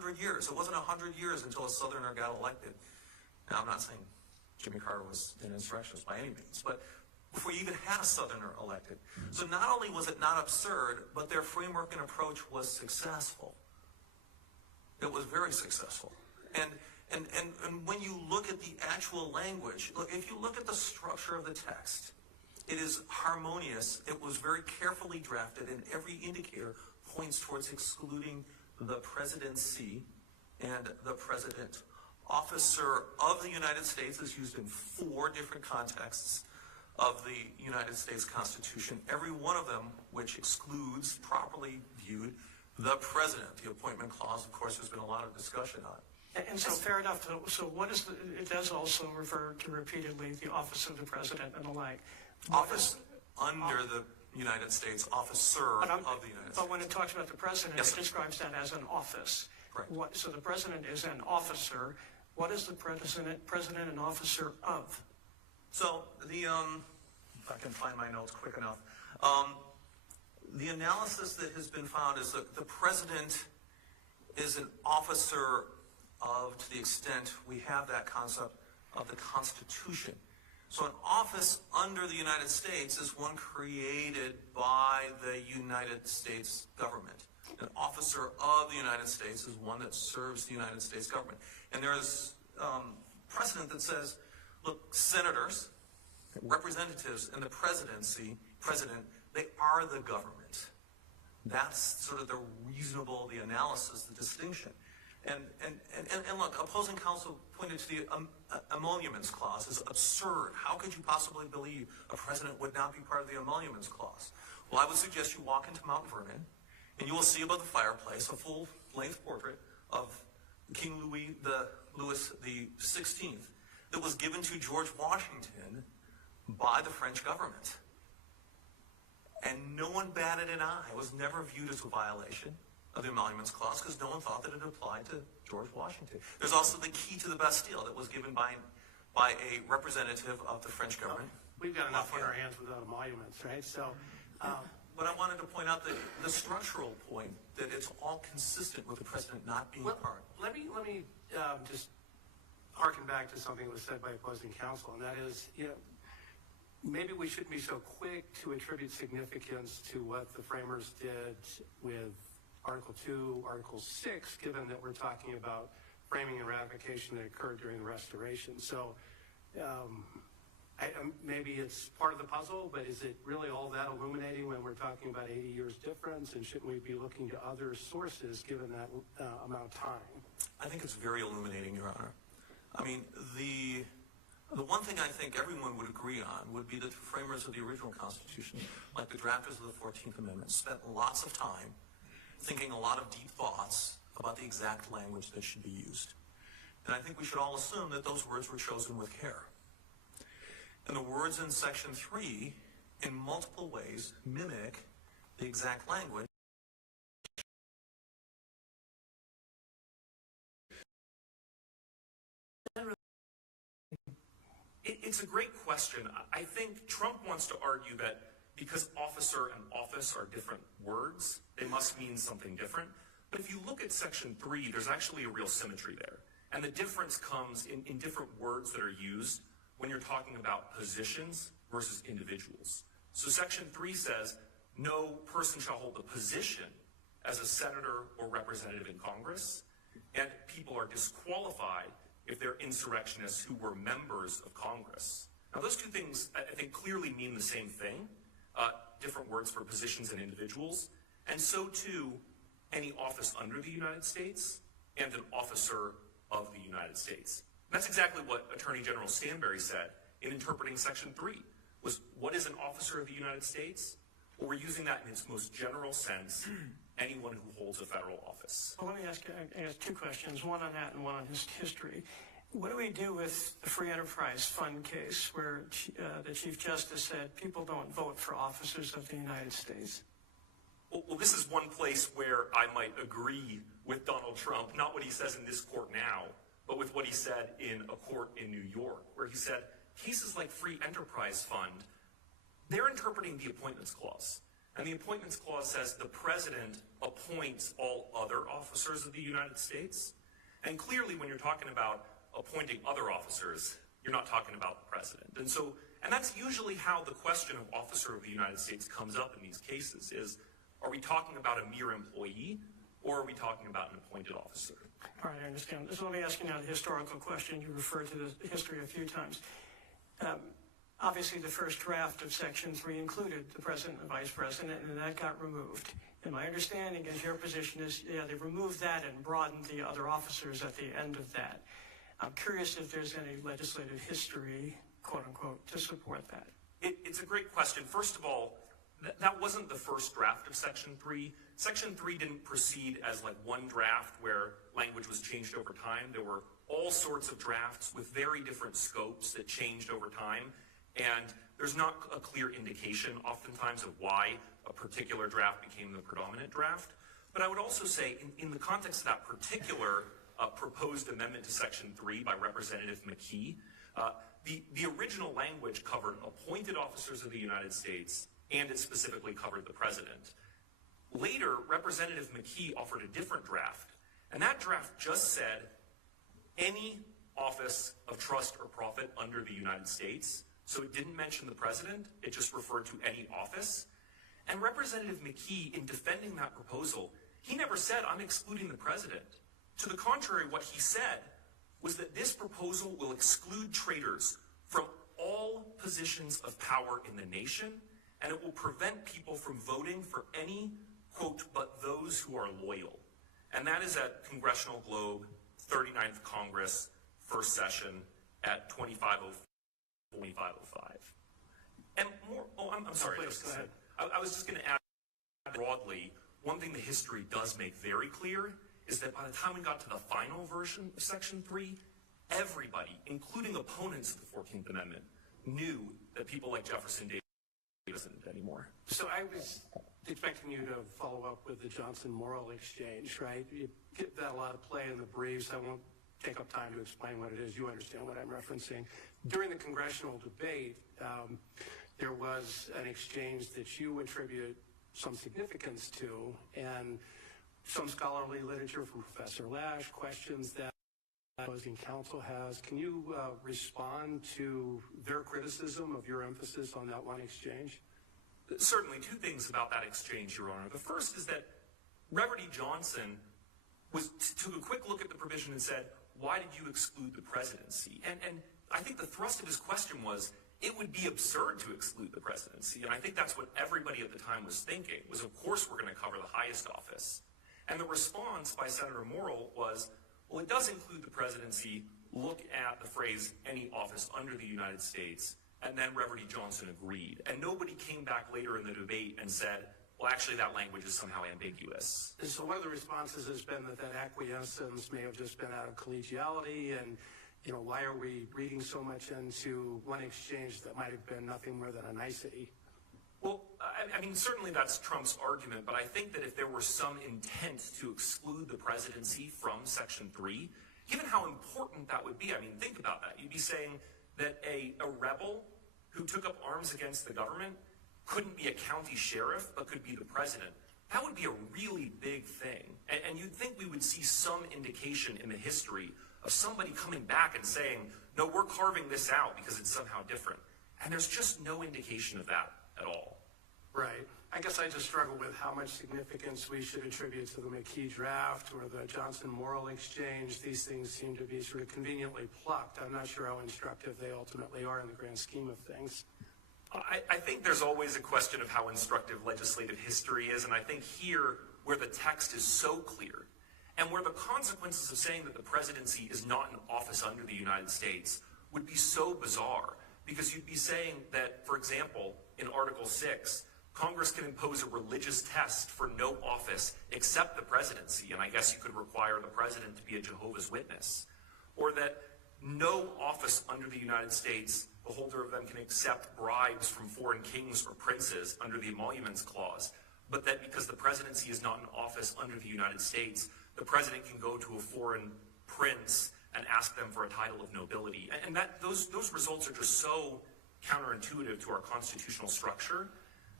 100 years. It wasn't 100 years until a Southerner got elected. Now, I'm not saying Jimmy Carter was an insurrectionist by any means, but before you even had a Southerner elected. So not only was it not absurd, but their framework and approach was successful. It was very successful. And when you look at the actual language, look, if you look at the structure of the text, it is harmonious. It was very carefully drafted, and every indicator points towards excluding the presidency and the president. Officer of the United States is used in 4 different contexts of the United States Constitution, every one of them which excludes, properly viewed, the president. The appointment clause, of course, there's been a lot of discussion on. And so fair enough. So what is it does also refer to repeatedly the office of the president and the like. Office under the United States, officer of the United States. But when it talks about the president, it describes that as an office. Right. So the president is an officer. What is the president an officer of? So the, if I can find my notes quick enough, the analysis that has been found is that the president is an officer of, to the extent we have that concept of the Constitution. So an office under the United States is one created by the United States government. An officer of the United States is one that serves the United States government. And there is precedent that says, look, senators, representatives, and the presidency, president, they are the government. That's sort of the reasonable, the analysis, the distinction. And look, opposing counsel pointed to the emoluments clause as absurd. How could you possibly believe a president would not be part of the emoluments clause? Well, I would suggest you walk into Mount Vernon, and you will see above the fireplace a full-length portrait of King Louis the 16th that was given to George Washington by the French government. And no one batted an eye. It was never viewed as a violation of the emoluments clause because no one thought that it applied to George Washington. There's also the key to the Bastille that was given by a representative of the French government. We've got enough on our hands without emoluments, right? So, but I wanted to point out that the structural point, that it's all consistent with the president not being part. Let me just harken back to something that was said by opposing counsel, and that is, maybe we shouldn't be so quick to attribute significance to what the framers did with Article 2, Article 6, given that we're talking about framing and ratification that occurred during the Restoration. So maybe it's part of the puzzle, but is it really all that illuminating when we're talking about 80 years difference, and shouldn't we be looking to other sources given that amount of time? I think it's very illuminating, Your Honor. I mean, the one thing I think everyone would agree on would be that the framers of the original Constitution, like the drafters of the 14th Amendment, spent lots of time thinking a lot of deep thoughts about the exact language that should be used. And I think we should all assume that those words were chosen with care. And the words in Section 3, in multiple ways, mimic the exact language. It's a great question. I think Trump wants to argue that because officer and office are different words, they must mean something different. But if you look at Section 3, there's actually a real symmetry there. And the difference comes in different words that are used when you're talking about positions versus individuals. So Section 3 says, no person shall hold a position as a senator or representative in Congress, and people are disqualified if they're insurrectionists who were members of Congress. Now, those two things, I think, clearly mean the same thing, different words for positions and individuals, and so too any office under the United States and an officer of the United States. And that's exactly what Attorney General Stanberry said in interpreting Section 3, was what is an officer of the United States? Well, we're using that in its most general sense, anyone who holds a federal office. Well, let me ask two questions, one on that and one on his history. What do we do with the Free Enterprise Fund case where the Chief Justice said people don't vote for officers of the United States? Well, this is one place where I might agree with Donald Trump, not what he says in this court now, but with what he said in a court in New York, where he said cases like Free Enterprise Fund, they're interpreting the Appointments Clause. And the Appointments Clause says the president appoints all other officers of the United States. And clearly, when you're talking about appointing other officers, you're not talking about the president. And that's usually how the question of officer of the United States comes up in these cases is, are we talking about a mere employee, or are we talking about an appointed officer? All right, I understand. So let me ask you now the historical question. You referred to the history a few times. Obviously, the first draft of Section 3 included the president and vice president, and that got removed. And my understanding is your position is, yeah, they removed that and broadened the other officers at the end of that. I'm curious if there's any legislative history, quote unquote, to support that. It's a great question. First of all, that wasn't the first draft of Section 3. Section 3 didn't proceed as like one draft where language was changed over time. There were all sorts of drafts with very different scopes that changed over time. And there's not a clear indication oftentimes of why a particular draft became the predominant draft. But I would also say in the context of that particular proposed amendment to Section 3 by Representative McKee, the original language covered appointed officers of the United States, and it specifically covered the president. Later, Representative McKee offered a different draft, and that draft just said any office of trust or profit under the United States. So it didn't mention the president, it just referred to any office. And Representative McKee, in defending that proposal, he never said, I'm excluding the president. To the contrary, what he said was that this proposal will exclude traitors from all positions of power in the nation, and it will prevent people from voting for any, quote, but those who are loyal. And that is at Congressional Globe, 39th Congress, first session at 2505. And more, I'm sorry. Please, go ahead. I was just going to add broadly, one thing the history does make very clear is that by the time we got to the final version of Section 3, everybody, including opponents of the 14th Amendment, knew that people like Jefferson Davis wasn't anymore. So I was expecting you to follow up with the Johnson-Morrill exchange, right? You get that a lot of play in the briefs. I won't take up time to explain what it is. You understand what I'm referencing. During the congressional debate, there was an exchange that you attribute some significance to, and some scholarly literature from Professor Lash questions that opposing counsel has. Can you respond to their criticism of your emphasis on that one exchange? Certainly, two things about that exchange, Your Honor. The first is that Reverdy Johnson took a quick look at the provision and said, why did you exclude the presidency? And I think the thrust of his question was, it would be absurd to exclude the presidency. And I think that's what everybody at the time was thinking, was of course we're going to cover the highest office. And the response by Senator Morrill was, well, it does include the presidency. Look at the phrase, any office under the United States. And then Reverdy Johnson agreed. And nobody came back later in the debate and said, well, actually, that language is somehow ambiguous. And so one of the responses has been that acquiescence may have just been out of collegiality, and why are we reading so much into one exchange that might have been nothing more than a nicety? Well, I mean, certainly that's Trump's argument, but I think that if there were some intent to exclude the presidency from Section 3, given how important that would be, I mean, think about that. You'd be saying that a rebel who took up arms against the government couldn't be a county sheriff, but could be the president. That would be a really big thing. And you'd think we would see some indication in the history of somebody coming back and saying, no, we're carving this out because it's somehow different. And there's just no indication of that at all. Right. I guess I just struggle with how much significance we should attribute to the McKee draft or the Johnson-Morrill exchange. These things seem to be sort of conveniently plucked. I'm not sure how instructive they ultimately are in the grand scheme of things. I think there's always a question of how instructive legislative history is, and I think here, where the text is so clear, and where the consequences of saying that the presidency is not an office under the United States would be so bizarre, because you'd be saying that, for example, in Article 6, Congress can impose a religious test for no office except the presidency, and I guess you could require the president to be a Jehovah's Witness, or that no office under the United States, the holder of them can accept bribes from foreign kings or princes under the Emoluments Clause, but that because the presidency is not an office under the United States, the president can go to a foreign prince and ask them for a title of nobility. And those results are just so counterintuitive to our constitutional structure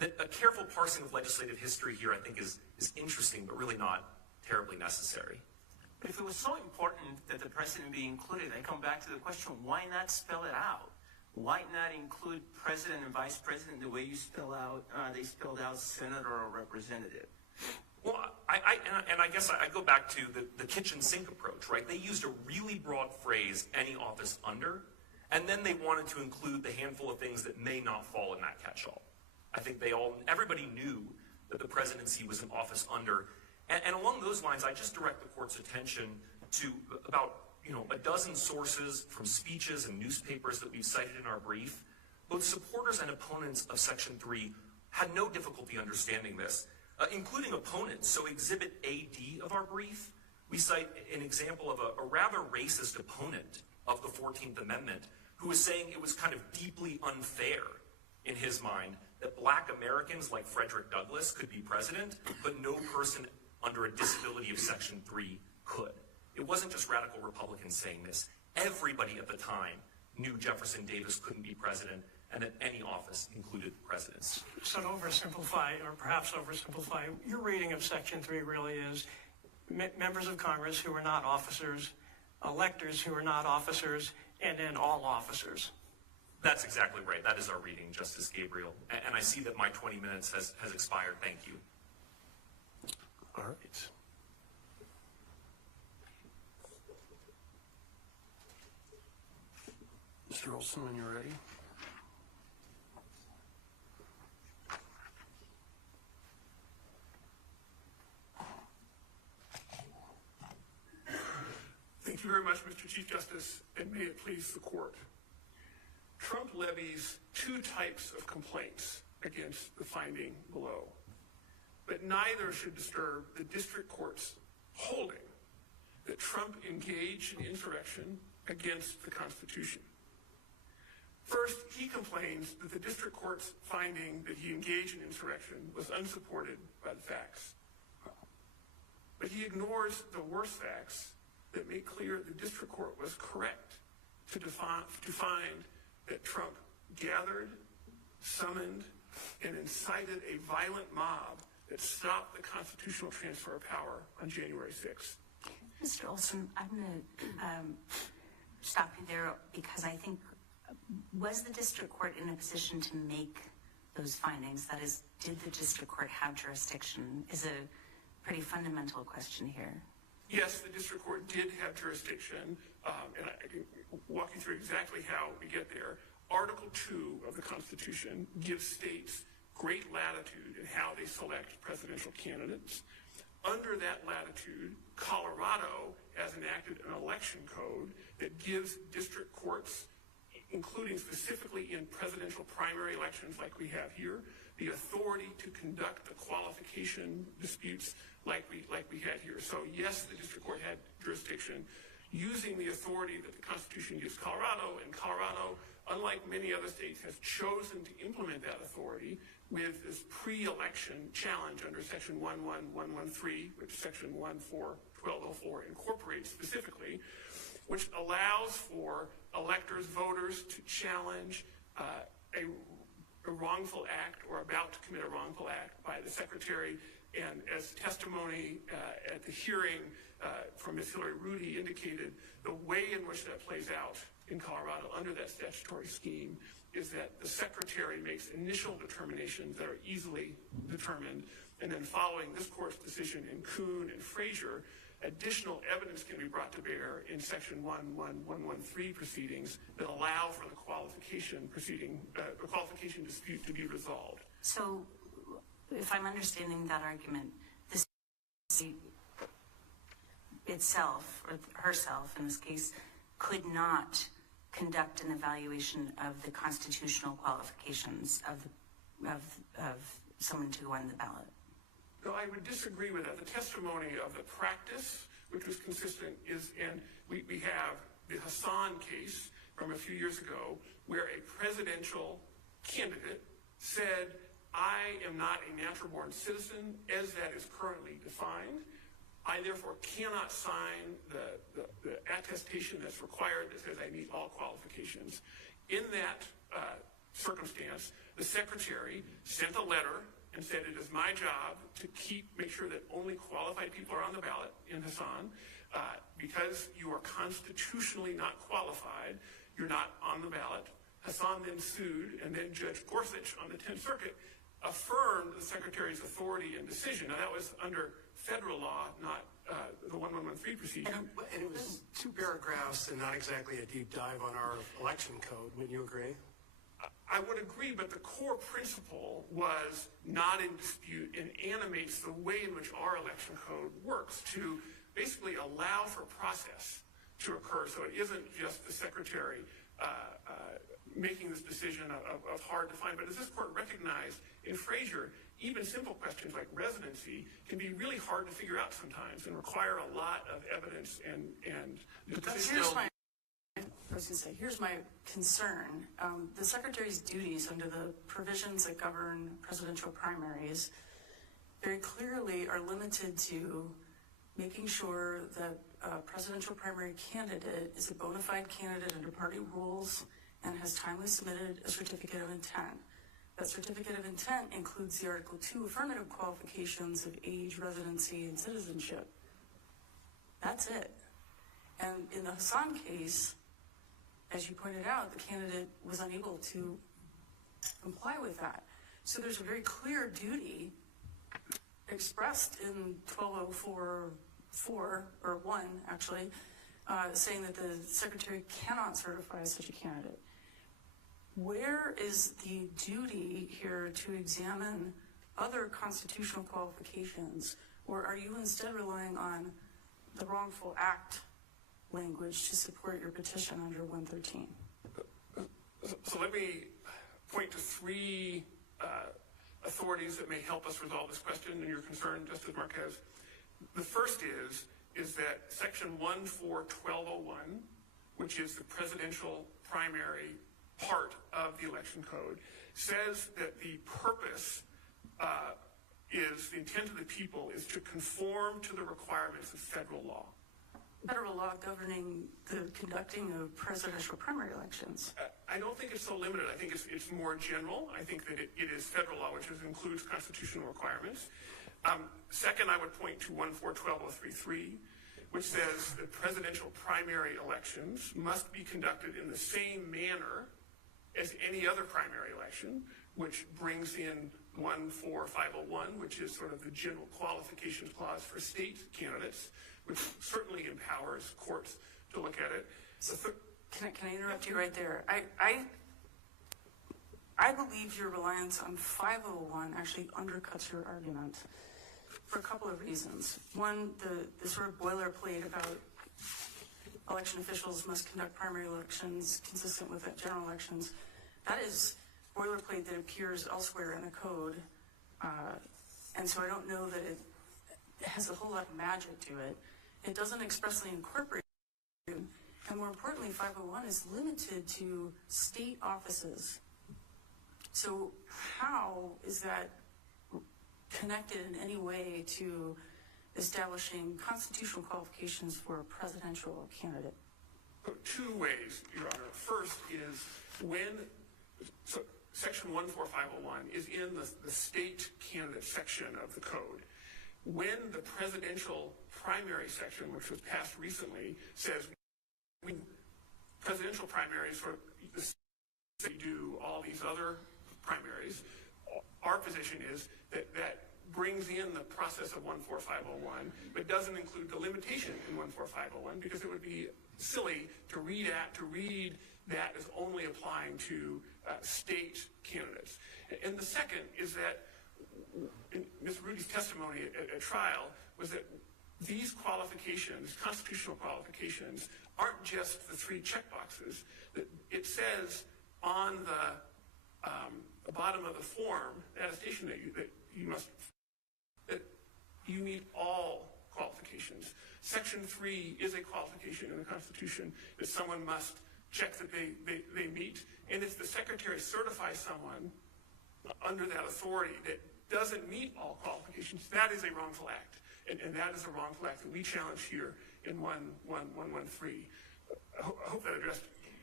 that a careful parsing of legislative history here, I think, is interesting, but really not terribly necessary. But if it was so important that the president be included, I come back to the question, why not spell it out? Why not include president and vice president the way you spell out, they spelled out senator or representative? Well, I guess I go back to the kitchen sink approach, right? They used a really broad phrase, any office under, and then they wanted to include the handful of things that may not fall in that catch-all. I think everybody knew that the presidency was an office under, and along those lines, I just direct the court's attention to about a dozen sources from speeches and newspapers that we've cited in our brief. Both supporters and opponents of Section 3 had no difficulty understanding this, including opponents. So Exhibit AD of our brief, we cite an example of a rather racist opponent of the 14th Amendment who was saying it was kind of deeply unfair in his mind that black Americans like Frederick Douglass could be president, but no person under a disability of Section 3 could. It wasn't just radical Republicans saying this. Everybody at the time knew Jefferson Davis couldn't be president and that any office included presidents. So to oversimplify, or perhaps oversimplify, your reading of Section 3 really is members of Congress who are not officers, electors who are not officers, and then all officers. That's exactly right. That is our reading, Justice Gabriel. And I see that my 20 minutes has expired. Thank you. All right. Mr. Olson, when you're ready. Thank you very much, Mr. Chief Justice, and may it please the court. Trump levies two types of complaints against the finding below, but neither should disturb the district court's holding that Trump engaged in insurrection against the Constitution. First, he complains that the district court's finding that he engaged in insurrection was unsupported by the facts. But he ignores the worst facts that make clear the district court was correct to find that Trump gathered, summoned, and incited a violent mob that stopped the constitutional transfer of power on January 6th. Mr. Olson, I'm going to stop you there because I think, was the district court in a position to make those findings? That is, did the district court have jurisdiction? Is a pretty fundamental question here. Yes, the district court did have jurisdiction, and I can walk you through exactly how we get there. Article 2 of the Constitution gives states great latitude in how they select presidential candidates. Under that latitude, Colorado has enacted an election code that gives district courts, including specifically in presidential primary elections like we have here, the authority to conduct the qualification disputes like we had here. So yes, the district court had jurisdiction using the authority that the Constitution gives Colorado, and Colorado, unlike many other states, has chosen to implement that authority with this pre-election challenge under Section 11113, which Section 1204 incorporates specifically, which allows for electors, voters to challenge a wrongful act or about to commit a wrongful act by the secretary. And as testimony at the hearing from Ms. Hillary Rudy indicated, the way in which that plays out in Colorado under that statutory scheme is that the secretary makes initial determinations that are easily determined, and then following this court's decision in Kuhn and Frazier, additional evidence can be brought to bear in Section 11113 proceedings that allow for the qualification dispute to be resolved. So, if I'm understanding that argument, this itself, or herself in this case, could not conduct an evaluation of the constitutional qualifications of someone to go on the ballot. No, I would disagree with that. The testimony of the practice, which was consistent, and we have the Hassan case from a few years ago, where a presidential candidate said, I am not a natural-born citizen as that is currently defined. I therefore cannot sign the attestation that's required that says I meet all qualifications. In that circumstance, the secretary sent a letter and said, it is my job to make sure that only qualified people are on the ballot in Hassan. Because you are constitutionally not qualified, you're not on the ballot. Hassan then sued, and then Judge Gorsuch on the 10th Circuit affirmed the secretary's authority and decision. Now, that was under federal law, not the 1113 procedure. And it was 2 paragraphs and not exactly a deep dive on our election code. Wouldn't you agree? I would agree, but the core principle was not in dispute and animates the way in which our election code works to basically allow for process to occur. So it isn't just the secretary making this decision of hard to find. But as this court recognized in Frazier, even simple questions like residency can be really hard to figure out sometimes and require a lot of evidence and Here's my concern. The Secretary's duties under the provisions that govern presidential primaries very clearly are limited to making sure that a presidential primary candidate is a bona fide candidate under party rules and has timely submitted a certificate of intent. That certificate of intent includes the Article 2 affirmative qualifications of age, residency, and citizenship. That's it. And in the Hassan case, as you pointed out, the candidate was unable to comply with that. So there's a very clear duty expressed in 12044, or 1 actually, saying that the secretary cannot certify such a candidate. Where is the duty here to examine other constitutional qualifications, or are you instead relying on the wrongful act language to support your petition under 113? So let me point to 3 authorities that may help us resolve this question and your concern, Justice Marquez. The first is that Section 14121, which is the presidential primary part of the election code, says that the purpose is, the intent of the people is to conform to the requirements of federal law. Federal law governing the conducting of presidential primary elections. I don't think it's so limited. I think it's more general. I think that it is federal law, which includes constitutional requirements. Second, I would point to 1412033, which says that presidential primary elections must be conducted in the same manner as any other primary election, which brings in 14501, which is sort of the general qualifications clause for state candidates, which certainly empowers courts to look at it. Can I interrupt you right there? I believe your reliance on 501 actually undercuts your argument for a couple of reasons. One, the sort of boilerplate about election officials must conduct primary elections consistent with general elections. That is boilerplate that appears elsewhere in the code. And so I don't know that it has a whole lot of magic to it. It doesn't expressly incorporate it. And more importantly, 501 is limited to state offices. So how is that connected in any way to establishing constitutional qualifications for a presidential candidate? 2 ways, Your Honor. First is so Section 14501 is in the state candidate section of the code. When the presidential primary section, which was passed recently, says presidential primaries for the state do all these other primaries, our position is that brings in the process of 14501, but doesn't include the limitation in 14501 because it would be silly to read that as only applying to state candidates. And the second is that Ms. Rudy's testimony at trial was that these qualifications, constitutional qualifications, aren't just the 3 checkboxes. It says on the bottom of the form, attestation that you meet all qualifications. Section 3 is a qualification in the Constitution that someone must check that they meet. And if the Secretary certifies someone under that authority that doesn't meet all qualifications, that is a wrongful act. And that is a wrongful act that we challenge here in 1113. I hope that addressed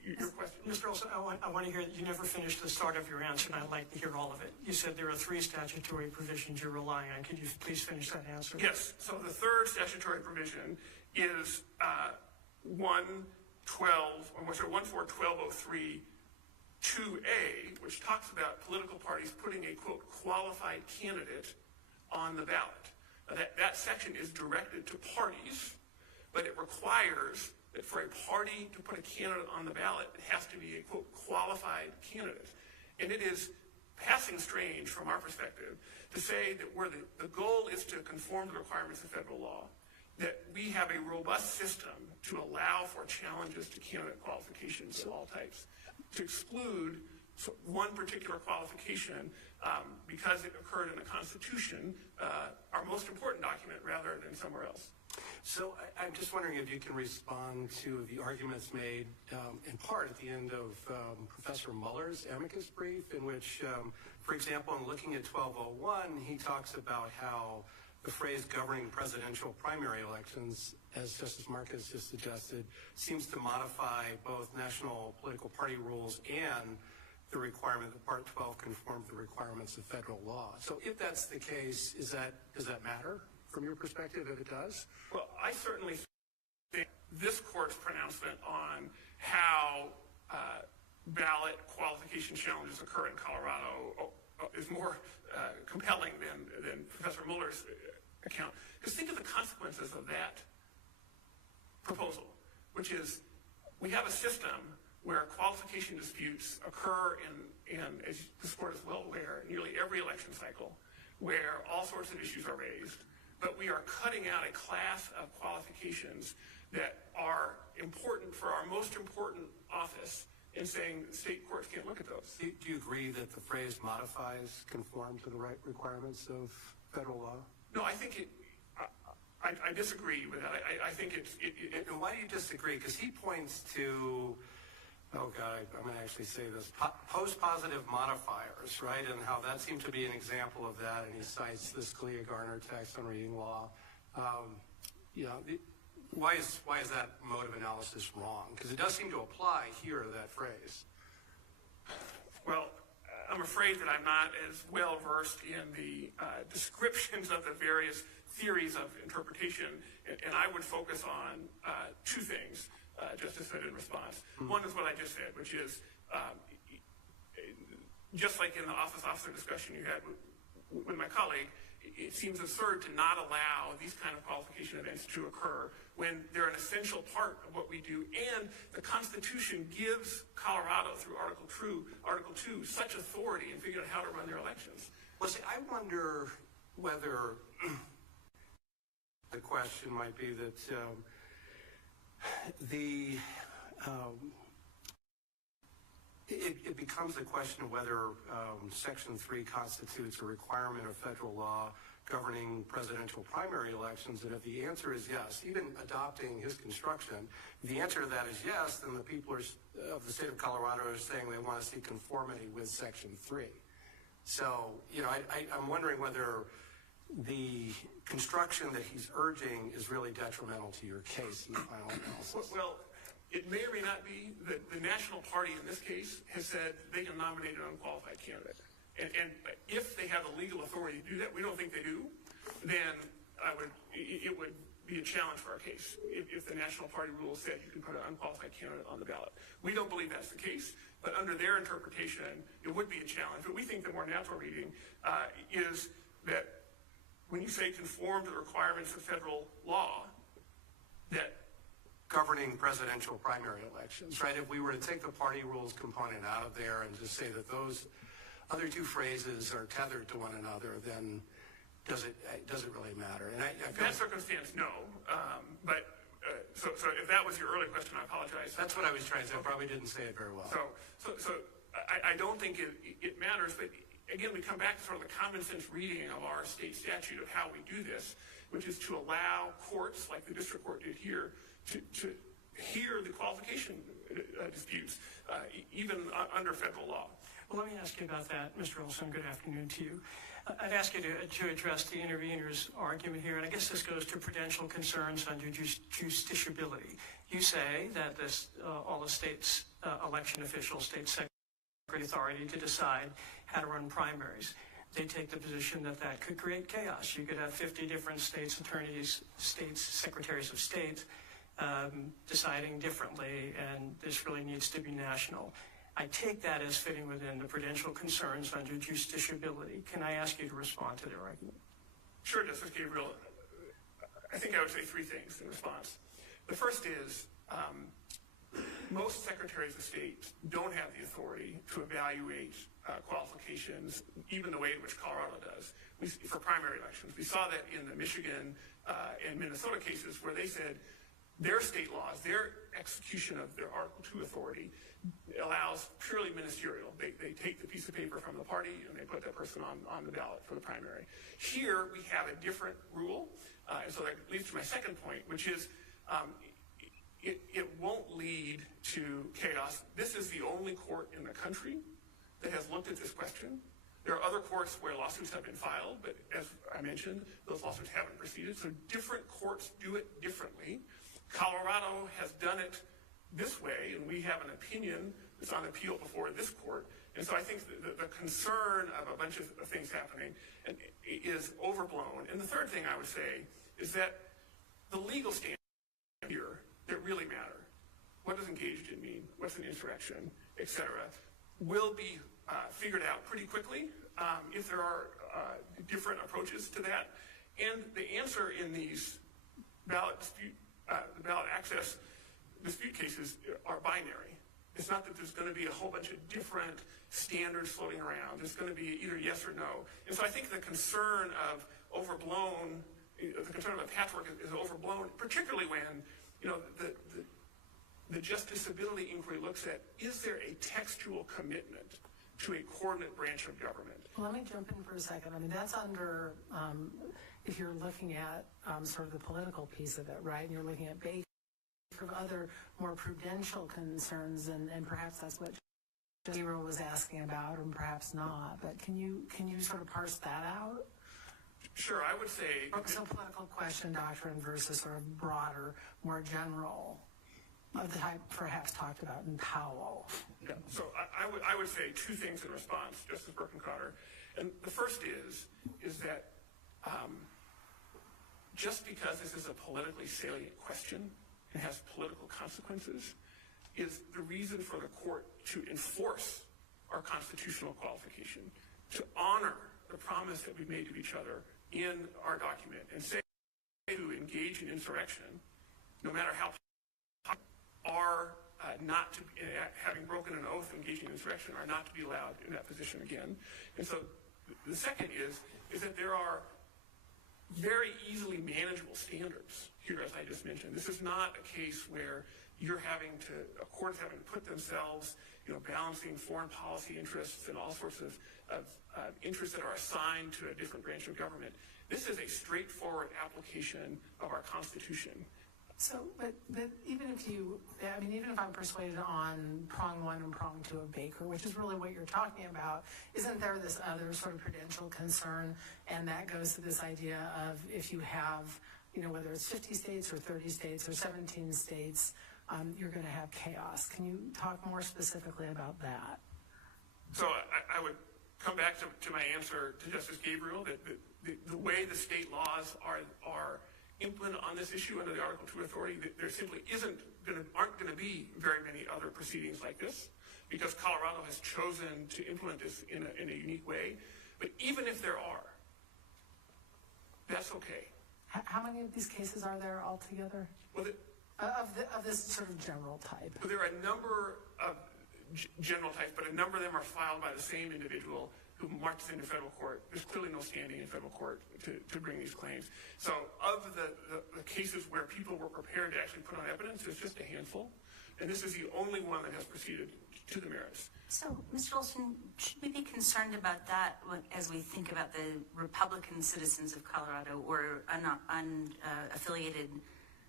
your question. Mr. Olson, I want to hear, you never finished the start of your answer, and I'd like to hear all of it. You said there are 3 statutory provisions you're relying on. Could you please finish that answer? Yes. So the third statutory provision is 1141203 2A, which talks about political parties putting a, quote, qualified candidate on the ballot. Now that section is directed to parties, but it requires that for a party to put a candidate on the ballot, it has to be a, quote, qualified candidate. And it is passing strange from our perspective to say that where the goal is to conform to the requirements of federal law, that we have a robust system to allow for challenges to candidate qualifications of all types, to exclude one particular qualification because it occurred in the Constitution, our most important document, rather than somewhere else. So I'm just wondering if you can respond to the arguments made in part at the end of Professor Mueller's amicus brief, in which, for example, in looking at 1201, he talks about how the phrase governing presidential primary elections, as Justice Marcus just suggested, seems to modify both national political party rules and the requirement that Part 12 conform to the requirements of federal law. So if that's the case, does that matter from your perspective, if it does? Well, I certainly think this court's pronouncement on how ballot qualification challenges occur in Colorado is more compelling than Professor Mueller's account. Because think of the consequences of that proposal, which is we have a system where qualification disputes occur in, as this court is well aware, nearly every election cycle, where all sorts of issues are raised. But we are cutting out a class of qualifications that are important for our most important office and saying state courts can't look at those. Do you agree that the phrase modifies conform to the right requirements of federal law? No, I think I disagree with that. I think it's... And why do you disagree? Because he points to, oh God, I'm going to actually say this, post-positive modifiers, right? And how that seemed to be an example of that. And he cites this Scalia Garner text on reading law. Why is that mode of analysis wrong? Because it does seem to apply here to that phrase. Well, I'm afraid that I'm not as well versed in the descriptions of the various theories of interpretation, and I would focus on 2 things, Justice said in response. One is what I just said, which is just like in the officer discussion you had with my colleague, it seems absurd to not allow these kind of qualification events to occur when they're an essential part of what we do, and the Constitution gives Colorado through Article 2 such authority in figuring out how to run their elections. Well, see, I wonder whether the question might be that it becomes a question of whether Section 3 constitutes a requirement of federal law governing presidential primary elections, and if the answer is yes, even adopting his construction, if the answer to that is yes, then the people of the state of Colorado are saying they want to see conformity with Section 3. So, I'm wondering whether the construction that he's urging is really detrimental to your case in the final analysis. Well, it may or may not be that the national party in this case has said they can nominate an unqualified candidate. And if they have the legal authority to do that, we don't think they do, then it would be a challenge for our case if the national party rule said you can put an unqualified candidate on the ballot. We don't believe that's the case, but under their interpretation, it would be a challenge. But we think the more natural reading is that when you say conform to the requirements of federal law, that governing presidential primary elections, right? If we were to take the party rules component out of there and just say that those other 2 phrases are tethered to one another, then does it really matter? And in that circumstance, no. So if that was your earlier question, I apologize. That's what I was trying to say. I probably didn't say it very well. So I don't think it matters, but again, we come back to sort of the common sense reading of our state statute of how we do this, which is to allow courts, like the district court did here, to hear the qualification disputes, even under federal law. Well, let me ask you about that, Mr. Olson. Good afternoon to you. I'd ask you to address the intervener's argument here, and I guess this goes to prudential concerns under justiciability. You say that all the states' election officials, state secretary authority to decide how to run primaries. They take the position that that could create chaos. You could have 50 different states' attorneys, states' secretaries of state deciding differently, and this really needs to be national. I take that as fitting within the prudential concerns under justiciability. Can I ask you to respond to their argument? Sure, Justice Gabriel. I think I would say three things in response. The first is most secretaries of state don't have the authority to evaluate qualifications, even the way in which Colorado does, for primary elections. We saw that in the Michigan and Minnesota cases where they said their state laws, their execution of their Article II authority allows purely ministerial. They take the piece of paper from the party and they put that person on the ballot for the primary. Here we have a different rule, and so that leads to my second point, which is it won't lead to chaos. This is the only court in the country that has looked at this question. There are other courts where lawsuits have been filed, but as I mentioned, those lawsuits haven't proceeded, so different courts do it differently. Colorado has done it this way, and we have an opinion that's on appeal before this court. And so I think the concern of a bunch of things happening is overblown. And the third thing I would say is that the legal standards here that really matter, what does engaged in mean, what's an insurrection, et cetera, will be figured out pretty quickly if there are different approaches to that. And the answer in these ballot access dispute cases are binary. It's not that there's going to be a whole bunch of different standards floating around. It's going to be either yes or no. And so I think the concern of overblown, the concern of a patchwork is overblown, particularly when, you know, the justiciability inquiry looks at, is there a textual commitment to a coordinate branch of government? Well, let me jump in for a second. I mean, that's under, if you're looking at sort of the political piece of it, right? And you're looking at Baker, of other more prudential concerns, and perhaps that's what Zero was asking about, and perhaps not. But can you sort of parse that out? Sure, I would say. So political question doctrine versus sort of broader, more general, of the type perhaps talked about in Powell. Yeah. So I would say two things in response, Justice Birkencotter. And the first is that just because this is a politically salient question and has political consequences is the reason for the court to enforce our constitutional qualification, to honor the promise that we made to each other in our document, and say to engage in insurrection, no matter how are not to, having broken an oath engaging in insurrection, are not to be allowed in that position again. And so the second is that there are very easily manageable standards here, as I just mentioned. This is not a case where a court is having to put themselves, balancing foreign policy interests and all sorts of interests that are assigned to a different branch of government. This is a straightforward application of our Constitution. So, but even if I'm persuaded on prong one and prong two of Baker, which is really what you're talking about, isn't there this other sort of prudential concern? And that goes to this idea of if you have, whether it's 50 states or 30 states or 17 states, you're going to have chaos. Can you talk more specifically about that? So I would come back to my answer to Justice Gabriel, that the way the state laws are implemented on this issue under the Article II authority, there simply aren't going to be very many other proceedings like this, because Colorado has chosen to implement this in a unique way. But even if there are, that's okay. How many of these cases are there altogether? Well, of this sort of general type? Well, there are a number of general types, but a number of them are filed by the same individual who marches into federal court. There's clearly no standing in federal court to bring these claims. So of the cases where people were prepared to actually put on evidence, there's just a handful. And this is the only one that has proceeded to the merits. So, Mr. Olson, should we be concerned about that as we think about the Republican citizens of Colorado or unaffiliated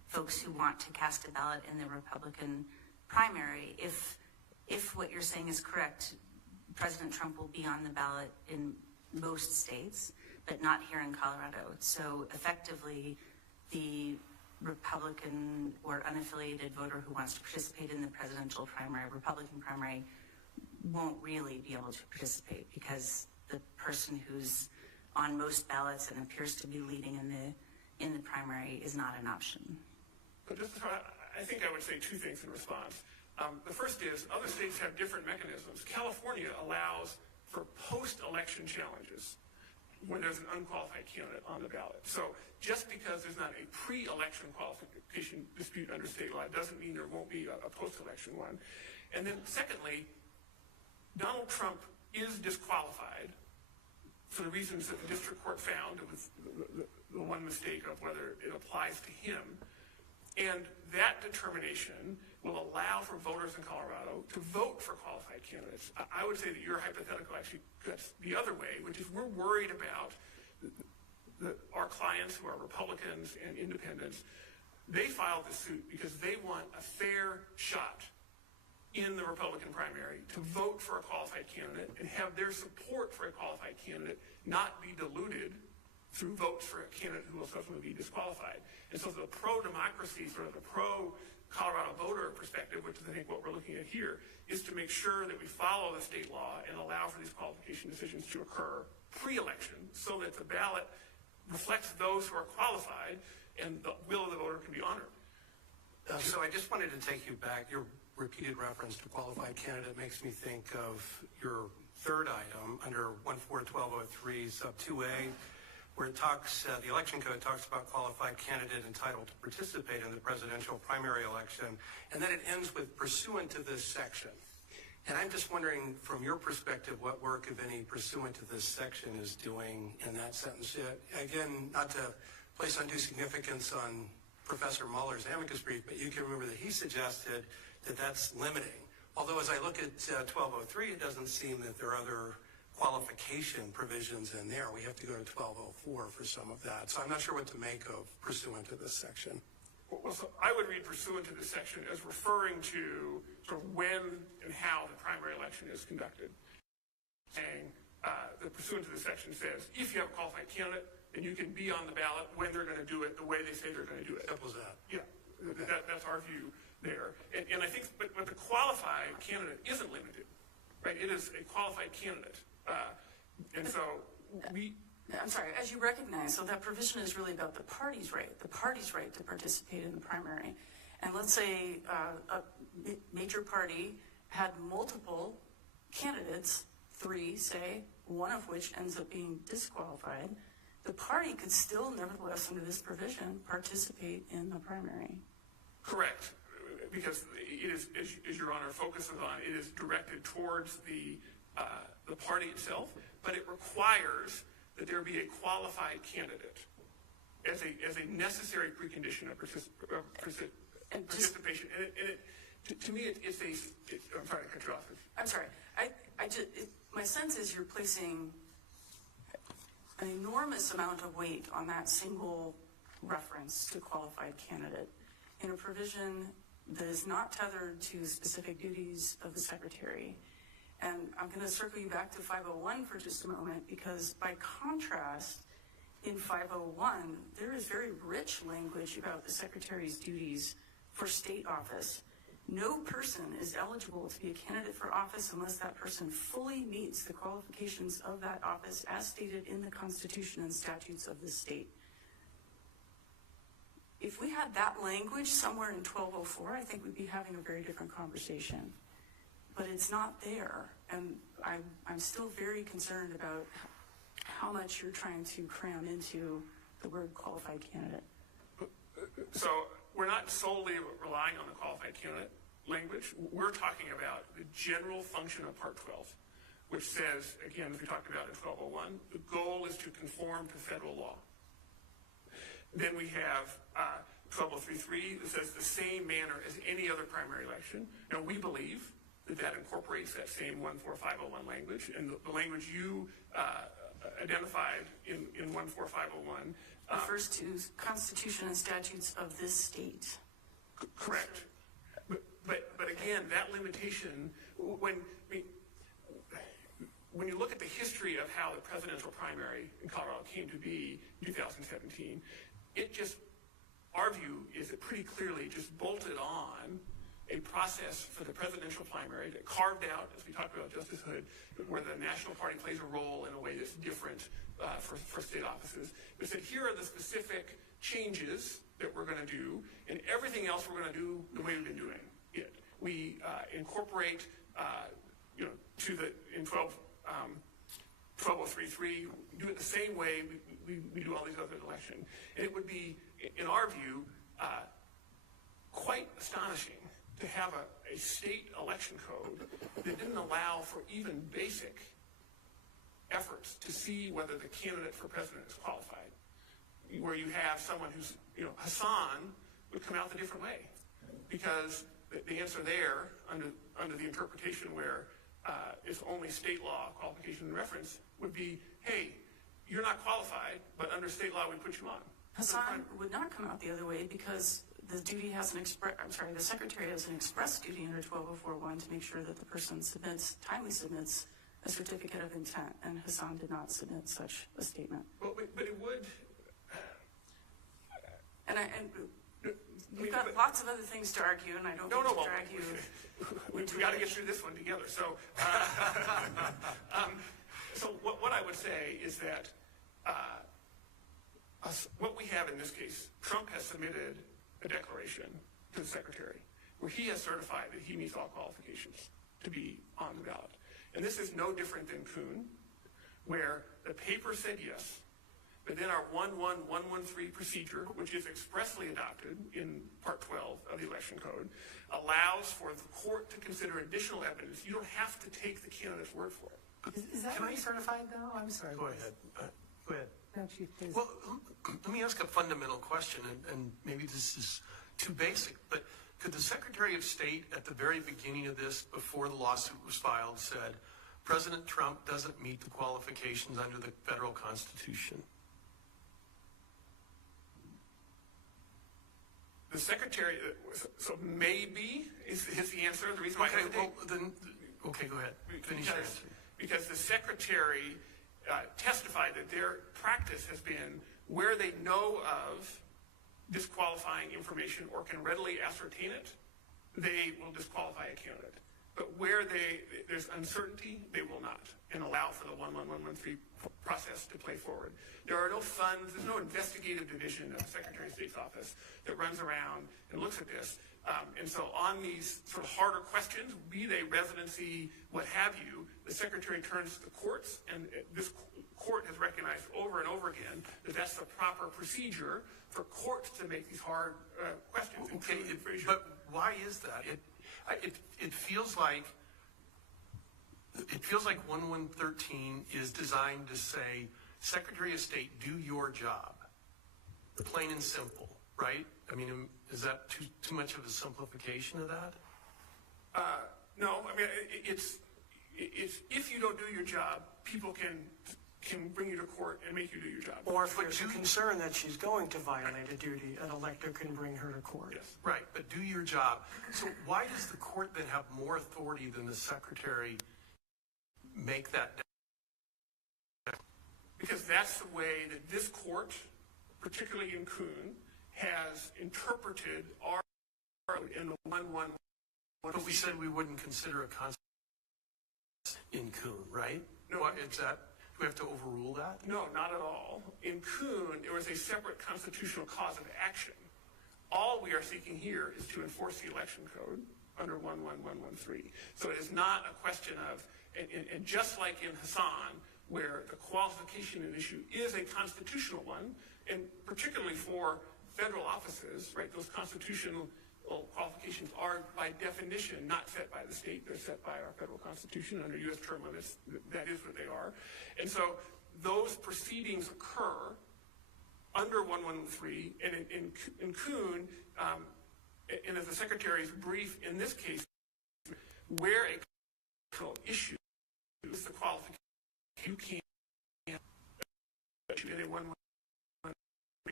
folks who want to cast a ballot in the Republican primary. If what you're saying is correct, President Trump will be on the ballot in most states, but not here in Colorado. So effectively, the Republican or unaffiliated voter who wants to participate in the presidential primary, Republican primary, won't really be able to participate because the person who's on most ballots and appears to be leading in the primary is not an option. But I think I would say two things in response. The first is other states have different mechanisms. California allows for post-election challenges when there's an unqualified candidate on the ballot. So just because there's not a pre-election qualification dispute under state law doesn't mean there won't be a post-election one. And then secondly, Donald Trump is disqualified for the reasons that the district court found. It was the one mistake of whether it applies to him. And that determination will allow for voters in Colorado to vote for qualified candidates. I would say that your hypothetical actually cuts the other way, which is we're worried about our clients who are Republicans and independents. They filed this suit because they want a fair shot in the Republican primary to vote for a qualified candidate and have their support for a qualified candidate not be diluted through votes for a candidate who will subsequently be disqualified. And so the pro-democracy, sort of the pro-Colorado voter perspective, which is I think what we're looking at here, is to make sure that we follow the state law and allow for these qualification decisions to occur pre-election so that the ballot reflects those who are qualified and the will of the voter can be honored. So I just wanted to take you back. Your repeated reference to qualified candidate makes me think of your third item under 141203 sub 2A, where it talks, the election code talks about qualified candidate entitled to participate in the presidential primary election, and then it ends with pursuant to this section. And I'm just wondering, from your perspective, what work, if any, pursuant to this section is doing in that sentence. Again, not to place undue significance on Professor Mueller's amicus brief, but you can remember that he suggested that that's limiting. Although as I look at 1203, it doesn't seem that there are other qualification provisions in there. We have to go to 1204 for some of that. So I'm not sure what to make of pursuant to this section. Well, so I would read pursuant to this section as referring to sort of when and how the primary election is conducted. Saying the pursuant to this section says, if you have a qualified candidate, then you can be on the ballot when they're going to do it the way they say they're going to do it. Simple as that. Yeah, that's our view there. And I think, but the qualified candidate isn't limited, right? It is a qualified candidate. And so I'm sorry, as you recognize, so that provision is really about the party's right to participate in the primary. And let's say a major party had multiple candidates, 3, say, one of which ends up being disqualified. The party could still, nevertheless, under this provision, participate in the primary. Correct, because it is, as Your Honor focuses on, it is directed towards the party itself, but it requires that there be a qualified candidate as a necessary precondition of participation. And to me, it's I'm sorry to cut you off. I'm sorry. My sense is you're placing an enormous amount of weight on that single reference to qualified candidate in a provision that is not tethered to specific duties of the Secretary. And I'm going to circle you back to 501 for just a moment, because by contrast, in 501, there is very rich language about the Secretary's duties for state office. No person is eligible to be a candidate for office unless that person fully meets the qualifications of that office as stated in the Constitution and statutes of the state. If we had that language somewhere in 1204, I think we'd be having a very different conversation. But it's not there, and I'm still very concerned about how much you're trying to cram into the word qualified candidate. So we're not solely relying on the qualified candidate language. We're talking about the general function of Part 12, which says, again, as we talked about in 1201, the goal is to conform to federal law. Then we have 12033 that says the same manner as any other primary election. Now, we believe that incorporates that same 14501 language, and the language you identified in 14501 refers to Constitution and statutes of this state. Correct. But again, that limitation, when you look at the history of how the presidential primary in Colorado came to be in 2017, our view is it pretty clearly just bolted on a process for the presidential primary that carved out, as we talked about Justice Hood, where the national party plays a role in a way that's different for state offices. It said, here are the specific changes that we're going to do, and everything else we're going to do the way we've been doing it. We incorporate, in 12033, do it the same way we do all these other elections. And it would be, in our view, quite astonishing to have a state election code that didn't allow for even basic efforts to see whether the candidate for president is qualified. Where you have someone who's, Hassan would come out a different way. Because the answer there, under the interpretation where it's only state law, qualification, and reference, would be, hey, you're not qualified, but under state law we put you on. Hassan would not come out the other way because the secretary has an express duty under 12041 to make sure that the person timely submits a certificate of intent, and Hassan did not submit such a statement. Well, but it would. And we've got lots of other things to argue, and I don't mean to drag you. We got to get through this one together. So, what I would say is that what we have in this case, Trump has submitted a declaration to the secretary where he has certified that he meets all qualifications to be on the ballot. And this is no different than Kuhn, where the paper said yes, but then our 11113 procedure, which is expressly adopted in Part 12 of the Election Code, allows for the court to consider additional evidence. You don't have to take the candidate's word for it. Is that certified though? I'm sorry. Go ahead. Go ahead. No, Chief, please. Well, let me ask a fundamental question, and maybe this is too basic, but could the Secretary of State at the very beginning of this, before the lawsuit was filed, said, President Trump doesn't meet the qualifications under the federal Constitution? The Secretary, so maybe is the answer. The reason why I hesitate. Okay, go ahead. Finish your answer. Because the Secretary testified that their practice has been where they know of disqualifying information or can readily ascertain it, they will disqualify a candidate. But where there's uncertainty, they will not, and allow for the 11113 process to play forward. There are no funds, there's no investigative division of the Secretary of State's office that runs around and looks at this. And so on these sort of harder questions, be they residency, what have you, the Secretary turns to the courts, and this court has recognized over and over again that that's the proper procedure for courts to make these hard questions. Okay, but why is that? It feels like 1113 is designed to say, Secretary of State, do your job. Plain and simple, right? I mean, is that too much of a simplification of that? No, I mean, it's if you don't do your job, people can bring you to court and make you do your job. Or if there's a concern that she's going to violate a duty, an elector can bring her to court. Yes. Right, but do your job. So why does the court then have more authority than the Secretary make that decision? Because that's the way that this court, particularly in Kuhn, has interpreted our in the 111. But we said we wouldn't consider a constitution in Kuhn, right? No. What, is that, do we have to overrule that? No, not at all. In Kuhn, there was a separate constitutional cause of action. All we are seeking here is to enforce the election code under 11113. So it is not a question of, and just like in Hassan, where the qualification issue is a constitutional one, and particularly for federal offices, right, those constitutional qualifications are by definition not set by the state, they're set by our federal constitution under U.S. term limits, that is what they are. And so those proceedings occur under 113, and in Kuhn, and as the Secretary's brief in this case, where a constitutional issue is the qualification, you can't issue in a 111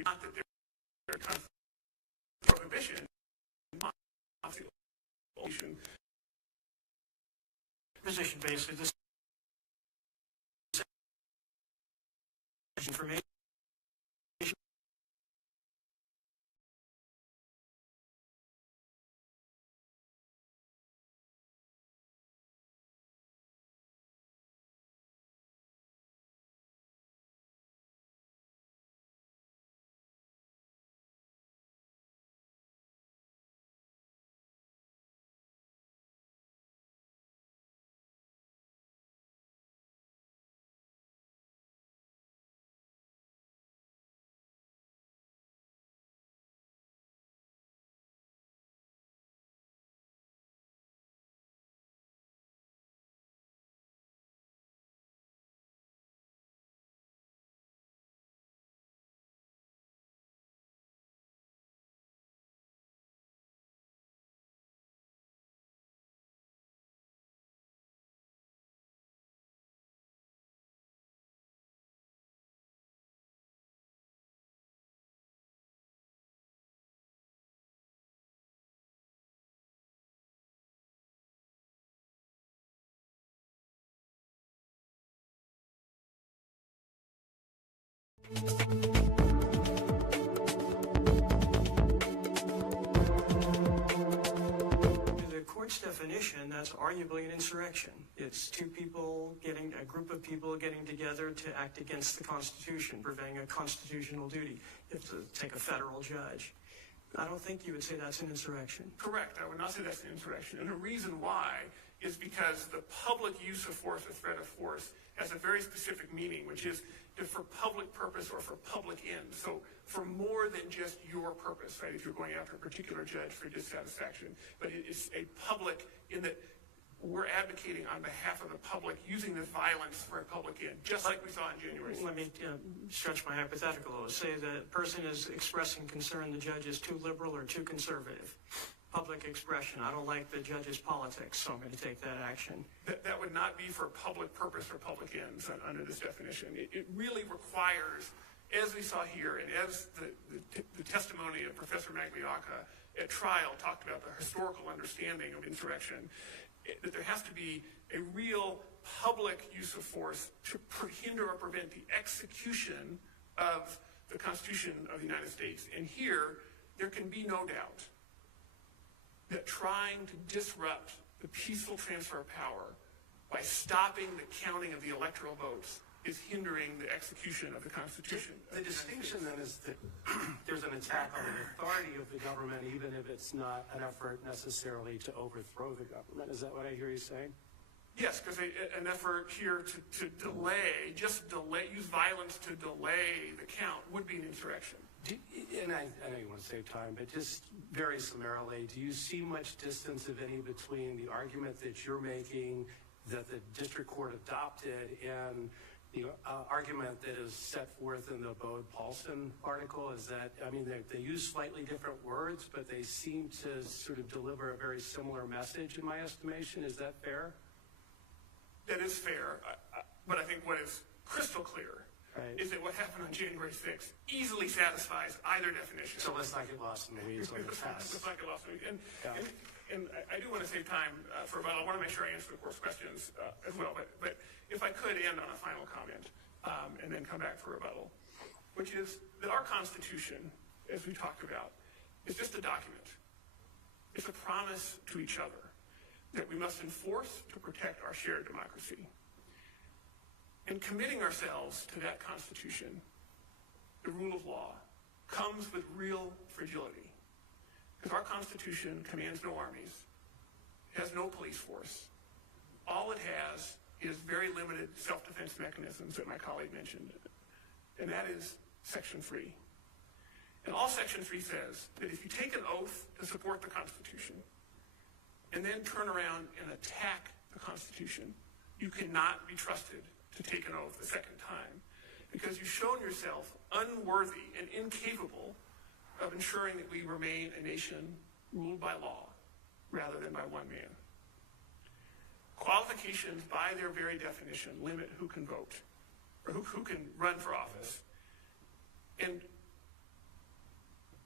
not that they're prohibition, Position basically this information. The court's definition, that's arguably an insurrection. It's a group of people getting together to act against the Constitution, purveying a constitutional duty. You have to take a federal judge. I don't think you would say that's an insurrection. Correct. I would not say that's an insurrection. And the reason why is because the public use of force or threat of force has a very specific meaning, which is for public purpose or for public ends. So for more than just your purpose, right, if you're going after a particular judge for dissatisfaction. But it is a public in that we're advocating on behalf of the public using this violence for a public end, just like we saw in January 6th. Let me stretch my hypothetical. Say the person is expressing concern the judge is too liberal or too conservative. Public expression. I don't like the judge's politics, so I'm going to take that action. That would not be for public purpose or public ends under this definition. It really requires, as we saw here, and as the testimony of Professor Magliocca at trial talked about the historical understanding of insurrection, that there has to be a real public use of force to hinder or prevent the execution of the Constitution of the United States. And here, there can be no doubt that trying to disrupt the peaceful transfer of power by stopping the counting of the electoral votes is hindering the execution of the Constitution. The distinction then is that there's an attack on the authority of the government, even if it's not an effort necessarily to overthrow the government. Is that what I hear you saying? Yes, because an effort here to use violence to delay the count would be an insurrection. And I know you want to save time, but just very summarily, do you see much distance, if any, between the argument that you're making that the district court adopted and the argument that is set forth in the Bode-Paulson article? Is that, I mean, they use slightly different words, but they seem to sort of deliver a very similar message in my estimation. Is that fair? That is fair, but I think what is crystal clear is that what happened on January 6th easily satisfies either definition. So let's not get lost in the weeds on the past. Let's not get lost in the weeds. And I do want to save time for about, I want to make sure I answer the court's questions as well, but if I could end on a final comment and then come back for rebuttal, which is that our Constitution, as we talked about, is just a document. It's a promise to each other that we must enforce to protect our shared democracy. And committing ourselves to that Constitution, the rule of law, comes with real fragility. Because our Constitution commands no armies, has no police force. All it has is very limited self-defense mechanisms that my colleague mentioned. And that is Section 3. And all Section 3 says that if you take an oath to support the Constitution and then turn around and attack the Constitution, you cannot be trusted to take an oath a second time because you've shown yourself unworthy and incapable of ensuring that we remain a nation ruled by law rather than by one man. Qualifications, by their very definition, limit who can vote or who can run for office. And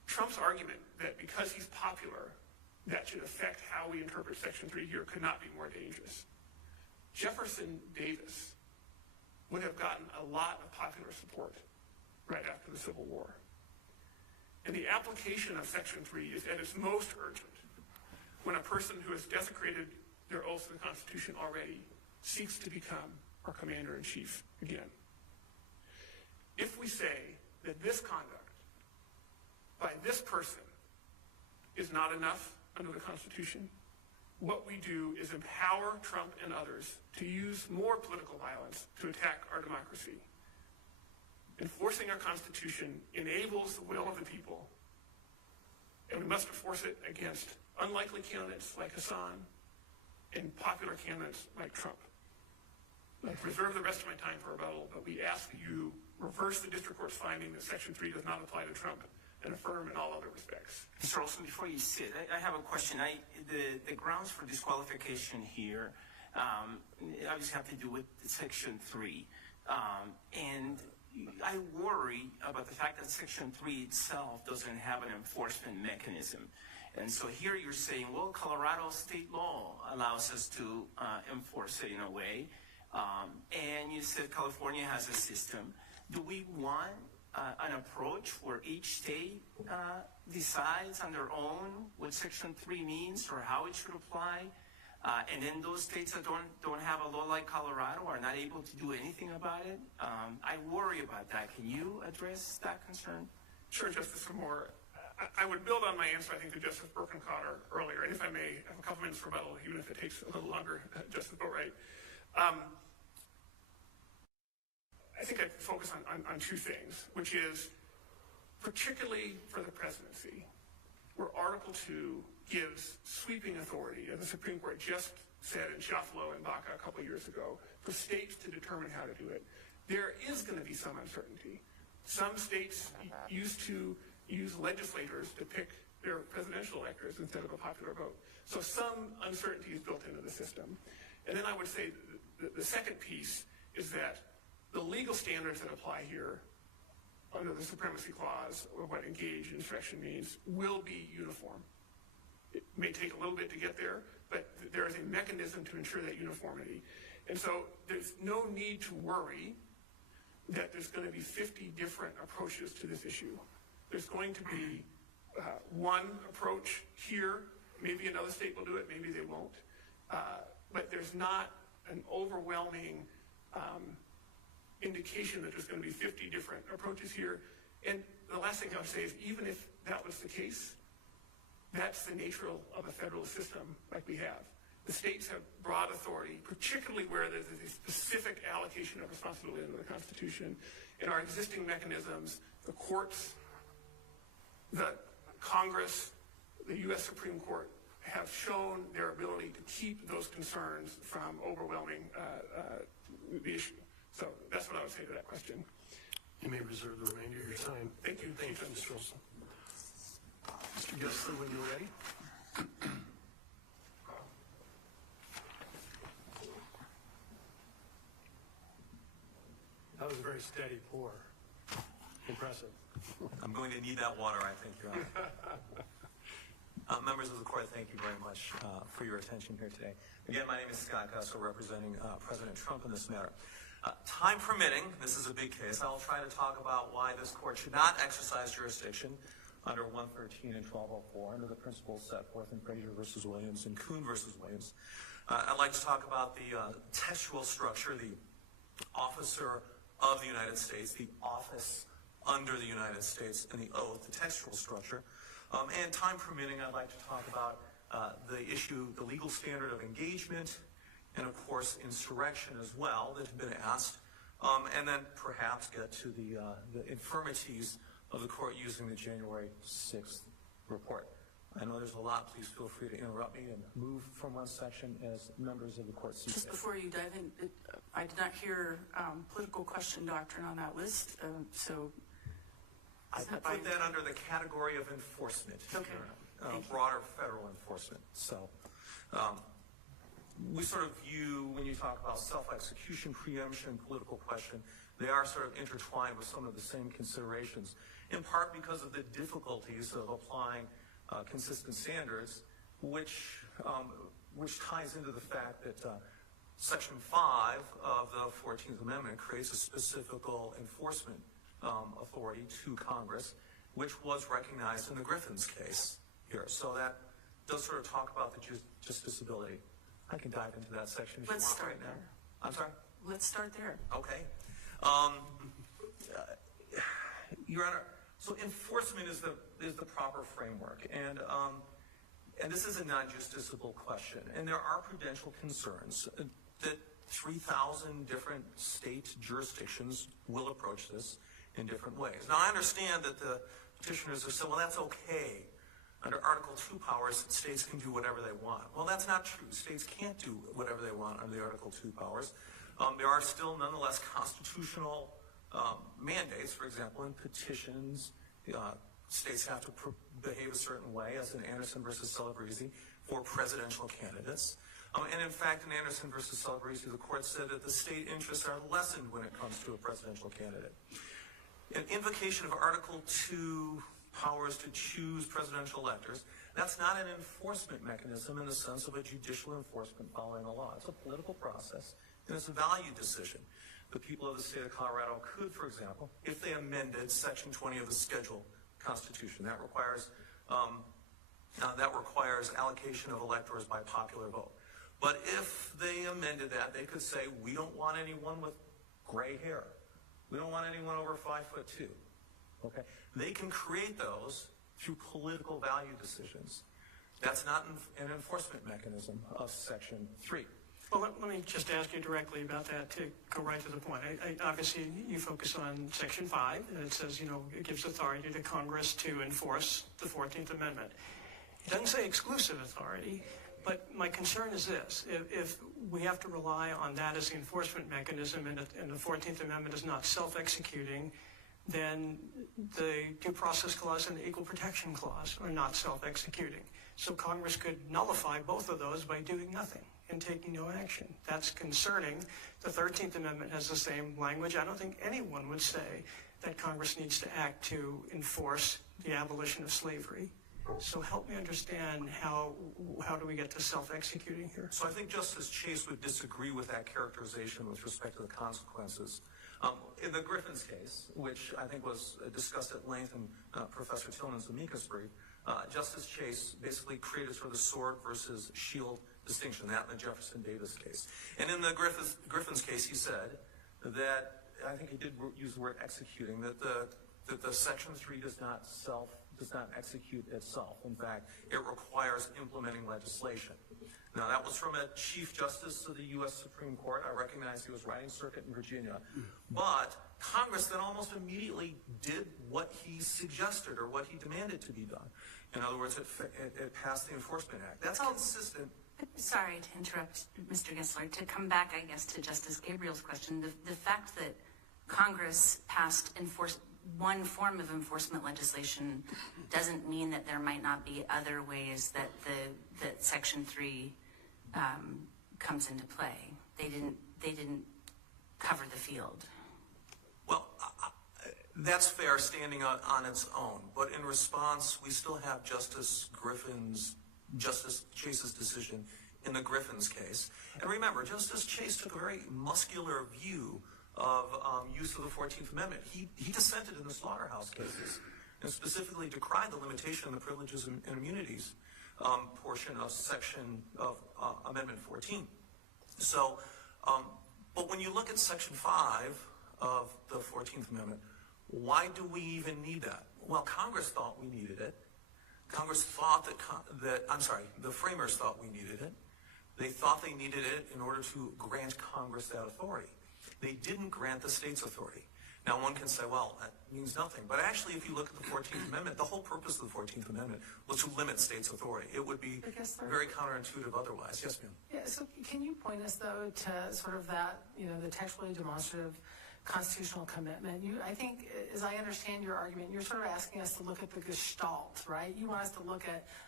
Trump's argument that because he's popular, that should affect how we interpret Section 3 here could not be more dangerous. Jefferson Davis would have gotten a lot of popular support right after the Civil War. And the application of Section 3 is at its most urgent when a person who has desecrated their oath to the Constitution already seeks to become our commander-in-chief again. If we say that this conduct by this person is not enough under the Constitution, what we do is empower Trump and others to use more political violence to attack our democracy. Enforcing our Constitution enables the will of the people, and we must enforce it against unlikely candidates like Hassan and popular candidates like Trump. I reserve the rest of my time for rebuttal, but we ask that you reverse the district court's finding that Section 3 does not apply to Trump and affirm in all other respects. Mr. Olson, before you sit, I have a question. The grounds for disqualification here obviously have to do with Section 3. And I worry about the fact that Section 3 itself doesn't have an enforcement mechanism. And so here you're saying, well, Colorado state law allows us to enforce it in a way. And you said California has a system. Do we want an approach where each state decides on their own what Section 3 means or how it should apply? And then those states that don't have a law like Colorado are not able to do anything about it? I worry about that. Can you address that concern? Sure, Justice Moore. I would build on my answer, I think, to Justice Birkencotter earlier. And if I may, I have a couple minutes for rebuttal, even if it takes a little longer, Justice Boatwright. I think I'd focus on two things, which is particularly for the presidency, where Article 2 gives sweeping authority, as the Supreme Court just said in Shuffalo and Baca a couple of years ago, for states to determine how to do it. There is going to be some uncertainty. Some states used to use legislators to pick their presidential electors instead of a popular vote. So some uncertainty is built into the system. And then I would say the second piece is that the legal standards that apply here under the Supremacy Clause, or what engaged insurrection means, will be uniform. It may take a little bit to get there, but there is a mechanism to ensure that uniformity. And so there's no need to worry that there's going to be 50 different approaches to this issue. There's going to be one approach here. Maybe another state will do it, maybe they won't. But there's not an overwhelming indication that there's going to be 50 different approaches here. And the last thing I would say is, even if that was the case, that's the nature of a federal system like we have. The states have broad authority, particularly where there's a specific allocation of responsibility under the Constitution. In our existing mechanisms, the courts, the Congress, the U.S. Supreme Court have shown their ability to keep those concerns from overwhelming the issue. So that's what I would say to that question. You may reserve the remainder of your time. Thank you. Thank you, Mr. Olson. Mr. Gessler, when you're ready. That was a very steady pour. Impressive. I'm going to need that water, I think, Your Honor. Members of the court, thank you very much for your attention here today. Again, my name is Scott Gessler, representing President Trump in this matter. Time permitting, this is a big case, I'll try to talk about why this court should not exercise jurisdiction under 113 and 1204 under the principles set forth in Frazier v. Williams and Kuhn v. Williams. I'd like to talk about the textual structure, the officer of the United States, the office under the United States, and the oath, the textual structure. And time permitting, I'd like to talk about the issue, the legal standard of engagement, and of course insurrection as well that have been asked, and then perhaps get to the infirmities of the court using the January 6th report. I know there's a lot. Please feel free to interrupt me and move from one section as members of the court see fit. Just before you dive in, I did not hear political question doctrine on that list, so... I put that under the category of enforcement, okay. Broader federal enforcement. So we sort of view, when you talk about self-execution, preemption, political question, they are sort of intertwined with some of the same considerations, in part because of the difficulties of applying consistent standards, which ties into the fact that Section 5 of the 14th Amendment creates a specific enforcement authority to Congress, which was recognized in the Griffin's case here. So that does sort of talk about the justiciability. I can dive into that section if Let's you want start right now. there. I'm sorry? Let's start there. Okay. Your Honor, so enforcement is the proper framework, and this is a non-justiciable question, and there are prudential concerns that 3,000 different state jurisdictions will approach this in different ways. Now, I understand that the petitioners have said, well, that's okay. Under Article 2 powers, states can do whatever they want. Well, that's not true. States can't do whatever they want under the Article 2 powers. There are still, nonetheless, constitutional mandates. For example, in petitions, states have to behave a certain way, as in Anderson versus Celebrezzi, for presidential candidates. And in fact, in Anderson versus Celebrezzi, the court said that the state interests are lessened when it comes to a presidential candidate. An invocation of Article 2 powers to choose presidential electors, that's not an enforcement mechanism in the sense of a judicial enforcement following a law. It's a political process, and it's a value decision. The people of the state of Colorado could, for example, if they amended Section 20 of the Schedule Constitution, that requires allocation of electors by popular vote. But if they amended that, they could say, we don't want anyone with gray hair. We don't want anyone over 5'2". Okay? They can create those through political value decisions. That's not an enforcement mechanism of Section 3. Well, let me just ask you directly about that to go right to the point. Obviously, you focus on Section 5, and it says, it gives authority to Congress to enforce the 14th Amendment. It doesn't say exclusive authority, but my concern is this. If we have to rely on that as the enforcement mechanism and the 14th Amendment is not self-executing, then the Due Process Clause and the Equal Protection Clause are not self-executing. So Congress could nullify both of those by doing nothing and taking no action. That's concerning. The 13th Amendment has the same language. I don't think anyone would say that Congress needs to act to enforce the abolition of slavery. So help me understand how do we get to self-executing here? So I think Justice Chase would disagree with that characterization with respect to the consequences. In the Griffin's case, which I think was discussed at length in Professor Tillman's amicus brief, Justice Chase basically created sort of the sword versus shield distinction, that in the Jefferson Davis case. And in the Griffin's case, he said that, I think he did use the word executing, that the Section 3 does not execute itself. In fact, it requires implementing legislation. Now, that was from a Chief Justice of the U.S. Supreme Court. I recognize he was riding circuit in Virginia. But Congress then almost immediately did what he suggested or what he demanded to be done. In other words, it passed the Enforcement Act. That's consistent. Sorry to interrupt, Mr. Gessler. To come back, I guess, to Justice Gabriel's question, the fact that Congress passed one form of enforcement legislation doesn't mean that there might not be other ways that that Section 3 comes into play. They didn't cover the field. Well, that's fair standing on its own. But in response, we still have Justice Chase's decision in the Griffin's case. And remember, Justice Chase took a very muscular view of use of the 14th Amendment. He dissented in the slaughterhouse cases and specifically decried the limitation of the privileges and immunities portion of Amendment 14. So, but when you look at Section 5 of the 14th Amendment, why do we even need that? Well, Congress thought we needed it. Congress thought the framers thought we needed it. They thought they needed it in order to grant Congress that authority. They didn't grant the states authority. Now, one can say, well, that means nothing. But actually, if you look at the 14th Amendment, the whole purpose of the 14th Amendment was to limit states' authority. It would be very counterintuitive otherwise. Yes, ma'am. Yeah, so can you point us, though, to sort of that, the textually demonstrative constitutional commitment? I think, as I understand your argument, you're sort of asking us to look at the gestalt, right? You want us to look at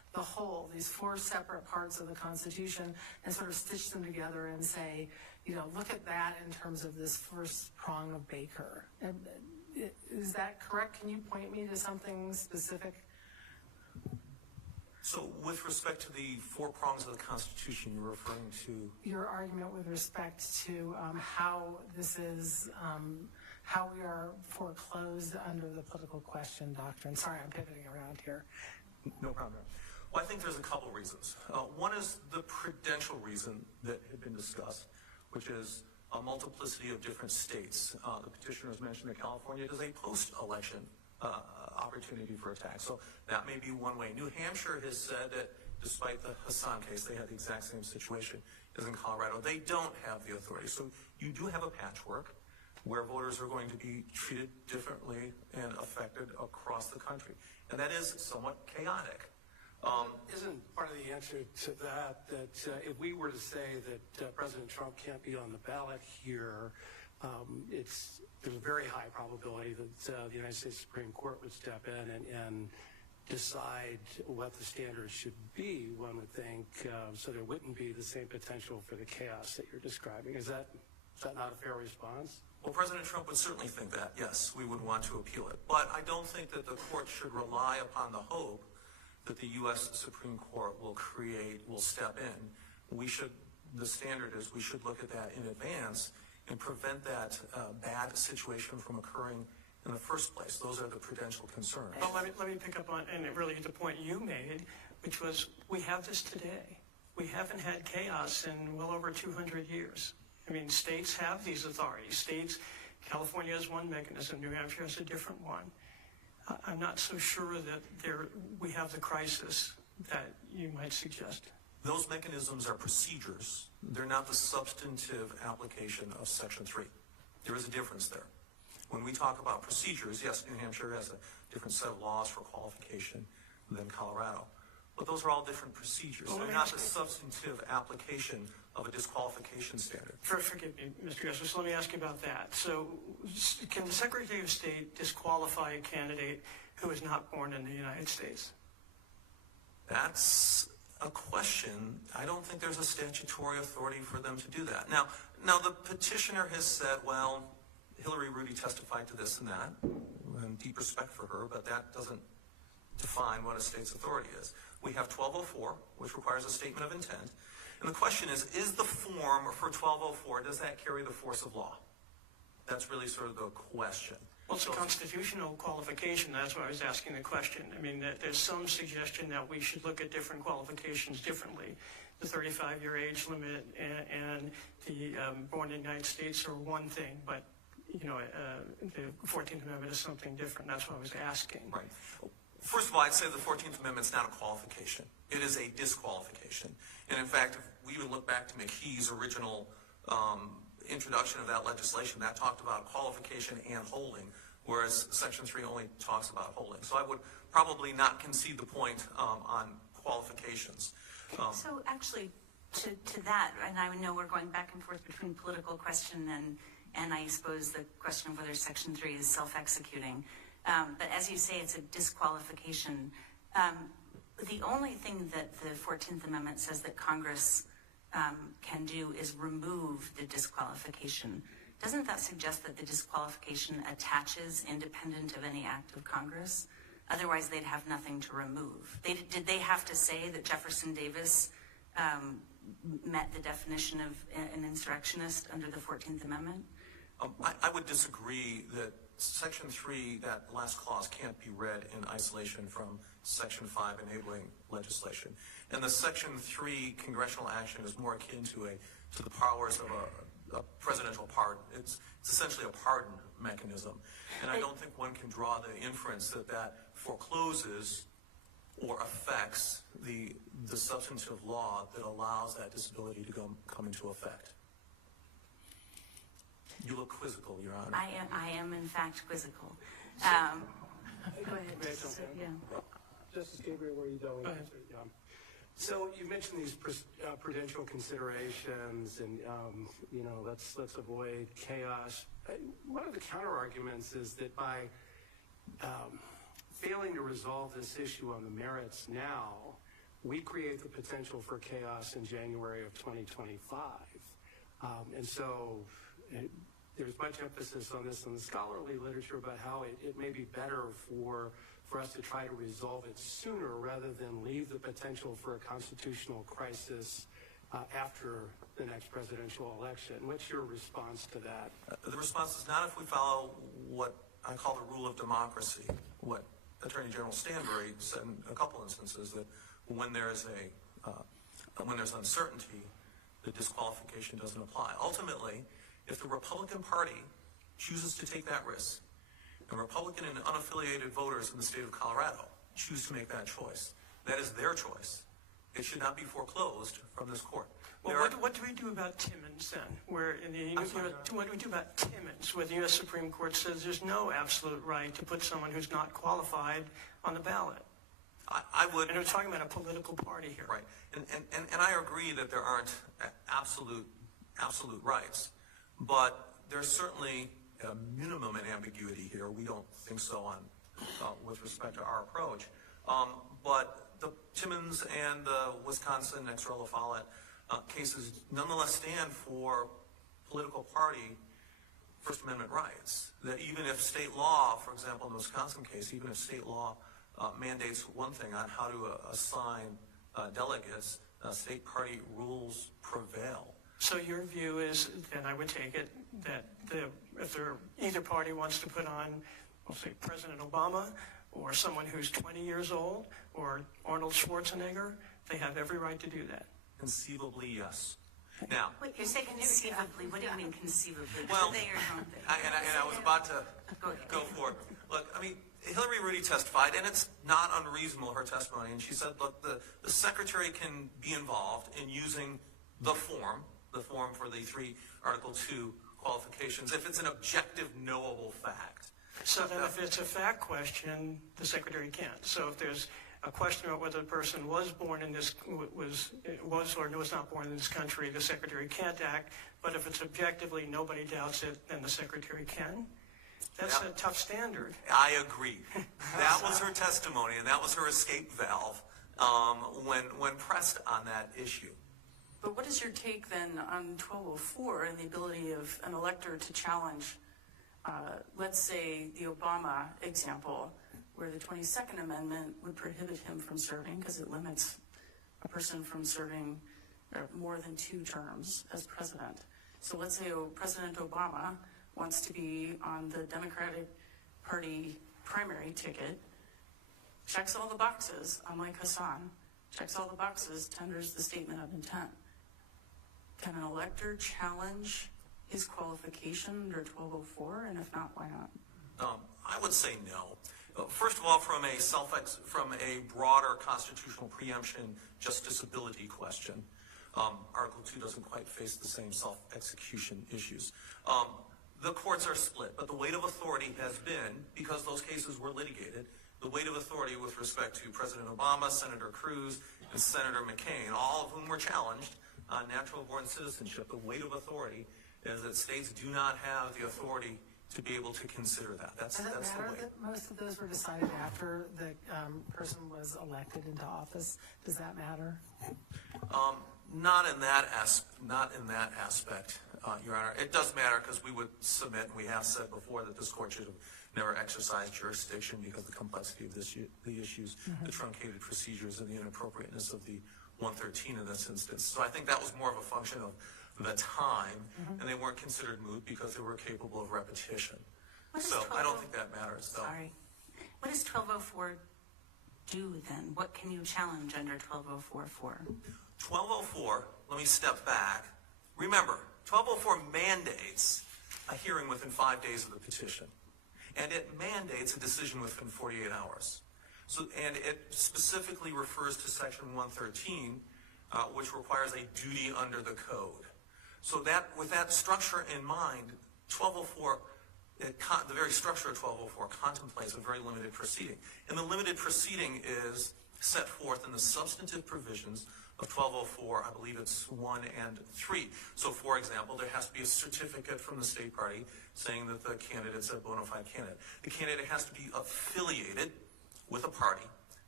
the whole, these four separate parts of the Constitution, and sort of stitch them together and say, look at that in terms of this first prong of Baker. Is that correct? Can you point me to something specific? So with respect to the four prongs of the Constitution, you're referring to? Your argument with respect to how this is, how we are foreclosed under the political question doctrine. Sorry, I'm pivoting around here. No problem. Well, I think there's a couple reasons. One is the prudential reason that had been discussed, which is a multiplicity of different states. The petitioner has mentioned that California is a post-election opportunity for attack. So that may be one way. New Hampshire has said that despite the Hassan case, they had the exact same situation as in Colorado. They don't have the authority. So you do have a patchwork where voters are going to be treated differently and affected across the country. And that is somewhat chaotic. Isn't part of the answer to that if we were to say that President Trump can't be on the ballot here, there's a very high probability that the United States Supreme Court would step in and decide what the standards should be, one would think, so there wouldn't be the same potential for the chaos that you're describing. Is that not a fair response? Well, President Trump would certainly think that, yes, we would want to appeal it. But I don't think that the court should rely upon the hope that the U.S. Supreme Court will step in. The standard is we should look at that in advance and prevent that bad situation from occurring in the first place. Those are the prudential concerns. Well, let me pick up on, and really the point you made, which was we have this today. We haven't had chaos in well over 200 years. I mean, states have these authorities. California has one mechanism, New Hampshire has a different one. I'm not so sure that we have the crisis that you might suggest. Those mechanisms are procedures. They're not the substantive application of Section 3. There is a difference there. When we talk about procedures, yes, New Hampshire has a different set of laws for qualification than Colorado. But those are all different procedures. They're not the substantive application of a disqualification standard. Forgive me, Mr. Justice, let me ask you about that. So can the Secretary of State disqualify a candidate who is not born in the United States? That's a question. I don't think there's a statutory authority for them to do that. Now the petitioner has said, well, Hillary Rudy testified to this and that, and deep respect for her, but that doesn't define what a state's authority is. We have 1204, which requires a statement of intent. And the question is the form for 1204, does that carry the force of law? That's really sort of the question. Well, it's a constitutional qualification. That's why I was asking the question. I mean, there's some suggestion that we should look at different qualifications differently. The 35-year age limit and the born in the United States are one thing, but the 14th Amendment is something different. That's what I was asking. Right. First of all, I'd say the 14th Amendment is not a qualification. It is a disqualification. And in fact, if we would look back to McKee's original introduction of that legislation, that talked about qualification and holding, whereas Section 3 only talks about holding. So I would probably not concede the point on qualifications. So actually, to that, and I know we're going back and forth between political question and I suppose the question of whether Section 3 is self-executing. But as you say, it's a disqualification. The only thing that the 14th Amendment says that Congress can do is remove the disqualification. Doesn't that suggest that the disqualification attaches independent of any act of Congress? Otherwise, they'd have nothing to remove. Did they have to say that Jefferson Davis met the definition of an insurrectionist under the 14th Amendment? I would disagree that Section 3, that last clause, can't be read in isolation from Section 5 enabling legislation. And the Section 3 congressional action is more akin to the powers of a presidential pardon. It's essentially a pardon mechanism. And I don't think one can draw the inference that forecloses or affects the substantive law that allows that disability to come into effect. You look quizzical, Your Honor. I am in fact quizzical. Go ahead. Justice Gabriel, where are you going? So you mentioned these prudential considerations, and let's avoid chaos. One of the counter arguments is that by failing to resolve this issue on the merits now, we create the potential for chaos in January of 2025. And so there's much emphasis on this in the scholarly literature about how it may be better for us to try to resolve it sooner rather than leave the potential for a constitutional crisis after the next presidential election. What's your response to that? The response is not if we follow what I call the rule of democracy, what Attorney General Stanbury said in a couple instances, that when there's uncertainty, the disqualification doesn't apply. Ultimately, if the Republican Party chooses to take that risk, and Republican and unaffiliated voters in the state of Colorado choose to make that choice, that is their choice. It should not be foreclosed from this court. Well, what do we do about Timmons then? Where what do we do about Timmons, where the U.S. Supreme Court says there's no absolute right to put someone who's not qualified on the ballot? I would. And we're talking about a political party here. Right. And I agree that there aren't absolute rights, but there's certainly a minimum in ambiguity here. We don't think so with respect to our approach. But the Timmons and the Wisconsin Ex Rel Follett cases nonetheless stand for political party First Amendment rights. That even if state law, for example, in the Wisconsin case, even if state law mandates one thing on how to assign delegates, state party rules prevail. So your view is, and I would take it, that if either party wants to put on, we'll say, President Obama, or someone who's 20 years old, or Arnold Schwarzenegger, they have every right to do that. Conceivably, yes. Now, Wait, you say conceivably. What do you mean conceivably? well, They or don't they? I was about to go for it. Look, I mean, Hillary Rudy testified, and it's not unreasonable, her testimony, and she said, look, the secretary can be involved in using the form for the 3 Article 2 qualifications if it's an objective, knowable fact. So then if it's a fact question, the secretary can't. So if there's a question about whether the person was born in this, was or was not born in this country, the secretary can't act. But if it's objectively, nobody doubts it, then the secretary can. That's a tough standard. I agree. That was her testimony, and that was her escape valve when pressed on that issue. But what is your take then on 1204 and the ability of an elector to challenge, let's say, the Obama example, where the 22nd Amendment would prohibit him from serving because it limits a person from serving more than 2 terms as president. So let's say President Obama wants to be on the Democratic Party primary ticket, checks all the boxes, unlike Hassan, checks all the boxes, tenders the statement of intent. Can an elector challenge his qualification under 1204? And if not, why not? I would say no. First of all, from a broader constitutional preemption justiciability question, Article 2 doesn't quite face the same self-execution issues. The courts are split, but the weight of authority has been, because those cases were litigated, the weight of authority with respect to President Obama, Senator Cruz, and Senator McCain, all of whom were challenged on natural-born citizenship. The weight of authority is that states do not have the authority to be able to consider that. That's the matter weight. that most of those were decided after the person was elected into office? Does that matter? Not in that aspect, Your Honor. It does matter because we would submit, and we have said before, that this court should have never exercised jurisdiction because of the complexity of the issues, the truncated procedures, and the inappropriateness of the 113 in this instance. So I think that was more of a function of the time, and they weren't considered moot because they were capable of repetition. So I don't think that matters, though. Sorry. What does 1204 do then? What can you challenge under 1204 for? 1204, let me step back. Remember, 1204 mandates a hearing within 5 days of the petition, and it mandates a decision within 48 hours. And it specifically refers to Section 113, which requires a duty under the code. So with that structure in mind, 1204, the very structure of 1204 contemplates a very limited proceeding. And the limited proceeding is set forth in the substantive provisions of 1204, I believe it's 1 and 3. So, for example, there has to be a certificate from the state party saying that the candidate's a bona fide candidate. The candidate has to be affiliated with a party.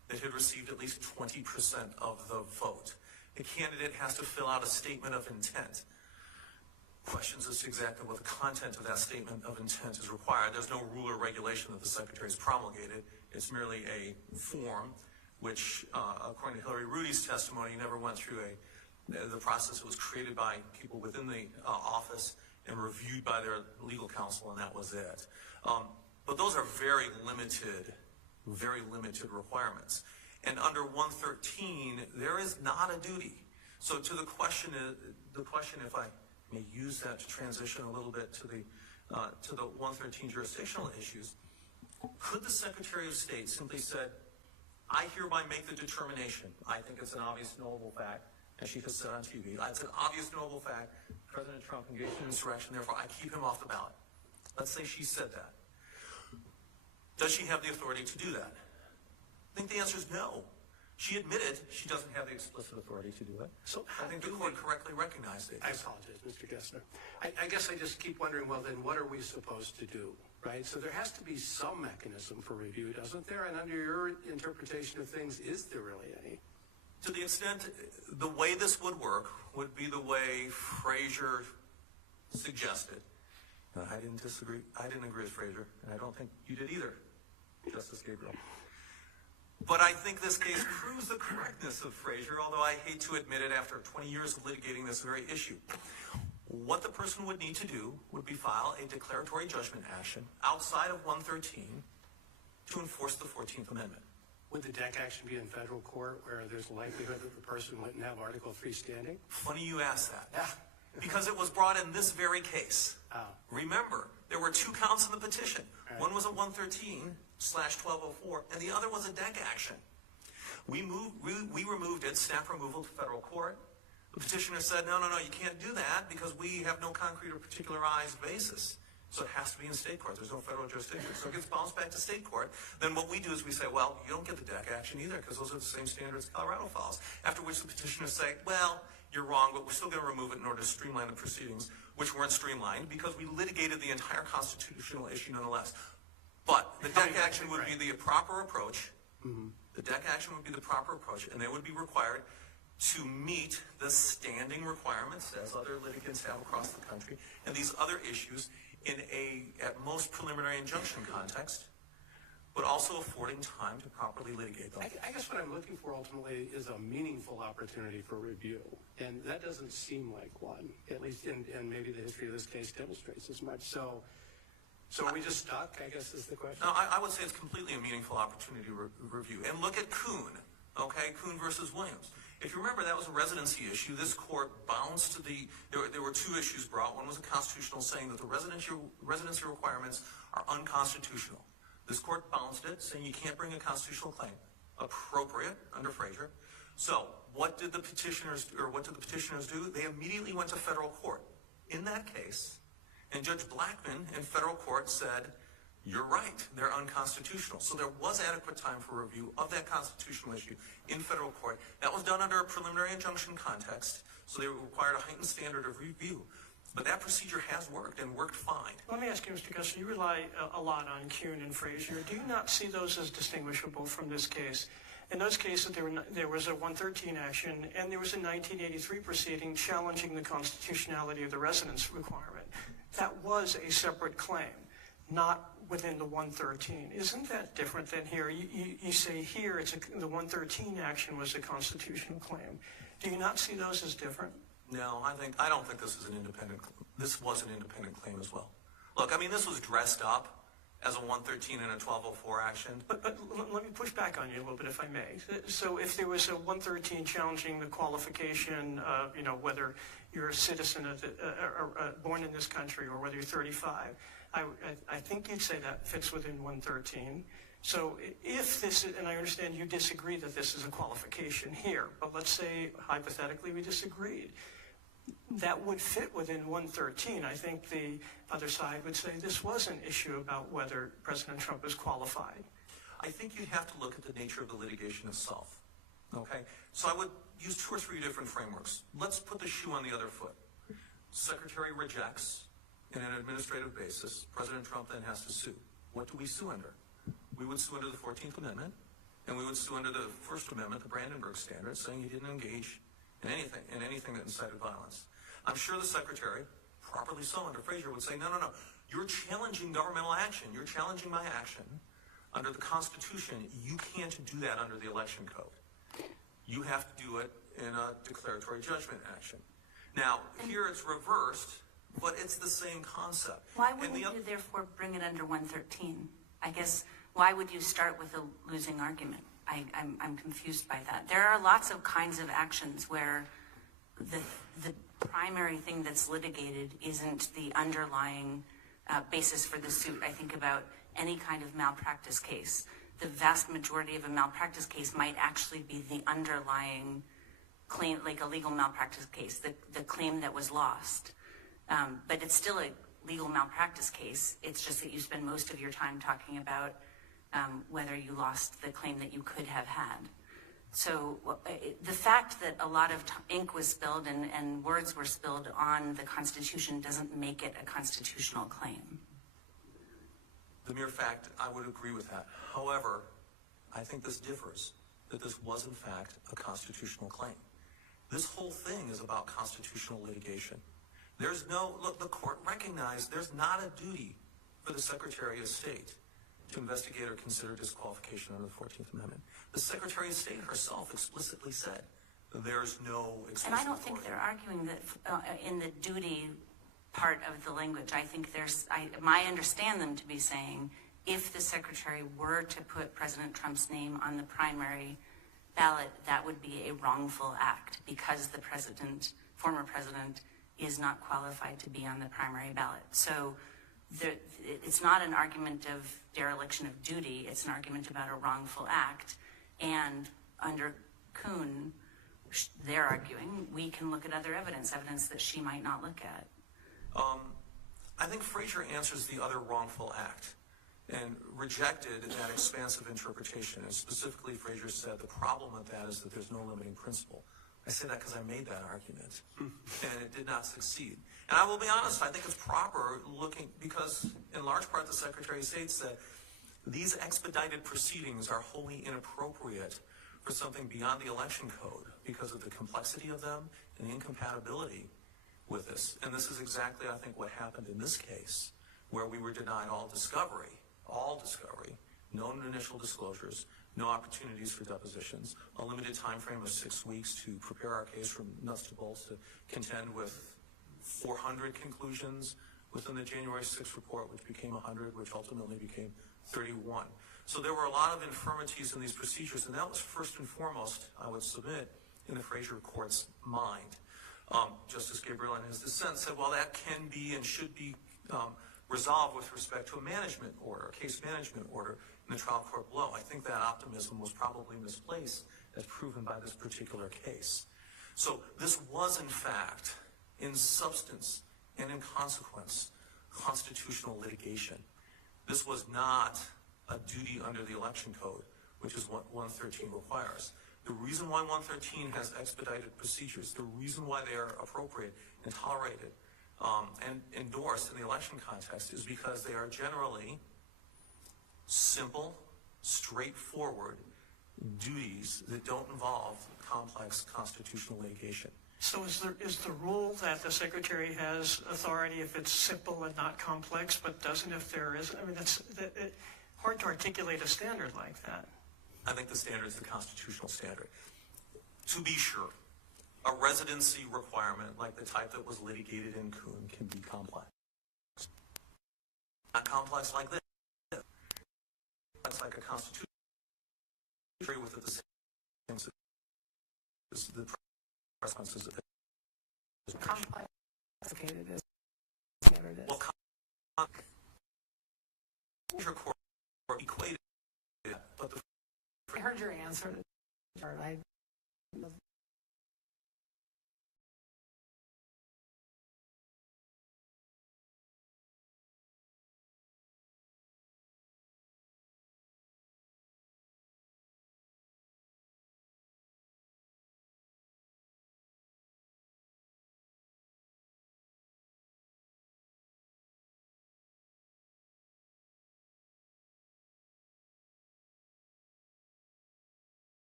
that had received at least 20% of the vote. The candidate has to fill out a statement of intent. Questions as to exactly what the content of that statement of intent is required. There's no rule or regulation that the Secretary has promulgated. It's merely a form which, according to Hillary Rudy's testimony, never went through the process. It was created by people within the office and reviewed by their legal counsel, and that was it. But those are very limited requirements. And under 113, there is not a duty. So to the question, if I may use that to transition a little bit to the 113 jurisdictional issues, could the Secretary of State simply said, I hereby make the determination, I think it's an obvious knowable fact, and she just said on TV, it's an obvious knowable fact, President Trump engaged in insurrection, therefore I keep him off the ballot. Let's say she said that. Does she have the authority to do that? I think the answer is no. She admitted she doesn't have the explicit authority to do it. So I think the court correctly recognized it. I apologize, Mr. Gessner. I guess I just keep wondering, well, then what are we supposed to do, right? So there has to be some mechanism for review, doesn't there? And under your interpretation of things, is there really any? To the extent, the way this would work would be the way Frazier suggested. I didn't disagree. I didn't agree with Frazier, and I don't think you did either, Justice Gabriel. But I think this case proves the correctness of Frazier, although I hate to admit it after 20 years of litigating this very issue. What the person would need to do would be file a declaratory judgment action outside of 113 to enforce the 14th Amendment. Would the deck action be in federal court where there's a likelihood that the person wouldn't have Article 3 standing? Funny you ask that. Yeah. Because it was brought in this very case. Oh. Remember, there were two counts in the petition. Right. One was a 113/1204, and the other was a deck action. We removed it, staff removal to federal court. The petitioner said, no, you can't do that because we have no concrete or particularized basis. So it has to be in state court. There's no federal jurisdiction. So it gets bounced back to state court. Then what we do is we say, well, you don't get the deck action either because those are the same standards Colorado follows. After which the petitioners say, well, you're wrong, but we're still going to remove it in order to streamline the proceedings, which weren't streamlined because we litigated the entire constitutional issue nonetheless. But the deck action would be the proper approach. Mm-hmm. The deck action would be the proper approach, and they would be required to meet the standing requirements, as other litigants have across the country, and these other issues in a, at most, preliminary injunction context, but also affording time to properly litigate them. I guess what I'm looking for ultimately is a meaningful opportunity for review, and that doesn't seem like one, at least in maybe the history of this case demonstrates as much. So are we just stuck, I guess is the question? No, I would say it's completely a meaningful opportunity review. And look at Kuhn, okay, Kuhn versus Williams. If you remember, that was a residency issue. This court bounced to there were two issues brought. One was a constitutional saying that the residency requirements are unconstitutional. This court bounced it, saying you can't bring a constitutional claim. Appropriate under Frazier. So what did the petitioners do? They immediately went to federal court. In that case, and Judge Blackmun in federal court said, you're right, they're unconstitutional. So there was adequate time for review of that constitutional issue in federal court. That was done under a preliminary injunction context, so they required a heightened standard of review. But that procedure has worked and worked fine. Let me ask you, Mr. Gusson, you rely a lot on Kuhn and Frazier. Do you not see those as distinguishable from this case? In those cases, there was a 113 action, and there was a 1983 proceeding challenging the constitutionality of the residence requirement. That was a separate claim, not within the 113. Isn't that different than here? You say here the 113 action was a constitutional claim. Do you not see those as different? No, I don't think this is an independent. This was an independent claim as well. Look, I mean, this was dressed up as a 113 and a 1204 action. But let me push back on you a little bit, if I may. So if there was a 113 challenging the qualification, whether you're a citizen born in this country or whether you're 35, I think you'd say that fits within 113. So if this, and I understand you disagree that this is a qualification here, but let's say hypothetically we disagreed. That would fit within 113. I think the other side would say this was an issue about whether President Trump is qualified. I think you'd have to look at the nature of the litigation itself. Okay? So I would use 2 or 3 different frameworks. Let's put the shoe on the other foot. Secretary rejects in an administrative basis. President Trump then has to sue. What do we sue under? We would sue under the 14th Amendment, And we would sue under the First Amendment, the Brandenburg standards, saying he didn't engage in anything that incited violence. I'm sure the Secretary, properly so under Frazier, would say, no, you're challenging governmental action. You're challenging my action under the Constitution. You can't do that under the Election Code. You have to do it in a declaratory judgment action. Now, here it's reversed, but it's the same concept. Why wouldn't you therefore bring it under 113? I guess, why would you start with a losing argument? I'm confused by that. There are lots of kinds of actions where the primary thing that's litigated isn't the underlying basis for the suit. I think about any kind of malpractice case. The vast majority of a malpractice case might actually be the underlying claim, like a legal malpractice case, the claim that was lost. But it's still a legal malpractice case. It's just that you spend most of your time talking about whether you lost the claim that you could have had. So the fact that a lot of ink was spilled and words were spilled on the Constitution doesn't make it a constitutional claim. The mere fact, I would agree with that. However, I think this differs, that this was in fact a constitutional claim. This whole thing is about constitutional litigation. There's no, look, the court recognized there's not a duty for the Secretary of State to investigate or consider disqualification under the 14th Amendment. The Secretary of State herself explicitly said there's no explicit And I don't think authority. they're arguing that in the duty part of the language. I think I understand them to be saying if the Secretary were to put President Trump's name on the primary ballot, that would be a wrongful act because the former president, is not qualified to be on the primary ballot. So it's not an argument of dereliction of duty, it's an argument about a wrongful act. And under Kuhn, they're arguing we can look at other evidence that she might not look at. I think Frazier answers the other wrongful act and rejected that expansive interpretation. And specifically, Frazier said the problem with that is that there's no limiting principle. I say that because I made that argument, and it did not succeed. And I will be honest, I think it's proper looking, because in large part the Secretary of State said these expedited proceedings are wholly inappropriate for something beyond the election code because of the complexity of them and the incompatibility with this. And this is exactly, I think, what happened in this case, where we were denied all discovery, no initial disclosures, no opportunities for depositions, a limited time frame of 6 weeks to prepare our case from nuts to bolts to contend with 400 conclusions within the January 6th report, which became 100, which ultimately became 31. So there were a lot of infirmities in these procedures, and that was first and foremost, I would submit, in the Frazier Court's mind. Justice Gabriel, in his dissent, said, well, that can be and should be resolved with respect to a management order, a case management order in the trial court below. I think that optimism was probably misplaced, as proven by this particular case. So this was, in fact, in substance and in consequence, constitutional litigation. This was not a duty under the election code, which is what 113 requires. The reason why 113 has expedited procedures, the reason why they are appropriate and tolerated and endorsed in the election context is because they are generally simple, straightforward duties that don't involve complex constitutional litigation. So is the rule that the Secretary has authority if it's simple and not complex, but doesn't if there is? I mean, it's hard to articulate a standard like that. I think the standard is the constitutional standard. To be sure, a residency requirement like the type that was litigated in Kuhn can be complex. Not complex like this. It's like a constitution with the same things as the consequences of it. Complex, complicated is standard is. Well, your court equated it, but the I heard your answer to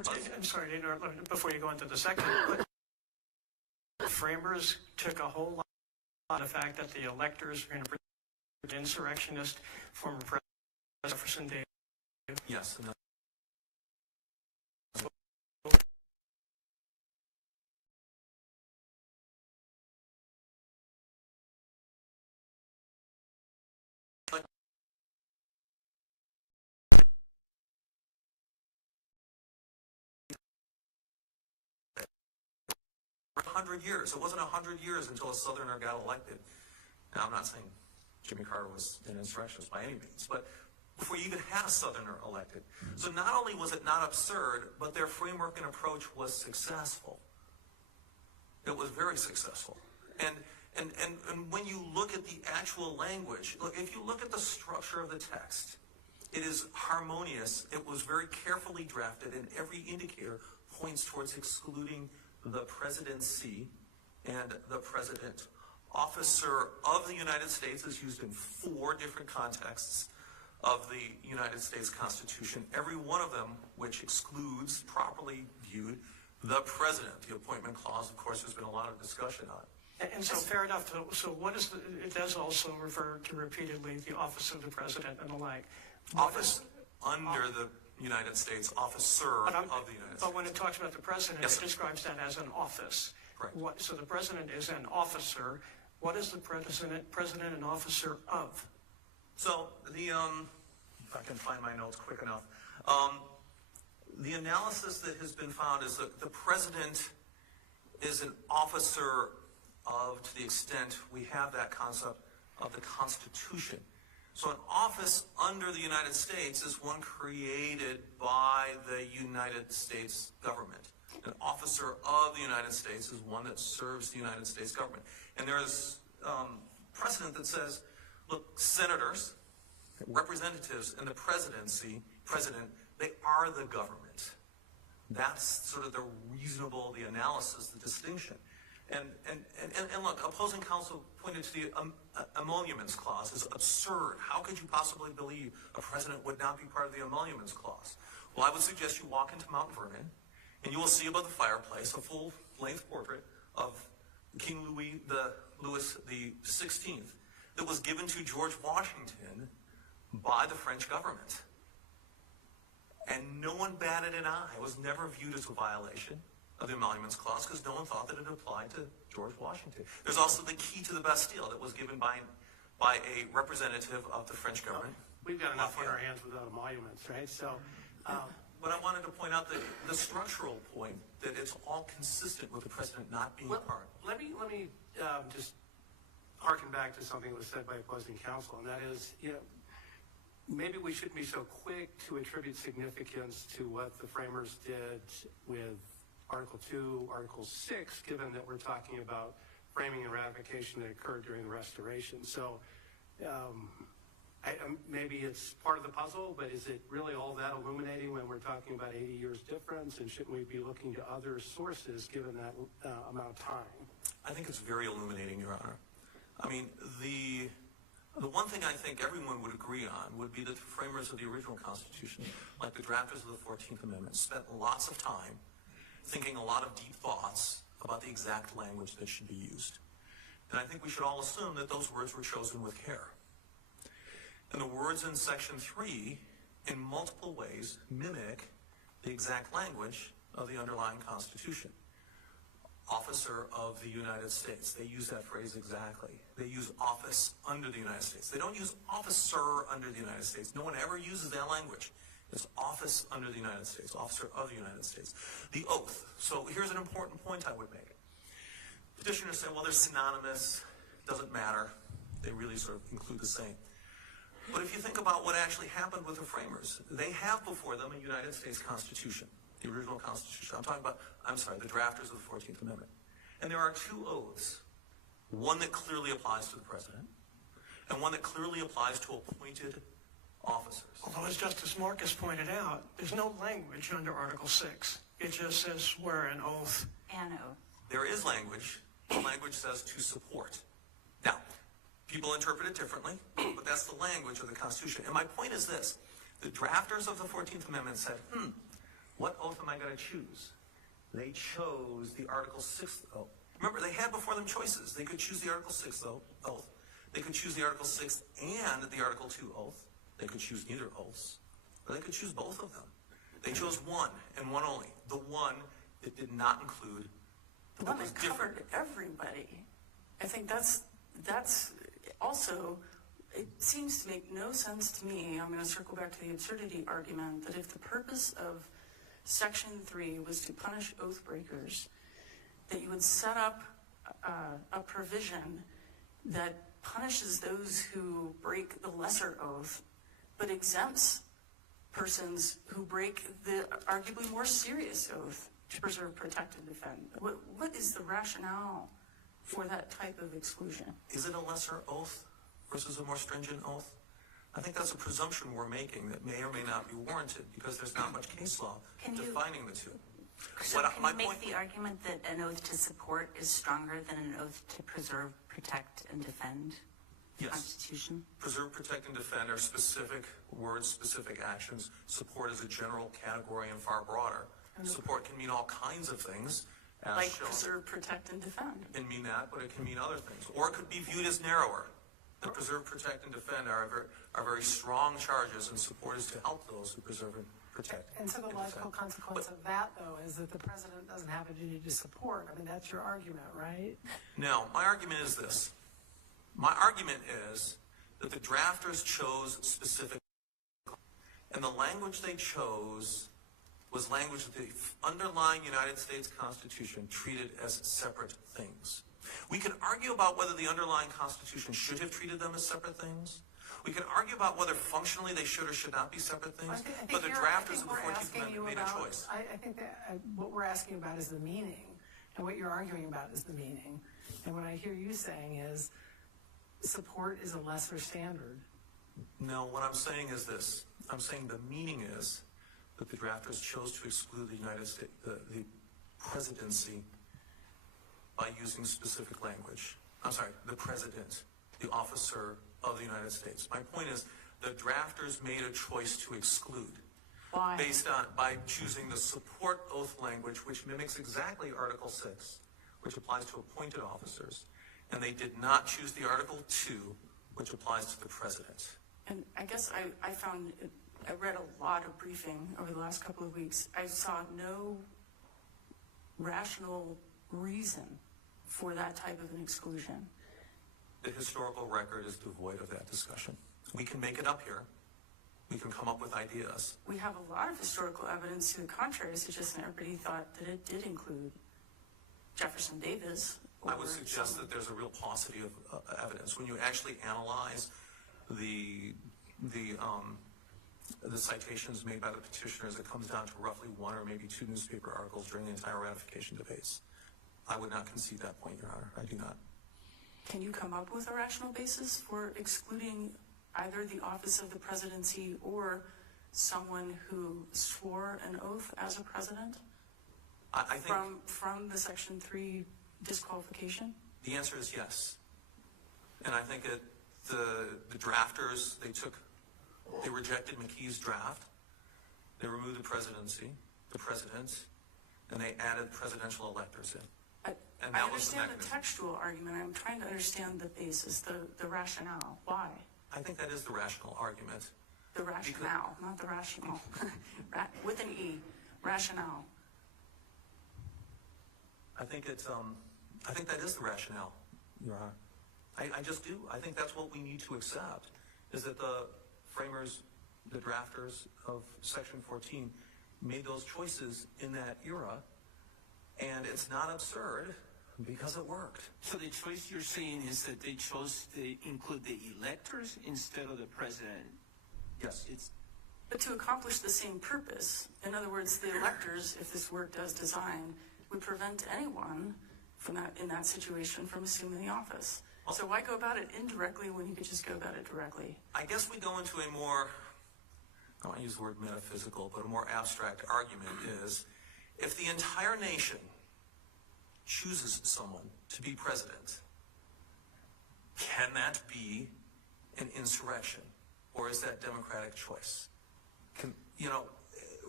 I'm sorry to interrupt before you go into the second, but the framers took a whole lot of the fact that the electors were going to be insurrectionist, former President Jefferson Davis. Yes. And 100 years. It wasn't 100 years until a Southerner got elected. Now, I'm not saying Jimmy Carter was an insurrectionist by any means, but before you even had a Southerner elected. So not only was it not absurd, but their framework and approach was successful. It was very successful. And when you look at the actual language, look, if you look at the structure of the text, it is harmonious. It was very carefully drafted, and every indicator points towards excluding the presidency and the president. Officer of the United States is used in 4 different contexts of the United States Constitution, every one of them which excludes, properly viewed, the president. The appointment clause, of course, there's been a lot of discussion on. And so fair enough. So what is it does also refer to repeatedly the office of the president and the like. Office under the United States, officer of the United States. But when it talks about the president, Yes, it describes that as an office. Right. So the president is an officer. What is the president an officer of? So the, if I can find my notes quick enough, the analysis that has been found is that the president is an officer of, to the extent we have that concept, of the Constitution. So an office under the United States is one created by the United States government. An officer of the United States is one that serves the United States government. And there is precedent that says, look, senators, representatives, and the president, they are the government. That's sort of the reasonable, the analysis, the distinction. And look, opposing counsel pointed to the emoluments clause as absurd. How could you possibly believe a president would not be part of the emoluments clause? Well, I would suggest you walk into Mount Vernon, and you will see above the fireplace a full-length portrait of King Louis the 16th that was given to George Washington by the French government. And no one batted an eye. It was never viewed as a violation of the emoluments clause because no one thought that it applied to George Washington. There's also the key to the Bastille that was given by a representative of the French government. We've got enough on our hands without emoluments, right? So, but I wanted to point out the structural point that it's all consistent with the president not being part. let me just harken back to something that was said by opposing counsel, and that is, maybe we shouldn't be so quick to attribute significance to what the framers did with Article 2, Article 6, given that we're talking about framing and ratification that occurred during the Restoration. So maybe it's part of the puzzle, but is it really all that illuminating when we're talking about 80 years difference, and shouldn't we be looking to other sources given that amount of time? I think it's very illuminating, Your Honor. I mean, the one thing I think everyone would agree on would be that the framers of the original Constitution, like the drafters of the 14th Amendment, spent lots of time thinking a lot of deep thoughts about the exact language that should be used. And I think we should all assume that those words were chosen with care. And the words in Section 3, in multiple ways, mimic the exact language of the underlying Constitution. Officer of the United States. They use that phrase exactly. They use office under the United States. They don't use officer under the United States. No one ever uses that language. It's office under the United States, officer of the United States. The oath. So here's an important point I would make. Petitioners say, well, they're synonymous. Doesn't matter. They really sort of include the same. But if you think about what actually happened with the framers, they have before them a United States Constitution, the original Constitution. The drafters of the 14th Amendment. And there are 2 oaths. One that clearly applies to the president, and one that clearly applies to appointed officers. Although, as Justice Marcus pointed out, there's no language under Article 6. It just says swear an oath. An oath. There is language. The language says to support. Now, people interpret it differently, but that's the language of the Constitution. And my point is this. The drafters of the 14th Amendment said, What oath am I going to choose? They chose the Article 6 oath. Remember, they had before them choices. They could choose the Article 6 oath. They could choose the Article 6 and the Article 2 oath. They could choose neither oaths. Or they could choose both of them. They chose one and one only. The one that did not include, The one that covered everybody. I think that's also, it seems to make no sense to me. I'm going to circle back to the absurdity argument that if the purpose of Section 3 was to punish oath breakers, that you would set up a provision that punishes those who break the lesser oath, but exempts persons who break the arguably more serious oath to preserve, protect, and defend. What is the rationale for that type of exclusion? is it a lesser oath versus a more stringent oath? I think that's a presumption we're making that may or may not be warranted because there's not much case law defining the two. So can you make the argument that an oath to support is stronger than an oath to preserve, protect, and defend the Yes. Constitution? Preserve, protect, and defend are specific words, specific actions. Support is a general category and far broader. Support can mean all kinds of things. As Like shown. preserve, protect, and defend. It can mean that, but it can mean other things. Or it could be viewed as narrower. The preserve, protect, and defend are very strong charges, and support is to help those who preserve and protect. And so the logical consequence of that, though, is that the president doesn't have a duty to support. I mean, that's your argument, right? No, my argument is this. My argument is that the drafters chose specific, and the language they chose was language that the underlying United States Constitution treated as separate things. We can argue about whether the underlying Constitution should have treated them as separate things. We can argue about whether functionally they should or should not be separate things. But the drafters of the 14th Amendment made a choice. I think that what we're asking about is the meaning, and what you're arguing about is the meaning. And what I hear you saying is support is a lesser standard. No, what I'm saying is this. I'm saying the meaning is that the drafters chose to exclude the United States, the presidency, by using specific language. I'm sorry, the president, the officer of the United States. My point is the drafters made a choice to exclude. Why? By choosing the support oath language, which mimics exactly Article 6, which applies to appointed officers. And they did not choose the Article 2, which applies to the president. And I guess I read a lot of briefing over the last couple of weeks. I saw no rational reason for that type of an exclusion. The historical record is devoid of that discussion. We can make it up here. We can come up with ideas. We have a lot of historical evidence to the contrary, suggesting everybody thought that it did include Jefferson Davis. I would suggest that there's a real paucity of evidence. When you actually analyze the citations made by the petitioners, it comes down to roughly one or maybe two newspaper articles during the entire ratification debates. I would not concede that point, Your Honor. I do not. Can you come up with a rational basis for excluding either the office of the presidency or someone who swore an oath as a president I think from the Section 3 disqualification? the answer is yes. And I think that the drafters, they rejected McKee's draft. They removed the presidency, the president, and they added presidential electors in. And I that was the understand the mechanism. textual argument. I'm trying to understand the basis, the rationale. Why? I think that is the rational argument. The rationale, not the rational. With an E, rationale. I think that is the rationale, Your Honor. I just do. I think that's what we need to accept, is that the framers, the drafters of Section 14 made those choices in that era, and it's not absurd because it worked. So the choice you're saying is that they chose to include the electors instead of the president? Yes. But to accomplish the same purpose, in other words, the electors, if this work does design, would prevent anyone from in that situation from assuming the office. So why go about it indirectly when you could just go about it directly? I guess we go into a more, I don't want to use the word metaphysical, but a more abstract argument is, if the entire nation chooses someone to be president, can that be an insurrection? Or is that democratic choice?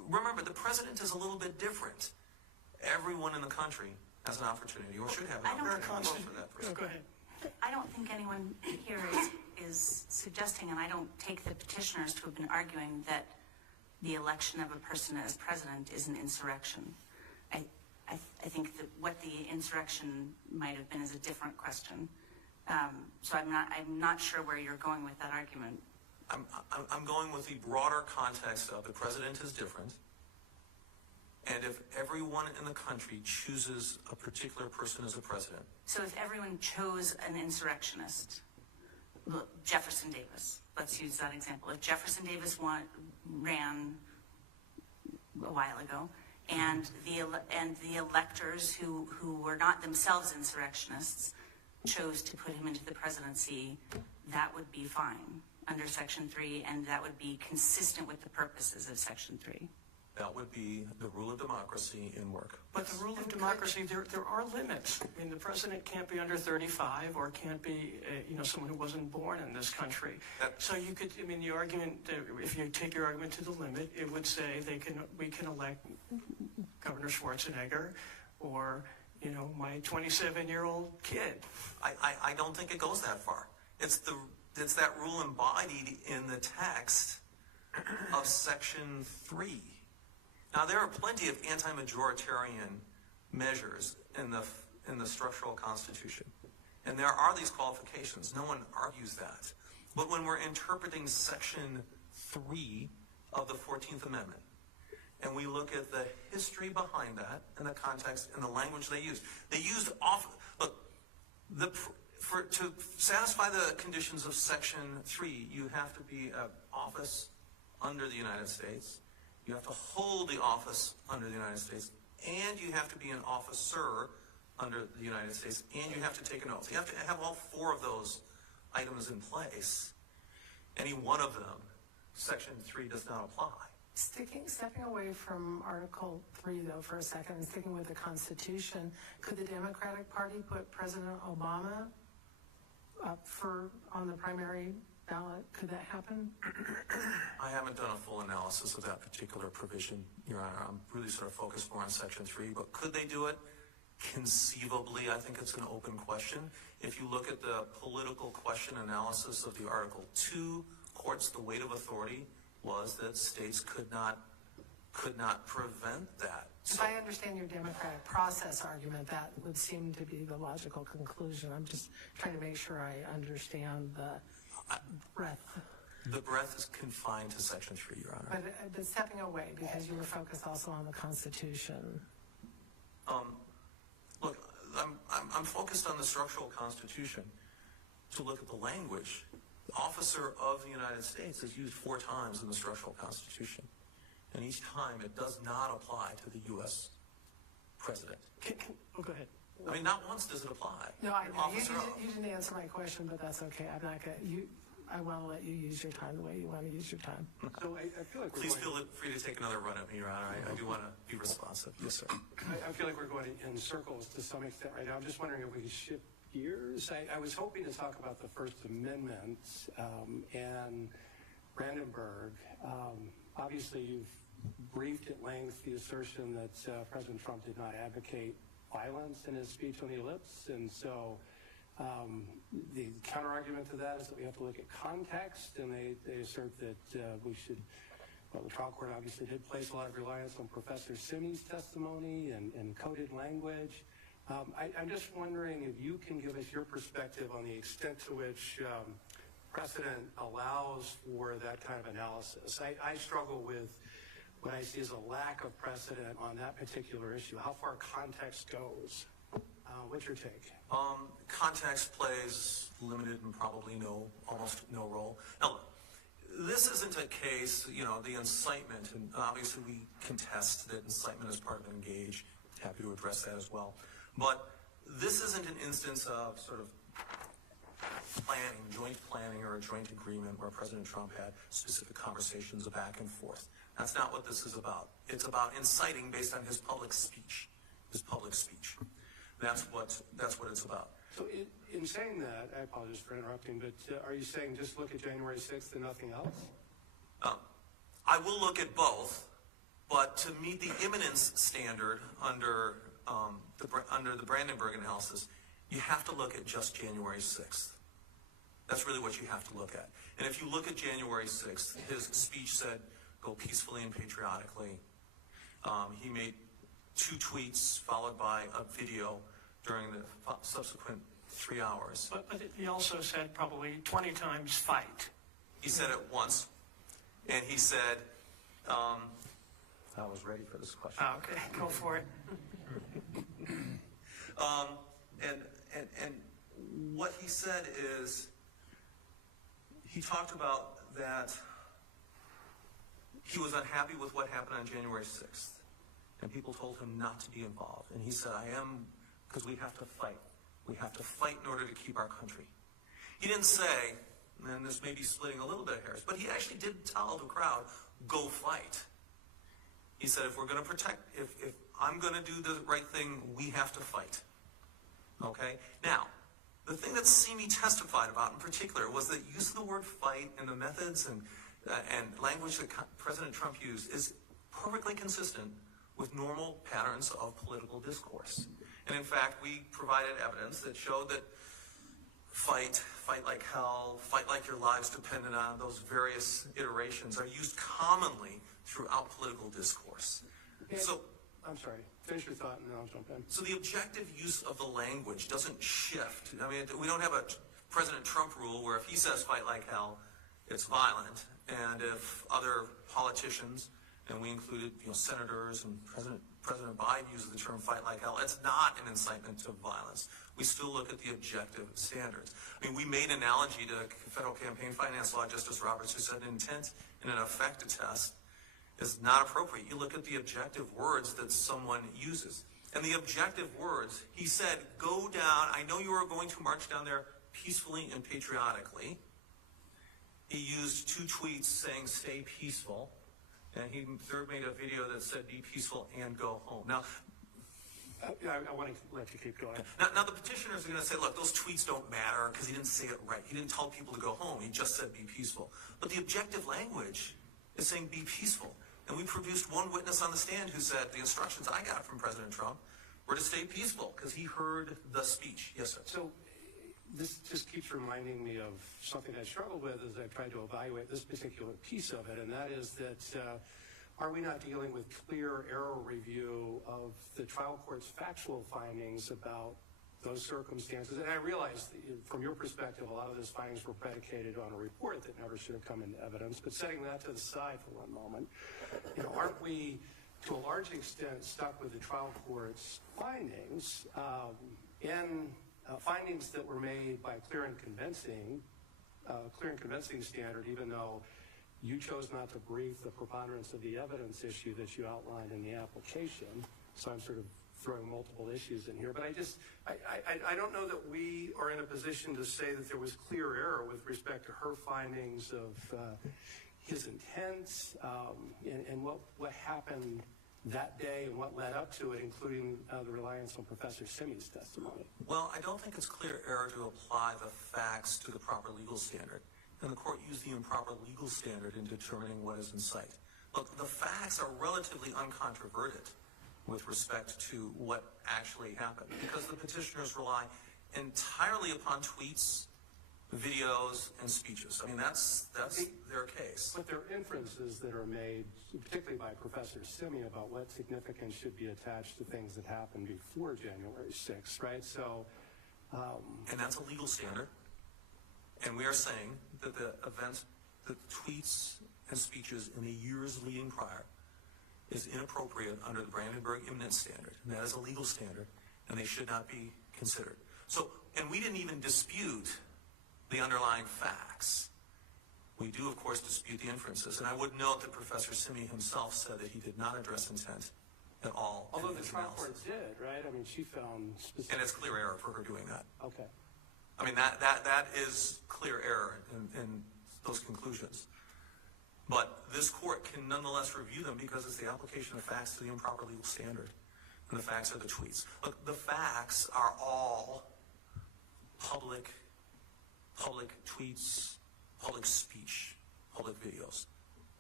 remember, the president is a little bit different. Everyone in the country has an opportunity, or should have an I don't- opportunity to vote for that person. Go ahead. I don't think anyone here is suggesting, and I don't take the petitioners to have been arguing that the election of a person as president is an insurrection. I think that what the insurrection might have been is a different question. So I'm not sure where you're going with that argument. I'm going with the broader context of the president is different, and if everyone in the country chooses a particular person as a president. So if everyone chose an insurrectionist, look, Jefferson Davis, let's use that example. If Jefferson Davis ran a while ago, and the electors who were not themselves insurrectionists chose to put him into the presidency, that would be fine under Section 3, and that would be consistent with the purposes of Section 3. That would be the rule of democracy in work. But the rule of democracy, there are limits. I mean, the president can't be under 35 or can't be, someone who wasn't born in this country. So you could, the argument, if you take your argument to the limit, it would say we can elect Governor Schwarzenegger or, my 27-year-old kid. I don't think it goes that far. It's that rule embodied in the text of Section 3. Now, there are plenty of anti-majoritarian measures in the structural Constitution, and there are these qualifications. No one argues that. But when we're interpreting Section 3 of the 14th Amendment, and we look at the history behind that and the context and the language they used to satisfy the conditions of Section 3, you have to be an office under the United States. You have to hold the office under the United States, and you have to be an officer under the United States, and you have to take an oath. You have to have all four of those items in place. Any one of them, Section 3 does not apply. Stepping away from Article 3, though, for a second, and sticking with the Constitution, could the Democratic Party put President Obama up on the primary ballot? Could that happen? I haven't done a full analysis of that particular provision, Your Honor. I'm really sort of focused more on Section 3, but could they do it? Conceivably, I think it's an open question. If you look at the political question analysis of the Article 2 courts, the weight of authority was that states could not prevent that. If I understand your democratic process argument, that would seem to be the logical conclusion. I'm just trying to make sure I understand the breadth. The breadth is confined to Section 3, Your Honor. But stepping away, because you were focused also on the Constitution. Look, I'm focused on the structural Constitution to look at the language. The officer of the United States is used 4 times in the structural Constitution. And each time it does not apply to the U.S. president. Go ahead. I mean, not once does it apply. No, I know. You didn't answer my question, but that's okay. I want to let you use your time the way you want to use your time. So I feel like Please feel free to take another run at me, Your Honor. I do want to be responsive. Yes, sir. I feel like we're going in circles to some extent right now. I'm just wondering if we could shift gears. I was hoping to talk about the First Amendment and Brandenburg. Obviously, you've briefed at length the assertion that President Trump did not advocate violence in his speech on the ellipse, and so the counter-argument to that is that we have to look at context, and they assert that we should, well, the trial court obviously did place a lot of reliance on Professor Simi's testimony and coded language. I'm just wondering if you can give us your perspective on the extent to which precedent allows for that kind of analysis. I struggle with what I see as a lack of precedent on that particular issue, how far context goes. What's your take? Context plays limited and probably almost no role. Now, this isn't a case, the incitement, and obviously we contest that incitement is part of engage. Happy to address that as well. But this isn't an instance of sort of joint planning or a joint agreement where President Trump had specific conversations back and forth. That's not what this is about. It's about inciting based on his public speech. That's what it's about. So in saying that, I apologize for interrupting, but are you saying just look at January 6th and nothing else? I will look at both, But to meet the imminence standard under the Brandenburg analysis, you have to look at just January 6th. That's really what you have to look at. And if you look at January 6th, his speech said, "Go peacefully and patriotically." He made 2 tweets followed by a video during the subsequent 3 hours. But he also said probably 20 times fight. He said it once, and he said, I was ready for this question. Oh, okay, go for it. And what he said is, he talked about that he was unhappy with what happened on January 6th, and people told him not to be involved. And he said, I am, because we have to fight. We have to fight in order to keep our country. He didn't say, and this may be splitting a little bit of hairs, but he actually did tell the crowd, go fight. He said, if we're going to protect, if I'm going to do the right thing, we have to fight. Okay? Now, the thing that Simi testified about in particular was the use of the word fight and the methods and language that President Trump used is perfectly consistent with normal patterns of political discourse. And in fact, we provided evidence that showed that fight like hell, fight like your lives depended on, those various iterations are used commonly throughout political discourse. Okay. So, I'm sorry, finish your thought and then I'll jump in. so the objective use of the language doesn't shift. I mean, we don't have a President Trump rule where if he says fight like hell, it's violent. And if other politicians, and we included senators and President Biden uses the term fight like hell, it's not an incitement to violence. We still look at the objective standards. I mean, we made an analogy to federal campaign finance law, Justice Roberts, who said intent and an effect test is not appropriate. You look at the objective words that someone uses. And the objective words, he said, go down, I know you are going to march down there peacefully and patriotically. He used 2 tweets saying stay peaceful. And he third made a video that said be peaceful and go home. Now, I want to let you keep going. now the petitioners are going to say, look, those tweets don't matter because he didn't say it right. He didn't tell people to go home. He just said be peaceful. But the objective language is saying be peaceful. And we produced one witness on the stand who said the instructions I got from President Trump were to stay peaceful because he heard the speech. Yes, sir. So this just keeps reminding me of something I struggled with as I tried to evaluate this particular piece of it, and that is that are we not dealing with clear error review of the trial court's factual findings about those circumstances? And I realize that from your perspective, a lot of those findings were predicated on a report that never should have come into evidence. But setting that to the side for one moment, aren't we, to a large extent, stuck with the trial court's findings findings that were made by clear and convincing standard, even though you chose not to brief the preponderance of the evidence issue that you outlined in the application? So I'm sort of throwing multiple issues in here, but I don't know that we are in a position to say that there was clear error with respect to her findings of his intent and what happened that day and what led up to it, including the reliance on Professor Simi's testimony. Well, I don't think it's clear error to apply the facts to the proper legal standard. And the court used the improper legal standard in determining what is in sight. Look, the facts are relatively uncontroverted with respect to what actually happened because the petitioners rely entirely upon tweets, videos, and speeches. I mean, that's their case. But there are inferences that are made, particularly by Professor Simi, about what significance should be attached to things that happened before January 6th, right? So, and that's a legal standard. And we are saying that the events, the tweets and speeches in the years leading prior is inappropriate under the Brandenburg imminence standard. And that is a legal standard, and they should not be considered. So, and we didn't even dispute the underlying facts. We do, of course, dispute the inferences. And I would note that Professor Simi himself said that he did not address intent at all. Although the trial court did, right? I mean, she found specific... And it's clear error for her doing that. Okay. I mean, that is clear error in those conclusions. But this court can nonetheless review them because it's the application of facts to the improper legal standard. And the facts are the tweets. Look, the facts are all public tweets, public speech, public videos.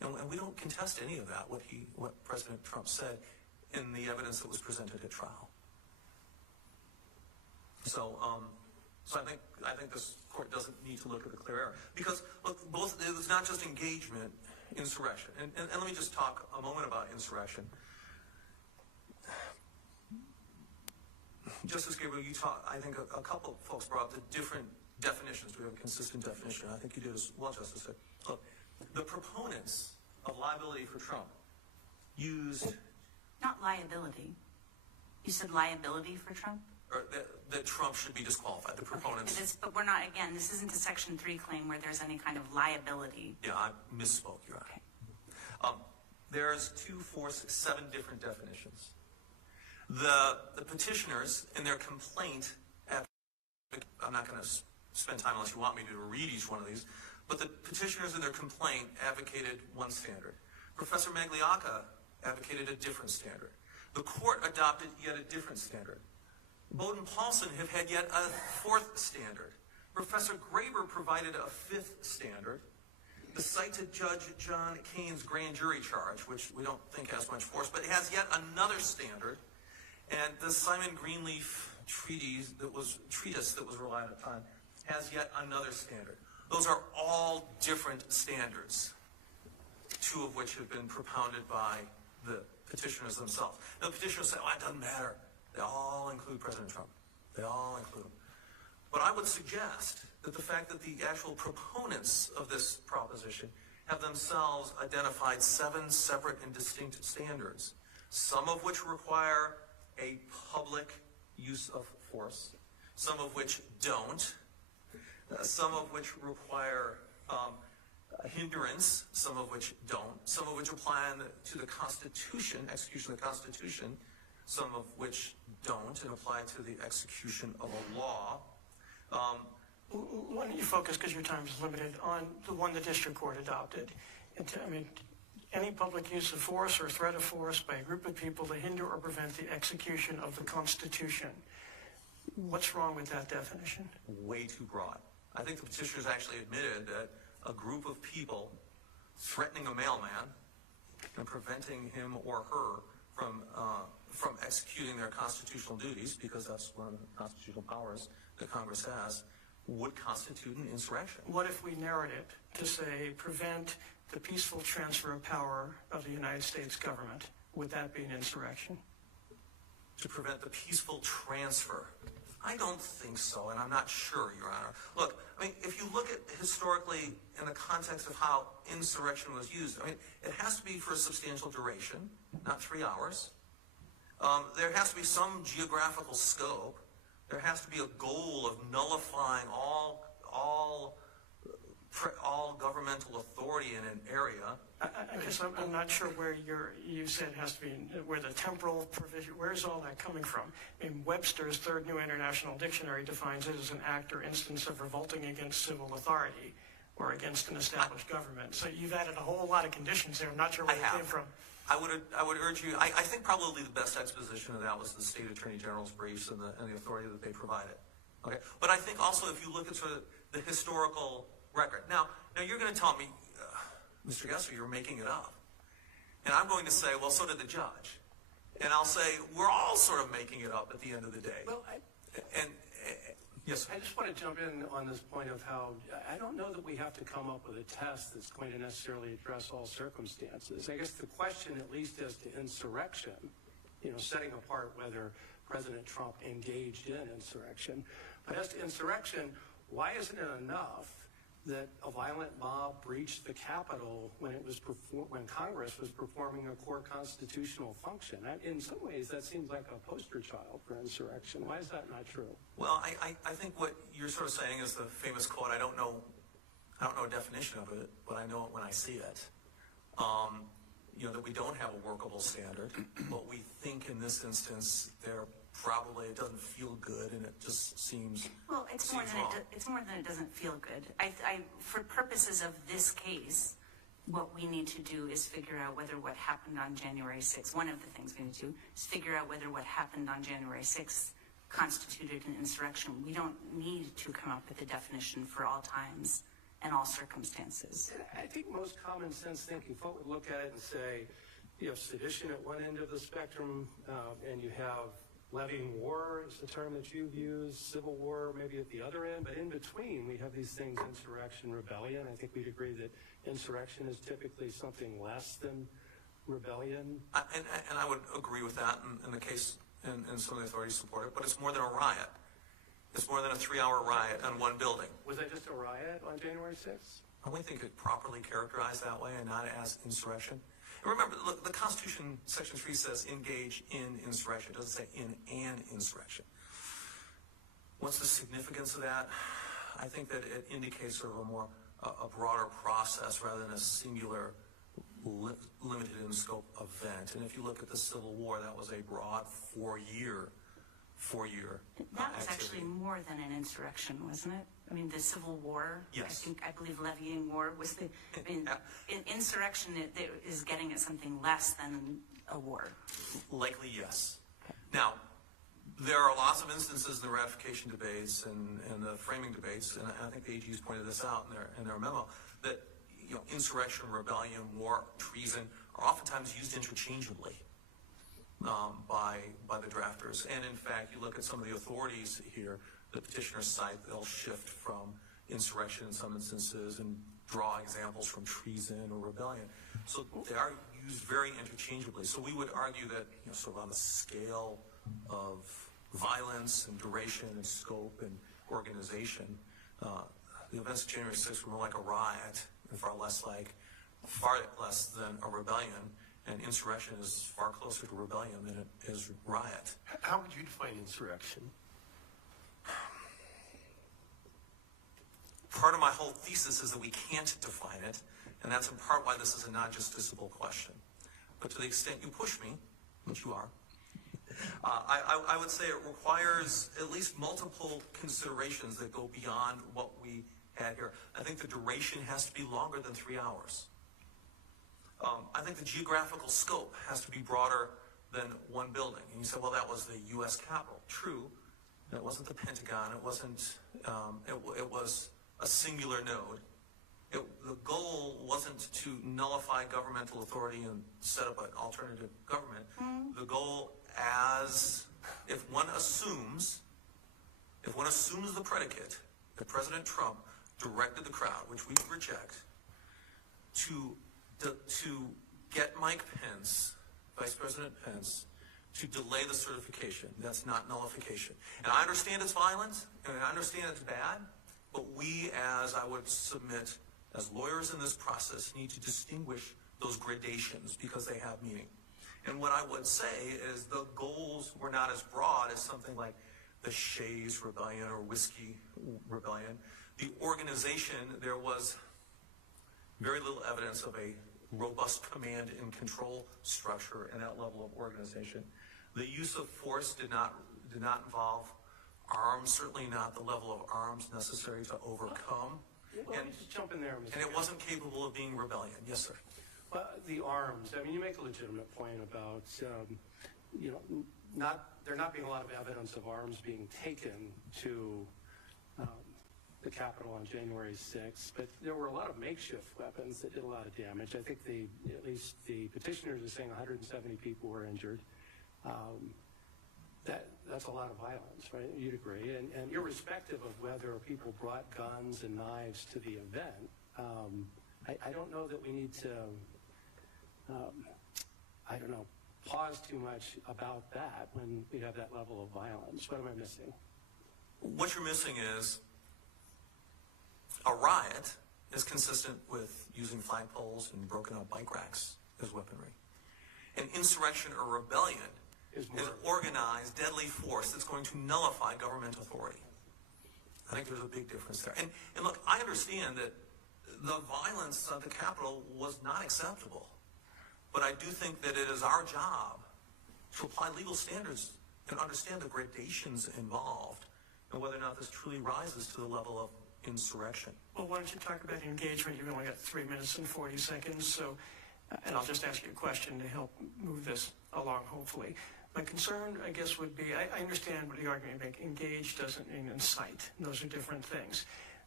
And we don't contest any of that, what President Trump said in the evidence that was presented at trial. So I think this court doesn't need to look at the clear error. Because, look, it's not just engagement, insurrection. And let me just talk a moment about insurrection. Justice Gabriel, I think a couple of folks brought up the different definitions. We have a consistent definition. I think you did as well, Justice. Look, the proponents of liability for Trump used... Not liability. You said liability for Trump? Or that Trump should be disqualified, the proponents. Okay, but we're not, again, this isn't a Section 3 claim where there's any kind of liability. Yeah, I misspoke, Your Honor. Okay. There's 2, 4, 6, 7 different definitions. The petitioners in their complaint, I'm not going to spend time unless you want me to read each one of these, but the petitioners in their complaint advocated one standard. Professor Magliocca advocated a different standard. The court adopted yet a different standard. Bowden-Paulson have had yet a fourth standard. Professor Graber provided a fifth standard. The cited Judge John Kane's grand jury charge, which we don't think has much force, but it has yet another standard. And the Simon Greenleaf treatise that was relied upon has yet another standard. Those are all different standards, 2 of which have been propounded by the petitioners themselves. Now, the petitioners say, it doesn't matter. They all include President Trump. They all include him. But I would suggest that the fact that the actual proponents of this proposition have themselves identified 7 separate and distinct standards, some of which require a public use of force, some of which don't, some of which require a hindrance, some of which don't, some of which apply to the Constitution, execution of the Constitution, some of which don't and apply to the execution of a law. Why don't you focus, because your time is limited, on the one the district court adopted? Any public use of force or threat of force by a group of people to hinder or prevent the execution of the Constitution. What's wrong with that definition? Way too broad. I think the petitioners actually admitted that a group of people threatening a mailman and preventing him or her from executing their constitutional duties, because that's one of the constitutional powers that Congress has, would constitute an insurrection. What if we narrowed it to say prevent the peaceful transfer of power of the United States government? Would that be an insurrection? To prevent the peaceful transfer? I don't think so, and I'm not sure, Your Honor. Look, if you look at historically in the context of how insurrection was used, it has to be for a substantial duration, not 3 hours. There has to be some geographical scope. There has to be a goal of nullifying all governmental authority in an area. I guess I'm not sure where you said it has to be, where the temporal provision, where's all that coming from? Webster's Third New International Dictionary defines it as an act or instance of revolting against civil authority or against an established government. So you've added a whole lot of conditions there. I'm not sure where it came from. I would urge you, I think probably the best exposition of that was the State Attorney General's briefs and the authority that they provided. Okay, but I think also if you look at sort of the historical record. Now you're going to tell me, Mr. Gesser, you're making it up. And I'm going to say, well, so did the judge. And I'll say, we're all sort of making it up at the end of the day. Well, yes, I just want to jump in on this point of how I don't know that we have to come up with a test that's going to necessarily address all circumstances. I guess the question, at least as to insurrection, setting apart whether President Trump engaged in insurrection, but as to insurrection, why isn't it enough that a violent mob breached the Capitol when Congress was performing a core constitutional function? In some ways, that seems like a poster child for insurrection. Why is that not true? Well, I think what you're sort of saying is the famous quote. I don't know a definition of it, but I know it when I see it. That we don't have a workable standard, but we think in this instance it doesn't feel good, and it just seems Well, it's more than it doesn't feel good. For purposes of this case, what we need to do is figure out whether what happened on January 6th, one of the things we need to do is figure out whether what happened on January 6th constituted an insurrection. We don't need to come up with a definition for all times in all circumstances. I think most common sense thinking folk would look at it and say, you have sedition at one end of the spectrum, and you have levying war is the term that you've used, civil war maybe at the other end, but in between we have these things, insurrection, rebellion. I think we'd agree that insurrection is typically something less than rebellion. And I would agree with that in the case, and some of the authorities support it, but it's more than a riot. It's more than a 3-hour riot on one building. Was that just a riot on January 6th? I only think it properly characterized that way and not as insurrection. And remember, look, the Constitution, Section 3 says engage in insurrection. It doesn't say in an insurrection. What's the significance of that? I think that it indicates sort of a broader process rather than a singular limited in scope event. And if you look at the Civil War, that was a broad four-year That was activity. actually more than an insurrection, wasn't it? I mean, the Civil War. Yes. I believe levying war was the. I mean, insurrection is getting at something less than a war. Likely, yes. Now, there are lots of instances in the ratification debates and the framing debates, and I think the AG's pointed this out in their memo, that insurrection, rebellion, war, treason are oftentimes used interchangeably by the drafters. And in fact, you look at some of the authorities here, the petitioners cite, they'll shift from insurrection in some instances and draw examples from treason or rebellion. So they are used very interchangeably. So we would argue that, sort of on the scale of violence and duration and scope and organization, the events of January 6th were more like a riot and far less than a rebellion. And insurrection is far closer to rebellion than it is riot. How would you define insurrection? Part of my whole thesis is that we can't define it, and that's in part why this is a non-justiciable question. But to the extent you push me, which you are, I would say it requires at least multiple considerations that go beyond what we had here. I think the duration has to be longer than 3 hours. I think the geographical scope has to be broader than one building. And you say, well, that was the U.S. Capitol. True. It wasn't the Pentagon. It wasn't. It was a singular node. The goal wasn't to nullify governmental authority and set up an alternative government. The goal, if one assumes the predicate that President Trump directed the crowd, which we reject, to get Mike Pence, Vice President Pence, to delay the certification. That's not nullification. And I understand it's violent, and I understand it's bad, but we, as I would submit, as lawyers in this process, need to distinguish those gradations because they have meaning. And what I would say is the goals were not as broad as something like the Shays Rebellion or Whiskey Rebellion. The organization, there was very little evidence of a robust command and control structure in that level of organization. The use of force did not involve arms, certainly not the level of arms necessary to overcome. Let me just jump in there, Mr. And it wasn't capable of being rebellion. Yes, sir. The arms. I mean, you make a legitimate point about, there not being a lot of evidence of arms being taken to the Capitol on January 6th, but there were a lot of makeshift weapons that did a lot of damage. I think at least the petitioners are saying 170 people were injured. That's a lot of violence, right? You'd agree. And irrespective of whether people brought guns and knives to the event, I don't know that we need to, pause too much about that when we have that level of violence. What am I missing? What you're missing is a riot is consistent with using flagpoles and broken up bike racks as weaponry. An insurrection or rebellion is organized, deadly force that's going to nullify government authority. I think there's a big difference there. And look, I understand that the violence of the Capitol was not acceptable. But I do think that it is our job to apply legal standards and understand the gradations involved and whether or not this truly rises to the level of insurrection. Well, why don't you talk about engagement? You've only got 3 minutes and 40 seconds, so, and I'll just ask you a question to help move this along, hopefully. My concern, I guess, would be, I understand what the argument you make. Engage doesn't mean incite. Those are different things.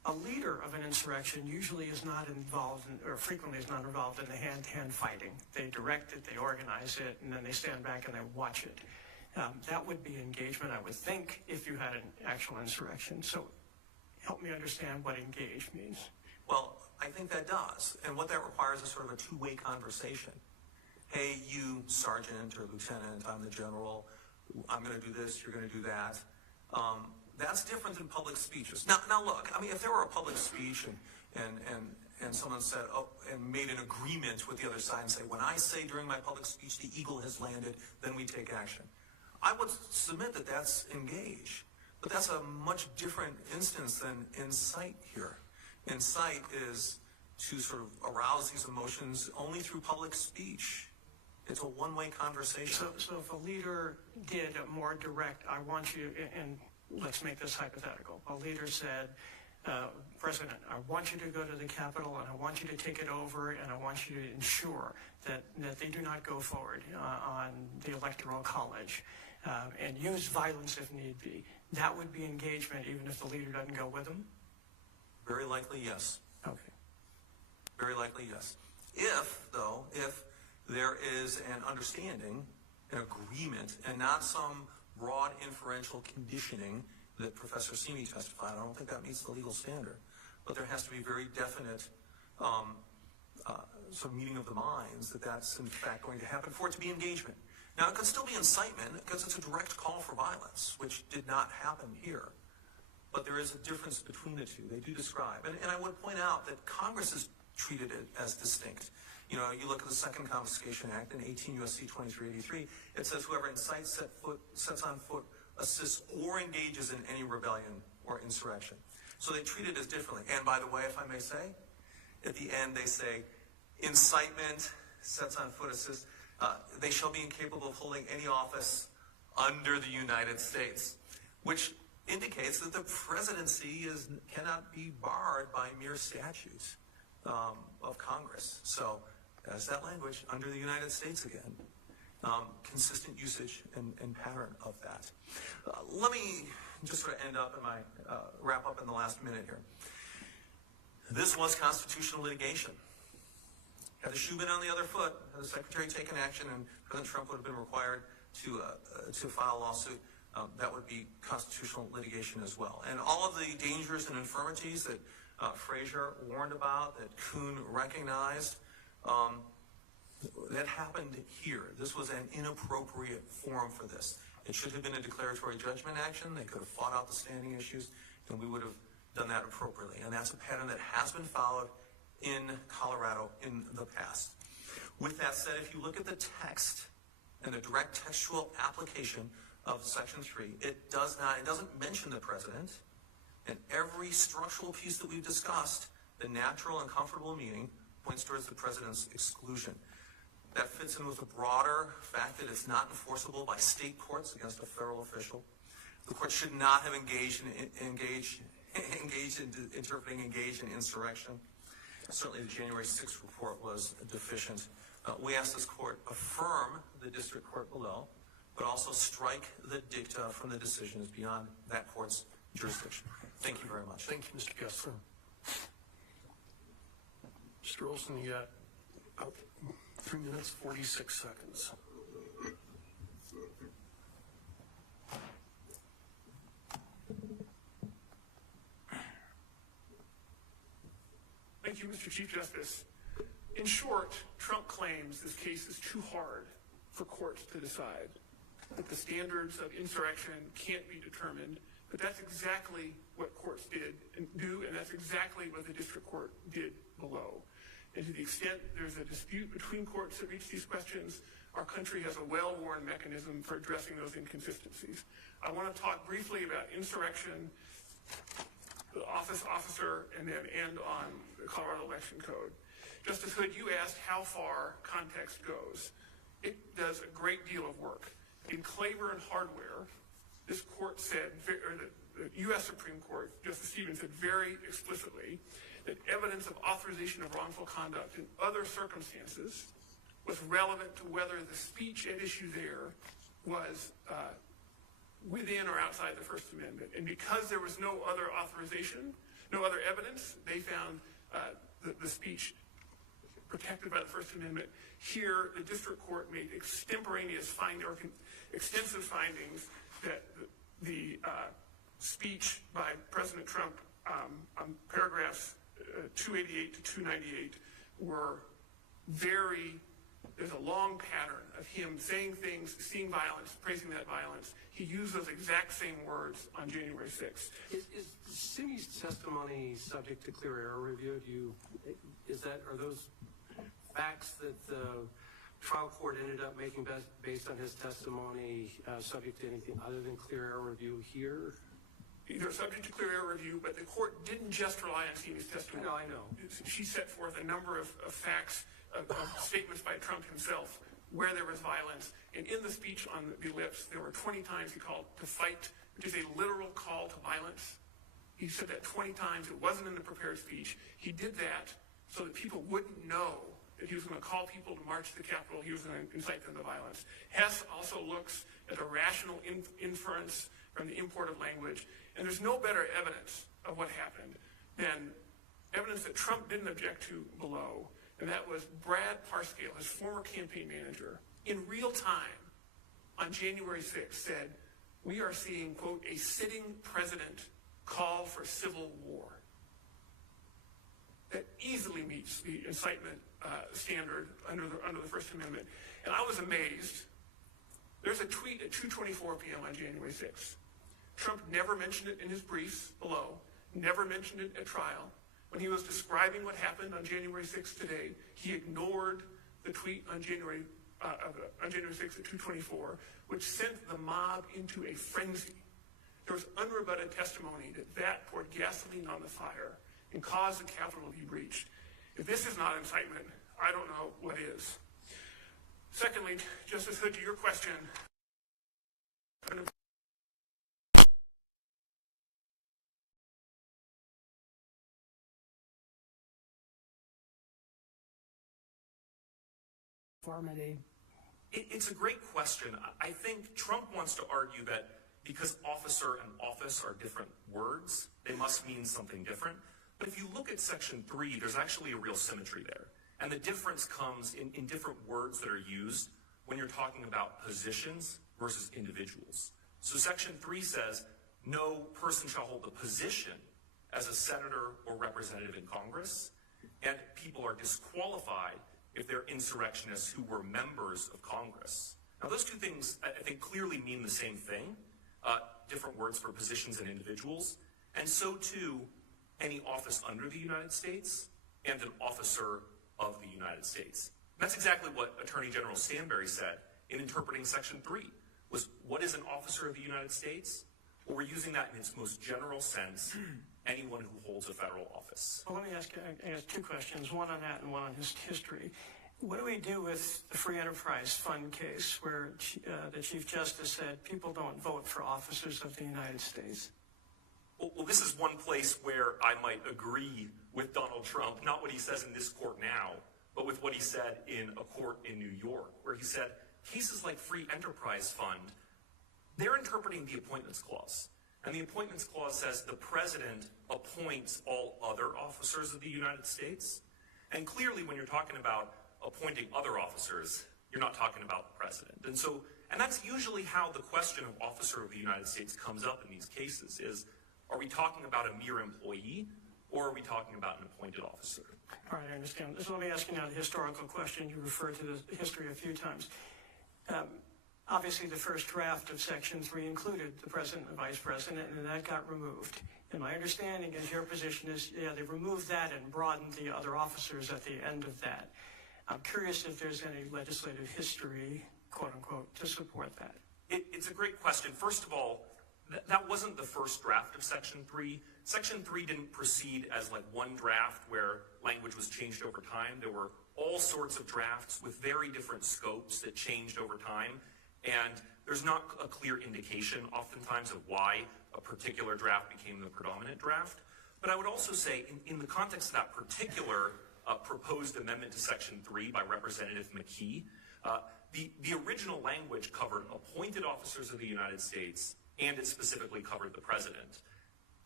a leader of an insurrection usually is not involved in, or frequently is not involved in the hand-to-hand fighting. They direct it, they organize it, and then they stand back and they watch it. That would be engagement, I would think, if you had an actual insurrection. So help me understand what engage means. Well, I think that does. And what that requires is sort of a two-way conversation. Hey, you sergeant or lieutenant, I'm the general. I'm going to do this, you're going to do that. That's different than public speeches. Now look, I mean, if there were a public speech and someone said, oh, and made an agreement with the other side and say, when I say during my public speech the eagle has landed, then we take action. I would submit that that's engage. But that's a much different instance than incite here. Incite is to sort of arouse these emotions only through public speech. It's a one-way conversation. So if a leader did a more direct, I want you, and let's make this hypothetical. A leader said, President, I want you to go to the Capitol and I want you to take it over and I want you to ensure that they do not go forward on the Electoral College and use violence if need be. That would be engagement even if the leader doesn't go with them? Very likely, yes. Okay. Very likely, yes. If there is an understanding, an agreement, and not some broad inferential conditioning that Professor Simi testified. I don't think that meets the legal standard. But there has to be very definite sort of meeting of the minds that that's in fact going to happen for it to be engagement. Now, it could still be incitement because it's a direct call for violence, which did not happen here. But there is a difference between the two. They do describe. And I would point out that Congress has treated it as distinct. You know, you look at the Second Confiscation Act in 18 U.S.C. 2383, it says whoever incites, sets on foot, assists, or engages in any rebellion or insurrection. So they treat it as differently. And by the way, if I may say, at the end they say, incitement, sets on foot, assists, they shall be incapable of holding any office under the United States, which indicates that the presidency cannot be barred by mere statutes of Congress. So as that language, under the United States again, consistent usage and pattern of that. Let me just sort of end up in my, wrap up in the last minute here. This was constitutional litigation. Had the shoe been on the other foot, had the Secretary taken action, and President Trump would have been required to file a lawsuit, that would be constitutional litigation as well. And all of the dangers and infirmities that Frazier warned about, that Kuhn recognized, that happened here. This was an inappropriate forum for this. It should have been a declaratory judgment action. They could have fought out the standing issues, and we would have done that appropriately. And that's a pattern that has been followed in Colorado in the past. With that said, if you look at the text and the direct textual application of Section 3, it doesn't mention the president. And every structural piece that we've discussed, the natural and comfortable meaning points towards the president's exclusion. That fits in with the broader fact that it's not enforceable by state courts against a federal official. The court should not have engaged in insurrection. Certainly the January 6th report was deficient. We ask this court affirm the district court below, but also strike the dicta from the decisions beyond that court's jurisdiction. Thank you very much. Thank you, Mr. Kessler. Mr. Olson, you got about 3 minutes, 46 seconds. Thank you, Mr. Chief Justice. In short, Trump claims this case is too hard for courts to decide, that the standards of insurrection can't be determined, but that's exactly what courts did and do, and that's exactly what the district court did below. And to the extent there's a dispute between courts that reach these questions, our country has a well-worn mechanism for addressing those inconsistencies. I want to talk briefly about insurrection, the officer, and then end on the Colorado Election Code. Justice Hood, you asked how far context goes. It does a great deal of work. In Claver and Hardware, this court said, or the U.S. Supreme Court, Justice Stevens said very explicitly that evidence of authorization of wrongful conduct in other circumstances was relevant to whether the speech at issue there was within or outside the First Amendment. And because there was no other authorization, no other evidence. They found the speech protected by the First Amendment. Here, the district court made extemporaneous extensive findings that the speech by President Trump on paragraphs 288 to 298 were there's a long pattern of him saying things, seeing violence, praising that violence. He used those exact same words on January 6th. Is Simi's testimony subject to clear error review? Are those facts that the trial court ended up making based on his testimony subject to anything other than clear error review here? They're subject to clear error review, but the court didn't just rely on Simi's testimony. No, I know. She set forth a number of facts, of statements by Trump himself where there was violence. And in the speech on the lips, there were 20 times he called to fight, which is a literal call to violence. He said that 20 times. It wasn't in the prepared speech. He did that so that people wouldn't know that he was going to call people to march to the Capitol. He was going to incite them to violence. Hess also looks at a rational inference from the import of language. And there's no better evidence of what happened than evidence that Trump didn't object to below. And that was Brad Parscale, his former campaign manager, in real time on January 6th said, "We are seeing, quote, a sitting president call for civil war." That easily meets the incitement standard under the First Amendment. And I was amazed. There's a tweet at 2:24 p.m. on January 6th. Trump never mentioned it in his briefs below, never mentioned it at trial. When he was describing what happened on January 6th today, he ignored the tweet on January 6th at 2:24, which sent the mob into a frenzy. There was unrebutted testimony that poured gasoline on the fire and caused the Capitol to be breached. If this is not incitement, I don't know what is. Secondly, Justice Hood, to your question, It's a great question. I think Trump wants to argue that because officer and office are different words, they must mean something different. But if you look at Section 3, there's actually a real symmetry there. And the difference comes in different words that are used when you're talking about positions versus individuals. So Section 3 says, no person shall hold a position as a senator or representative in Congress, and people are disqualified if they're insurrectionists who were members of Congress. Now, those two things, I think, clearly mean the same thing, different words for positions and individuals, and so too any office under the United States and an officer of the United States. That's exactly what Attorney General Stanberry said in interpreting Section 3, was what is an officer of the United States? Well, we're using that in its most general sense, anyone who holds a federal office. Well, let me ask two questions, one on that and one on history. What do we do with the Free Enterprise Fund case where the Chief Justice said people don't vote for officers of the United States? Well, this is one place where I might agree with Donald Trump, not what he says in this court now, but with what he said in a court in New York, where he said cases like Free Enterprise Fund, they're interpreting the Appointments Clause. And the Appointments Clause says the president appoints all other officers of the United States. And clearly, when you're talking about appointing other officers, you're not talking about the president. And that's usually how the question of officer of the United States comes up in these cases is, are we talking about a mere employee, or are we talking about an appointed officer? All right, I understand. So let me ask you now the historical question. You referred to the history a few times. Obviously, the first draft of Section 3 included the president and vice president, and that got removed. And my understanding is your position is, yeah, they removed that and broadened the other officers at the end of that. I'm curious if there's any legislative history, quote unquote, to support that. It's a great question. First of all, that wasn't the first draft of Section 3. Section 3 didn't proceed as like one draft where language was changed over time. There were all sorts of drafts with very different scopes that changed over time. And there's not a clear indication oftentimes of why a particular draft became the predominant draft. But I would also say in the context of that particular proposed amendment to Section 3 by Representative McKee, the original language covered appointed officers of the United States, and it specifically covered the president.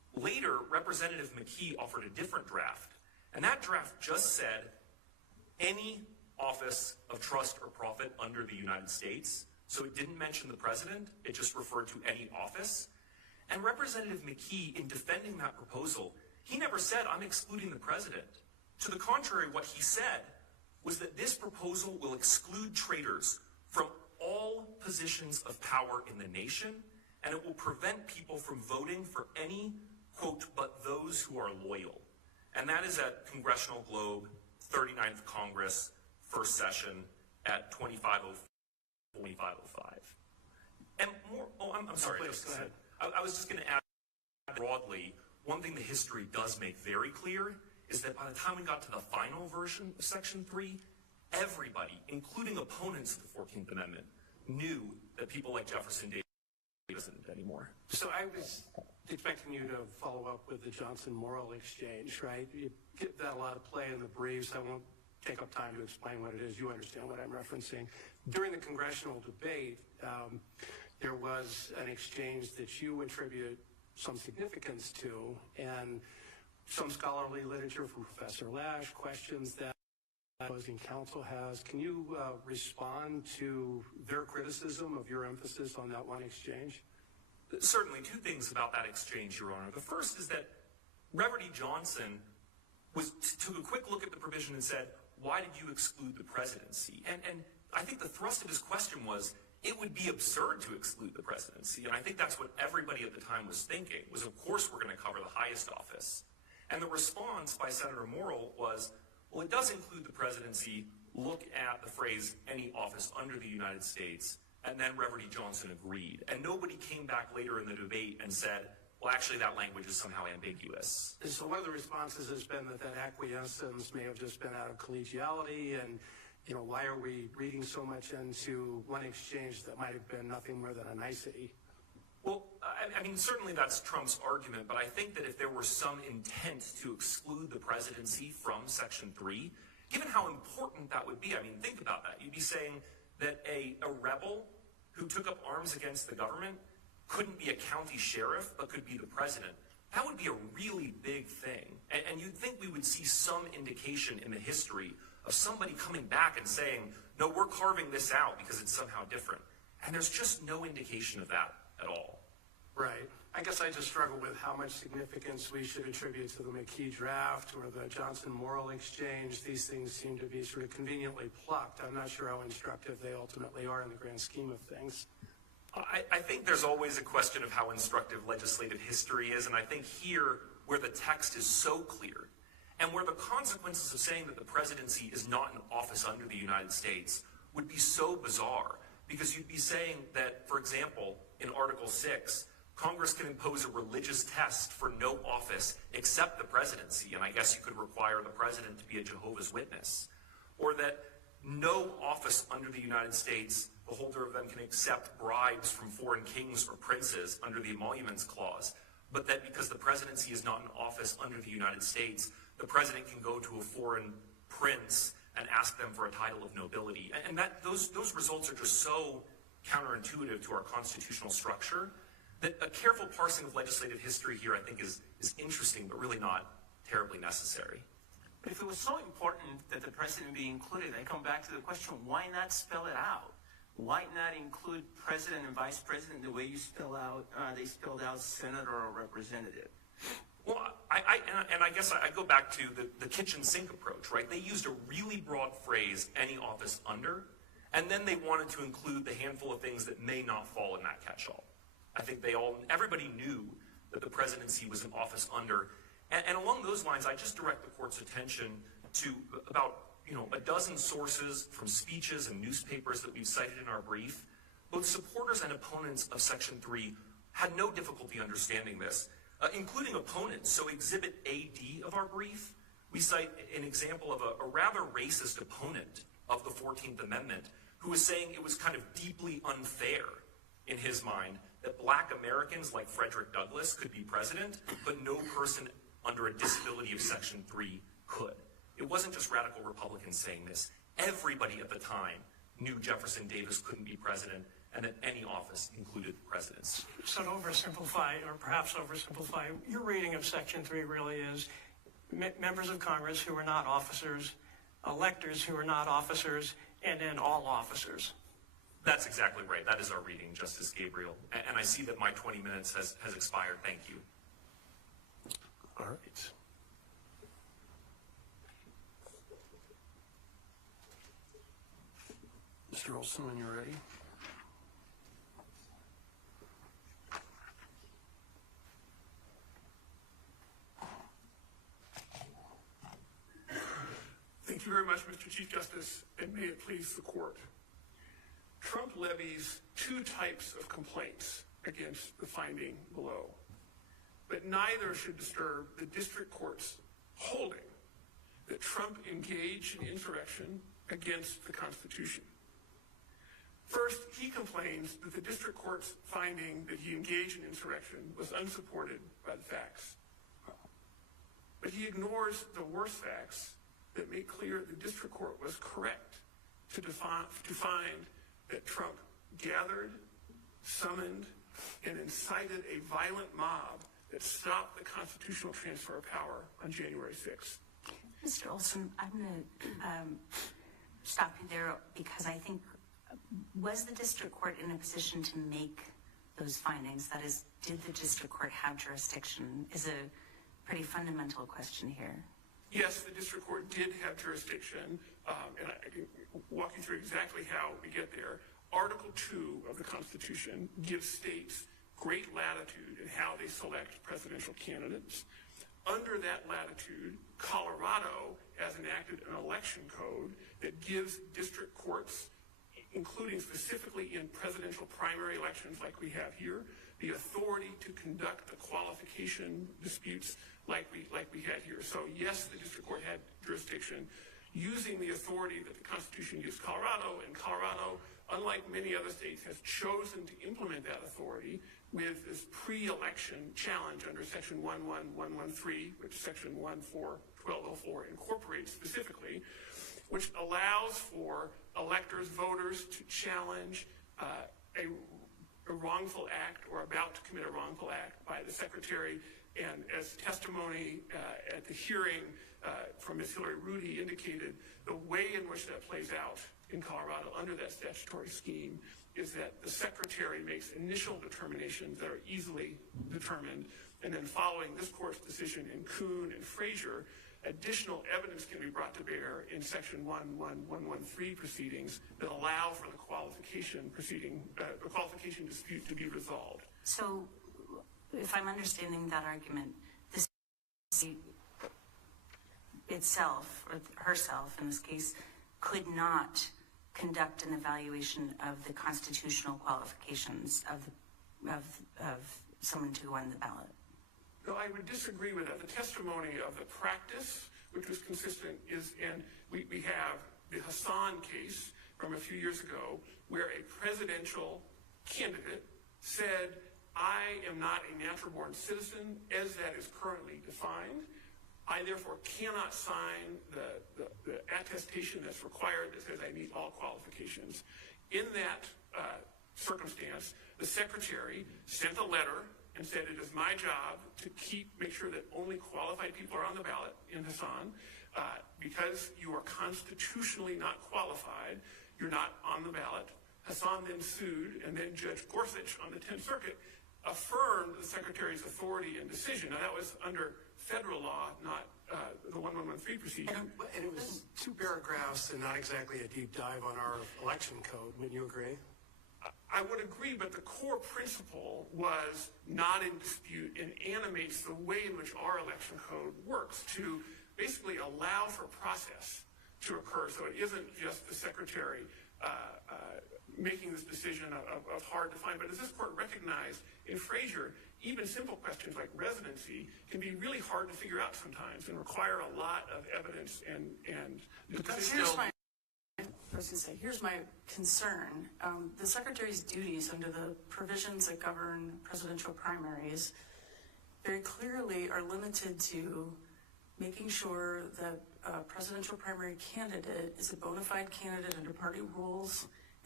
Later, Representative McKee offered a different draft, and that draft just said any office of trust or profit under the United States. So it didn't mention the president, it just referred to any office. And Representative McKee, in defending that proposal, he never said, I'm excluding the president. To the contrary, what he said was that this proposal will exclude traitors from all positions of power in the nation, and it will prevent people from voting for any, quote, but those who are loyal. And that is at Congressional Globe, 39th Congress, first session at 2505. And more, I'm sorry. Please, go ahead. I was just going to add broadly, one thing the history does make very clear is that by the time we got to the final version of Section 3, everybody, including opponents of the 14th Amendment, knew that people like Jefferson Davis wasn't anymore. So I was expecting you to follow up with the Johnson-Morrill exchange, right? You get that a lot of play in the briefs. I won't take up time to explain what it is. You understand what I'm referencing. During the congressional debate, there was an exchange that you attribute some significance to, and some scholarly literature from Professor Lash, questions that opposing counsel has. Can you respond to their criticism of your emphasis on that one exchange? Certainly, two things about that exchange, Your Honor. The first is that Reverdy Johnson took a quick look at the provision and said, why did you exclude the presidency? And I think the thrust of his question was, it would be absurd to exclude the presidency. And I think that's what everybody at the time was thinking, was of course we're going to cover the highest office. And the response by Senator Morrill was, well, it does include the presidency. Look at the phrase, any office under the United States. And then Reverdy Johnson agreed. And nobody came back later in the debate and said, well, actually, that language is somehow ambiguous. And so one of the responses has been that acquiescence may have just been out of collegiality, and why are we reading so much into one exchange that might have been nothing more than a nicety? Well, I mean, certainly that's Trump's argument, but I think that if there were some intent to exclude the presidency from Section 3, given how important that would be, I mean, think about that. You'd be saying that a rebel who took up arms against the government couldn't be a county sheriff, but could be the president. That would be a really big thing. And you'd think we would see some indication in the history of somebody coming back and saying, no, we're carving this out because it's somehow different. And there's just no indication of that at all. Right. I guess I just struggle with how much significance we should attribute to the McKee draft or the Johnson-Morrill exchange. These things seem to be sort of conveniently plucked. I'm not sure how instructive they ultimately are in the grand scheme of things. I think there's always a question of how instructive legislative history is, and I think here, where the text is so clear, and where the consequences of saying that the presidency is not an office under the United States would be so bizarre, because you'd be saying that, for example, in Article 6, Congress can impose a religious test for no office except the presidency, and I guess you could require the president to be a Jehovah's Witness, or that no office under the United States, the holder of them can accept bribes from foreign kings or princes under the Emoluments Clause, but that because the presidency is not an office under the United States, the president can go to a foreign prince and ask them for a title of nobility. And that those results are just so counterintuitive to our constitutional structure that a careful parsing of legislative history here, I think, is interesting, but really not terribly necessary. But if it was so important that the president be included, I come back to the question, why not spell it out? Why not include president and vice president the way you spell out, they spelled out senator or representative? Well, I guess I go back to the kitchen sink approach, right? They used a really broad phrase, any office under, and then they wanted to include the handful of things that may not fall in that catch-all. I think everybody knew that the presidency was an office under, and along those lines, I just direct the court's attention to about a dozen sources from speeches and newspapers that we've cited in our brief. Both supporters and opponents of Section 3 had no difficulty understanding this, including opponents. So Exhibit AD of our brief, we cite an example of a rather racist opponent of the 14th Amendment who was saying it was kind of deeply unfair in his mind that black Americans like Frederick Douglass could be president, but no person under a disability of Section 3 could. It wasn't just radical Republicans saying this. Everybody at the time knew Jefferson Davis couldn't be president, and that any office included the president's. So to oversimplify, or perhaps oversimplify, your reading of Section 3 really is members of Congress who are not officers, electors who are not officers, and then all officers. That's exactly right. That is our reading, Justice Gabriel. And I see that my 20 minutes has expired. Thank you. All right. Mr. Olson, when you're ready. Thank you very much, Mr. Chief Justice, and may it please the court. Trump levies two types of complaints against the finding below, but neither should disturb the district court's holding that Trump engaged in insurrection against the Constitution. First, he complains that the district court's finding that he engaged in insurrection was unsupported by the facts. But he ignores the worst facts that make clear the district court was correct to find that Trump gathered, summoned, and incited a violent mob that stopped the constitutional transfer of power on January 6th. Mr. Olson, I'm going to stop you there because I think, was the district court in a position to make those findings? That is, did the district court have jurisdiction? Is a pretty fundamental question here. Yes, the district court did have jurisdiction, and I can walk you through exactly how we get there. Article 2 of the Constitution gives states great latitude in how they select presidential candidates. Under that latitude, Colorado has enacted an election code that gives district courts, including specifically in presidential primary elections like we have here, the authority to conduct the qualification disputes like we had here. So yes, the district court had jurisdiction using the authority that the Constitution gives Colorado, and Colorado, unlike many other states, has chosen to implement that authority with this pre-election challenge under Section 11113, which Section 1204 incorporates specifically, which allows for electors, voters to challenge a wrongful act or about to commit a wrongful act by the secretary. And as testimony at the hearing from Ms. Hillary Rudy indicated, the way in which that plays out in Colorado under that statutory scheme is that the secretary makes initial determinations that are easily determined, and then following this court's decision in Kuhn and Frazier, additional evidence can be brought to bear in Section 11113 proceedings that allow for the qualification dispute to be resolved. So, if I'm understanding that argument, this itself, or herself in this case, could not conduct an evaluation of the constitutional qualifications of someone to go on the ballot. No, I would disagree with that. The testimony of the practice, which was consistent, is we have the Hassan case from a few years ago, where a presidential candidate said, I am not a natural-born citizen as that is currently defined. I therefore cannot sign the attestation that's required that says I meet all qualifications. In that circumstance, the secretary sent a letter and said it is my job to make sure that only qualified people are on the ballot in Hassan. Because you are constitutionally not qualified, you're not on the ballot. Hassan then sued, and then Judge Gorsuch on the 10th Circuit affirmed the secretary's authority and decision. Now, that was under federal law, not the 1113 procedure. And it was two paragraphs and not exactly a deep dive on our election code. Wouldn't you agree? I would agree, but the core principle was not in dispute and animates the way in which our election code works to basically allow for process to occur. So it isn't just the secretary making this decision of hard to find. But as this court recognized in Frazier, even simple questions like residency can be really hard to figure out sometimes and require a lot of evidence and Here's my concern. The Secretary's duties under the provisions that govern presidential primaries very clearly are limited to making sure that a presidential primary candidate is a bona fide candidate under party rules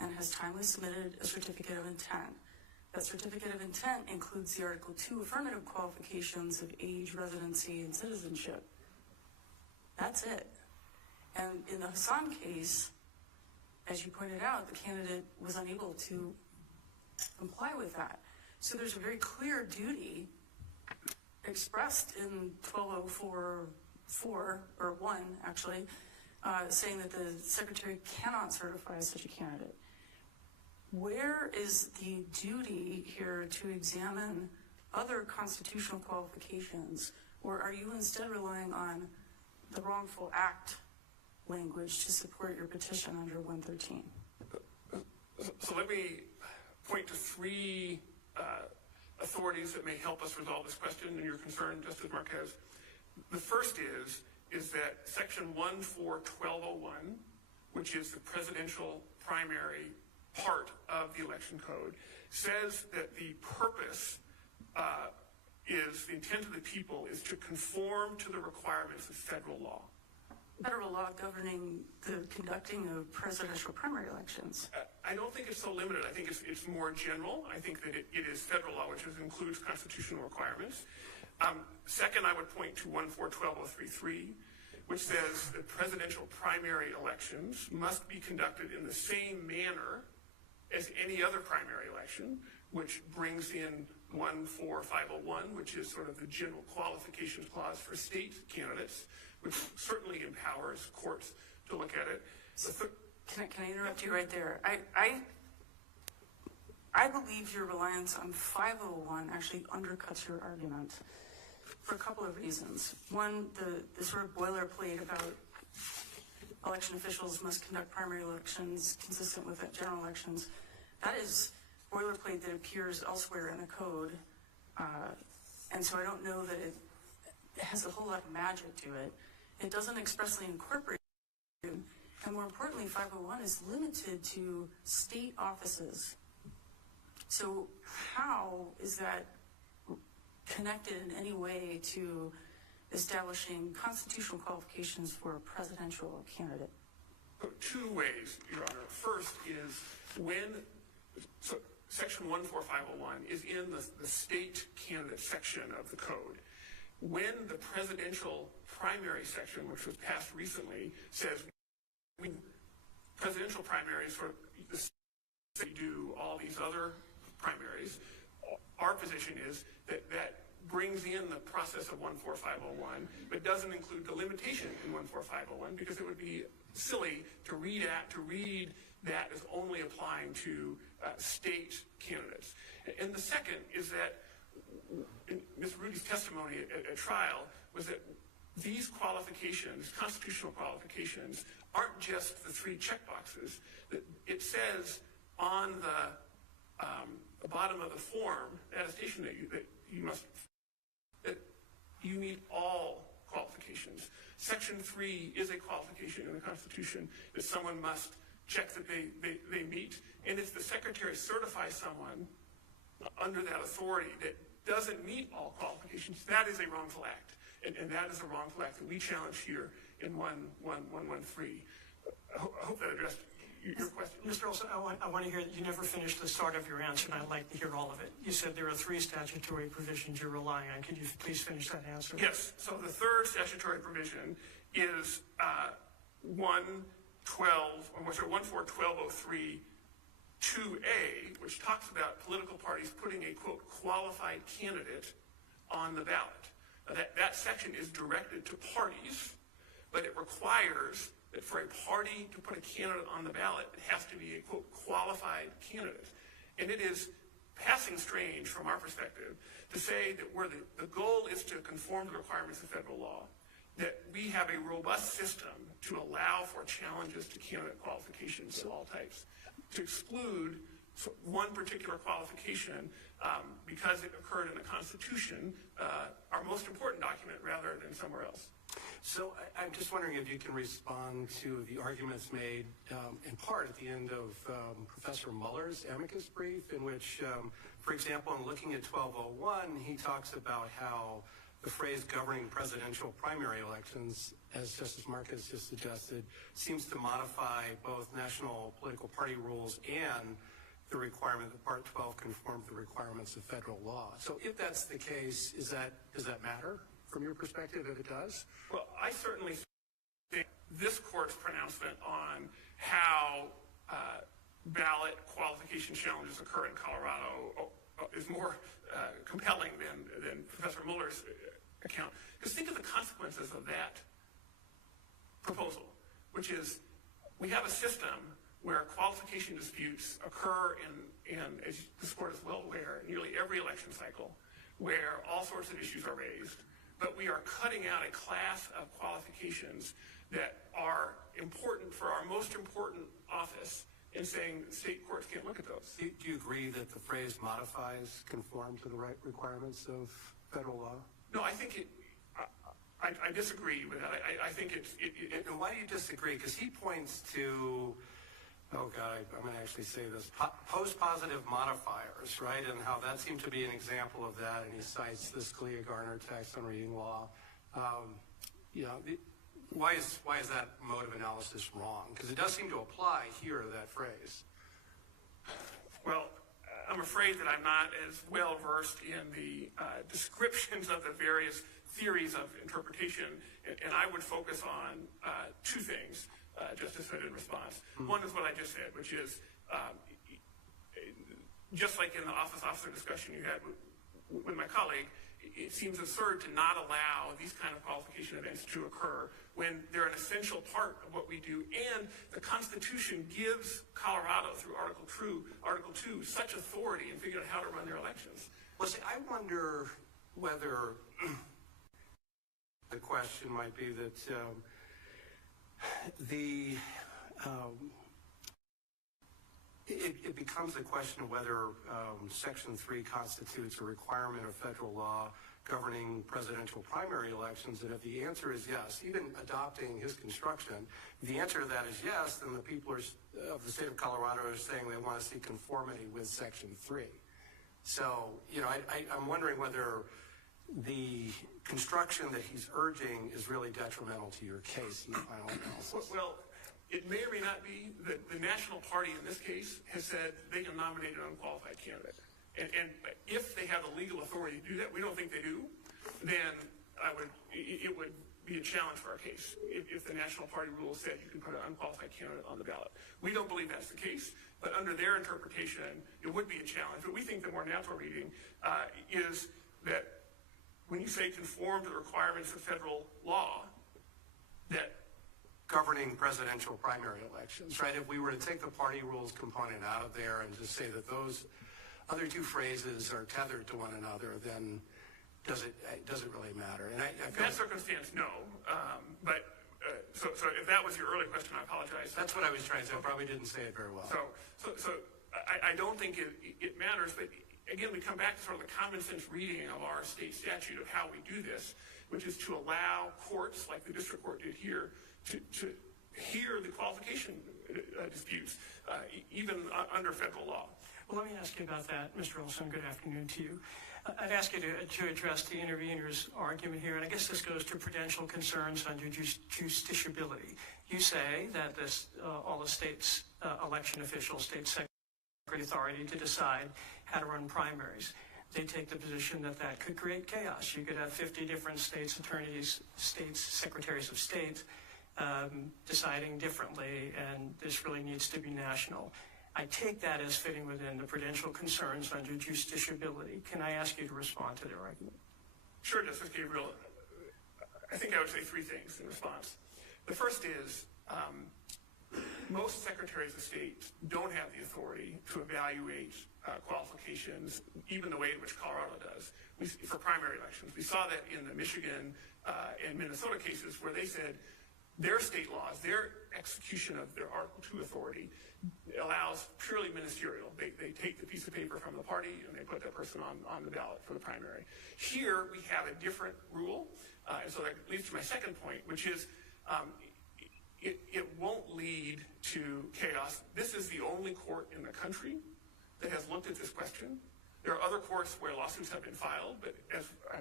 and has timely submitted a certificate of intent. That certificate of intent includes the Article 2 affirmative qualifications of age, residency, and citizenship. That's it. And in the Hassan case, as you pointed out, the candidate was unable to comply with that. So there's a very clear duty expressed in 1204 or 1, actually, saying that the secretary cannot certify such a candidate. Where is the duty here to examine other constitutional qualifications, or are you instead relying on the wrongful act language to support your petition under 113? So let me point to three authorities that may help us resolve this question and your concern, Justice Marquez. The first is that Section 14121, which is the presidential primary part of the election code, says that the purpose is, the intent of the people is to conform to the requirements of federal law. Federal law governing the conducting of presidential primary elections. I don't think it's so limited. I think it's more general. I think that it is federal law, which includes constitutional requirements. Second, I would point to 1412033, which says that presidential primary elections must be conducted in the same manner as any other primary election, which brings in 14501, which is sort of the general qualifications clause for state candidates, which certainly empowers courts to look at it. Can I interrupt you right there? I believe your reliance on 501 actually undercuts your argument for a couple of reasons. One, the sort of boilerplate about election officials must conduct primary elections consistent with general elections. That is boilerplate that appears elsewhere in the code. And so I don't know that it has a whole lot of magic to it. It doesn't expressly incorporate it. And more importantly, 501 is limited to state offices. So how is that connected in any way to establishing constitutional qualifications for a presidential candidate? Two ways, Your Honor. First is so Section 14501 is in the state candidate section of the code. When the presidential primary section, which was passed recently, says presidential primaries for the state do all these other primaries, our position is that that brings in the process of 14501, but doesn't include the limitation in 14501 because it would be silly to read that as only applying to state candidates. And the second is that Ms. Rudy's testimony at trial was that these qualifications, constitutional qualifications, aren't just the three checkboxes. It says on the bottom of the form, attestation that you meet all qualifications. Section 3 is a qualification in the Constitution that someone must check that they meet. And if the Secretary certifies someone under that authority that doesn't meet all qualifications, that is a wrongful act. And that is a wrongful act that we challenge here in 1113. I hope that addressed your question. Mr. Olson, I want to hear that you never finished the start of your answer, and I'd like to hear all of it. You said there are three statutory provisions you're relying on. Could you please finish that answer? Yes. So the third statutory provision is 1412032A, which talks about political parties putting a, quote, qualified candidate on the ballot. Now that section is directed to parties, but it requires that for a party to put a candidate on the ballot, it has to be a, quote, qualified candidate. And it is passing strange from our perspective to say that where the goal is to conform to the requirements of federal law, that we have a robust system to allow for challenges to candidate qualifications of all types. To exclude one particular qualification because it occurred in the Constitution, our most important document, rather than somewhere else. So I'm just wondering if you can respond to the arguments made in part at the end of Professor Mueller's amicus brief, in which, for example, in looking at 1201, he talks about how the phrase governing presidential primary elections, as Justice Marcus just suggested, seems to modify both national political party rules and the requirement that Part 12 conform to the requirements of federal law. So if that's the case, does that matter from your perspective if it does? Well, I certainly think this court's pronouncement on how ballot qualification challenges occur in Colorado is more compelling than Professor Mueller's account. Because think of the consequences of that proposal, which is we have a system where qualification disputes occur in as this court is well aware, nearly every election cycle, where all sorts of issues are raised. But we are cutting out a class of qualifications that are important for our most important office and saying state courts can't look at those. Do you agree that the phrase modifies conform to the right requirements of federal law? No, I think I disagree with that. I think it's... And why do you disagree? Because he points to, oh God, I'm going to actually say this, post-positive modifiers, right? And how that seemed to be an example of that. And he cites this Scalia Garner text on reading law. Why is that mode of analysis wrong? Because it does seem to apply here to that phrase. Well, I'm afraid that I'm not as well versed in the descriptions of the various theories of interpretation, and I would focus on two things, Justice Hood, in response. One is what I just said, which is just like in the office officer discussion you had with my colleague, it seems absurd to not allow these kind of qualification events to occur when they're an essential part of what we do, and the Constitution gives Colorado through Article 2 such authority in figuring out how to run their elections. Well, see, I wonder whether the question might be that it becomes a question of whether Section 3 constitutes a requirement of federal law governing presidential primary elections, and if the answer is yes, even adopting his construction, if the answer to that is yes, then the people of the state of Colorado are saying they want to see conformity with Section 3. So, I'm wondering whether the construction that he's urging is really detrimental to your case in the final analysis. Well, it may or may not be that the national party in this case has said they can nominate an unqualified candidate. And if they have the legal authority to do that, we don't think they do, then it would be a challenge for our case if the national party rule said you can put an unqualified candidate on the ballot. We don't believe that's the case, but under their interpretation, it would be a challenge. But we think the more natural reading is that when you say conform to the requirements of federal law, that governing presidential primary elections, right? If we were to take the party rules component out of there and just say that those other two phrases are tethered to one another, then does it really matter? And in that circumstance, no. So if that was your early question, I apologize. That's what I was trying to say. I probably didn't say it very well. So I don't think it matters, but again, we come back to sort of the common sense reading of our state statute of how we do this, which is to allow courts, like the district court did here, to hear the qualification disputes, even under federal law. Well, let me ask you about that, Mr. Olson. Good afternoon to you. I'd ask you to address the intervener's argument here, and I guess this goes to prudential concerns under justiciability. You say that all the states' election officials, state secretary authority to decide how to run primaries. They take the position that that could create chaos. You could have 50 different states' attorneys, states' secretaries of state deciding differently, and this really needs to be national. I take that as fitting within the prudential concerns under justiciability. Can I ask you to respond to their argument? Sure, Justice Gabriel. I think I would say three things in response. The first is most secretaries of state don't have the authority to evaluate qualifications, even the way in which Colorado does, for primary elections. We saw that in the Michigan and Minnesota cases where they said their state laws, their execution of their Article 2 authority allows purely ministerial. They take the piece of paper from the party and they put that person on the ballot for the primary. Here we have a different rule, and so that leads to my second point, which is it won't lead to chaos. This is the only court in the country that has looked at this question. There are other courts where lawsuits have been filed, but as I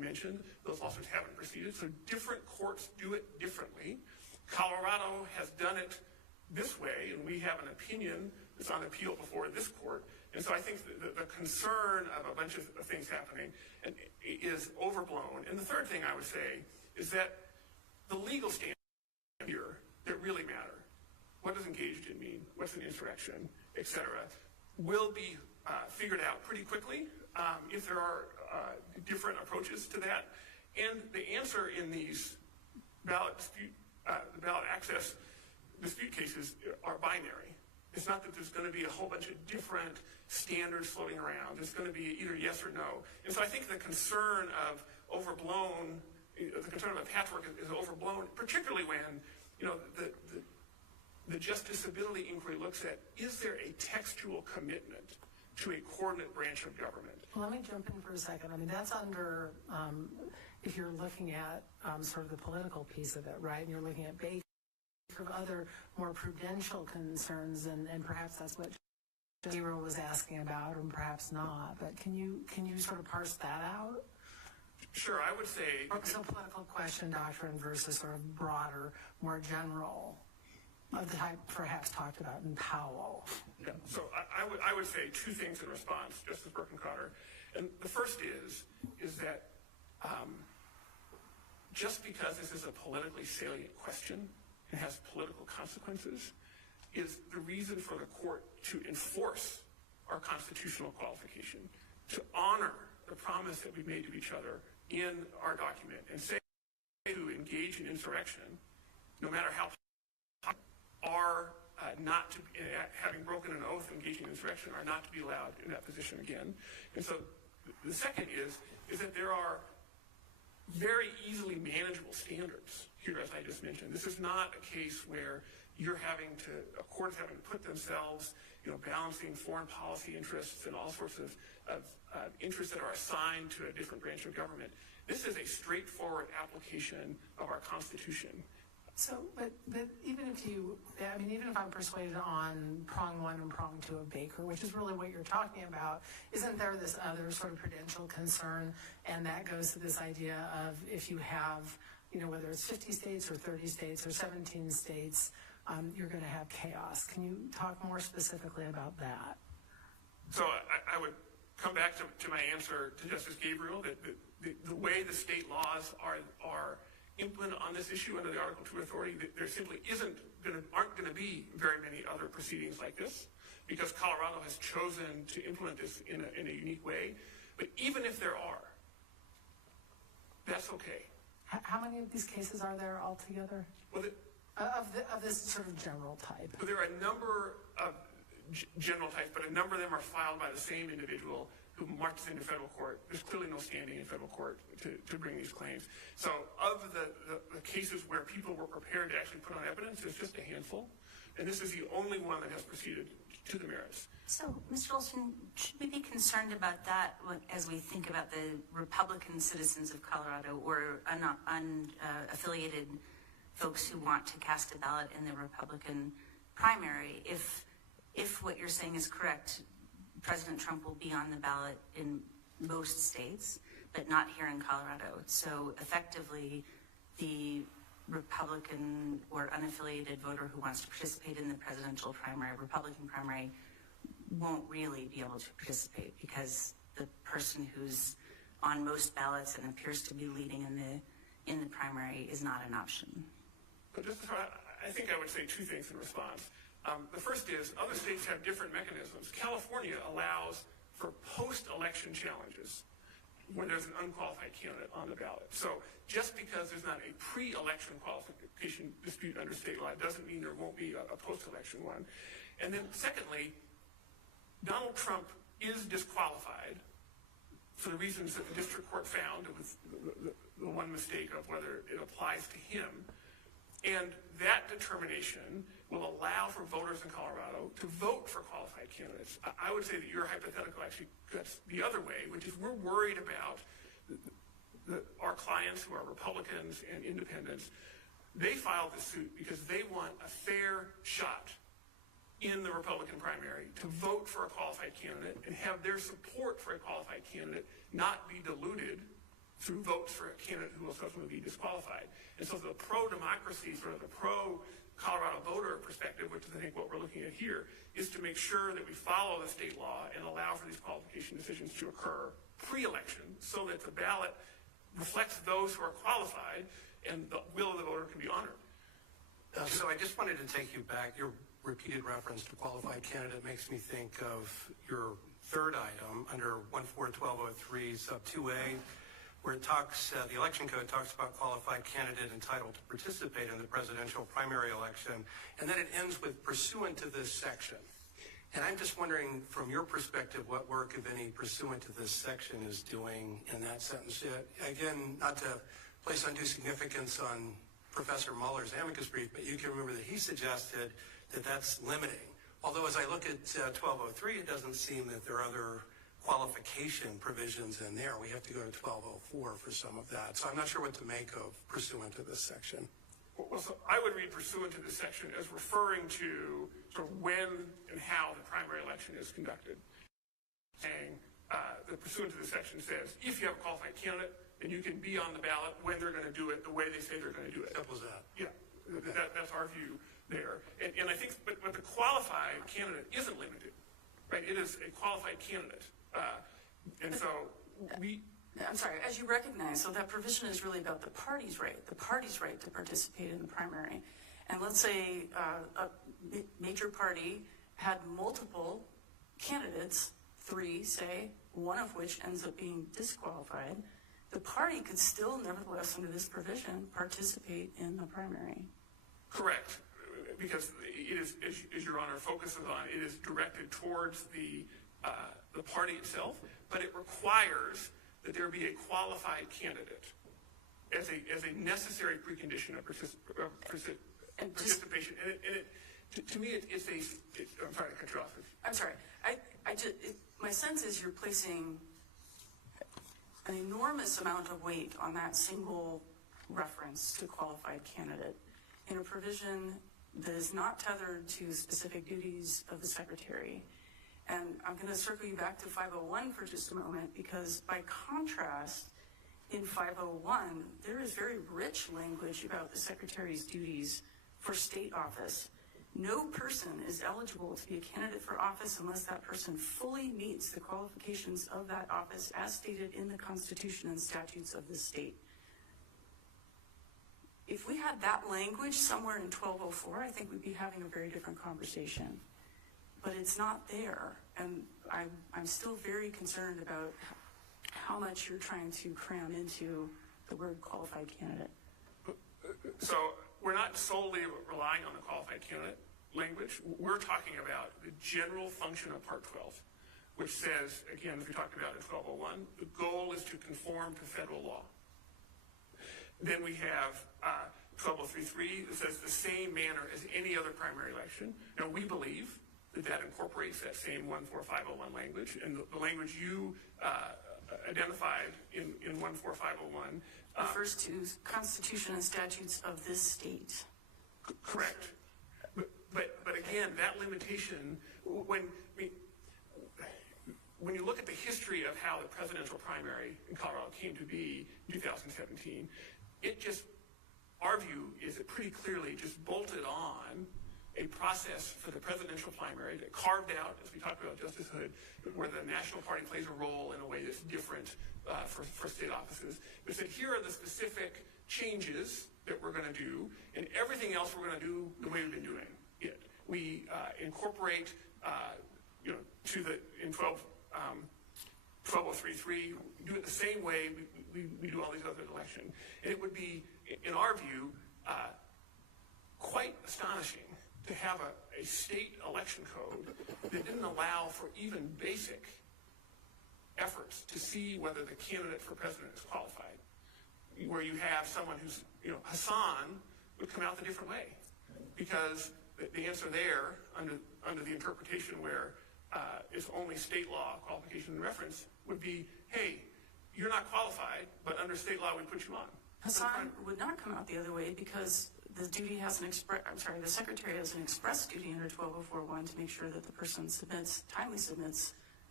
mentioned, those lawsuits haven't proceeded. So different courts do it differently. Colorado has done it this way, and we have an opinion that's on appeal before this court. And so I think the concern of a bunch of things happening is overblown. And the third thing I would say is that the legal standards here that really matter, what does engaged in mean, what's an insurrection, et cetera, will be figured out pretty quickly if there are different approaches to that. And the answer in these ballot access dispute cases are binary. It's not that there's going to be a whole bunch of different standards floating around. It's going to be either yes or no. And so I think the concern of overblown, the concern of a patchwork is overblown, particularly when, you know, the justiciability inquiry looks at, is there a textual commitment to a coordinate branch of government? Well, let me jump in for a second. I mean, that's under, if you're looking at sort of the political piece of it, right? And you're looking at Baker, of other more prudential concerns, and perhaps that's what Gabriel was asking about, and perhaps not. But can you sort of parse that out? Sure, I would say. So political question doctrine versus sort of broader, more general, of the type perhaps talked about in Powell. Yeah. So I would say two things in response, Justice Birkencotter. And the first is that just because this is a politically salient question and has political consequences is the reason for the court to enforce our constitutional qualification, to honor the promise that we made to each other in our document, and say to engage in insurrection, no matter how are not to, having broken an oath engaging in insurrection, are not to be allowed in that position again. And so the second is that there are very easily manageable standards here, as I just mentioned. This is not a case where a court is having to put themselves, balancing foreign policy interests and all sorts of interests that are assigned to a different branch of government. This is a straightforward application of our Constitution. So, but even if I'm persuaded on prong one and prong two of Baker, which is really what you're talking about, isn't there this other sort of prudential concern? And that goes to this idea of if you have, whether it's 50 states or 30 states or 17 states, you're going to have chaos. Can you talk more specifically about that? So I would come back to my answer to Justice Gabriel, that the way the state laws are implement on this issue under the Article 2 authority, there simply aren't going to be very many other proceedings like this, because Colorado has chosen to implement this in a unique way. But even if there are, that's okay. How many of these cases are there altogether? Well, of this sort of general type? There are a number of general types, but a number of them are filed by the same individual who marches into federal court. There's clearly no standing in federal court to bring these claims. So of the cases where people were prepared to actually put on evidence, there's just a handful. And this is the only one that has proceeded to the merits. So, Mr. Olson, should we be concerned about that as we think about the Republican citizens of Colorado or unaffiliated folks who want to cast a ballot in the Republican primary? If what you're saying is correct, President Trump will be on the ballot in most states, but not here in Colorado. So effectively, the Republican or unaffiliated voter who wants to participate in the presidential primary, Republican primary, won't really be able to participate because the person who's on most ballots and appears to be leading in the primary is not an option. But I think I would say two things in response. The first is other states have different mechanisms. California allows for post-election challenges when there's an unqualified candidate on the ballot. So just because there's not a pre-election qualification dispute under state law doesn't mean there won't be a post-election one. And then secondly, Donald Trump is disqualified for the reasons that the district court found. It was the one mistake of whether it applies to him. And that determination will allow for voters in Colorado to vote for qualified candidates. I would say that your hypothetical actually cuts the other way, which is we're worried about our clients who are Republicans and independents. They filed this suit because they want a fair shot in the Republican primary to vote for a qualified candidate and have their support for a qualified candidate not be diluted through votes for a candidate who will subsequently be disqualified. And so the pro-democracy, sort of the pro-Colorado voter perspective, which is I think what we're looking at here, is to make sure that we follow the state law and allow for these qualification decisions to occur pre-election so that the ballot reflects those who are qualified and the will of the voter can be honored. So I just wanted to take you back. Your repeated reference to qualified candidate makes me think of your third item under 141203 sub 2A, where it talks, the election code talks about qualified candidate entitled to participate in the presidential primary election, and then it ends with pursuant to this section. And I'm just wondering, from your perspective, what work, if any, pursuant to this section is doing in that sentence. Again, not to place undue significance on Professor Mueller's amicus brief, but you can remember that he suggested that that's limiting. Although as I look at 1203, it doesn't seem that there are other qualification provisions in there. We have to go to 1204 for some of that. So I'm not sure what to make of pursuant to this section. Well, so I would read pursuant to this section as referring to sort of when and how the primary election is conducted. Saying the pursuant to this section says if you have a qualified candidate, then you can be on the ballot when they're going to do it the way they say they're going to do it. Simple as that. Yeah, that's our view there. And I think, but the qualified candidate isn't limited, right? It is a qualified candidate. And so I'm sorry, as you recognize, so that provision is really about the party's right to participate in the primary. And let's say a major party had multiple candidates, 3, say, one of which ends up being disqualified. The party could still, nevertheless, under this provision, participate in the primary. Correct, because it is, as Your Honor focuses on, it is directed towards the party itself, but it requires that there be a qualified candidate as a necessary precondition of participation. And to me, it's I'm sorry to cut you off. I'm sorry. My sense is you're placing an enormous amount of weight on that single reference to qualified candidate in a provision that is not tethered to specific duties of the Secretary. And I'm going to circle you back to 501 for just a moment, because by contrast, in 501, there is very rich language about the Secretary's duties for state office. No person is eligible to be a candidate for office unless that person fully meets the qualifications of that office as stated in the Constitution and statutes of the state. If we had that language somewhere in 1204, I think we'd be having a very different conversation. But it's not there, and I'm still very concerned about how much you're trying to cram into the word qualified candidate. So we're not solely relying on the qualified candidate language. We're talking about the general function of Part 12, which says, again, as we talked about in 1201, the goal is to conform to federal law. Then we have 12033 that says the same manner as any other primary election. Now, we believe that incorporates that same 14501 language, and the language you identified in 14501 refers to Constitution and statutes of this state. Correct. But again, that limitation, when you look at the history of how the presidential primary in Colorado came to be in 2017, it just, our view is it pretty clearly just bolted on a process for the presidential primary that carved out, as we talked about Justice Hood, where the national party plays a role in a way that's different for state offices. But said, here are the specific changes that we're going to do, and everything else we're going to do the way we've been doing it. We incorporate, in 12033, do it the same way we do all these other elections. And it would be, in our view, quite astonishing to have a state election code that didn't allow for even basic efforts to see whether the candidate for president is qualified. Where you have someone who's, Hassan would come out the different way, because the answer there, under the interpretation where it's only state law qualification and reference, would be, hey, you're not qualified, but under state law we put you on. Hassan would not come out the other way because the duty has the Secretary has an express duty under 12041 to make sure that the person timely submits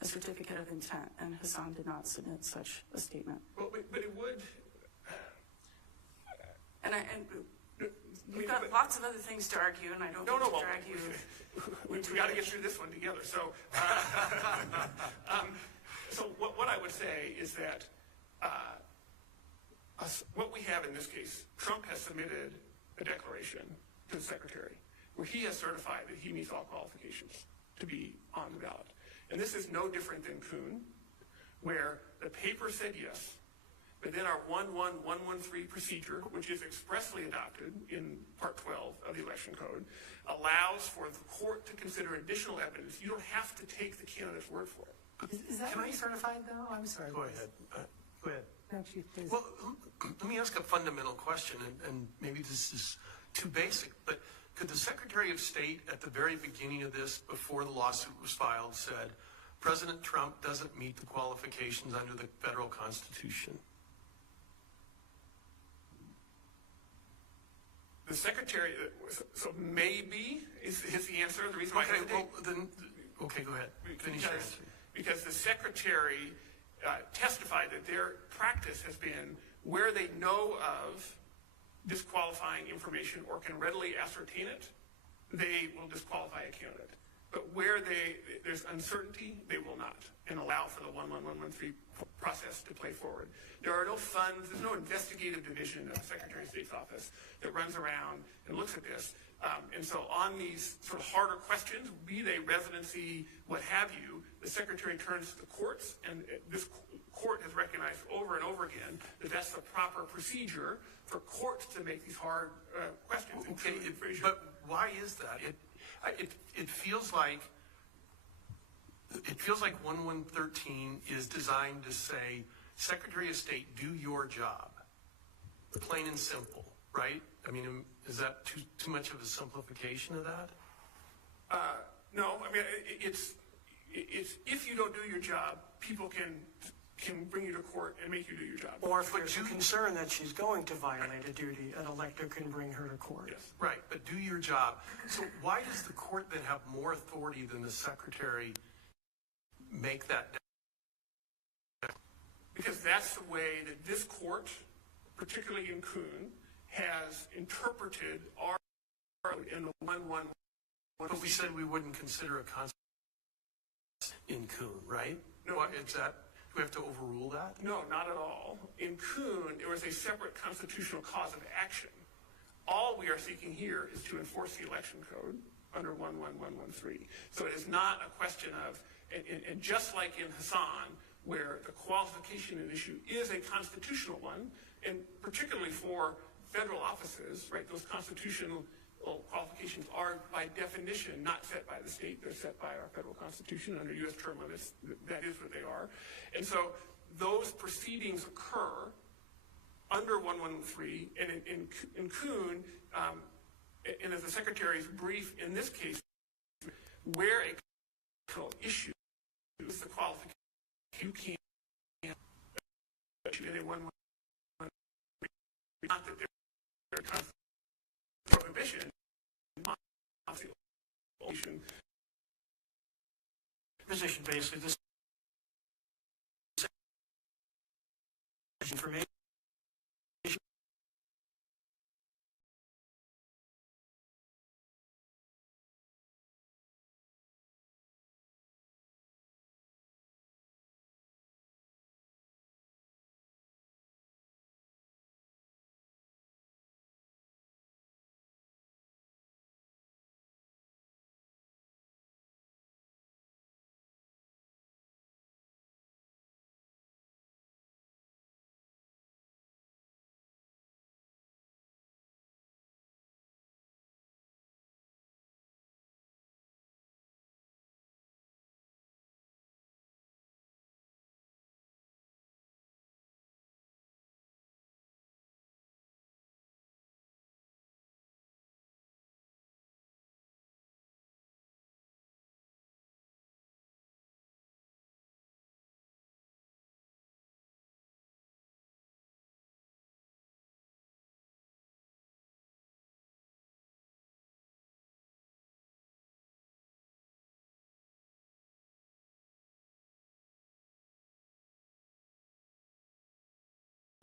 a certificate of intent, and Hassan did not submit such a statement. Well, but it would. And we've got lots of other things to argue, and I don't want to drag you. We got to get through this one together. So, so what I would say is that what we have in this case, Trump has submitted a declaration to the Secretary where he has certified that he meets all qualifications to be on the ballot. And this is no different than Kuhn, where the paper said yes, but then our 11113 procedure, which is expressly adopted in Part 12 of the Election Code, allows for the court to consider additional evidence. You don't have to take the candidate's word for it. Is that certified though? I'm sorry. Go ahead. Go ahead. No, Chief, please. Well, let me ask a fundamental question, and maybe this is too basic, but could the Secretary of State at the very beginning of this, before the lawsuit was filed, said, President Trump doesn't meet the qualifications under the federal Constitution? The Secretary, so maybe is the answer. The reason why Okay, well, then, okay, go ahead. Finish your answer. Because the Secretary testified that their practice has been where they know of disqualifying information or can readily ascertain it, they will disqualify a candidate. But where there's uncertainty, they will not, and allow for the 11113 process to play forward. There are no funds, there's no investigative division of the Secretary of State's office that runs around and looks at this. And so on these sort of harder questions, be they residency, what have you, the Secretary turns to the courts, and this court has recognized over and over again that that's the proper procedure for courts to make these hard questions. Okay, but why is that? It feels like 1113 is designed to say, Secretary of State, do your job, plain and simple, right? I mean, is that too much of a simplification of that? No, I mean it's if you don't do your job, people can bring you to court and make you do your job. Or if there's a concern that she's going to violate a duty, an elector can bring her to court. Yes. Right, but do your job. So why does the court then have more authority than the Secretary make that? Because that's the way that this court, particularly in Kuhn, has interpreted our in the 111. But we said we wouldn't consider a constitution in Kuhn, right? No. What, is that? Do we have to overrule that? No, not at all. In Kuhn, there was a separate constitutional cause of action. All we are seeking here is to enforce the election code under 11113. So it is not a question of, and just like in Hassan, where the qualification issue is a constitutional one, and particularly for federal offices, right, those constitutional qualifications are by definition not set by the state, they're set by our federal constitution under U.S. term limits, that is what they are. And so those proceedings occur under 113, and in Kuhn, and as the Secretary's brief in this case, where a constitutional issue is the qualification, you can't issue in a 113, not that there is prohibition, Position basically this information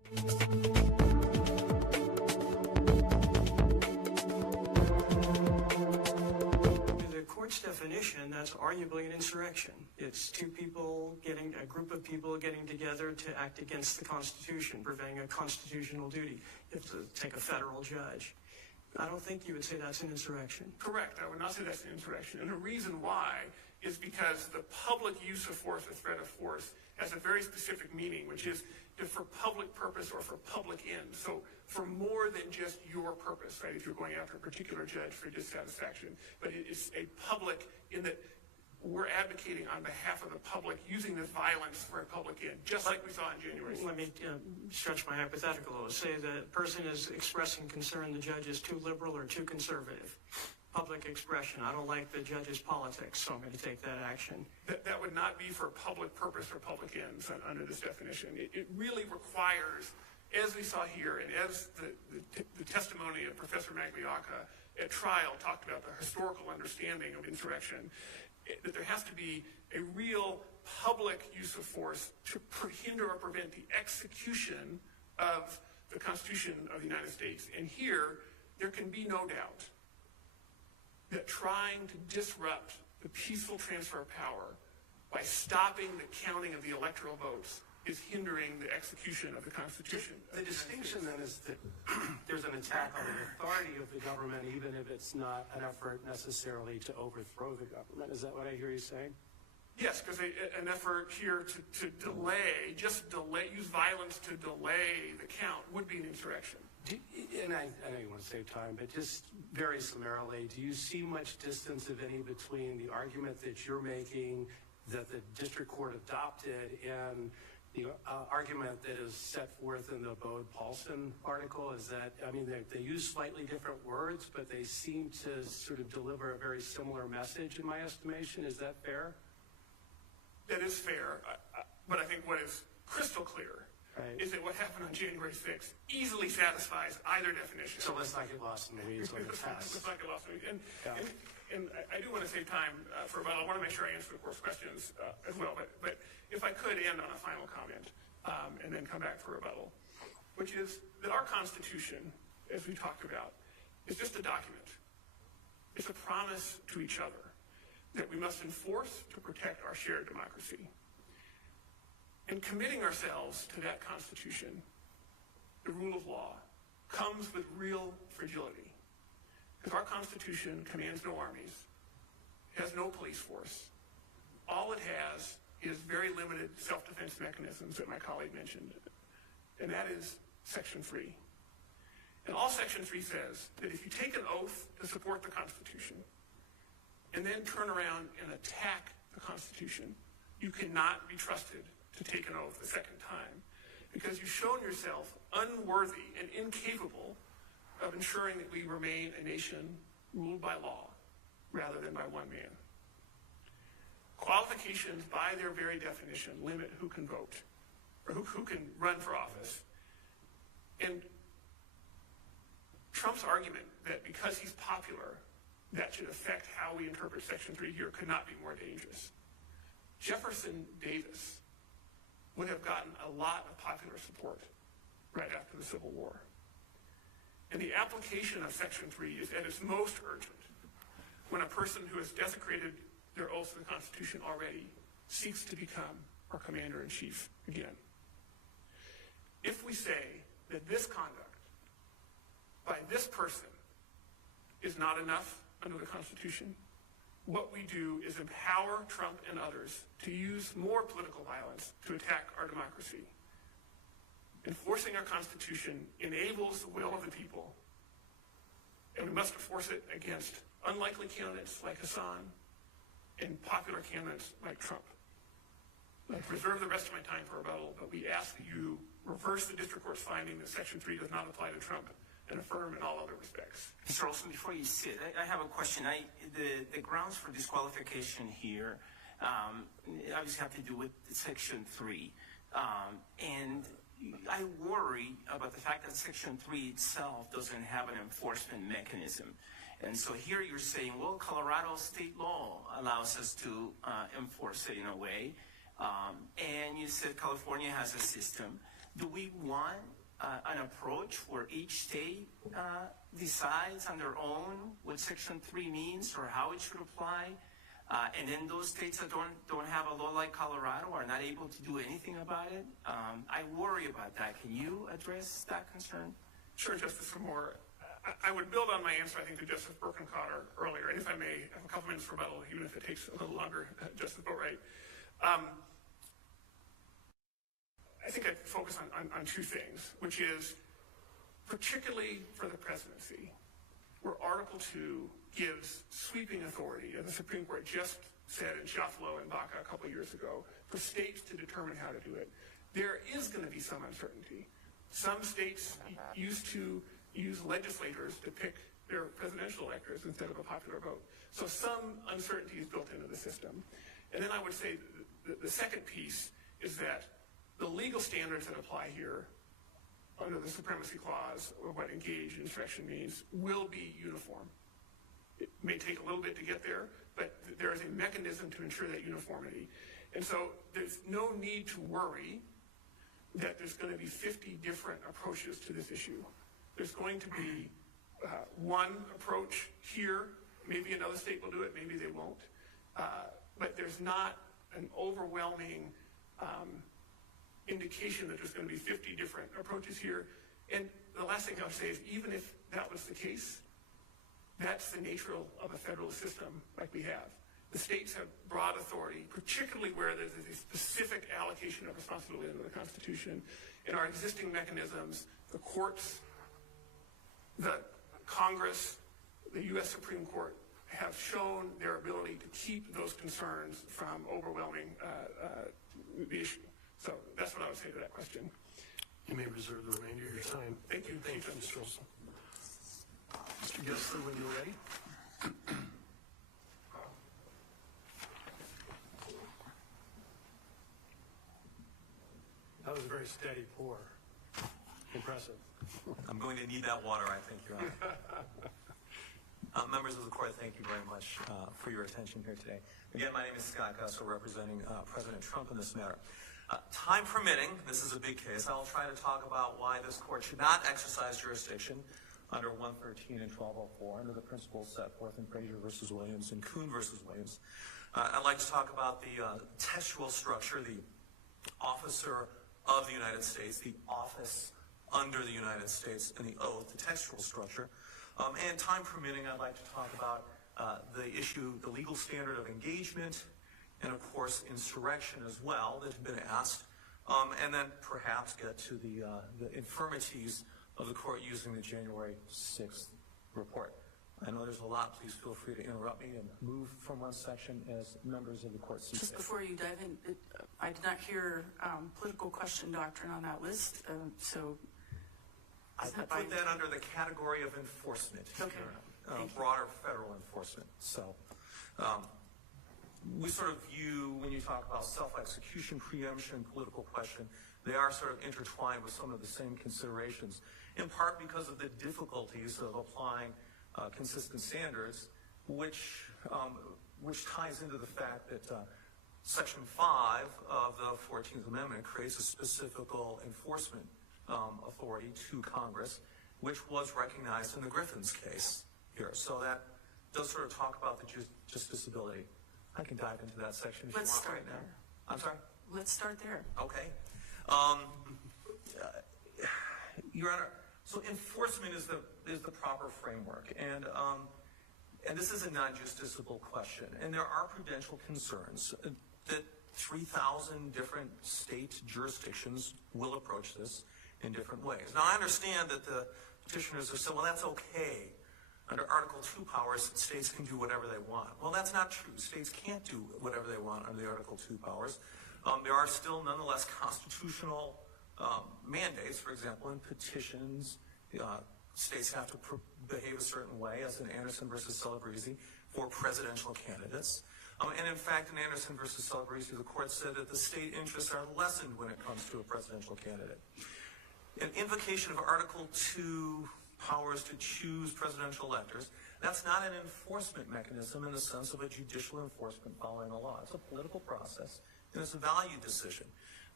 The court's definition, that's arguably an insurrection. It's a group of people getting together to act against the Constitution, preventing a constitutional duty. You have to take a federal judge. I don't think you would say that's an insurrection. Correct. I would not say that's an insurrection. And the reason why is because the public use of force or threat of force has a very specific meaning, which is for public purpose or for public end. So for more than just your purpose, right, if you're going after a particular judge for dissatisfaction. But it is a public in that we're advocating on behalf of the public using this violence for a public end, just like we saw on January 6th. Let me stretch my hypothetical. Say the person is expressing concern the judge is too liberal or too conservative. Public expression. I don't like the judge's politics, so I'm going to take that action. That would not be for public purpose or public ends under this definition. It really requires, as we saw here, and as the testimony of Professor Magliocca at trial talked about the historical understanding of insurrection, that there has to be a real public use of force to hinder or prevent the execution of the Constitution of the United States. And here, there can be no doubt that trying to disrupt the peaceful transfer of power by stopping the counting of the electoral votes is hindering the execution of the Constitution. The distinction then is that there's an attack on the authority of the government, even if it's not an effort necessarily to overthrow the government. Is that what I hear you saying? Yes, because an effort here to delay, use violence to delay the count would be an insurrection. And I know you want to save time, but just very summarily, do you see much distance, if any, between the argument that you're making that the district court adopted and the argument that is set forth in the Bode-Paulson article? Is that, I mean, they use slightly different words, but they seem to sort of deliver a very similar message in my estimation. Is that fair? That is fair, but I think what is crystal clear is that what happened on January 6th easily satisfies either definition. So let's not get lost in the weeds on the test. Let's not get lost in the weeds. And I do want to save time for rebuttal. I want to make sure I answer the court's questions as well. But if I could end on a final comment and then come back for rebuttal, which is that our Constitution, as we talked about, is just a document. It's a promise to each other that we must enforce to protect our shared democracy. And committing ourselves to that Constitution, the rule of law, comes with real fragility. Because our Constitution commands no armies, has no police force. All it has is very limited self-defense mechanisms that my colleague mentioned, and that is Section 3. And all Section 3 says that if you take an oath to support the Constitution and then turn around and attack the Constitution, you cannot be trusted to take an oath a second time because you've shown yourself unworthy and incapable of ensuring that we remain a nation ruled by law rather than by one man. Qualifications, by their very definition, limit who can vote or who can run for office. And Trump's argument that because he's popular, that should affect how we interpret Section 3 here could not be more dangerous. Jefferson Davis would have gotten a lot of popular support right after the Civil War. And the application of Section 3 is at its most urgent when a person who has desecrated their oath to the Constitution already seeks to become our commander-in-chief again. If we say that this conduct by this person is not enough under the Constitution, what we do is empower Trump and others to use more political violence to attack our democracy. Enforcing our Constitution enables the will of the people, and we must enforce it against unlikely candidates like Hassan and popular candidates like Trump. I preserve the rest of my time for rebuttal, but we ask that you reverse the district court's finding that Section 3 does not apply to Trump and affirm in all other respects. Mr. Olson, before you sit, I have a question. The grounds for disqualification here obviously have to do with Section 3. And I worry about the fact that Section 3 itself doesn't have an enforcement mechanism. And so here you're saying, well, Colorado state law allows us to enforce it in a way. And you said California has a system. Do we want an approach where each state decides on their own what Section 3 means or how it should apply. And then those states that don't have a law like Colorado are not able to do anything about it. I worry about that. Can you address that concern? Sure, Justice Moore. I would build on my answer, I think, to Justice Birkencotter earlier. And if I may have a couple minutes for rebuttal, even if it takes a little longer, Justice Boatwright. I think I'd focus on two things, which is particularly for the presidency, where Article 2 gives sweeping authority, as the Supreme Court just said in Shuffalo and Baca a couple of years ago, for states to determine how to do it. There is going to be some uncertainty. Some states used to use legislators to pick their presidential electors instead of a popular vote. So some uncertainty is built into the system. And then I would say the second piece is that the legal standards that apply here under the Supremacy Clause, or what engage in insurrection means, will be uniform. It may take a little bit to get there, but there is a mechanism to ensure that uniformity. And so there's no need to worry that there's going to be 50 different approaches to this issue. There's going to be one approach here. Maybe another state will do it, maybe they won't. But there's not an overwhelming indication that there's going to be 50 different approaches here. And the last thing I'll say is, even if that was the case, that's the nature of a federal system like we have. The states have broad authority, particularly where there's a specific allocation of responsibility under the Constitution. In our existing mechanisms, the courts, the Congress, the U.S. Supreme Court have shown their ability to keep those concerns from overwhelming the issue. So that's what I would say to that question. You may reserve the remainder of your time. Thank you. Thank you, Mr. Olson. Mr. Gessler, when you're ready. That was a very steady pour. Impressive. I'm going to need that water, I think, Your Honor. Members of the court, thank you very much for your attention here today. Again, my name is Scott Gessler, representing President Trump in this matter. Time permitting, this is a big case, I'll try to talk about why this court should not exercise jurisdiction under 113 and 1204 under the principles set forth in Frazier v. Williams and Kuhn v. Williams. I'd like to talk about the textual structure, the officer of the United States, the office under the United States, and the oath, the textual structure. And time permitting, I'd like to talk about the issue, the legal standard of engagement, and of course insurrection as well that have been asked, and then perhaps get to the infirmities of the court using the January 6th report. I know there's a lot. Please feel free to interrupt me and move from one section as members of the court see fit. Just before you dive in, I did not hear political question doctrine on that list, so... I put that under the category of enforcement. Okay. Broader federal enforcement. So we sort of view, when you talk about self-execution, preemption, political question, they are sort of intertwined with some of the same considerations, in part because of the difficulties of applying consistent standards, which ties into the fact that Section 5 of the 14th Amendment creates a specific enforcement authority to Congress, which was recognized in the Griffin's case here. So that does sort of talk about the justiciability. I can dive into that section if you want right now. I'm sorry? Let's start there. Okay. Your Honor, so enforcement is the proper framework, and this is a non-justiciable question, and there are prudential concerns that 3,000 different state jurisdictions will approach this in different ways. Now, I understand that the petitioners have said, well, that's okay. Under Article 2 powers, states can do whatever they want. Well, that's not true. States can't do whatever they want under the Article 2 powers. There are still, nonetheless, constitutional mandates. For example, in petitions, states have to behave a certain way, as in Anderson versus Celebrezzi, for presidential candidates. And in fact, in Anderson versus Celebrezzi, the court said that the state interests are lessened when it comes to a presidential candidate. An invocation of Article 2 powers to choose presidential electors, that's not an enforcement mechanism in the sense of a judicial enforcement following a law. It's a political process, and it's a value decision.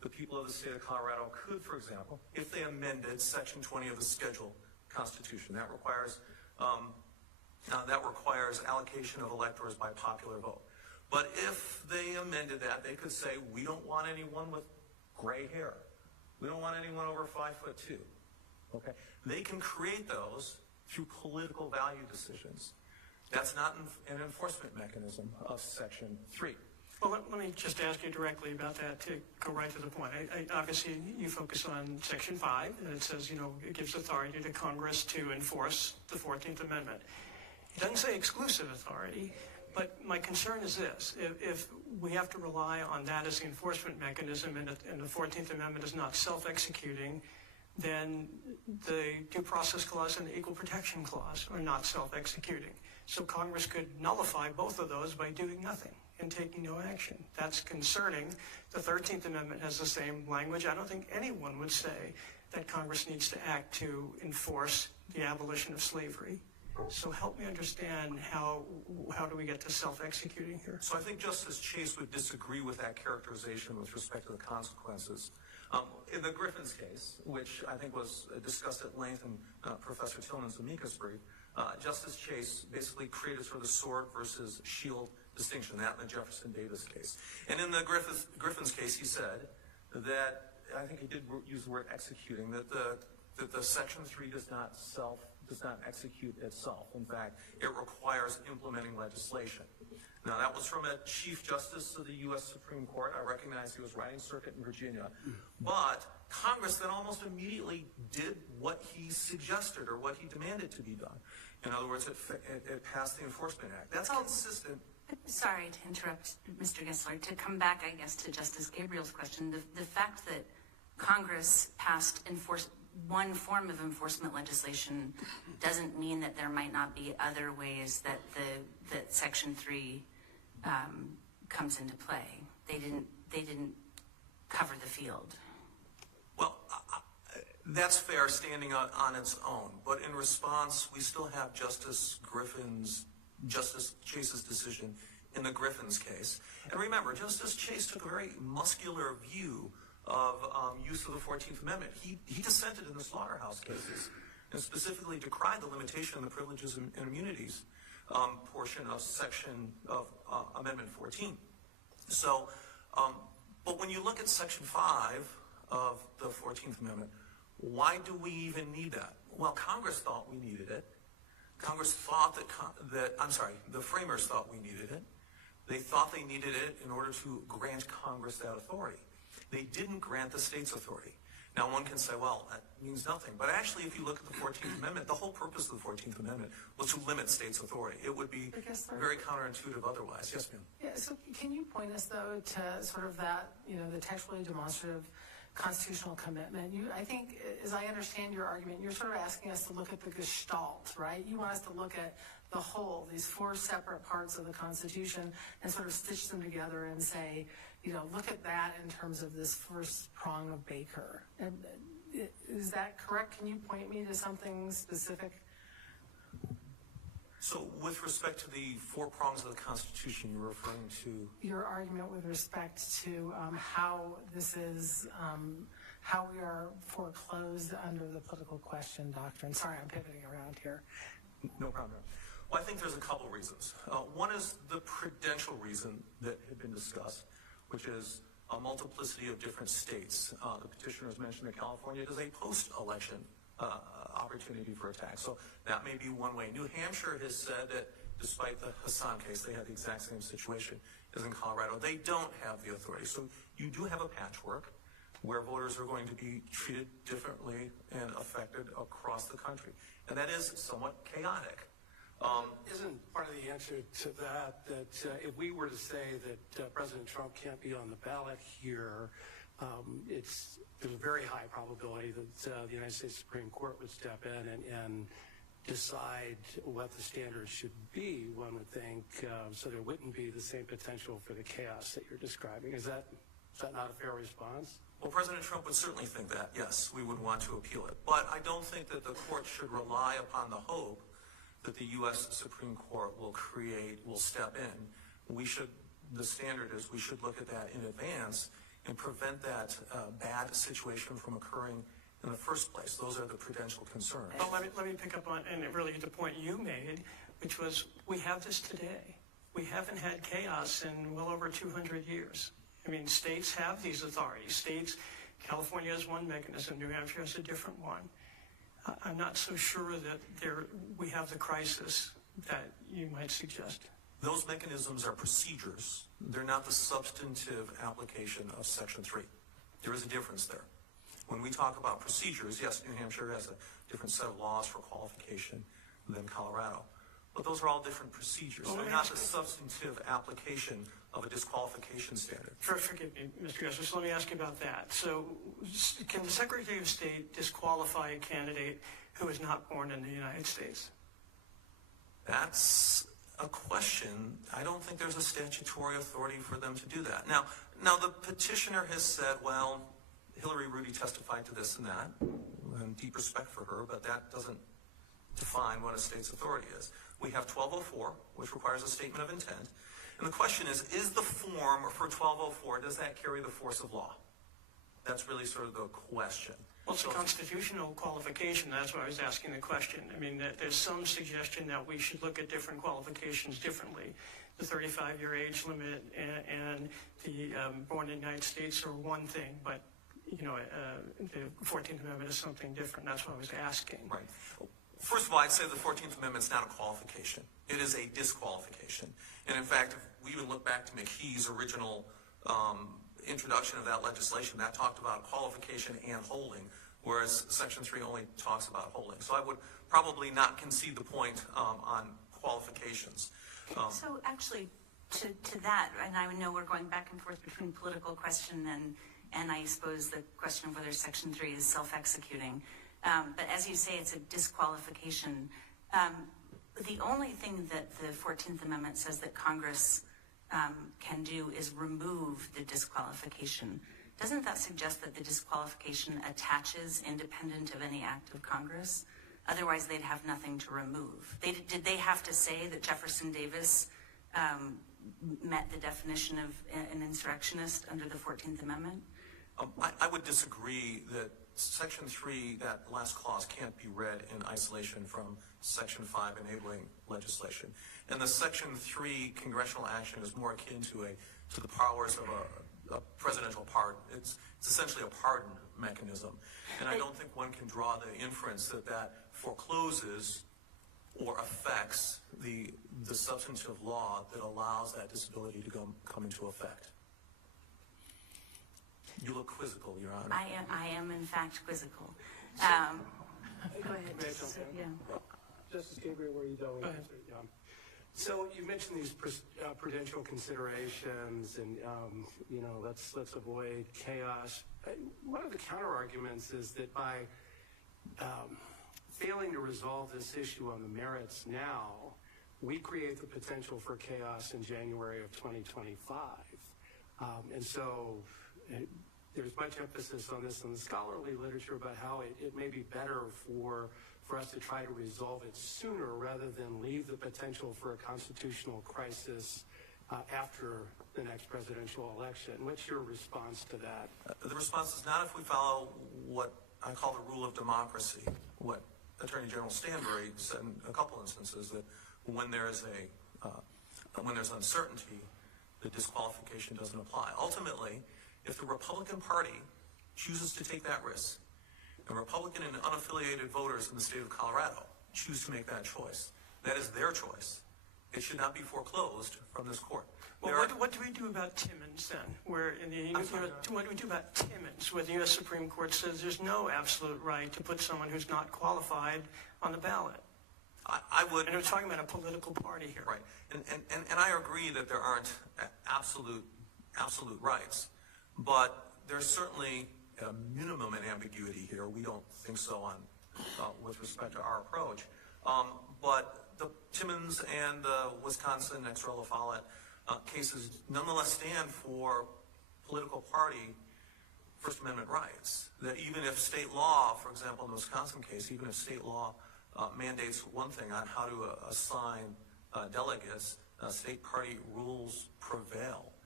the people of the state of Colorado could, for example, if they amended Section 20 of the Schedule Constitution, that requires allocation of electors by popular vote. But if they amended that, they could say, we don't want anyone with gray hair. We don't want anyone over 5'2". Okay? They can create those through political value decisions. That's not an enforcement mechanism of Section 3. Well, let me just ask you directly about that to go right to the point. Obviously, you focus on Section 5, and it says, it gives authority to Congress to enforce the 14th Amendment. It doesn't say exclusive authority, but my concern is this. If we have to rely on that as the enforcement mechanism and the 14th Amendment is not self-executing, then the Due Process Clause and the Equal Protection Clause are not self-executing. So Congress could nullify both of those by doing nothing and taking no action. That's concerning. The 13th Amendment has the same language. I don't think anyone would say that Congress needs to act to enforce the abolition of slavery. So help me understand how do we get to self-executing here? So I think Justice Chase would disagree with that characterization with respect to the consequences. In the Griffin's case, which I think was discussed at length in Professor Tillman's amicus brief, Justice Chase basically created sort of the sword versus shield distinction, that in the Jefferson Davis case. And in the Griffin's case, he said that, I think he did use the word executing, that the Section 3 does not execute itself. In fact, it requires implementing legislation. Now, that was from a Chief Justice of the U.S. Supreme Court. I recognize he was riding circuit in Virginia. But Congress then almost immediately did what he suggested or what he demanded to be done. In other words, it passed the Enforcement Act. That's consistent. Sorry to interrupt, Mr. Gessler. To come back, I guess, to Justice Gabriel's question, the fact that Congress passed one form of enforcement legislation doesn't mean that there might not be other ways that that Section 3 comes into play. They didn't cover the field. Well, that's fair standing on its own. But in response, we still have Justice Chase's decision in the Griffin's case. And remember, Justice Chase took a very muscular view of use of the 14th Amendment. He dissented in the slaughterhouse cases and specifically decried the limitation on the privileges and immunities portion of Amendment 14. So, but when you look at Section 5 of the 14th Amendment, why do we even need that? Well, Congress thought we needed it. Congress thought the framers thought we needed it. They thought they needed it in order to grant Congress that authority. They didn't grant the states authority. Now, one can say, well, that means nothing. But actually, if you look at the 14th Amendment, the whole purpose of the 14th Amendment was to limit states' authority. It would be very counterintuitive otherwise. Yes, ma'am. Yeah, so can you point us, though, to sort of that, the textually demonstrative constitutional commitment? I think, as I understand your argument, you're sort of asking us to look at the gestalt, right? You want us to look at the whole, these four separate parts of the Constitution, and sort of stitch them together and say, look at that in terms of this first prong of Baker. Is that correct? Can you point me to something specific? So with respect to the four prongs of the Constitution, you're referring to? Your argument with respect to how this is, how we are foreclosed under the political question doctrine. Sorry, I'm pivoting around here. No problem. Well, I think there's a couple reasons. One is the prudential reason that had been discussed, which is a multiplicity of different states. The petitioner has mentioned that California is a post-election opportunity for attack. So that may be one way. New Hampshire has said that despite the Hassan case, they had the exact same situation as in Colorado. They don't have the authority. So you do have a patchwork where voters are going to be treated differently and affected across the country. And that is somewhat chaotic. Isn't part of the answer to that if we were to say that President Trump can't be on the ballot here, there's a very high probability that the United States Supreme Court would step in and decide what the standards should be, one would think, so there wouldn't be the same potential for the chaos that you're describing. Is that not a fair response? Well, President Trump would certainly think that, yes, we would want to appeal it. But I don't think that the court should rely upon the hope that the U.S. Supreme Court will step in. The standard is we should look at that in advance and prevent that bad situation from occurring in the first place. Those are the prudential concerns. Well, let me pick up on, and really the point you made, which was we have this today. We haven't had chaos in well over 200 years. I mean, states have these authorities. States, California has one mechanism, New Hampshire has a different one. I'm not so sure that we have the crisis that you might suggest. Those mechanisms are procedures. They're not the substantive application of Section 3. There is a difference there. When we talk about procedures, yes, New Hampshire has a different set of laws for qualification than Colorado. But those are all different procedures. They're not the substantive application of a disqualification standard. Forgive me, Mr. Justice, let me ask you about that. So can the Secretary of State disqualify a candidate who is not born in the United States? That's a question. I don't think there's a statutory authority for them to do that. Now the petitioner has said, well, Hillary Rudy testified to this and that, and deep respect for her, but that doesn't define what a state's authority is. We have 1204, which requires a statement of intent. And the question is the form for 1204, does that carry the force of law? That's really sort of the question. Well, it's a constitutional qualification. That's why I was asking the question. I mean, there's some suggestion that we should look at different qualifications differently. The 35-year age limit and the born in the United States are one thing, but the 14th Amendment is something different. That's what I was asking. Right. First of all, I'd say the 14th Amendment is not a qualification. It is a disqualification. And in fact, if we even look back to McKee's original introduction of that legislation, that talked about qualification and holding, whereas Section 3 only talks about holding. So I would probably not concede the point on qualifications. So actually, to that, and I know we're going back and forth between political question and I suppose the question of whether Section 3 is self-executing. But as you say, it's a disqualification. The only thing that the 14th Amendment says that Congress can do is remove the disqualification. Doesn't that suggest that the disqualification attaches independent of any act of Congress? Otherwise, they'd have nothing to remove. Did they have to say that Jefferson Davis met the definition of an insurrectionist under the 14th Amendment? I would disagree that Section 3, that last clause, can't be read in isolation from Section 5 enabling legislation. And the Section 3 congressional action is more akin to the powers of a presidential pardon. It's essentially a pardon mechanism. And I don't think one can draw the inference that forecloses or affects the substantive law that allows that disability to come into effect. You look quizzical, Your Honor. I am in fact quizzical. Go ahead. Yeah. Justice Gabriel, where are you going? So you mentioned these prudential considerations, and let's avoid chaos. One of the counter arguments is that by failing to resolve this issue on the merits now, we create the potential for chaos in January of 2025, and so. There's much emphasis on this in the scholarly literature about how it may be better for us to try to resolve it sooner rather than leave the potential for a constitutional crisis after the next presidential election. What's your response to that? The response is not if we follow what I call the rule of democracy, what Attorney General Stanbury said in a couple instances, that when there's uncertainty, the disqualification doesn't apply. Ultimately, if the Republican Party chooses to take that risk, and Republican and unaffiliated voters in the state of Colorado choose to make that choice, that is their choice. It should not be foreclosed from this court. Well, what do we do about Timmons then? What do we do about Timmons, where the U.S. Supreme Court says there's no absolute right to put someone who's not qualified on the ballot? I would. And we're talking about a political party here. Right. And I agree that there aren't absolute rights. But there's certainly a minimum in ambiguity here. We don't think so with respect to our approach. But the Timmons and the Wisconsin Ex Rel. Follett cases nonetheless stand for political party First Amendment rights. That even if state law, for example, in the Wisconsin case, even if state law mandates one thing on how to assign delegates, state party rules prevail.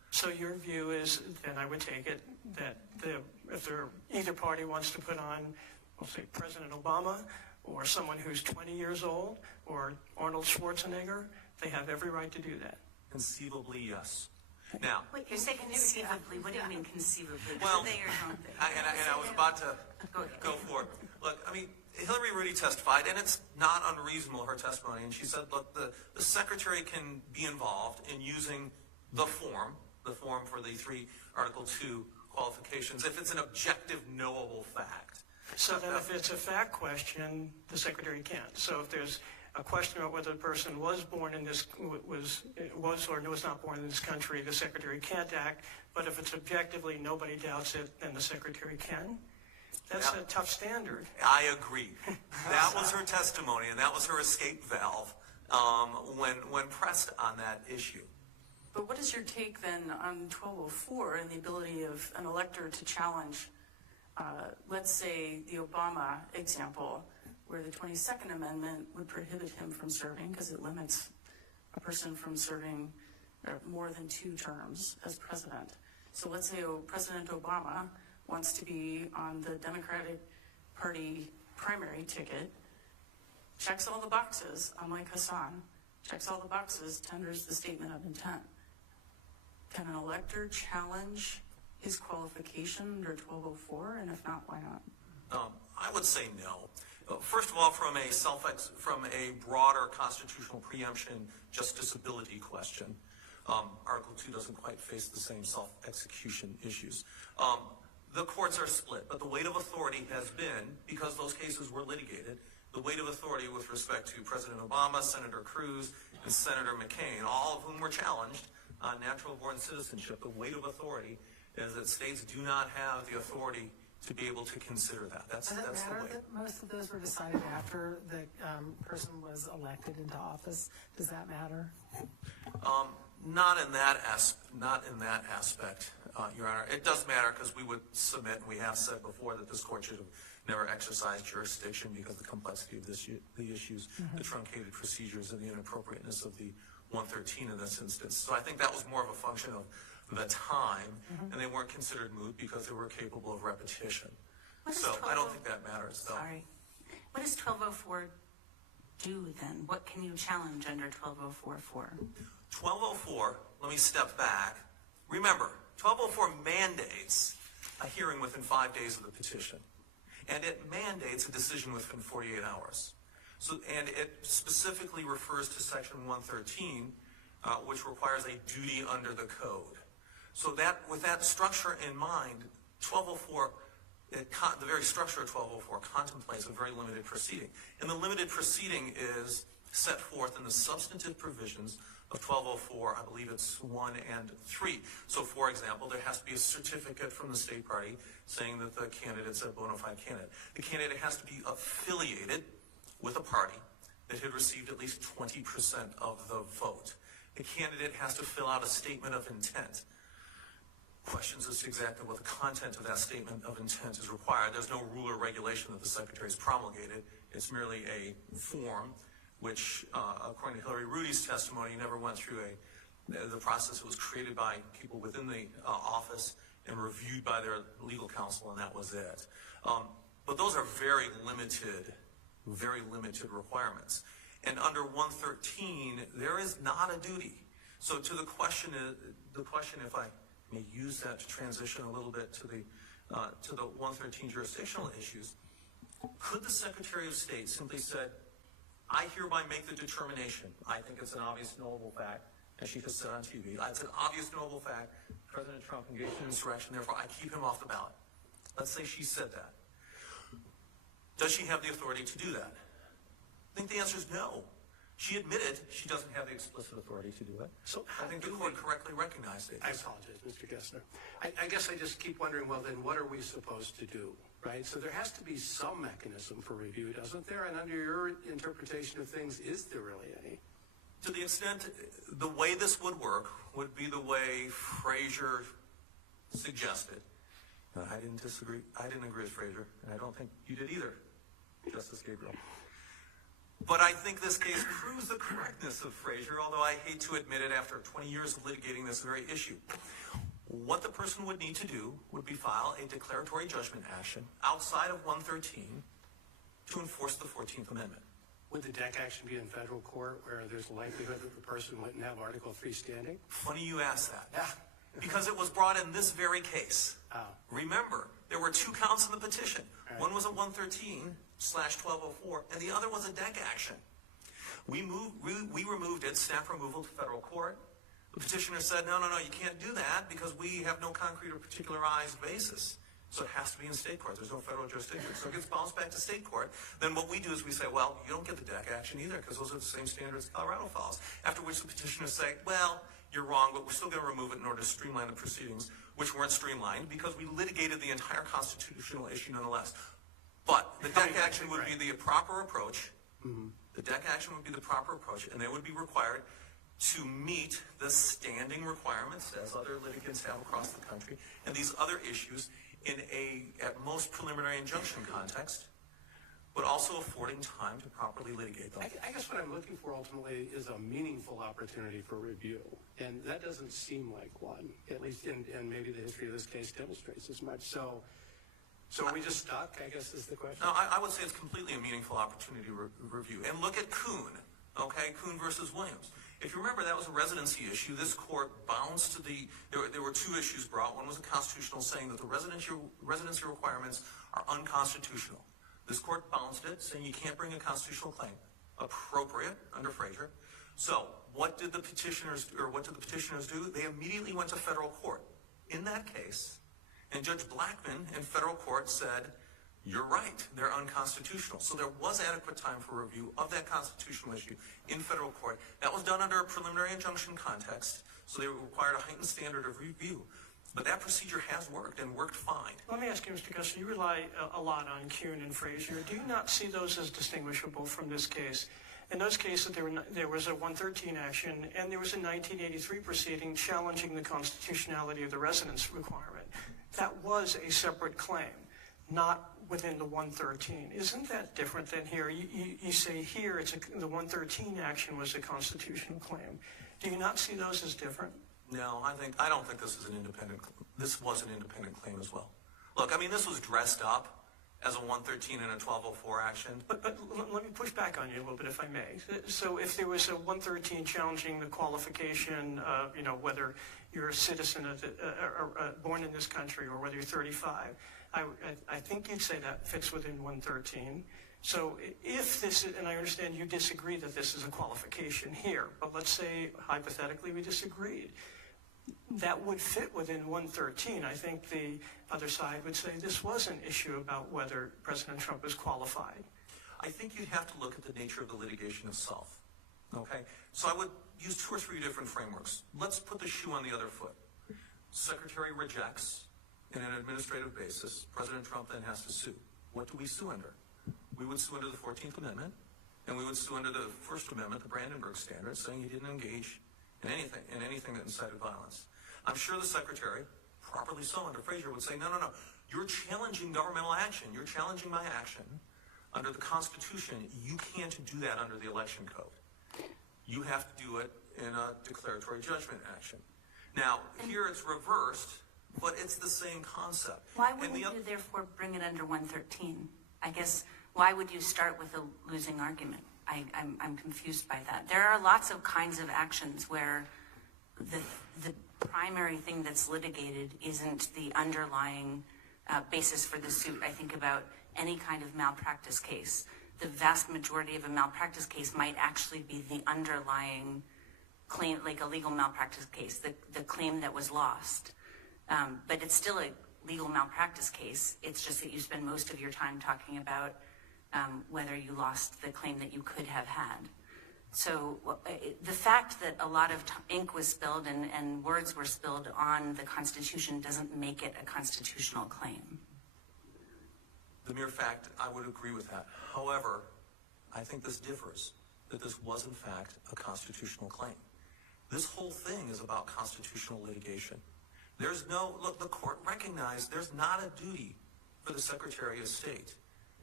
So your view is, then I would take it, that if either party wants to put on, we'll say President Obama, or someone who's 20 years old, or Arnold Schwarzenegger, they have every right to do that. Conceivably, yes. Now, Wait, you say conceivably. What do you mean conceivably? well, They or don't they? and I was about to go for it. Look, I mean, Hillary Rudy testified, and it's not unreasonable, her testimony, and she said, look, the secretary can be involved in using the form for the Article 2 qualifications, if it's an objective, knowable fact. So then if it's a fact question, the secretary can't. So if there's a question about whether the person was born in this, was or was not born in this country, the secretary can't act. But if it's objectively, nobody doubts it, then the secretary can. That's a tough standard. I agree. That was her testimony, and that was her escape valve when pressed on that issue. But what is your take then on 1204 and the ability of an elector to challenge, let's say, the Obama example, where the 22nd Amendment would prohibit him from serving because it limits a person from serving more than 2 terms as president. So let's say President Obama wants to be on the Democratic Party primary ticket, checks all the boxes, unlike Hassan, checks all the boxes, tenders the statement of intent. Can an elector challenge his qualification under 1204, and if not, why not? I would say no. First of all, from a broader constitutional preemption justiciability question, Article 2 doesn't quite face the same self-execution issues. The courts are split, but the weight of authority has been, because those cases were litigated, the weight of authority with respect to President Obama, Senator Cruz, and Senator McCain, all of whom were challenged on natural-born citizenship. The weight of authority is that states do not have the authority to be able to consider that. That's Does it the matter way. that most of those were decided after the person was elected into office? Does that matter? Not in that aspect, Your Honor. It does matter because we would submit, and we have said before, that this court should have never exercised jurisdiction because of the complexity of the issues, the truncated procedures, and the inappropriateness of the 113 in this instance. So I think that was more of a function of the time, and they weren't considered moot because they were capable of repetition. So I don't think that matters, though. Sorry. What does 1204 do then? What can you challenge under 1204 for? 1204, let me step back. Remember, 1204 mandates a hearing within 5 days of the petition, and it mandates a decision within 48 hours. So, and it specifically refers to Section 113, which requires a duty under the code. So that, with that structure in mind, 1204, the very structure of 1204 contemplates a very limited proceeding. And the limited proceeding is set forth in the substantive provisions of 1204, I believe it's 1 and 3. So, for example, there has to be a certificate from the state party saying that the candidate's a bona fide candidate. The candidate has to be affiliated with a party that had received at least 20% of the vote. The candidate has to fill out a statement of intent. Questions as to exactly what the content of that statement of intent is required. There's no rule or regulation that the Secretary has promulgated. It's merely a form which, according to Hillary Rudy's testimony, never went through the process. It was created by people within the office and reviewed by their legal counsel, and that was it. But those are very limited requirements. And under 113, there is not a duty. So to the question, if I may use that to transition a little bit to the 113 jurisdictional issues, could the Secretary of State simply said, I hereby make the determination, I think it's an obvious knowable fact, as she just said on TV, it's an obvious knowable fact, President Trump engaged in insurrection, therefore I keep him off the ballot. Let's say she said that. Does she have the authority to do that? I think the answer is no. She admitted she doesn't have the explicit authority to do it. So I think the court correctly recognized it. I apologize, Mr. Gessner. I guess I just keep wondering, well, then what are we supposed to do, right? So there has to be some mechanism for review, doesn't there? And under your interpretation of things, is there really any? To the extent, the way this would work would be the way Frazier suggested. I didn't agree with Frazier, and I don't think you did either, Justice Gabriel. But I think this case proves the correctness of Frazier, although I hate to admit it after 20 years of litigating this very issue. What the person would need to do would be file a declaratory judgment action outside of 113 to enforce the 14th Amendment. Would the deck action be in federal court where there's a likelihood that the person wouldn't have Article 3 standing? Funny you ask that. Yeah. Because it was brought in this very case. Oh. Remember, there were 2 counts in the petition. Right. One was a 113/1204, and the other was a deck action. We removed it, snap removal to federal court. The petitioner said, no, you can't do that because we have no concrete or particularized basis. So it has to be in state court. There's no federal jurisdiction. So it gets bounced back to state court. Then what we do is we say, well, you don't get the deck action either because those are the same standards Colorado follows. After which the petitioners say, well, you're wrong, but we're still going to remove it in order to streamline the proceedings, which weren't streamlined because we litigated the entire constitutional issue nonetheless. But the deck action would be the proper approach. Mm-hmm. The deck action would be the proper approach, and they would be required to meet the standing requirements, as other litigants have across the country, and these other issues in a, at most, preliminary injunction context, but also affording time to properly litigate them. I guess what I'm looking for ultimately is a meaningful opportunity for review, and that doesn't seem like one, at least in maybe the history of this case demonstrates as much. So are we just stuck, I guess is the question? No, I would say it's completely a meaningful opportunity review. And look at Kuhn, okay, Kuhn versus Williams. If you remember, that was a residency issue. This court bounced to there were 2 issues brought. One was a constitutional saying that the residency requirements are unconstitutional. This court bounced it, saying you can't bring a constitutional claim. Appropriate under Frazier. So what did the petitioners do? They immediately went to federal court. In that case, and Judge Blackmun in federal court said, you're right, they're unconstitutional. So there was adequate time for review of that constitutional issue in federal court. That was done under a preliminary injunction context, so they required a heightened standard of review. But that procedure has worked and worked fine. Let me ask you, Mr. Gussie, you rely a lot on Kuhn and Frazier. Do you not see those as distinguishable from this case? In those cases, there was a 113 action, and there was a 1983 proceeding challenging the constitutionality of the residence requirement. That was a separate claim, not within the 113. Isn't that different than here? You say here the 113 action was a constitutional claim. Do you not see those as different? No, I don't think this was an independent claim as well. Look, I mean, this was dressed up as a 113 and a 1204 action. But let me push back on you a little bit, if I may. So if there was a 113 challenging the qualification, whether you're a citizen born in this country or whether you're 35, I think you'd say that fits within 113. So if this is, and I understand you disagree that this is a qualification here, but let's say hypothetically we disagreed, that would fit within 113. I think the other side would say this was an issue about whether President Trump is qualified. I think you'd have to look at the nature of the litigation itself. Okay? So I would use 2 or 3 different frameworks. Let's put the shoe on the other foot. Secretary rejects in an administrative basis. President Trump then has to sue. What do we sue under? We would sue under the 14th Amendment, and we would sue under the First Amendment, the Brandenburg Standards, saying he didn't engage in anything that incited violence. I'm sure the Secretary, properly so under Frazier, would say, no, you're challenging governmental action. You're challenging my action under the Constitution. You can't do that under the Election Code. You have to do it in a declaratory judgment action. Now, here it's reversed, but it's the same concept. Why wouldn't you therefore bring it under 113? I guess, why would you start with a losing argument? I'm confused by that. There are lots of kinds of actions where the primary thing that's litigated isn't the underlying basis for the suit. I think about any kind of malpractice case. The vast majority of a malpractice case might actually be the underlying claim, like a legal malpractice case, the claim that was lost. But it's still a legal malpractice case. It's just that you spend most of your time talking about whether you lost the claim that you could have had. So the fact that a lot of ink was spilled and words were spilled on the Constitution doesn't make it a constitutional claim. The mere fact, I would agree with that. However, I think this differs, that this was in fact a constitutional claim. This whole thing is about constitutional litigation. Look, the court recognized there's not a duty for the Secretary of State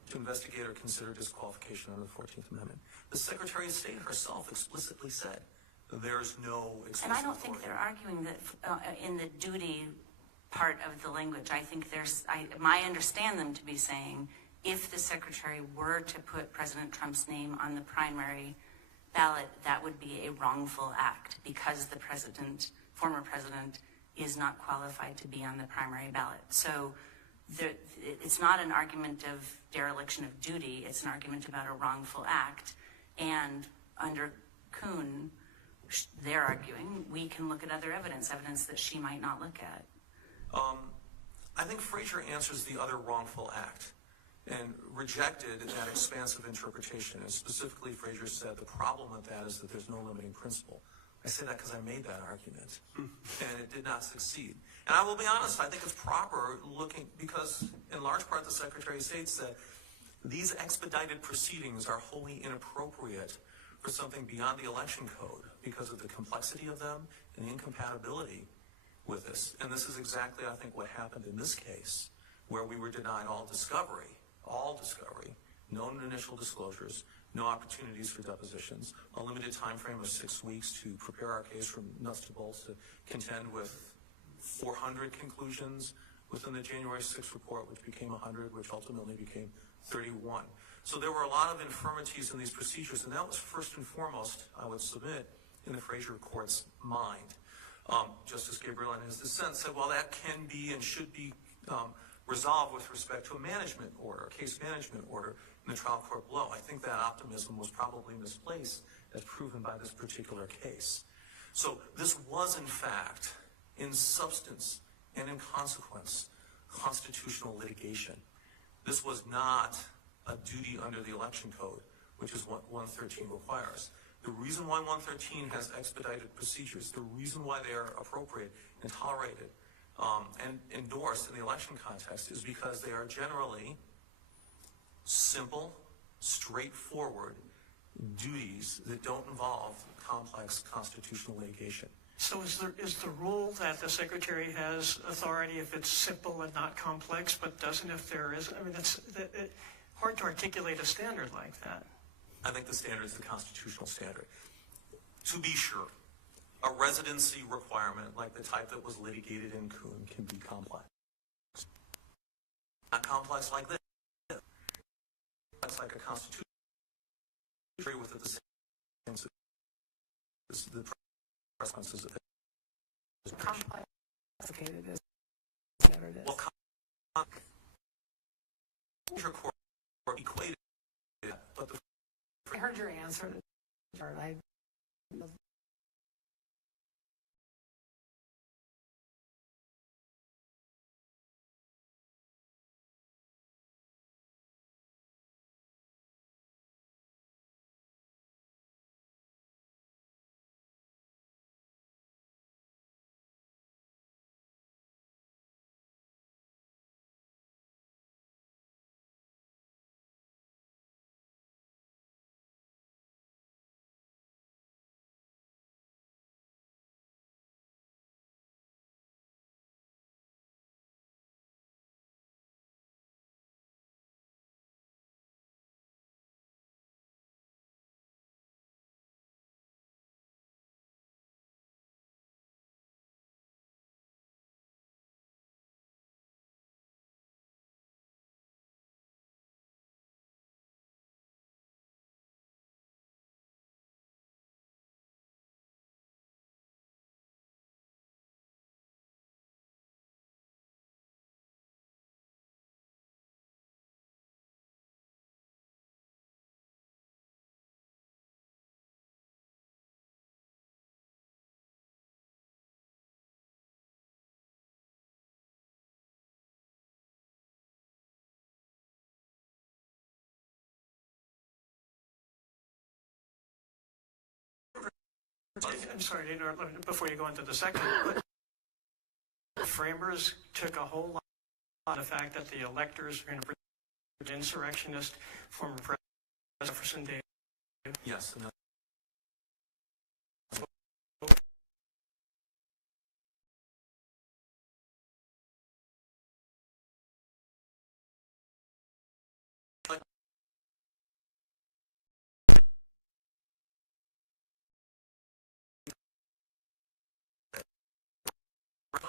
to investigate or consider disqualification under the 14th Amendment. The Secretary of State herself explicitly said there's no explicit And I don't think authority. they're arguing that in the duty part of the language. I think I understand them to be saying if the Secretary were to put President Trump's name on the primary ballot, that would be a wrongful act because the former president, is not qualified to be on the primary ballot. So it's not an argument of dereliction of duty, it's an argument about a wrongful act. And under Kuhn, they're arguing we can look at other evidence that she might not look at. I think Frazier answers the other wrongful act and rejected that expansive interpretation. And specifically, Frazier said the problem with that is that there's no limiting principle. I say that because I made that argument, and it did not succeed. And I will be honest, I think it's proper looking, because in large part the Secretary of State said these expedited proceedings are wholly inappropriate for something beyond the election code because of the complexity of them and the incompatibility with this. And this is exactly, I think, what happened in this case, where we were denied all discovery, no initial disclosures, no opportunities for depositions, a limited time frame of 6 weeks to prepare our case from nuts to bolts to contend with 400 conclusions within the January 6th report, which became 100, which ultimately became 31. So there were a lot of infirmities in these procedures, and that was first and foremost, I would submit, in the Frazier Court's mind. Justice Gabriel, in his dissent, said, well, that can be and should be resolved with respect to a management order, a case management order in the trial court below. I think that optimism was probably misplaced, as proven by this particular case. So this was, in fact, in substance and in consequence, constitutional litigation. This was not a duty under the election code, which is what 113 requires. The reason why 113 has expedited procedures, the reason why they are appropriate and tolerated and endorsed in the election context is because they are generally simple, straightforward duties that don't involve complex constitutional litigation. So is the rule that the Secretary has authority if it's simple and not complex, but doesn't if there is? I mean, it's hard to articulate a standard like that. I think the standard is the constitutional standard. To be sure, a residency requirement like the type that was litigated in Kuhn can be complex. Not complex like this. It's like a constitution with the same the consequences. Complex, complicated is whatever it is. Well, court equated it, but the I heard your answer to Jared. I'm sorry to interrupt before you go into the second, but the framers took a whole lot of the fact that the electors are going to bring insurrectionist former President Jefferson Davis. yes. And like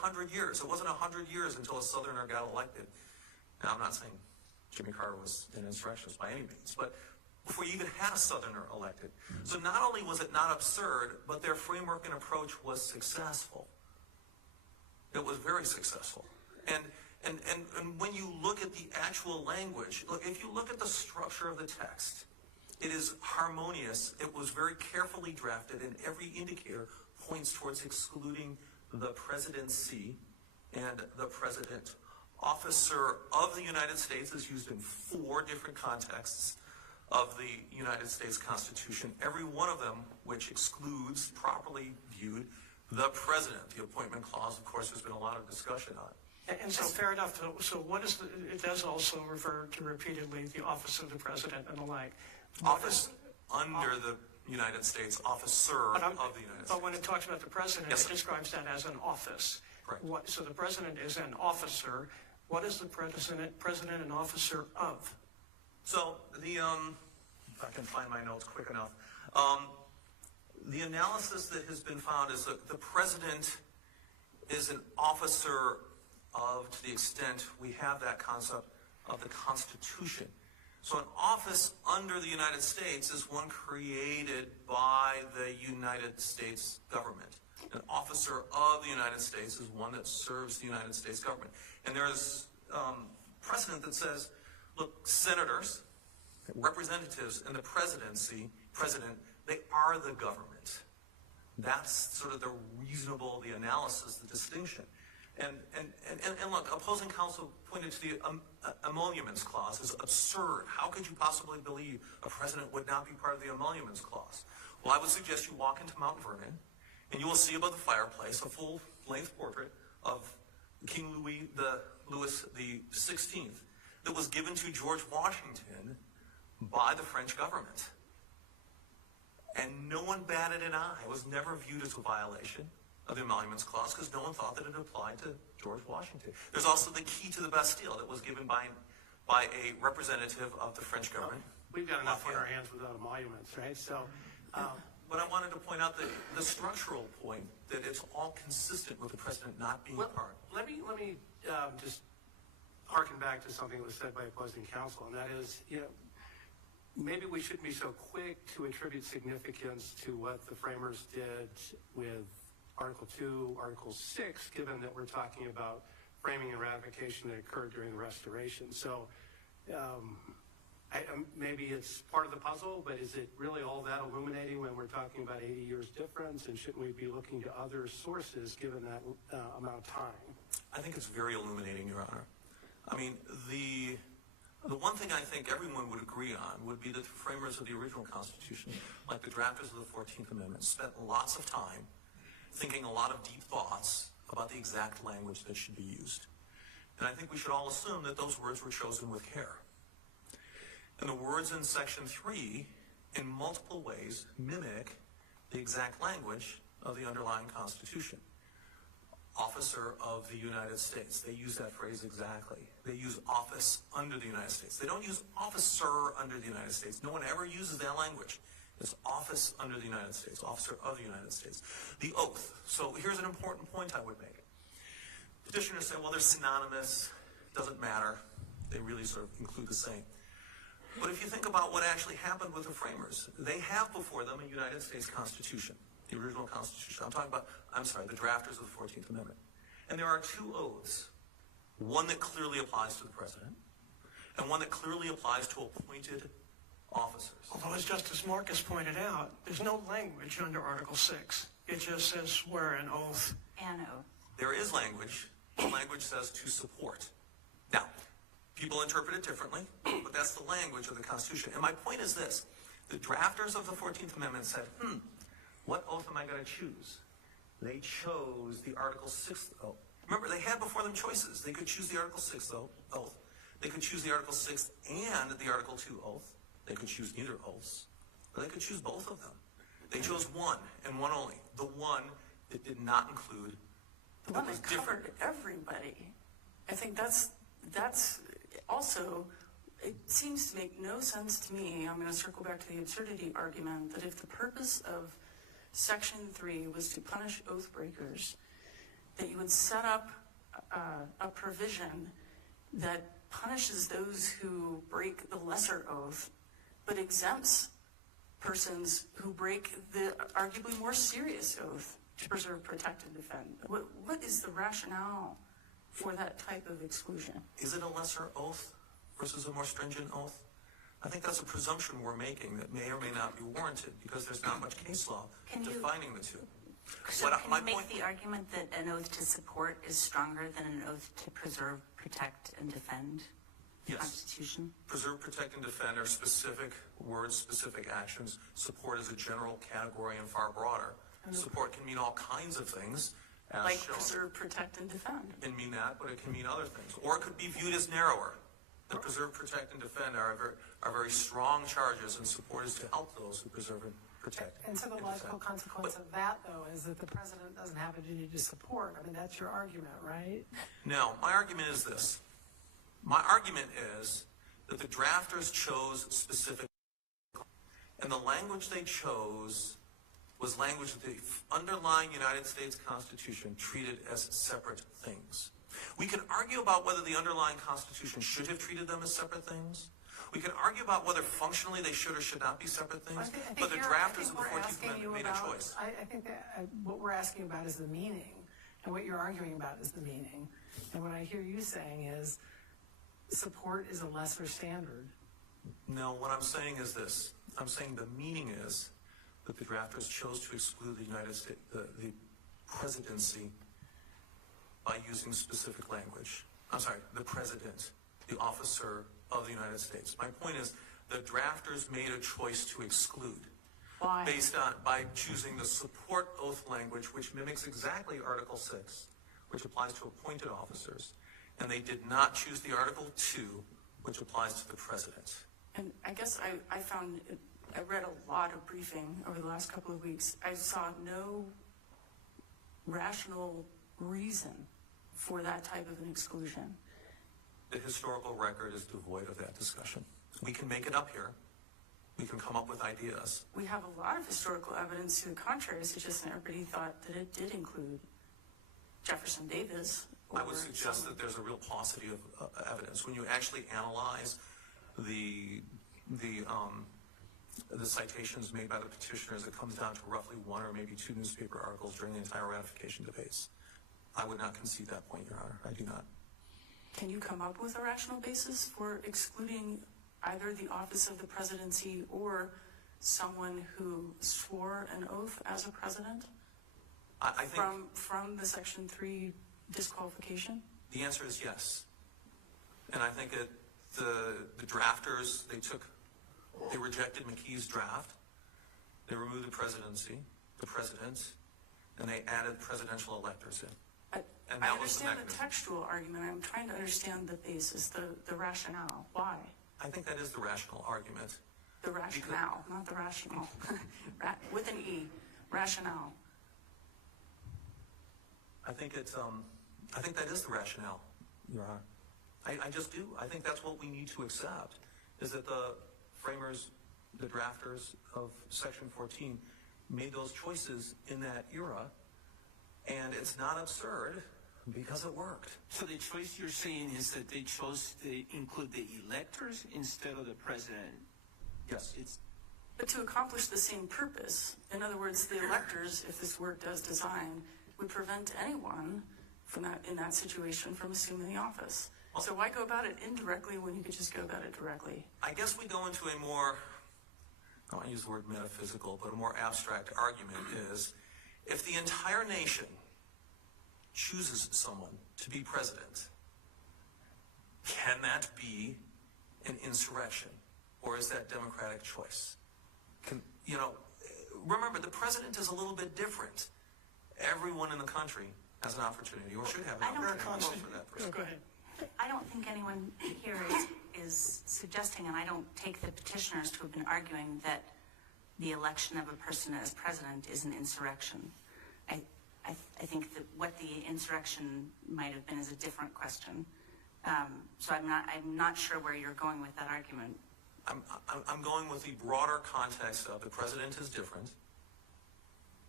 100 years. It wasn't 100 years until a Southerner got elected. Now, I'm not saying Jimmy Carter was an insurrectionist by any means, but before you even had a Southerner elected. So not only was it not absurd, but their framework and approach was successful. It was very successful. And when you look at the actual language, look, if you look at the structure of the text, it is harmonious. It was very carefully drafted, and every indicator points towards excluding the presidency and the president. Officer of the United States is used in 4 different contexts of the United States Constitution, every one of them which excludes, properly viewed, the president. The appointment clause, of course, there's been a lot of discussion on. And so fair enough. So what is it does also refer to repeatedly the office of the president and the like. Office under the United States, officer of the United States. But when it talks about the president, Yes, it describes that as an office. Right. So the president is an officer. What is the president an officer of? So the, if I can find my notes quick enough, the analysis that has been found is that the president is an officer of, to the extent we have that concept, of the Constitution. So an office under the United States is one created by the United States government. An officer of the United States is one that serves the United States government. And there's precedent that says, look, senators, representatives, and the presidency, president, they are the government. That's sort of the reasonable, the analysis, the distinction. And look, opposing counsel pointed to the emoluments clause as absurd. How could you possibly believe a president would not be part of the emoluments clause? Well, I would suggest you walk into Mount Vernon, and you will see above the fireplace a full-length portrait of King Louis the 16th that was given to George Washington by the French government. And no one batted an eye. It was never viewed as a violation of the emoluments clause because no one thought that it applied to George Washington. There's also the key to the Bastille that was given by a representative of the French government. We've got enough on our hands without emoluments, right? So, but I wanted to point out the structural point that it's all consistent with the president not being part. Let me just harken back to something that was said by opposing counsel, and that is, maybe we shouldn't be so quick to attribute significance to what the framers did with Article 2, Article 6, given that we're talking about framing and ratification that occurred during the Restoration. So maybe it's part of the puzzle, but is it really all that illuminating when we're talking about 80 years difference, and shouldn't we be looking to other sources given that amount of time? I think it's very illuminating, Your Honor. I mean, the one thing I think everyone would agree on would be that the framers of the original Constitution, like the drafters of the 14th Amendment, spent lots of time thinking a lot of deep thoughts about the exact language that should be used. And I think we should all assume that those words were chosen with care. And the words in Section 3, in multiple ways, mimic the exact language of the underlying Constitution. Officer of the United States. They use that phrase exactly. They use office under the United States. They don't use officer under the United States. No one ever uses that language. It's office under the United States, officer of the United States. The oath. So here's an important point I would make. Petitioners say, well, they're synonymous. Doesn't matter. They really sort of include the same. But if you think about what actually happened with the framers, they have before them a United States Constitution, the original Constitution. The drafters of the 14th Amendment. And there are 2 oaths. One that clearly applies to the president, and one that clearly applies to appointed officers. Although, as Justice Marcus pointed out, there's no language under Article 6. It just says swear an oath. An oath. There is language. The language says to support. Now, people interpret it differently, but that's the language of the Constitution. And my point is this. The drafters of the 14th Amendment said, what oath am I going to choose? They chose the Article 6 oath. Remember, they had before them choices. They could choose the Article 6 oath. They could choose the Article 6 and the Article 2 oath. They could choose neither oaths. Or they could choose both of them. They chose one, and one only. The one that did not include, the one that covered everybody. I think that's also, it seems to make no sense to me. I'm going to circle back to the absurdity argument that if the purpose of Section 3 was to punish oath breakers, that you would set up a provision that punishes those who break the lesser oath, but exempts persons who break the arguably more serious oath to preserve, protect, and defend. What is the rationale for that type of exclusion? Is it a lesser oath versus a more stringent oath? I think that's a presumption we're making that may or may not be warranted because there's not much case law defining the two. So can you make the argument that an oath to support is stronger than an oath to preserve, protect, and defend the Constitution? Preserve, protect, and defend are specific words, specific actions. Support is a general category and far broader. Support can mean all kinds of things. Like preserve, protect, and defend. It can mean that, but it can mean other things. Or it could be viewed as narrower. The preserve, protect, and defend are very strong charges, and support is to help those who preserve and protect. And so the logical consequence of that, though, is that the president doesn't have a duty to support. I mean, that's your argument, right? No, my argument is this. My argument is that the drafters chose specific, and the language they chose was language that the underlying United States Constitution treated as separate things. We can argue about whether the underlying Constitution should have treated them as separate things. We can argue about whether functionally they should or should not be separate things, but the drafters of the 14th Amendment made a choice. I think that what we're asking about is the meaning, and what you're arguing about is the meaning. And what I hear you saying is support is a lesser standard. No, what I'm saying is this. I'm saying the meaning is that the drafters chose to exclude the United States, the presidency, by using specific language. I'm sorry, the president, the officer of the United States. My point is the drafters made a choice to exclude. Why? By choosing the support oath language, which mimics exactly Article 6, which applies to appointed officers, and they did not choose the Article 2, which applies to the president. And I guess I read a lot of briefing over the last couple of weeks. I saw no rational reason for that type of an exclusion. The historical record is devoid of that discussion. We can make it up here. We can come up with ideas. We have a lot of historical evidence to the contrary, suggesting everybody thought that it did include Jefferson Davis. I would suggest that there's a real paucity of evidence. When you actually analyze the citations made by the petitioners, it comes down to roughly one or maybe two newspaper articles during the entire ratification debates. I would not concede that point, Your Honor. I do not. Can you come up with a rational basis for excluding either the office of the presidency or someone who swore an oath as a president I think from the Section 3 disqualification? the answer is yes. And I think that the drafters, they rejected McKee's draft. They removed the presidency, the president, and they added presidential electors in. And I that was the understand the mechanism. textual argument. I'm trying to understand the basis, the rationale. Why? I think that is the rational argument. The rationale, not the rational. With an E, rationale. I think that is the rationale, Your Honor. I just do. I think that's what we need to accept, is that the framers, the drafters of Section 14 made those choices in that era, and it's not absurd because it worked. So the choice you're saying is that they chose to include the electors instead of the president? Yes. But to accomplish the same purpose, in other words, the electors, if this were does design, would prevent anyone in that situation from assuming the office. So why go about it indirectly when you could just go about it directly? I guess we go into a more, I don't want to use the word metaphysical, but a more abstract argument is, if the entire nation chooses someone to be president, can that be an insurrection? Or is that democratic choice? Remember, the president is a little bit different. Everyone in the country has an opportunity, or should have an opportunity to vote for that person. Go ahead. I don't think anyone here is suggesting, and I don't take the petitioners to have been arguing that the election of a person as president is an insurrection. I think that what the insurrection might have been is a different question. So I'm not sure where you're going with that argument. I'm going with the broader context of the president is different.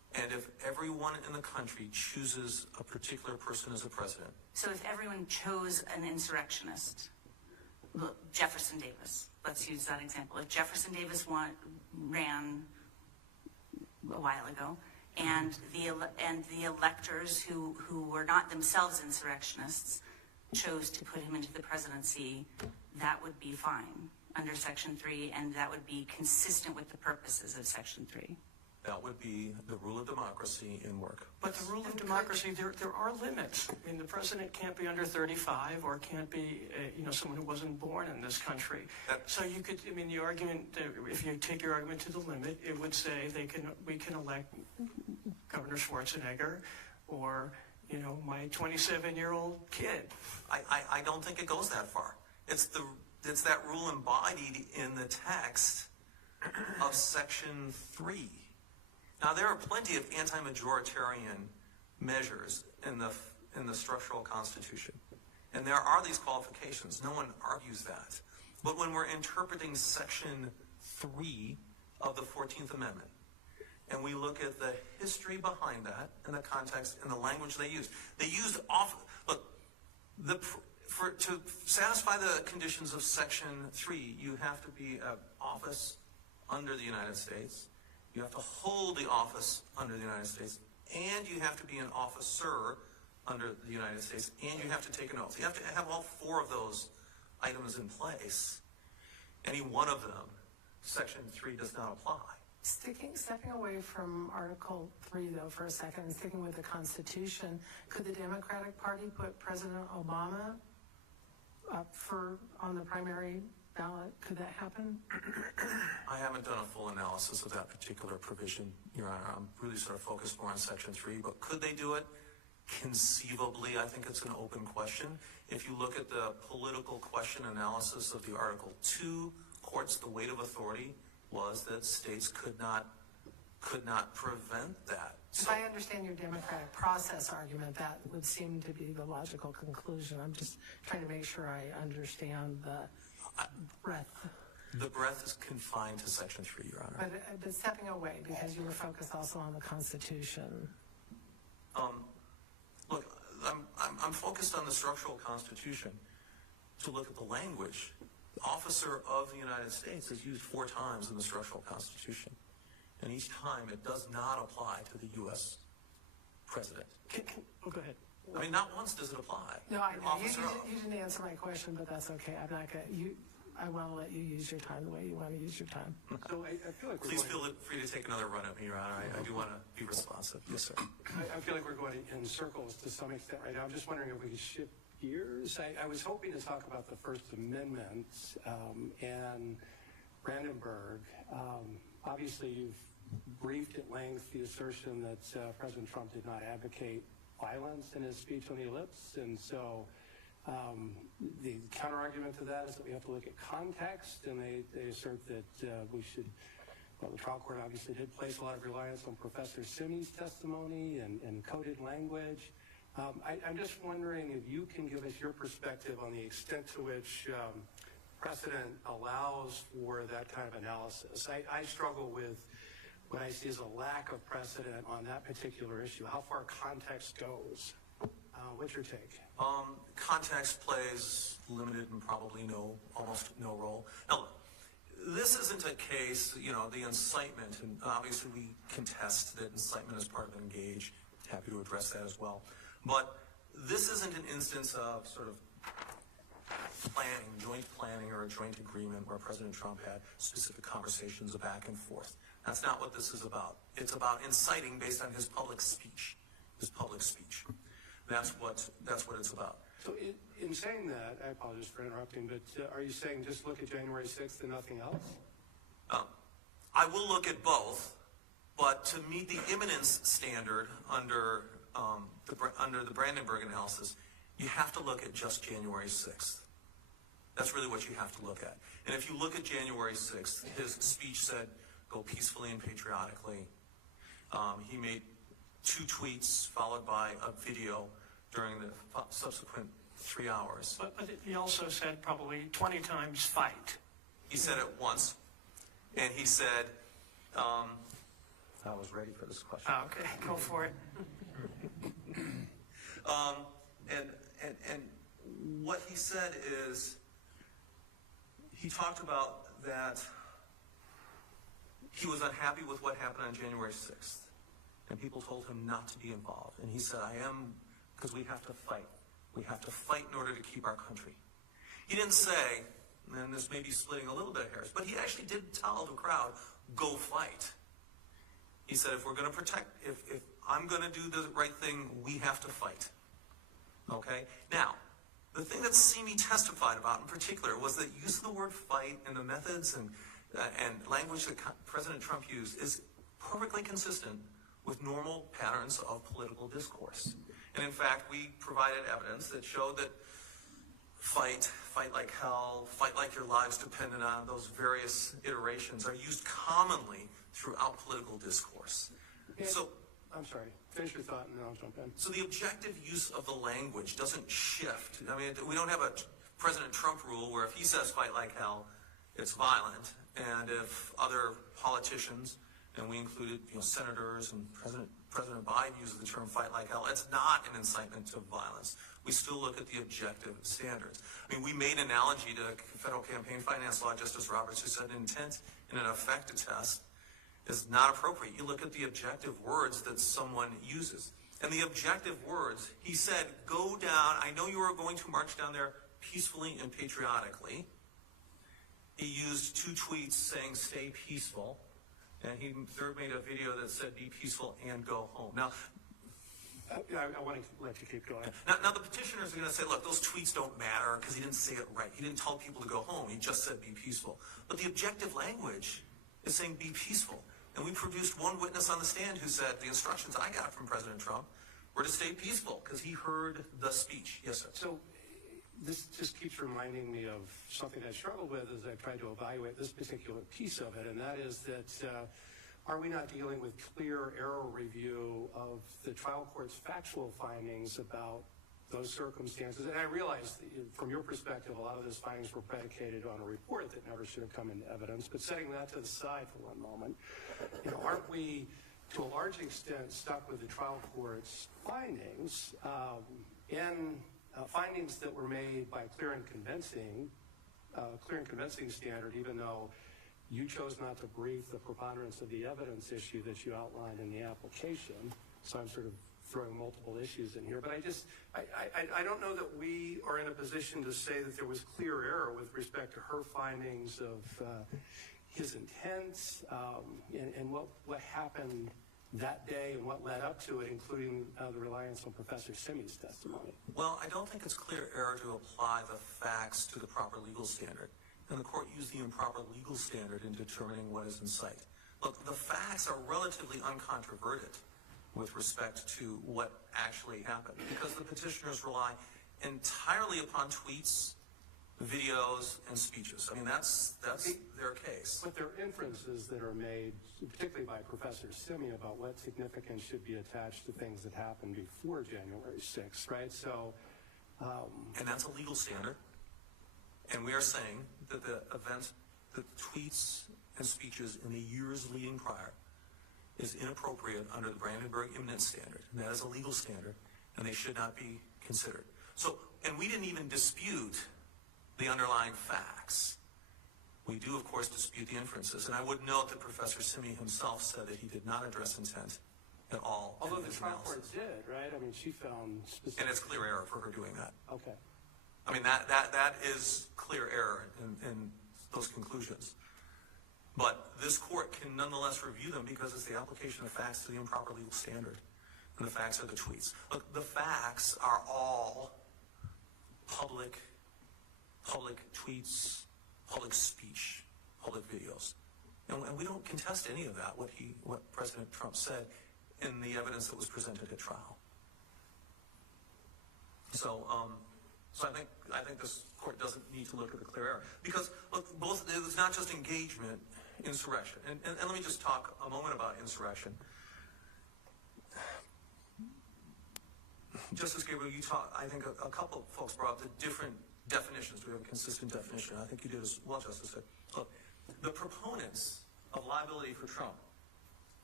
and if everyone in the country chooses a particular person as a president. So if everyone chose an insurrectionist, look, Jefferson Davis, let's use that example. If Jefferson Davis ran a while ago, and the electors who were not themselves insurrectionists chose to put him into the presidency, that would be fine under Section 3, and that would be consistent with the purposes of Section 3. That would be the rule of democracy in work. But the rule of democracy, there are limits. I mean, the president can't be under 35 or can't be, someone who wasn't born in this country. So you could, the argument, if you take your argument to the limit, it would say we can elect Governor Schwarzenegger or, my 27-year-old kid. I don't think it goes that far. It's that rule embodied in the text of Section 3. Now, there are plenty of anti-majoritarian measures in the structural constitution, and there are these qualifications. No one argues that. But when we're interpreting Section 3 of the 14th Amendment, and we look at the history behind that and the context and the language they used to satisfy the conditions of Section 3, you have to be an office under the United States. You have to hold the office under the United States, and you have to be an officer under the United States, and you have to take an oath. You have to have all four of those items in place. Any one of them, Section 3 does not apply. Stepping away from Article 3, though, for a second, and sticking with the Constitution, could the Democratic Party put President Obama up on the primary ballot? Could that happen? I haven't done a full analysis of that particular provision, Your Honor. I'm really sort of focused more on Section 3, but could they do it? Conceivably, I think it's an open question. If you look at the political question analysis of the Article 2 courts, the weight of authority was that states could not prevent that. If I understand your democratic process argument, that would seem to be the logical conclusion. I'm just trying to make sure I understand the breadth. The breadth is confined to Section 3, Your Honor. But stepping away, because you were focused also on the Constitution. Look, I'm focused on the structural Constitution to look at the language. The officer of the United States is used 4 times in the structural Constitution. And each time it does not apply to the U.S. president. Go ahead. I mean, not once does it apply. No, I know. You didn't answer my question, but that's okay. I'm not going to. I want to let you use your time the way you want to use your time. So I feel like Please feel free to take another run at me, Your Honor. I do want to be responsive. Yes, sir. I feel like we're going in circles to some extent right now. I'm just wondering if we could shift gears. I was hoping to talk about the First Amendment and Brandenburg. Obviously, you've briefed at length the assertion that President Trump did not advocate violence in his speech on the ellipse, and so the counter-argument to that is that we have to look at context, and they assert that we should, well, the trial court obviously did place a lot of reliance on Professor Simi's testimony and coded language. I'm just wondering if you can give us your perspective on the extent to which precedent allows for that kind of analysis. I struggle with what I see as a lack of precedent on that particular issue, how far context goes. What's your take? Context plays limited and probably almost no role. Now, this isn't a case, the incitement, and obviously we contest that incitement is part of Engage. Happy to address that as well. But this isn't an instance of sort of joint planning or a joint agreement where President Trump had specific conversations back and forth. That's not what this is about. It's about inciting based on his public speech. That's what it's about. So in saying that, I apologize for interrupting, but are you saying just look at January 6th and nothing else? I will look at both, but to meet the imminence standard under the Brandenburg analysis, you have to look at just January 6th. That's really what you have to look at. And if you look at January 6th, his speech said, go peacefully and patriotically. He made 2 tweets followed by a video during the subsequent 3 hours. But he also said probably 20 times fight. He said it once. And he said, I was ready for this question. Oh, okay, go for it. And what he said is, he talked about that he was unhappy with what happened on January 6th. And people told him not to be involved. And he said, I am, because we have to fight. We have to fight in order to keep our country. He didn't say, and this may be splitting a little bit of hairs, but he actually did tell the crowd, go fight. He said, if we're going to protect, if I'm going to do the right thing, we have to fight. Okay? Now, the thing that Simi testified about in particular was that use of the word fight and the methods and language that President Trump used is perfectly consistent with normal patterns of political discourse. And in fact, we provided evidence that showed that fight like hell, fight like your lives depended on, those various iterations are used commonly throughout political discourse. So, I'm sorry, finish your thought and then I'll jump in. So the objective use of the language doesn't shift. I mean, we don't have a President Trump rule where if he says fight like hell, it's violent. And if other politicians, and we included senators and President Biden uses the term fight like hell, it's not an incitement to violence. We still look at the objective standards. I mean, we made an analogy to federal campaign finance law, Justice Roberts, who said intent and an effect test is not appropriate. You look at the objective words that someone uses. And the objective words, he said, go down, I know you are going to march down there peacefully and patriotically. He used 2 tweets saying stay peaceful. And he third made a video that said be peaceful and go home. Now, I want to let you keep going. Now the petitioners are going to say, look, those tweets don't matter because he didn't say it right. He didn't tell people to go home. He just said be peaceful. But the objective language is saying be peaceful. And we produced one witness on the stand who said the instructions I got from President Trump were to stay peaceful because he heard the speech. Yes, sir. So this just keeps reminding me of something I struggled with as I tried to evaluate this particular piece of it, and that is that are we not dealing with clear error review of the trial court's factual findings about those circumstances? And I realize that from your perspective, a lot of those findings were predicated on a report that never should have come into evidence. But setting that to the side for one moment, aren't we, to a large extent, stuck with the trial court's findings findings that were made by clear and convincing standard, even though you chose not to brief the preponderance of the evidence issue that you outlined in the application. So I'm sort of throwing multiple issues in here, but I don't know that we are in a position to say that there was clear error with respect to her findings of his intent and what happened that day and what led up to it, including the reliance on Professor Simi's testimony. Well, I don't think it's clear error to apply the facts to the proper legal standard. And the court used the improper legal standard in determining what is in sight. Look, the facts are relatively uncontroverted with respect to what actually happened because the petitioners rely entirely upon tweets, videos, and speeches. I mean, that's their case. But there are inferences that are made, particularly by Professor Simi, about what significance should be attached to things that happened before January 6th, right? So, and that's a legal standard. And we are saying that the events, the tweets and speeches in the years leading prior is inappropriate under the Brandenburg imminence standard. And that is a legal standard, and they should not be considered. So, and we didn't even dispute the underlying facts. We do, of course, dispute the inferences. And I would note that Professor Simi himself said that he did not address intent at all. Although the trial court did, right? I mean, she found specific... And it's clear error for her doing that. Okay. I mean, that is clear error in those conclusions. But this court can nonetheless review them because it's the application of facts to the improper legal standard. And the facts are the tweets. Look, the facts are all public tweets, public speech, public videos. And we don't contest any of that, what President Trump said in the evidence that was presented at trial. So I think this court doesn't need to look at the clear error. Because, look, it's not just engagement, insurrection. And let me just talk a moment about insurrection. Justice Gabriel, I think a couple of folks brought up the different definitions. We have a consistent definition. I think you did as well, Justice. Look, the proponents of liability for Trump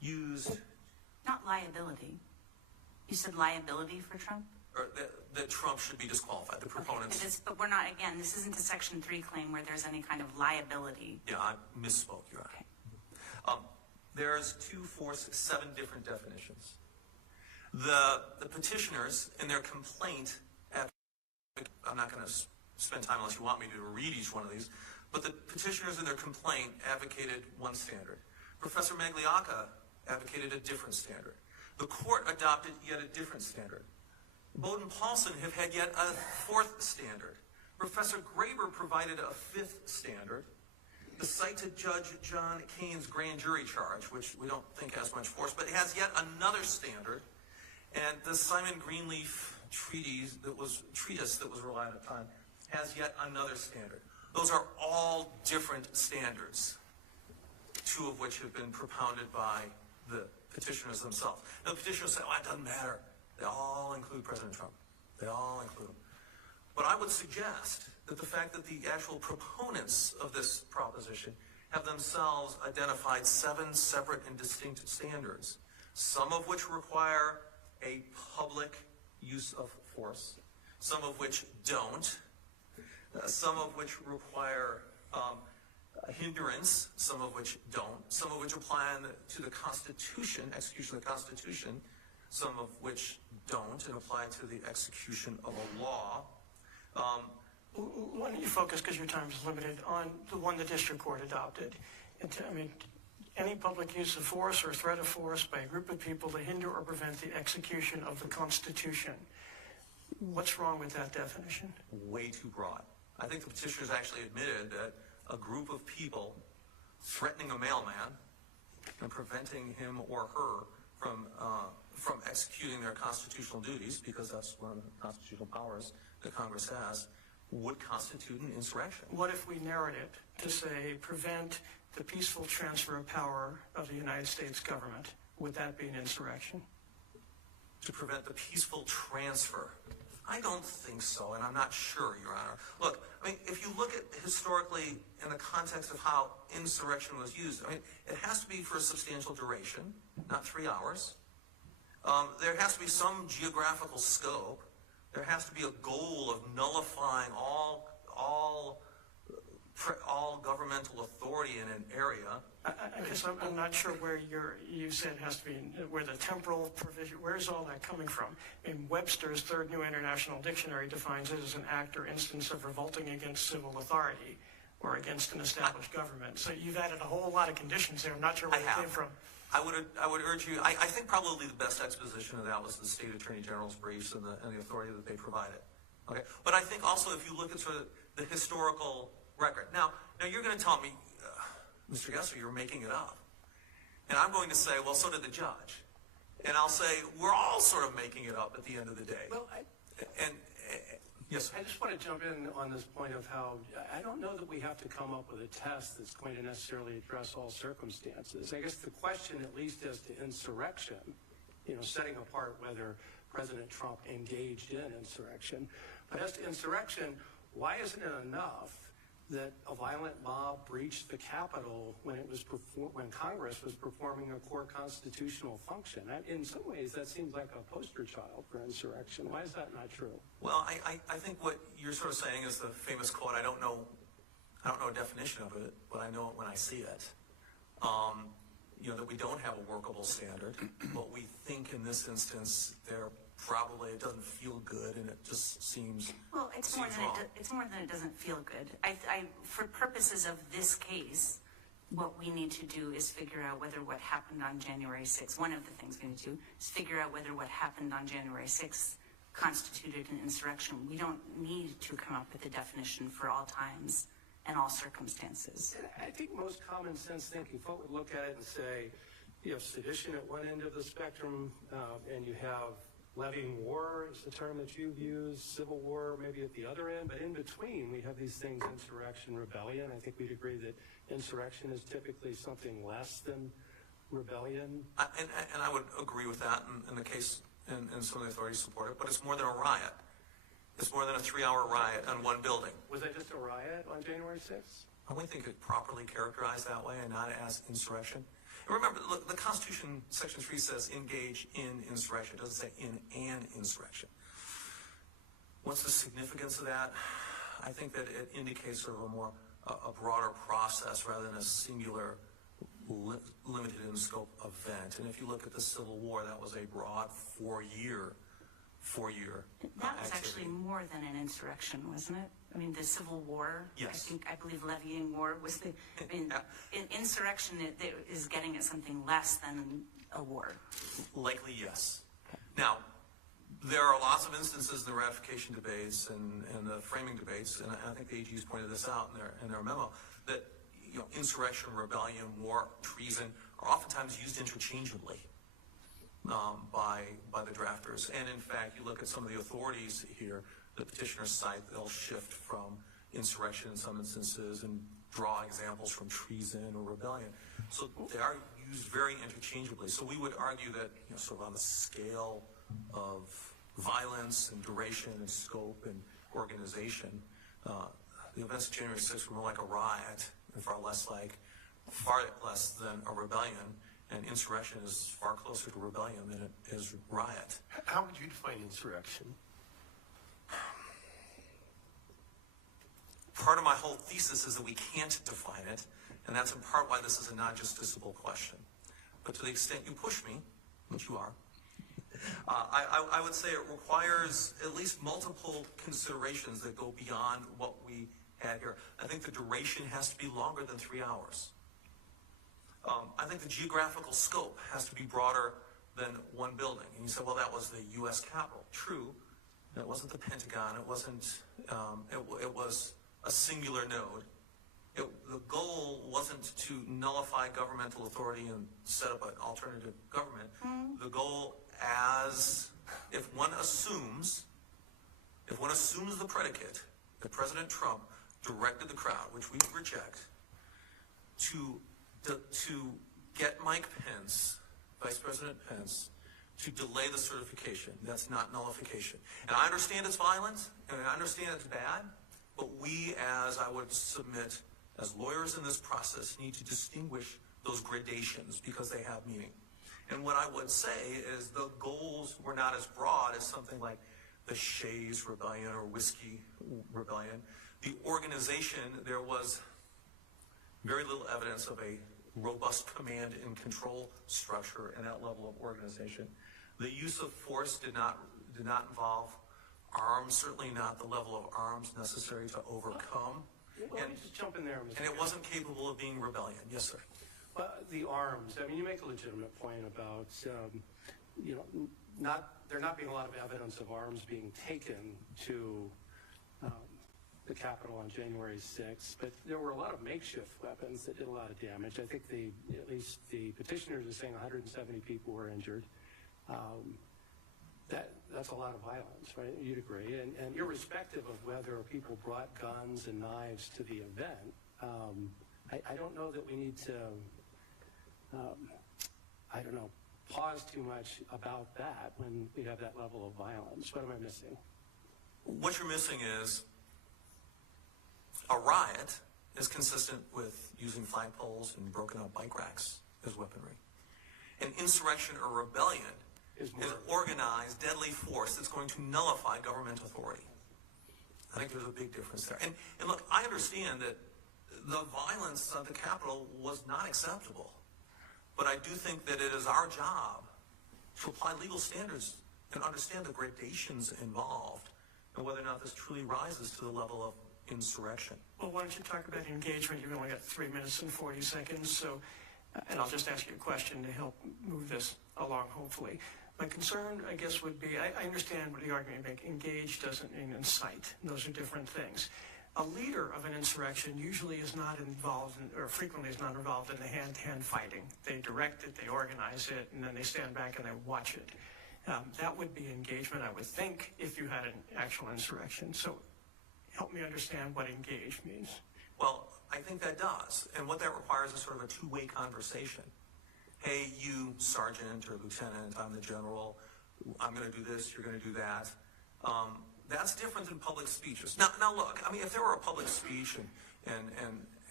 used, Not liability. You said liability for Trump? or that Trump should be disqualified, the proponents. But we're not, again, this isn't a Section 3 claim where there's any kind of liability. Yeah, I misspoke, Your Honor. There's 2, 4, 6, 7 different definitions. The petitioners in their complaint, I'm not going to spend time unless you want me to read each one of these, but the petitioners in their complaint advocated one standard. Professor Magliocca advocated a different standard. The court adopted yet a different standard. Bowden-Paulson have had yet a 4th standard. Professor Graber provided a 5th standard. The cited Judge John Kane's grand jury charge, which we don't think has much force, but it has yet another standard. And the Simon Greenleaf treatise that was relied upon has yet another standard. Those are all different standards, 2 of which have been propounded by the petitioners themselves. Now, the petitioners say, oh, it doesn't matter. They all include President Trump. They all include him. But I would suggest that the fact that the actual proponents of this proposition have themselves identified 7 separate and distinct standards, some of which require a public use of force, some of which don't, some of which require hindrance, some of which don't, some of which apply to the Constitution, execution of the Constitution, some of which don't and apply to the execution of a law. Why don't you focus, because your time is limited, on the one the district court adopted? Any public use of force or threat of force by a group of people to hinder or prevent the execution of the Constitution. What's wrong with that definition? Way too broad. I think the petitioners actually admitted that a group of people threatening a mailman and preventing him or her from executing their constitutional duties, because that's one of the constitutional powers that Congress has, would constitute an insurrection. What if we narrowed it to say prevent the peaceful transfer of power of the United States government? Would that be an insurrection? To prevent the peaceful transfer? I don't think so, and I'm not sure, Your Honor. Look, if you look at historically in the context of how insurrection was used, it has to be for a substantial duration, not 3 hours. There has to be some geographical scope. There has to be a goal of nullifying all governmental authority in an area. I guess I'm not sure where you said it has to be, where the temporal provision, where's all that coming from? Webster's Third New International Dictionary defines it as an act or instance of revolting against civil authority or against an established government. So you've added a whole lot of conditions there. I'm not sure where they came from. I would urge you, I think probably the best exposition of that was the State Attorney General's briefs and the authority that they provided. Okay, but I think also if you look at sort of the historical record. Now you're going to tell me, Mr. Gesser, you're making it up. And I'm going to say, well, so did the judge. And I'll say, we're all sort of making it up at the end of the day. Well, yes, sir. I just want to jump in on this point of how I don't know that we have to come up with a test that's going to necessarily address all circumstances. I guess the question, at least as to insurrection, setting apart whether President Trump engaged in insurrection, but as to insurrection, why isn't it enough that a violent mob breached the Capitol when Congress was performing a core constitutional function? In some ways, that seems like a poster child for insurrection. Why is that not true? Well, I think what you're sort of saying is the famous quote. I don't know a definition of it, but I know it when I see it. That we don't have a workable standard, but we think in this instance it doesn't feel good, and it just seems Well, it's more than it doesn't feel good. For purposes of this case, what we need to do is figure out whether what happened on January 6th, one of the things we need to do is figure out whether what happened on January 6th constituted an insurrection. We don't need to come up with a definition for all times and all circumstances. And I think most common sense thinking folk would look at it and say, you have sedition at one end of the spectrum, and you have levying war is the term that you've used, civil war maybe at the other end, but in between we have these things, insurrection, rebellion. I think we'd agree that insurrection is typically something less than rebellion. And I would agree with that in the case, and some of the authorities support it, but it's more than a riot. It's more than a 3-hour riot on one building. Was that just a riot on January 6th? I only think it properly characterized that way and not as insurrection. Remember, look, the Constitution, Section 3 says engage in insurrection. It doesn't say in an insurrection. What's the significance of that? I think that it indicates sort of a broader process rather than a singular limited in scope event. And if you look at the Civil War, that was a broad four-year That was activity. actually more than an insurrection, wasn't it? I mean, the Civil War. Yes. I believe levying war was the. I mean, insurrection is getting at something less than a war. Likely, yes. Now, there are lots of instances in the ratification debates and the framing debates, and I think the AGs pointed this out in their memo, that insurrection, rebellion, war, treason are oftentimes used interchangeably by the drafters. And in fact, you look at some of the authorities here, the petitioners cite, they'll shift from insurrection in some instances and draw examples from treason or rebellion. So they are used very interchangeably. So we would argue that, sort of on the scale of violence and duration and scope and organization, the events of January 6th were more like a riot and far less than a rebellion. And insurrection is far closer to rebellion than it is riot. How would you define insurrection? Part of my whole thesis is that we can't define it, and that's in part why this is a non-justiciable question. But to the extent you push me, which you are, I would say it requires at least multiple considerations that go beyond what we had here. I think the duration has to be longer than 3 hours. I think the geographical scope has to be broader than one building. And you say, well, that was the U.S. Capitol. True. It wasn't the Pentagon. It wasn't. It was a singular node. The goal wasn't to nullify governmental authority and set up an alternative government. The goal, if one assumes the predicate that President Trump directed the crowd, which we reject, to get Mike Pence, Vice President Pence, to delay the certification. That's not nullification. And I understand it's violent, and I understand it's bad, but we, as I would submit, as lawyers in this process, need to distinguish those gradations because they have meaning. And what I would say is the goals were not as broad as something like the Shays Rebellion or Whiskey Rebellion. The organization, there was very little evidence of a robust command and control structure and that level of organization. The use of force did not involve arms, certainly not the level of arms necessary to overcome. Let me just jump in there, Mr. And it wasn't capable of being rebellion. Yes, sir. The arms. I mean, you make a legitimate point about, there not being a lot of evidence of arms being taken to the Capitol on January 6th, but there were a lot of makeshift weapons that did a lot of damage. I think at least the petitioners are saying 170 people were injured. That's a lot of violence, right? You'd agree. And irrespective of whether people brought guns and knives to the event, I don't know that we need to, pause too much about that when we have that level of violence. What am I missing? What you're missing is a riot is consistent with using flagpoles and broken out bike racks as weaponry. An insurrection or rebellion is organized, deadly force that's going to nullify government authority. I think there's a big difference there. And look, I understand that the violence at the Capitol was not acceptable. But I do think that it is our job to apply legal standards and understand the gradations involved and whether or not this truly rises to the level of insurrection. Well, why don't you talk about engagement? You've only got 3 minutes and 40 seconds, so, and I'll just ask you a question to help move this along, hopefully. My concern, I guess, would be, I understand what the argument you make. Engage doesn't mean incite. Those are different things. A leader of an insurrection usually is not involved, or frequently is not involved in the hand-to-hand fighting. They direct it, they organize it, and then they stand back and they watch it. That would be engagement, I would think, if you had an actual insurrection. So help me understand what engage means. Well, I think that does. And what that requires is sort of a two-way conversation. Hey, you, sergeant or lieutenant, I'm the general. I'm going to do this, you're going to do that. That's different than public speeches. Now look, I mean, if there were a public speech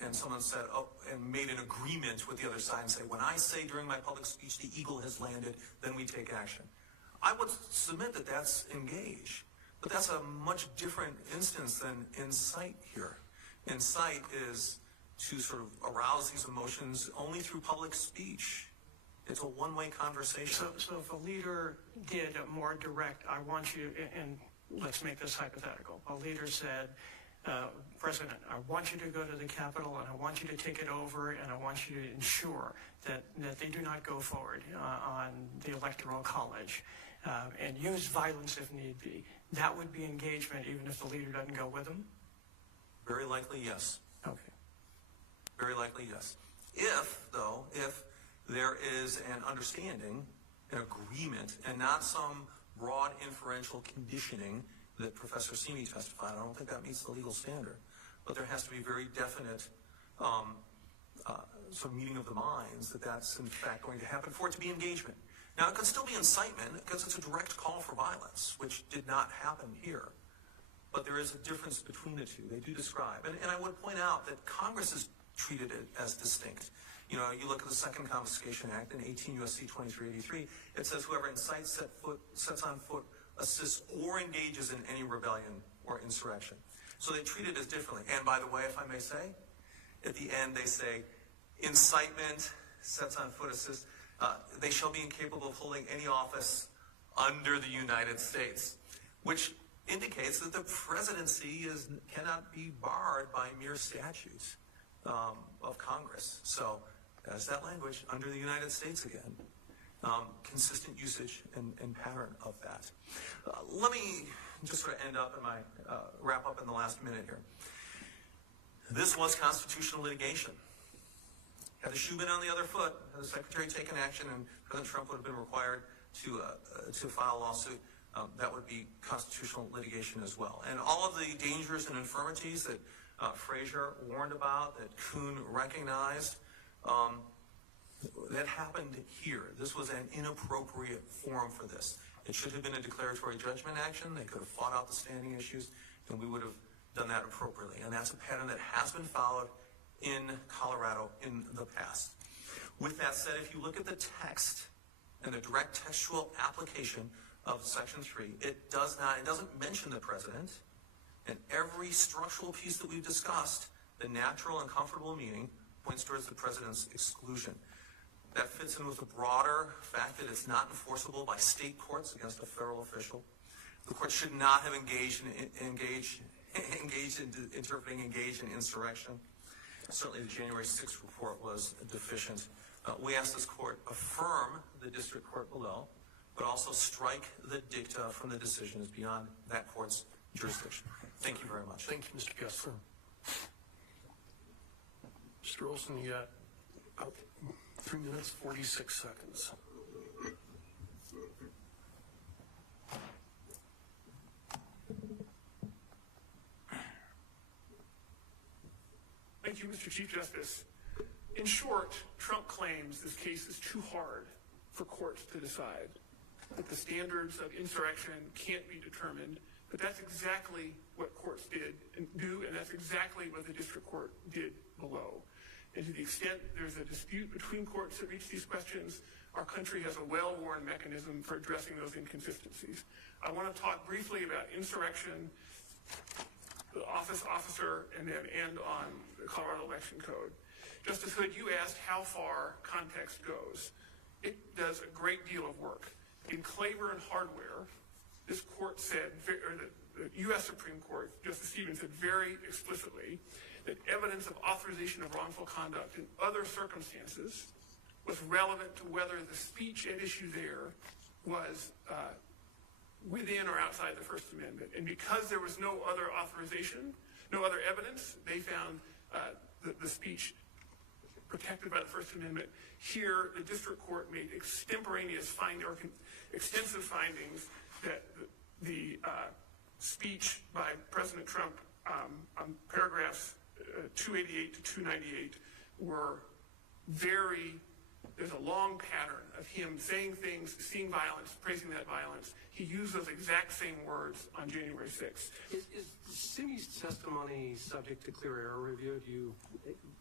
and someone said, oh, and made an agreement with the other side and say, when I say during my public speech the eagle has landed, then we take action. I would submit that that's engage, but that's a much different instance than incite here. Incite is to sort of arouse these emotions only through public speech. It's a one-way conversation. So if a leader did a more direct, I want you, and let's make this hypothetical. A leader said, President, I want you to go to the Capitol and I want you to take it over and I want you to ensure that they do not go forward on the Electoral College and use violence if need be. That would be engagement even if the leader doesn't go with them? Very likely, yes. Okay. Very likely, yes. If there is an understanding, an agreement, and not some broad inferential conditioning that Professor Simi testified, I don't think that meets the legal standard. But there has to be very definite sort of meeting of the minds that that's in fact going to happen for it to be engagement. Now, it could still be incitement because it's a direct call for violence, which did not happen here. But there is a difference between the two. They do describe. And I would point out that Congress has treated it as distinct. You know, you look at the Second Confiscation Act in 18 U.S.C. 2383, it says whoever incites, sets on foot, assists, or engages in any rebellion or insurrection. So they treat it as differently. And by the way, if I may say, at the end they say, incitement, sets on foot, assists, they shall be incapable of holding any office under the United States, which indicates that the presidency cannot be barred by mere statutes of Congress. So there's that language, under the United States again. Consistent usage and pattern of that. Let me just sort of end up in my, wrap up in the last minute here. This was constitutional litigation. Had the shoe been on the other foot, had the Secretary taken action, and President Trump would have been required to file a lawsuit, that would be constitutional litigation as well. And all of the dangers and infirmities that Frazier warned about, that Kuhn recognized, that happened here. This was an inappropriate forum for this. It should have been a declaratory judgment action. They could have fought out the standing issues, and we would have done that appropriately. And that's a pattern that has been followed in Colorado in the past. With that said, if you look at the text and the direct textual application of Section 3, it doesn't mention the president, and every structural piece that we've discussed, the natural and comfortable meaning, points towards the president's exclusion. That fits in with the broader fact that it's not enforceable by state courts against a federal official. The court should not have engaged in insurrection. Certainly the January 6th report was deficient. We ask this court affirm the district court below, but also strike the dicta from the decision as beyond that court's jurisdiction. Thank you very much. Thank you, Mr. Kessler. Mr. Olson, you got about 3 minutes, 46 seconds. Thank you, Mr. Chief Justice. In short, Trump claims this case is too hard for courts to decide, that the standards of insurrection can't be determined, but that's exactly what courts do, and that's exactly what the district court did below. And to the extent there's a dispute between courts that reach these questions, our country has a well-worn mechanism for addressing those inconsistencies. I want to talk briefly about insurrection, the officer, and then end on the Colorado Election Code. Justice Hood, you asked how far context goes. It does a great deal of work. In Claver and Hardware, this court said, or the U.S. Supreme Court, Justice Stevens said very explicitly that evidence of authorization of wrongful conduct in other circumstances was relevant to whether the speech at issue there was within or outside the First Amendment. And because there was no other authorization, no other evidence, they found the speech protected by the First Amendment. Here, the district court made extemporaneous extensive findings that the speech by President Trump on paragraphs 288 to 298 were there's a long pattern of him saying things, seeing violence, praising that violence. He used those exact same words on January 6th. Is Simi's testimony subject to clear error review?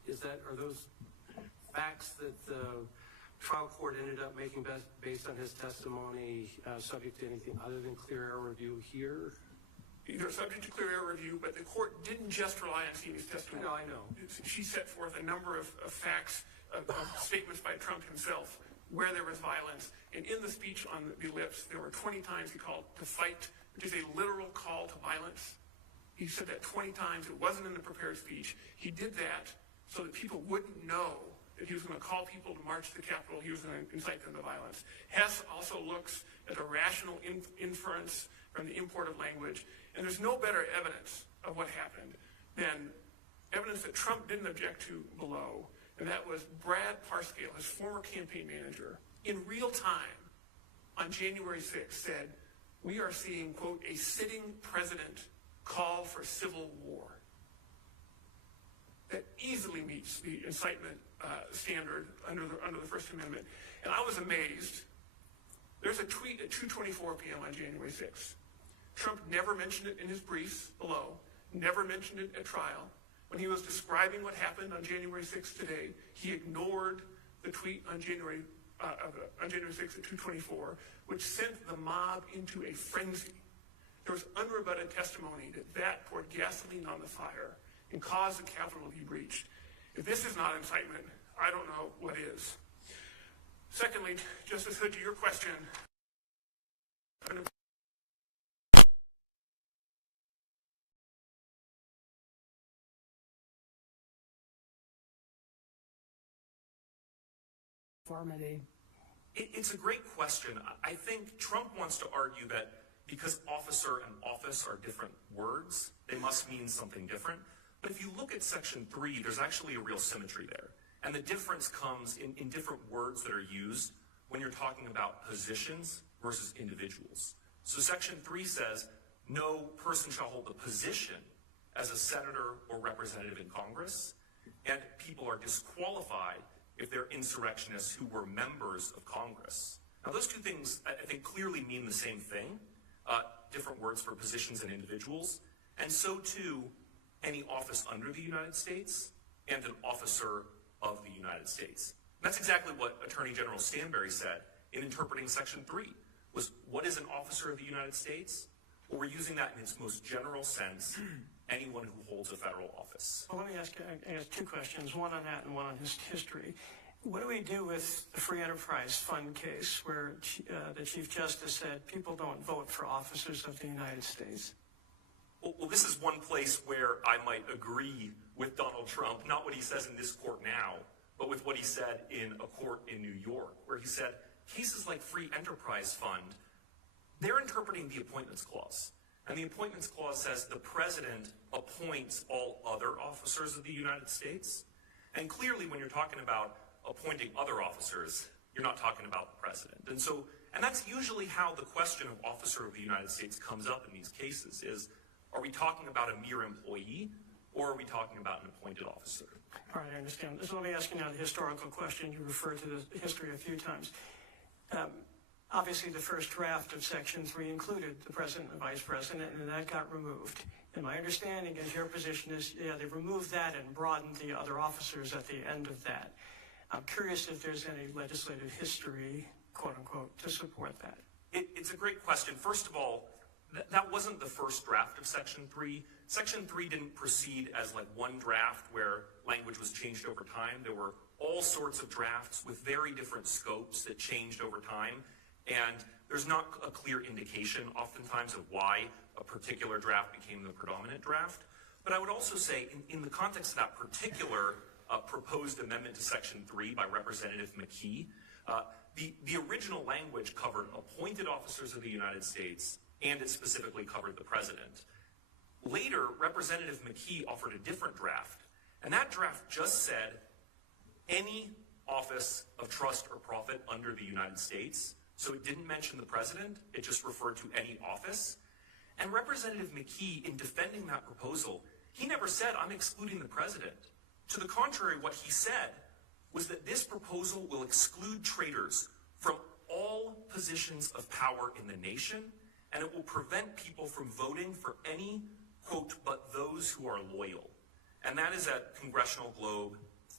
Are those facts that the trial court ended up making based on his testimony subject to anything other than clear error review here? They're subject to clear error review, but the court didn't just rely on Stevie's testimony. No, I know. She set forth a number of facts, of statements by Trump himself, where there was violence. And in the speech on the lips, there were 20 times he called to fight, which is a literal call to violence. He said that 20 times. It wasn't in the prepared speech. He did that so that people wouldn't know that he was going to call people to march to the Capitol. He was going to incite them to violence. Hess also looks at a rational inference from the import of language. And there's no better evidence of what happened than evidence that Trump didn't object to below. And that was Brad Parscale, his former campaign manager, in real time on January 6th said, "We are seeing, quote, a sitting president call for civil war." That easily meets the incitement standard under the First Amendment. And I was amazed. There's a tweet at 2:24 p.m. on January 6th. Trump never mentioned it in his briefs below, never mentioned it at trial. When he was describing what happened on January 6th today, he ignored the tweet on January 6th at 2:24, which sent the mob into a frenzy. There was unrebutted testimony that poured gasoline on the fire and caused the Capitol to be breached. If this is not incitement, I don't know what is. Secondly, Justice Hood, to your question, It's a great question. I think Trump wants to argue that because officer and office are different words, they must mean something different. But if you look at Section 3, there's actually a real symmetry there. And the difference comes in different words that are used when you're talking about positions versus individuals. So Section 3 says, no person shall hold a position as a senator or representative in Congress, and people are disqualified if they're insurrectionists who were members of Congress. Now, those two things, I think, clearly mean the same thing, different words for positions and individuals, and so too any office under the United States and an officer of the United States. And that's exactly what Attorney General Stanberry said in interpreting Section 3, was what is an officer of the United States? Well, we're using that in its most general sense, anyone who holds a federal office. Well, let me ask two questions, one on that and one on his history. What do we do with the Free Enterprise Fund case where the Chief Justice said people don't vote for officers of the United States? Well, this is one place where I might agree with Donald Trump, not what he says in this court now, but with what he said in a court in New York, where he said cases like Free Enterprise Fund, they're interpreting the Appointments Clause. And the Appointments Clause says the president appoints all other officers of the United States. And clearly when you're talking about appointing other officers, you're not talking about the president. And that's usually how the question of officer of the United States comes up in these cases is, are we talking about a mere employee or are we talking about an appointed officer? All right, I understand. So let me ask you now the historical question. You referred to the history a few times. Obviously, the first draft of Section 3 included the president and vice president, and that got removed. And my understanding is your position is, yeah, they removed that and broadened the other officers at the end of that. I'm curious if there's any legislative history, quote unquote, to support that. It's a great question. First of all, that wasn't the first draft of Section 3. Section 3 didn't proceed as like one draft where language was changed over time. There were all sorts of drafts with very different scopes that changed over time. And there's not a clear indication oftentimes of why a particular draft became the predominant draft. But I would also say in the context of that particular proposed amendment to Section 3 by Representative McKee, the original language covered appointed officers of the United States, and it specifically covered the president. Later, Representative McKee offered a different draft, and that draft just said any office of trust or profit under the United States. So it didn't mention the president, it just referred to any office. And Representative McKee, in defending that proposal, he never said, I'm excluding the president. To the contrary, what he said was that this proposal will exclude traitors from all positions of power in the nation, and it will prevent people from voting for any, quote, but those who are loyal. And that is at Congressional Globe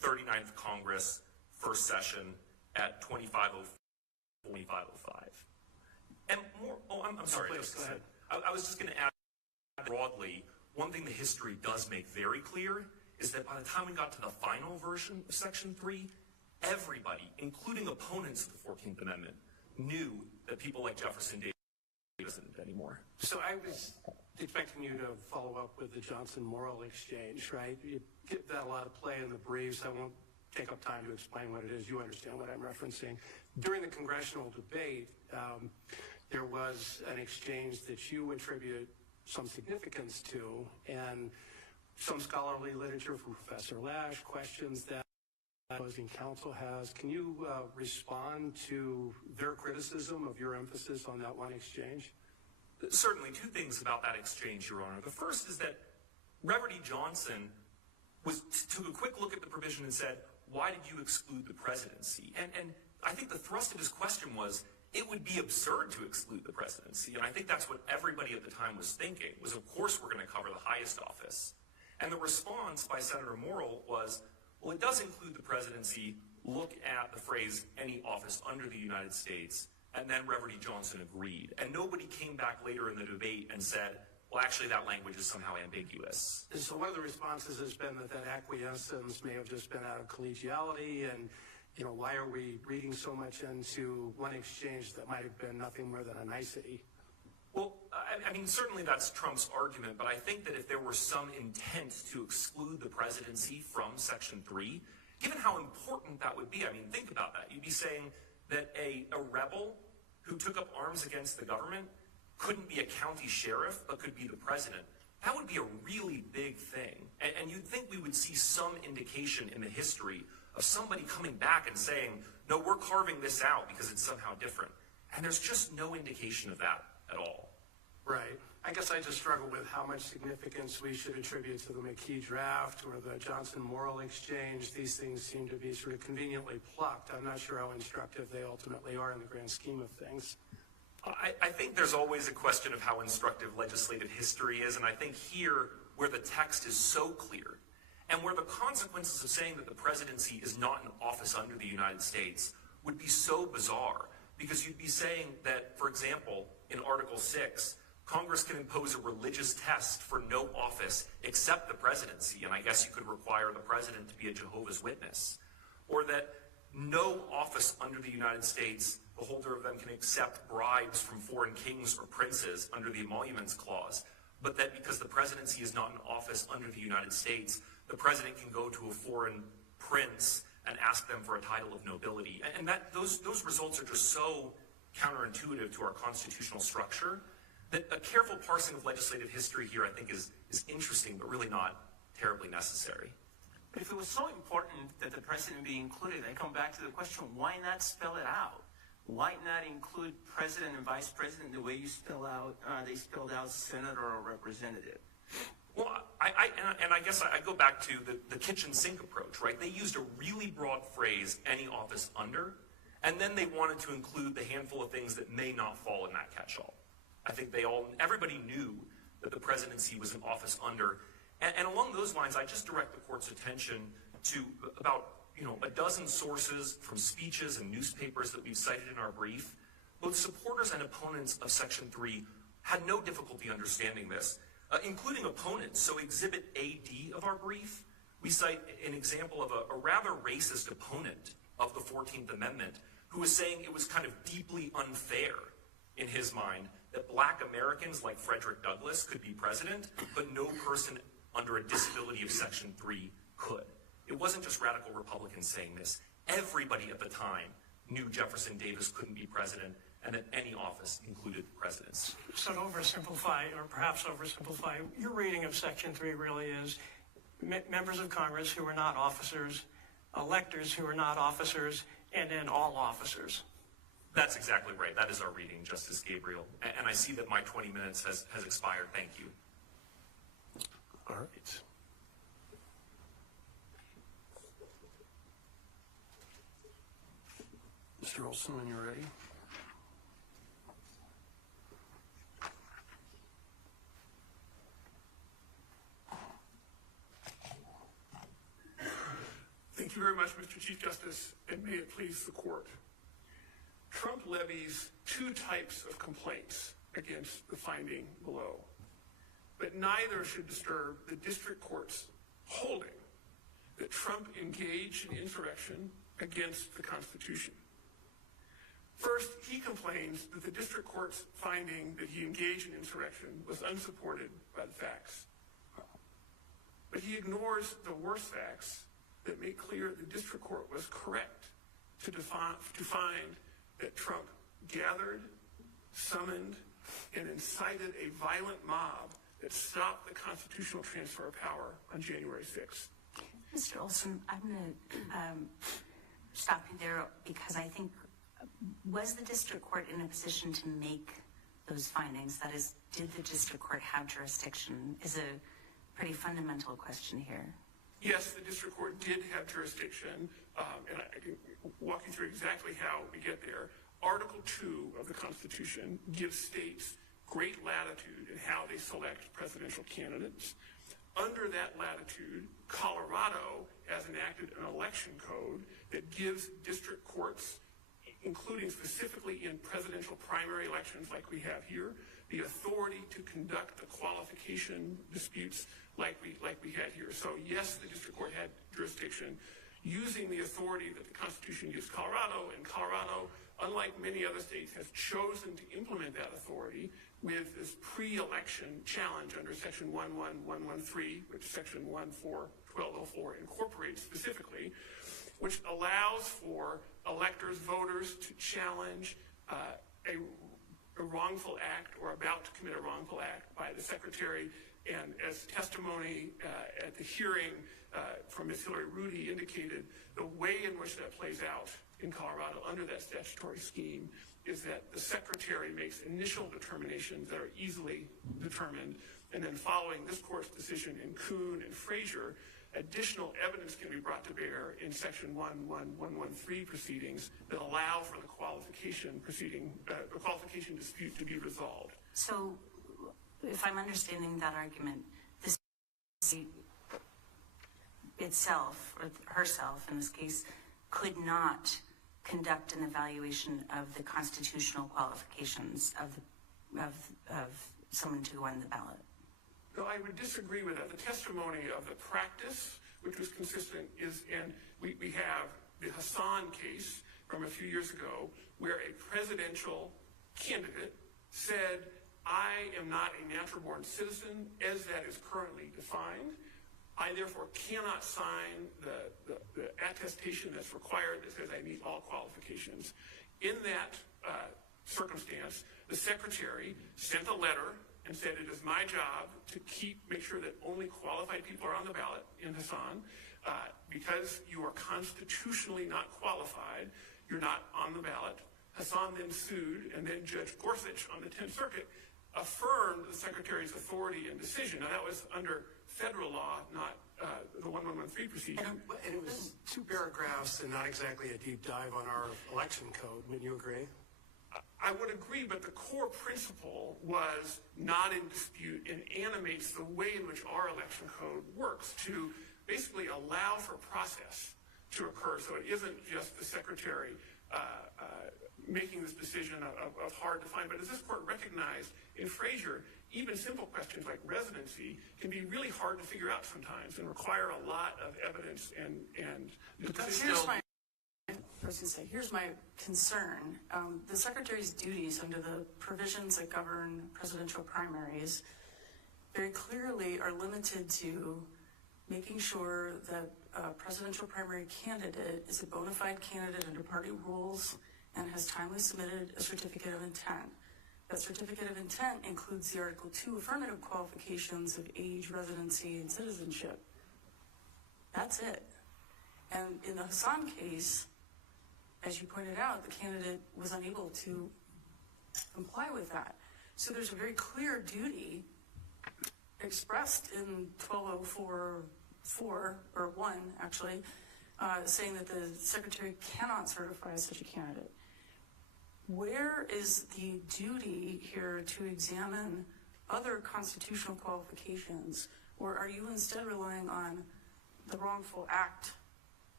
39th Congress, first session at 2505. And more, I'm sorry. Please, go ahead. I was just going to add broadly, one thing the history does make very clear is that by the time we got to the final version of Section 3, everybody, including opponents of the 14th Amendment, knew that people like Jefferson Davis didn't anymore. So I was expecting you to follow up with the Johnson-Morrill exchange, right? You get that a lot of play in the briefs. I won't take up time to explain what it is. You understand what I'm referencing. During the congressional debate, there was an exchange that you attribute some significance to, and some scholarly literature from Professor Lash questions that opposing counsel has. Can you respond to their criticism of your emphasis on that one exchange? Certainly, two things about that exchange, Your Honor. The first is that Reverdy Johnson took a quick look at the provision and said, why did you exclude the presidency? And I think the thrust of his question was, it would be absurd to exclude the presidency. And I think that's what everybody at the time was thinking, was of course we're going to cover the highest office. And the response by Senator Morrill was, well, it does include the presidency. Look at the phrase, any office under the United States. And then Reverdy Johnson agreed. And nobody came back later in the debate and said, well, actually, that language is somehow ambiguous. And so one of the responses has been that acquiescence may have just been out of collegiality, and why are we reading so much into one exchange that might have been nothing more than a nicety? Well, I mean, certainly that's Trump's argument, but I think that if there were some intent to exclude the presidency from Section 3, given how important that would be, I mean, think about that. You'd be saying that a rebel who took up arms against the government couldn't be a county sheriff, but could be the president. That would be a really big thing. And you'd think we would see some indication in the history of somebody coming back and saying, no, we're carving this out because it's somehow different. And there's just no indication of that at all. Right. I guess I just struggle with how much significance we should attribute to the McKee draft or the Johnson-Morrill exchange. These things seem to be sort of conveniently plucked. I'm not sure how instructive they ultimately are in the grand scheme of things. I think there's always a question of how instructive legislative history is, and I think here, where the text is so clear, and where the consequences of saying that the presidency is not an office under the United States would be so bizarre, because you'd be saying that, for example, in Article 6, Congress can impose a religious test for no office except the presidency, and I guess you could require the president to be a Jehovah's Witness, or that no office under the United States, the holder of them can accept bribes from foreign kings or princes under the Emoluments Clause, but that because the presidency is not an office under the United States, the president can go to a foreign prince and ask them for a title of nobility. And those results are just so counterintuitive to our constitutional structure that a careful parsing of legislative history here, I think, is interesting, but really not terribly necessary. But if it was so important that the president be included, I come back to the question, why not spell it out? Why not include president and vice president the way you spell out, they spelled out senator or representative? Well, I guess I go back to the kitchen sink approach, right? They used a really broad phrase, any office under, and then they wanted to include the handful of things that may not fall in that catch-all. I think everybody knew that the presidency was an office under, and along those lines, I just direct the court's attention to about a dozen sources from speeches and newspapers that we've cited in our brief. Both supporters and opponents of Section 3 had no difficulty understanding this, including opponents. So Exhibit AD of our brief, we cite an example of a rather racist opponent of the 14th Amendment who was saying it was kind of deeply unfair in his mind that black Americans like Frederick Douglass could be president, but no person under a disability of Section 3 could. It wasn't just radical Republicans saying this. Everybody at the time knew Jefferson Davis couldn't be president and that any office included presidents. So to oversimplify, or perhaps oversimplify, your reading of Section 3 really is members of Congress who are not officers, electors who are not officers, and then all officers. That's exactly right. That is our reading, Justice Gabriel. And I see that my 20 minutes has expired. Thank you. All right. Mr. Olson, when you're ready. Thank you Mr. Chief Justice, and may it please the court. Trump levies two types of complaints against the finding below, but neither should disturb the district court's holding that Trump engaged in insurrection against the Constitution. First, he complains that the district court's finding that he engaged in insurrection was unsupported by the facts. But he ignores the worst facts that make clear the district court was correct to find that Trump gathered, summoned, and incited a violent mob that stopped the constitutional transfer of power on January 6th. Mr. Olson, I'm going to stop you there because I think, was the district court in a position to make those findings? That is, did the district court have jurisdiction? Is a pretty fundamental question here. Yes, the district court did have jurisdiction, and I can walk you through exactly how we get there. Article 2 of the Constitution gives states great latitude in how they select presidential candidates. Under that latitude, Colorado has enacted an election code that gives district courts, including specifically in presidential primary elections like we have here, the authority to conduct the qualification disputes like we had here. So yes, the district court had jurisdiction using the authority that the Constitution gives Colorado, and Colorado, unlike many other states, has chosen to implement that authority with this pre-election challenge under Section 11113, which Section 1204 incorporates specifically, which allows for electors, voters to challenge a wrongful act or about to commit a wrongful act by the secretary. And as testimony at the hearing from Ms. Hillary Rudy indicated, the way in which that plays out in Colorado under that statutory scheme is that the secretary makes initial determinations that are easily determined, and then following this court's decision in Kuhn and Frazier, additional evidence can be brought to bear in Section 11113 proceedings that allow for the qualification dispute to be resolved. So, if I'm understanding that argument, the state itself, or herself in this case, could not conduct an evaluation of the constitutional qualifications of someone to go on the ballot. No, I would disagree with that. The testimony of the practice, which was consistent, is, and we have the Hassan case from a few years ago, where a presidential candidate said, I am not a natural-born citizen as that is currently defined. I therefore cannot sign the attestation that's required that says I meet all qualifications. In that circumstance, the secretary sent a letter and said it is my job to make sure that only qualified people are on the ballot in Hassan. Because you are constitutionally not qualified, you're not on the ballot. Hassan then sued, and then Judge Gorsuch on the 10th Circuit affirmed the secretary's authority and decision. Now, that was under federal law, not the 1113 procedure. And it was two paragraphs and not exactly a deep dive on our election code. Wouldn't you agree? I would agree, but the core principle was not in dispute and animates the way in which our election code works to basically allow for process to occur. So it isn't just the secretary making this decision of hard to find. But as this court recognized in Frazier, even simple questions like residency can be really hard to figure out sometimes and require a lot of evidence and here's my concern. The secretary's duties under the provisions that govern presidential primaries very clearly are limited to making sure that a presidential primary candidate is a bona fide candidate under party rules and has timely submitted a certificate of intent. That certificate of intent includes the Article 2 affirmative qualifications of age, residency, and citizenship. That's it. And in the Hassan case, as you pointed out, the candidate was unable to comply with that. So there's a very clear duty expressed in 1204 or 1, actually, saying that the secretary cannot certify such a candidate. Where is the duty here to examine other constitutional qualifications, or are you instead relying on the wrongful act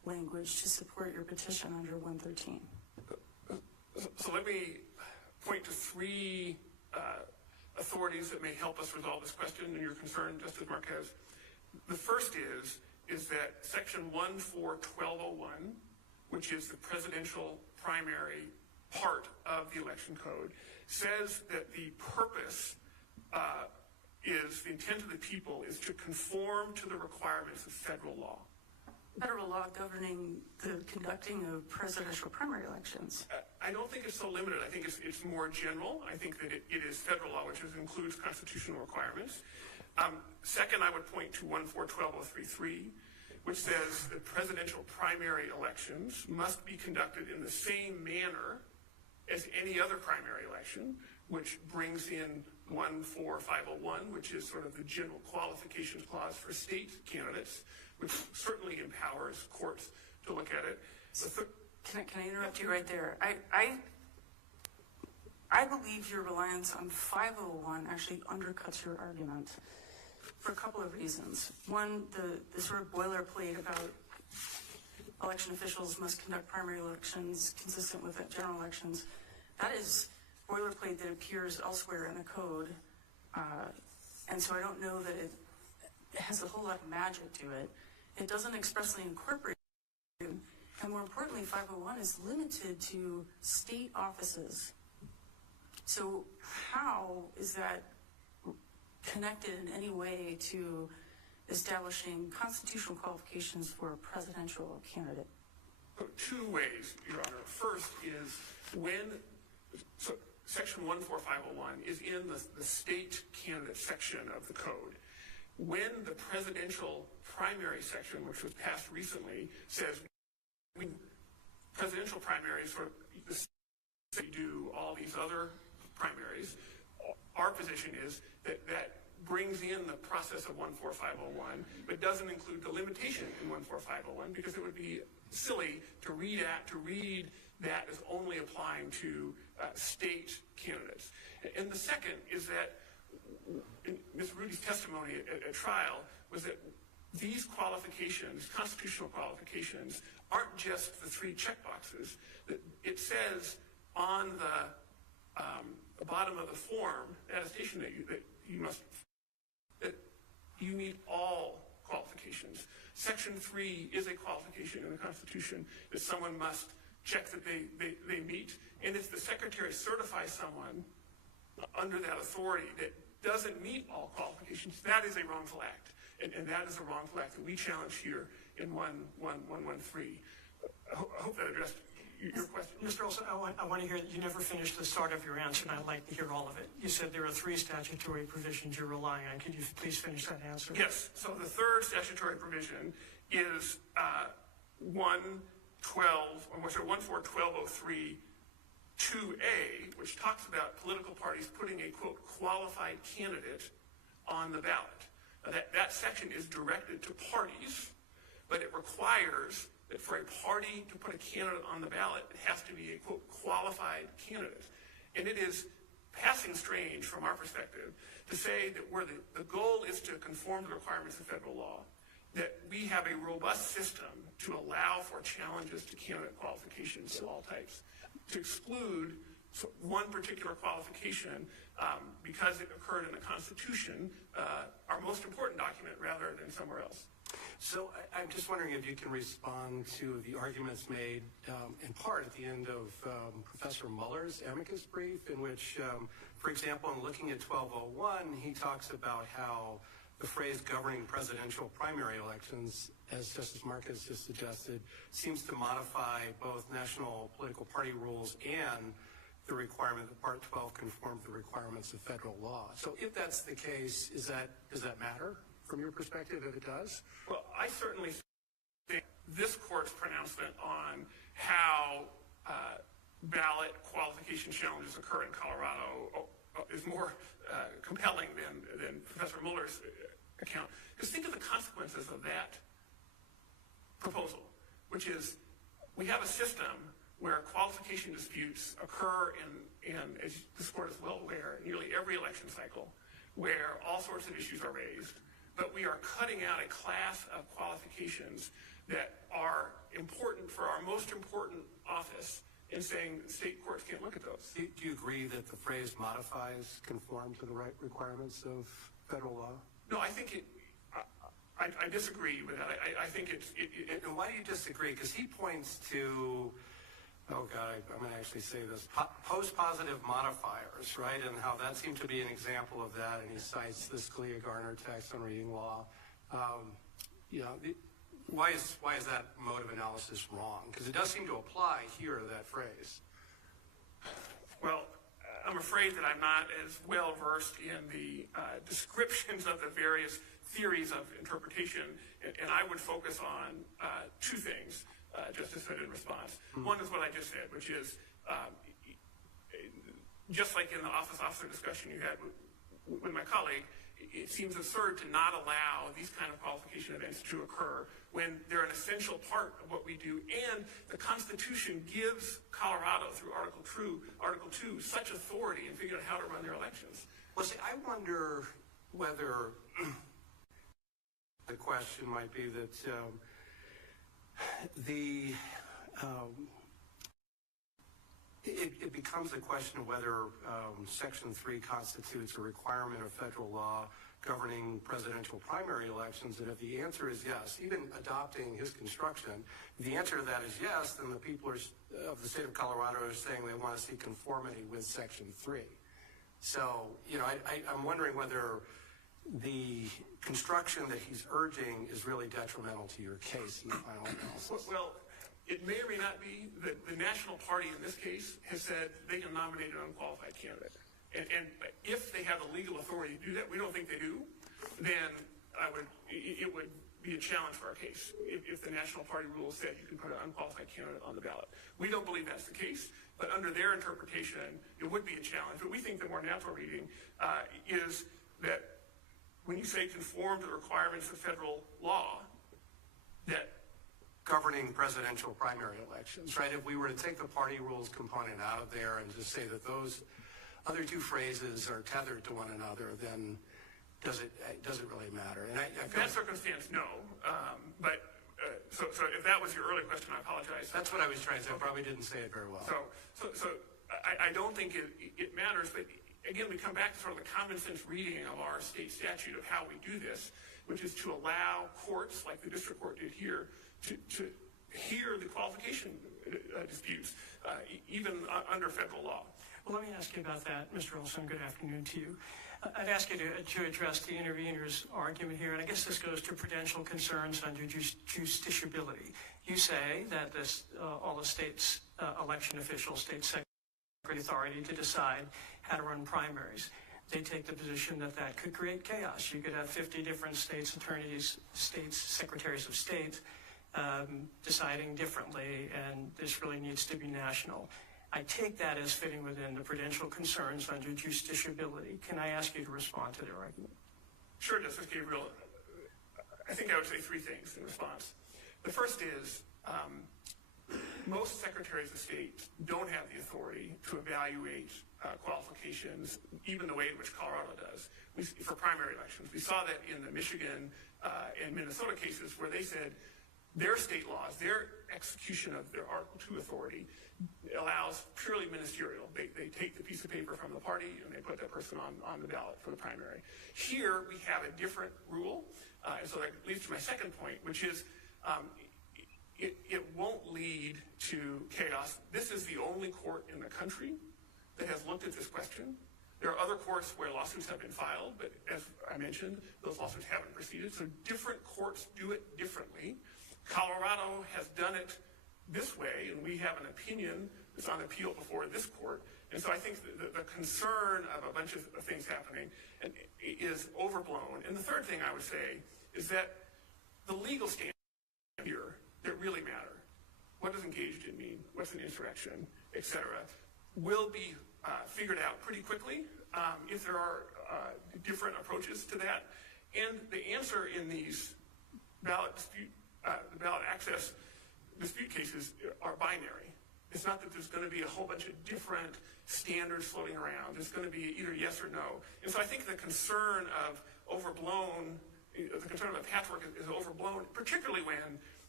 language to support your petition under 113? So let me point to three authorities that may help us resolve this question and your concern, Justice Marquez. The first is that Section 14121, which is the presidential primary part of the election code, says that the purpose is, the intent of the people is to conform to the requirements of federal law. Federal law governing the conducting of presidential primary elections. I don't think it's so limited. I think it's more general. I think that it is federal law, which includes constitutional requirements. Second, I would point to 1412033, which says that presidential primary elections must be conducted in the same manner as any other primary election, which brings in 14501, which is sort of the general qualifications clause for state candidates, which certainly empowers courts to look at it. Can I interrupt you right there? I believe your reliance on 501 actually undercuts your argument for a couple of reasons. One, the sort of boilerplate about election officials must conduct primary elections consistent with general elections. That is boilerplate that appears elsewhere in the code. And so I don't know that it has a whole lot of magic to it. It doesn't expressly incorporate it. And more importantly, 501 is limited to state offices. So how is that connected in any way to establishing constitutional qualifications for a presidential candidate? Two ways, Your Honor. First is so Section 14501 is in the state candidate section of the code. When the presidential primary section, which was passed recently, says presidential primaries for the state do all these other primaries, our position is that that brings in the process of 14501, but doesn't include the limitation in 14501 because it would be silly to read that as only applying to state candidates. And the second is that Ms. Rudy's testimony at trial was that these qualifications, constitutional qualifications, aren't just the three checkboxes. It says on the bottom of the form, attestation that you need all qualifications. Section 3 is a qualification in the Constitution that someone must check that they meet. And if the Secretary certifies someone under that authority that doesn't meet all qualifications, that is a wrongful act. And that is a wrongful act that we challenge here in 113. I hope that addressed your question. Mr. Olson, I want to hear that you never finished the start of your answer, and I'd like to hear all of it. You said there are three statutory provisions you're relying on. Could you please finish that answer? Yes. So the third statutory provision is 1412032A, which talks about political parties putting a, quote, qualified candidate on the ballot. That section is directed to parties, but it requires that for a party to put a candidate on the ballot, it has to be a, quote, qualified candidate. And it is passing strange from our perspective to say that where the goal is to conform to the requirements of federal law, that we have a robust system to allow for challenges to candidate qualifications of all types. To exclude one particular qualification because it occurred in the Constitution, our most important document, rather than somewhere else. So I'm just wondering if you can respond to the arguments made in part at the end of Professor Mueller's amicus brief, in which, for example, in looking at 1201, he talks about how the phrase governing presidential primary elections, as Justice Marcus just suggested, seems to modify both national political party rules and the requirement that Part 12 conform to the requirements of federal law. So if that's the case, does that matter from your perspective, if it does? Well, I certainly think this court's pronouncement on how ballot qualification challenges occur in Colorado is more compelling than Professor Mueller's account. Because think of the consequences of that proposal, which is we have a system where qualification disputes occur in, as this court is well aware, nearly every election cycle, where all sorts of issues are raised, but we are cutting out a class of qualifications that are important for our most important office in saying state courts can't look at those. Do you agree that the phrase modifies conform to the right requirements of federal law? No, I think I disagree with that. I think it's. And why do you disagree? Because he points to, oh God, I'm going to actually say this, post-positive modifiers, right? And how that seemed to be an example of that. And he cites this Scalia Garner text on reading law. Why is that mode of analysis wrong? Because it does seem to apply here to that phrase. Well, I'm afraid that I'm not as well versed in the descriptions of the various theories of interpretation, and I would focus on two things, just as said in response. One is what I just said, which is just like in the officer discussion you had with my colleague, it seems absurd to not allow these kind of qualification events to occur when they're an essential part of what we do, and the Constitution gives Colorado through Article 2 such authority in figuring out how to run their elections. Well, see, I wonder whether the question might be that it becomes a question of whether Section 3 constitutes a requirement of federal law governing presidential primary elections, and if the answer is yes, even adopting his construction, if the answer to that is yes, then the people of the state of Colorado are saying they want to see conformity with Section 3. So, I'm wondering whether the construction that he's urging is really detrimental to your case in the final analysis. Well, it may or may not be that the national party in this case has said they can nominate an unqualified candidate. And if they have the legal authority to do that, we don't think they do, then it would be a challenge for our case if the national party rule said you can put an unqualified candidate on the ballot. We don't believe that's the case, but under their interpretation, it would be a challenge. But we think the more natural reading is that when you say conform to the requirements of federal law, that governing presidential primary elections, right? If we were to take the party rules component out of there and just say that those other two phrases are tethered to one another, then does it really matter? And in that circumstance, no. So if that was your earlier question, I apologize. That's what I was trying to say. I probably didn't say it very well. So I don't think it matters, but again, we come back to sort of the common sense reading of our state statute of how we do this, which is to allow courts, like the district court did here, to hear the qualification disputes, even under federal law. Well, let me ask you about that, Mr. Olson. Good afternoon to you. I'd ask you to address the intervener's argument here, and I guess this goes to prudential concerns under justiciability. You say that all the states' election officials, state secretary, authority to decide how to run primaries. They take the position that could create chaos. You could have 50 different states' attorneys, secretaries of state, deciding differently, and this really needs to be national. I take that as fitting within the prudential concerns under justiciability. Can I ask you to respond to their argument? Sure, Justice Gabriel. I think I would say three things in response. The first is most secretaries of state don't have the authority to evaluate qualifications, even the way in which Colorado does, for primary elections. We saw that in the Michigan and Minnesota cases where they said their state laws, their execution of their Article 2 authority allows purely ministerial. They take the piece of paper from the party and they put that person on the ballot for the primary. Here we have a different rule, and so that leads to my second point, which is it won't lead to chaos. This is the only court in the country that has looked at this question. There are other courts where lawsuits have been filed, but as I mentioned, those lawsuits haven't proceeded, so different courts do it differently. Colorado has done it this way, and we have an opinion that's on appeal before this court. And so I think the concern of a bunch of things happening is overblown. And the third thing I would say is that the legal standards here that really matter, what does engaged in mean, what's an insurrection, et cetera, will be figured out pretty quickly if there are different approaches to that. And the answer in these ballot access dispute cases are binary. It's not that there's going to be a whole bunch of different standards floating around. It's going to be either yes or no. And so I think the concern of a patchwork is overblown, particularly when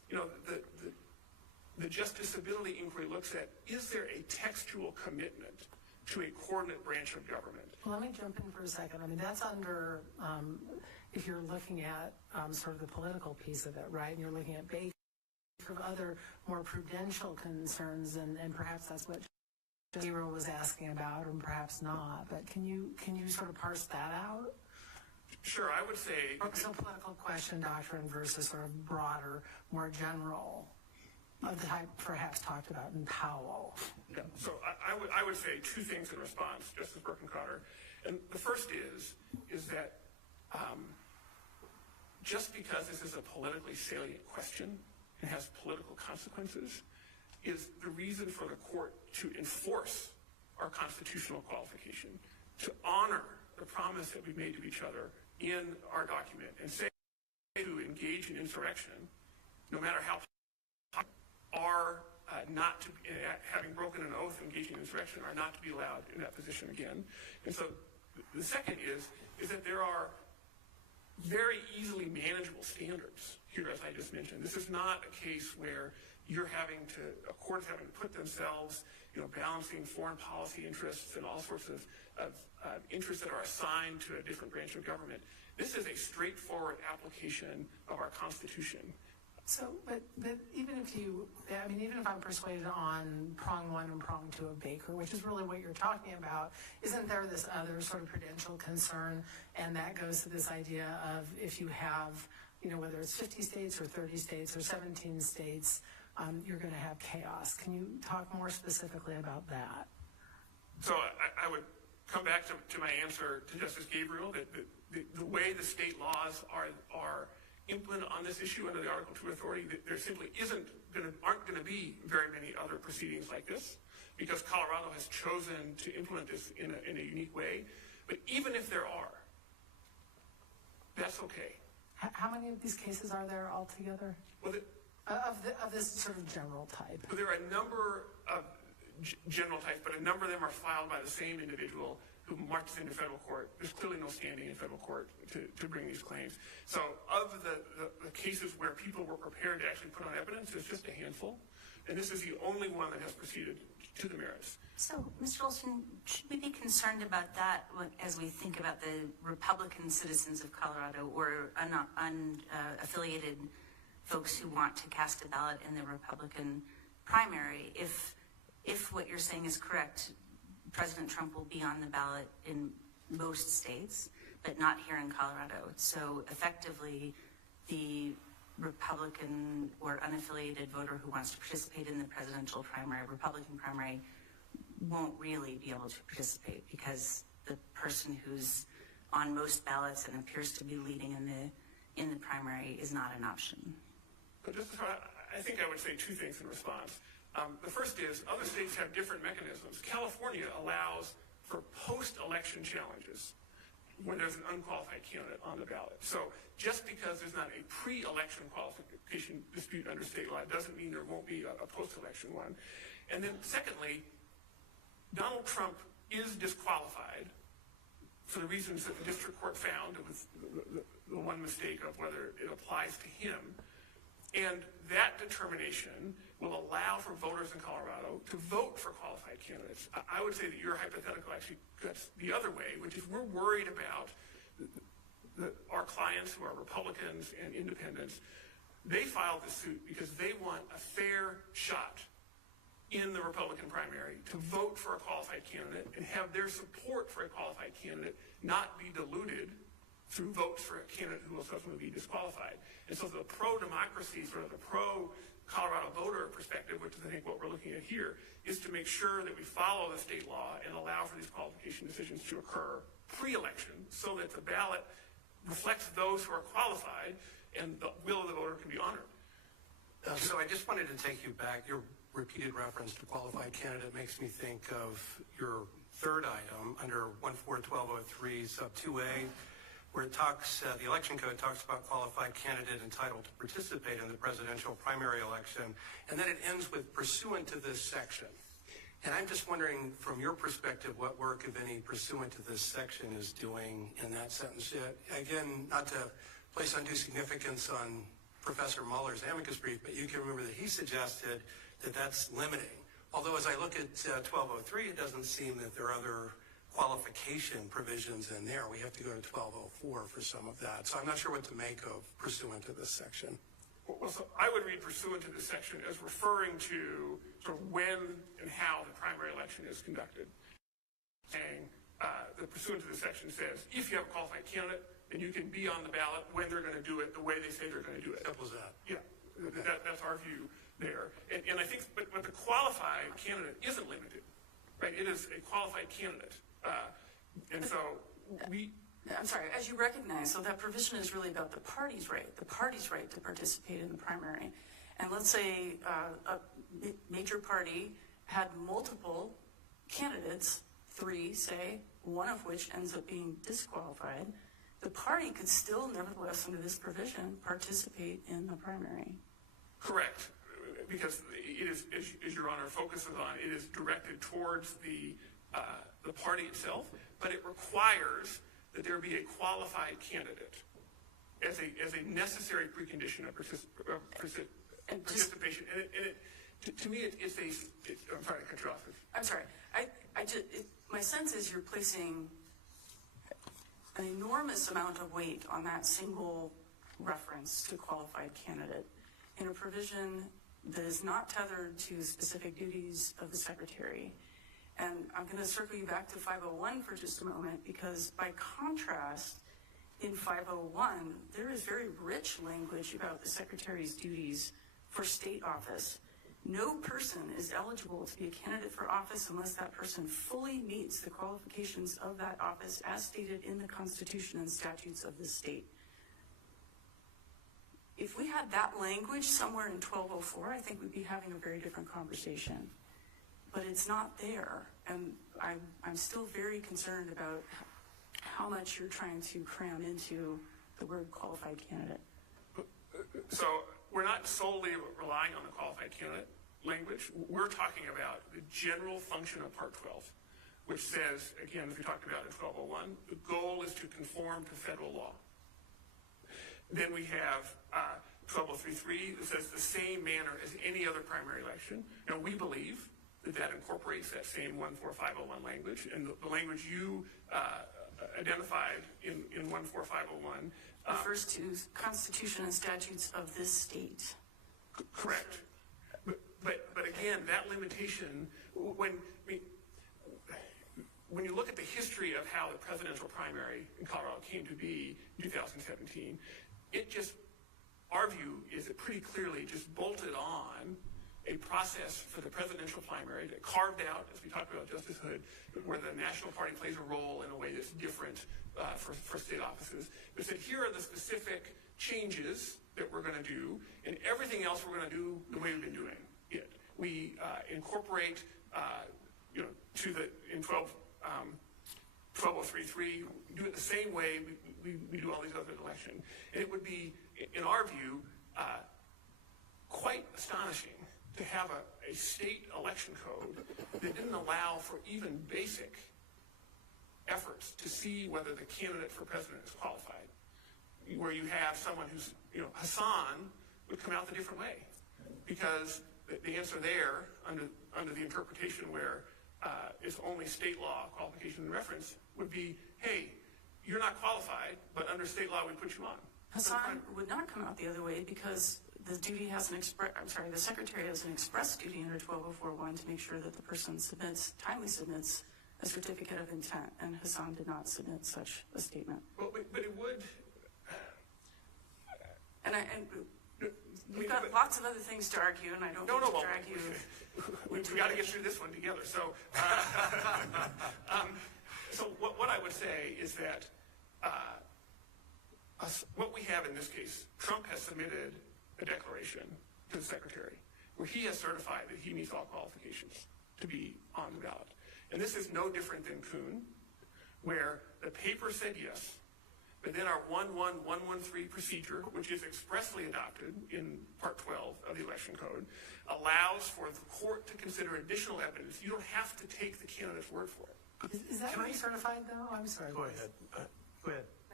the justiciability inquiry looks at, is there a textual commitment to a coordinate branch of government? Well, let me jump in for a second. I mean, that's under, if you're looking at sort of the political piece of it, right? And you're looking at Baker, of other more prudential concerns, and perhaps that's what Gabriel was asking about, and perhaps not. But can you sort of parse that out? Sure, I would say... So political question doctrine versus sort of broader, more general, of the type perhaps talked about in Powell. Yeah, so I would say two things in response, Justice Birkencotter. And the first is that just because this is a politically salient question and has political consequences is the reason for the court to enforce our constitutional qualification, to honor the promise that we made to each other in our document, and say to engage in insurrection, no matter how are not to, having broken an oath engaging in insurrection, are not to be allowed in that position again. And so the second is that there are very easily manageable standards here, as I just mentioned. This is not a case where a court is having to put themselves, balancing foreign policy interests and all sorts of interests that are assigned to a different branch of government. This is a straightforward application of our Constitution. So, but even if I'm persuaded on prong one and prong two of Baker, which is really what you're talking about, isn't there this other sort of prudential concern? And that goes to this idea of if you have, whether it's 50 states or 30 states or 17 states, you're going to have chaos. Can you talk more specifically about that? So I would come back to my answer to Justice Gabriel, that the way the state laws are implemented on this issue under the Article 2 authority, there simply aren't going to be very many other proceedings like this, because Colorado has chosen to implement this in a unique way. But even if there are, that's okay. How many of these cases are there altogether? Well, of this sort of general type? There are a number of general types, but a number of them are filed by the same individual who marches into federal court. There's clearly no standing in federal court to bring these claims. So of the cases where people were prepared to actually put on evidence, there's just a handful. And this is the only one that has proceeded to the merits. So, Mr. Olson, should we be concerned about that as we think about the Republican citizens of Colorado or unaffiliated folks who want to cast a ballot in the Republican primary? If what you're saying is correct, President Trump will be on the ballot in most states, but not here in Colorado. So effectively, the Republican or unaffiliated voter who wants to participate in the presidential primary, Republican primary, won't really be able to participate because the person who's on most ballots and appears to be leading in the primary is not an option. But I think I would say two things in response. The first is other states have different mechanisms. California allows for post-election challenges when there's an unqualified candidate on the ballot. So just because there's not a pre-election qualification dispute under state law doesn't mean there won't be a post-election one. And then secondly, Donald Trump is disqualified for the reasons that the district court found. It was the one mistake of whether it applies to him. And that determination will allow for voters in Colorado to vote for qualified candidates. I would say that your hypothetical actually cuts the other way, which is we're worried about our clients who are Republicans and independents. They filed this suit because they want a fair shot in the Republican primary to vote for a qualified candidate and have their support for a qualified candidate not be diluted through votes for a candidate who will subsequently be disqualified. And so the pro-democracy, sort of the pro-Colorado voter perspective, which is I think what we're looking at here, is to make sure that we follow the state law and allow for these qualification decisions to occur pre-election so that the ballot reflects those who are qualified and the will of the voter can be honored. So I just wanted to take you back. Your repeated reference to qualified candidate makes me think of your third item under 141203 sub 2A, where it talks, the election code talks about qualified candidate entitled to participate in the presidential primary election, and then it ends with pursuant to this section. And I'm just wondering, from your perspective, what work, if any, pursuant to this section is doing in that sentence. Again, not to place undue significance on Professor Mueller's amicus brief, but you can remember that he suggested that that's limiting. Although as I look at 1203, it doesn't seem that there are other qualification provisions in there. We have to go to 1204 for some of that. So I'm not sure what to make of pursuant to this section. Well, so I would read pursuant to this section as referring to sort of when and how the primary election is conducted. Saying the pursuant to this section says if you have a qualified candidate, then you can be on the ballot when they're going to do it the way they say they're going to do it. Simple as that. Yeah, that's our view there. And I think, but the qualified candidate isn't limited, right? It is a qualified candidate. And so I'm sorry, as you recognize, so that provision is really about the party's right to participate in the primary. And let's say a major party had multiple candidates, 3, say, one of which ends up being disqualified. The party could still, nevertheless, under this provision, participate in the primary. Correct, because it is, as Your Honor focuses on, it is directed towards the party itself, but it requires that there be a qualified candidate as a necessary precondition of participation. To me, it's I'm sorry to cut you off. I'm sorry. My sense is you're placing an enormous amount of weight on that single reference to qualified candidate in a provision that is not tethered to specific duties of the Secretary. And I'm going to circle you back to 501 for just a moment, because by contrast, in 501, there is very rich language about the Secretary's duties for state office. No person is eligible to be a candidate for office unless that person fully meets the qualifications of that office as stated in the Constitution and statutes of the state. If we had that language somewhere in 1204, I think we'd be having a very different conversation. But it's not there, and I'm still very concerned about how much you're trying to cram into the word qualified candidate. So we're not solely relying on the qualified candidate language. We're talking about the general function of Part 12, which says, again, as we talked about in 1201, the goal is to conform to federal law. Then we have 12033 that says the same manner as any other primary election. Now, we believe that incorporates that same 14501 language, and the language you identified in 14501 refers to Constitution and statutes of this state. Correct. But again, that limitation, when you look at the history of how the presidential primary in Colorado came to be in 2017, it just, our view is it pretty clearly just bolted on a process for the presidential primary that carved out, as we talked about Justice Hood, where the national party plays a role in a way that's different for state offices. But said, here are the specific changes that we're going to do, and everything else we're going to do the way we've been doing it. We incorporate, to the, in 12033, do it the same way we do all these other elections. And it would be, in our view, quite astonishing to have a state election code that didn't allow for even basic efforts to see whether the candidate for president is qualified. Where you have someone who's, Hassan would come out the different way, because the answer there, under the interpretation where it's only state law qualification and reference, would be, hey, you're not qualified, but under state law we put you on. Hassan would not come out the other way because the duty has the Secretary has an express duty under 12041 to make sure that the person timely submits a certificate of intent, and Hassan did not submit such a statement. Well, but it would. And we've got lots of other things to argue, and I don't want to drag you. We've got to get through this one together. So, so what I would say is that what we have in this case, Trump has submitted a declaration to the Secretary where he has certified that he meets all qualifications to be on the ballot. And this is no different than Kuhn, where the paper said yes, but then our 11113 procedure, which is expressly adopted in Part 12 of the Election Code, allows for the court to consider additional evidence. You don't have to take the candidate's word for it. Is that certified, though? I'm sorry. Go ahead. Go ahead.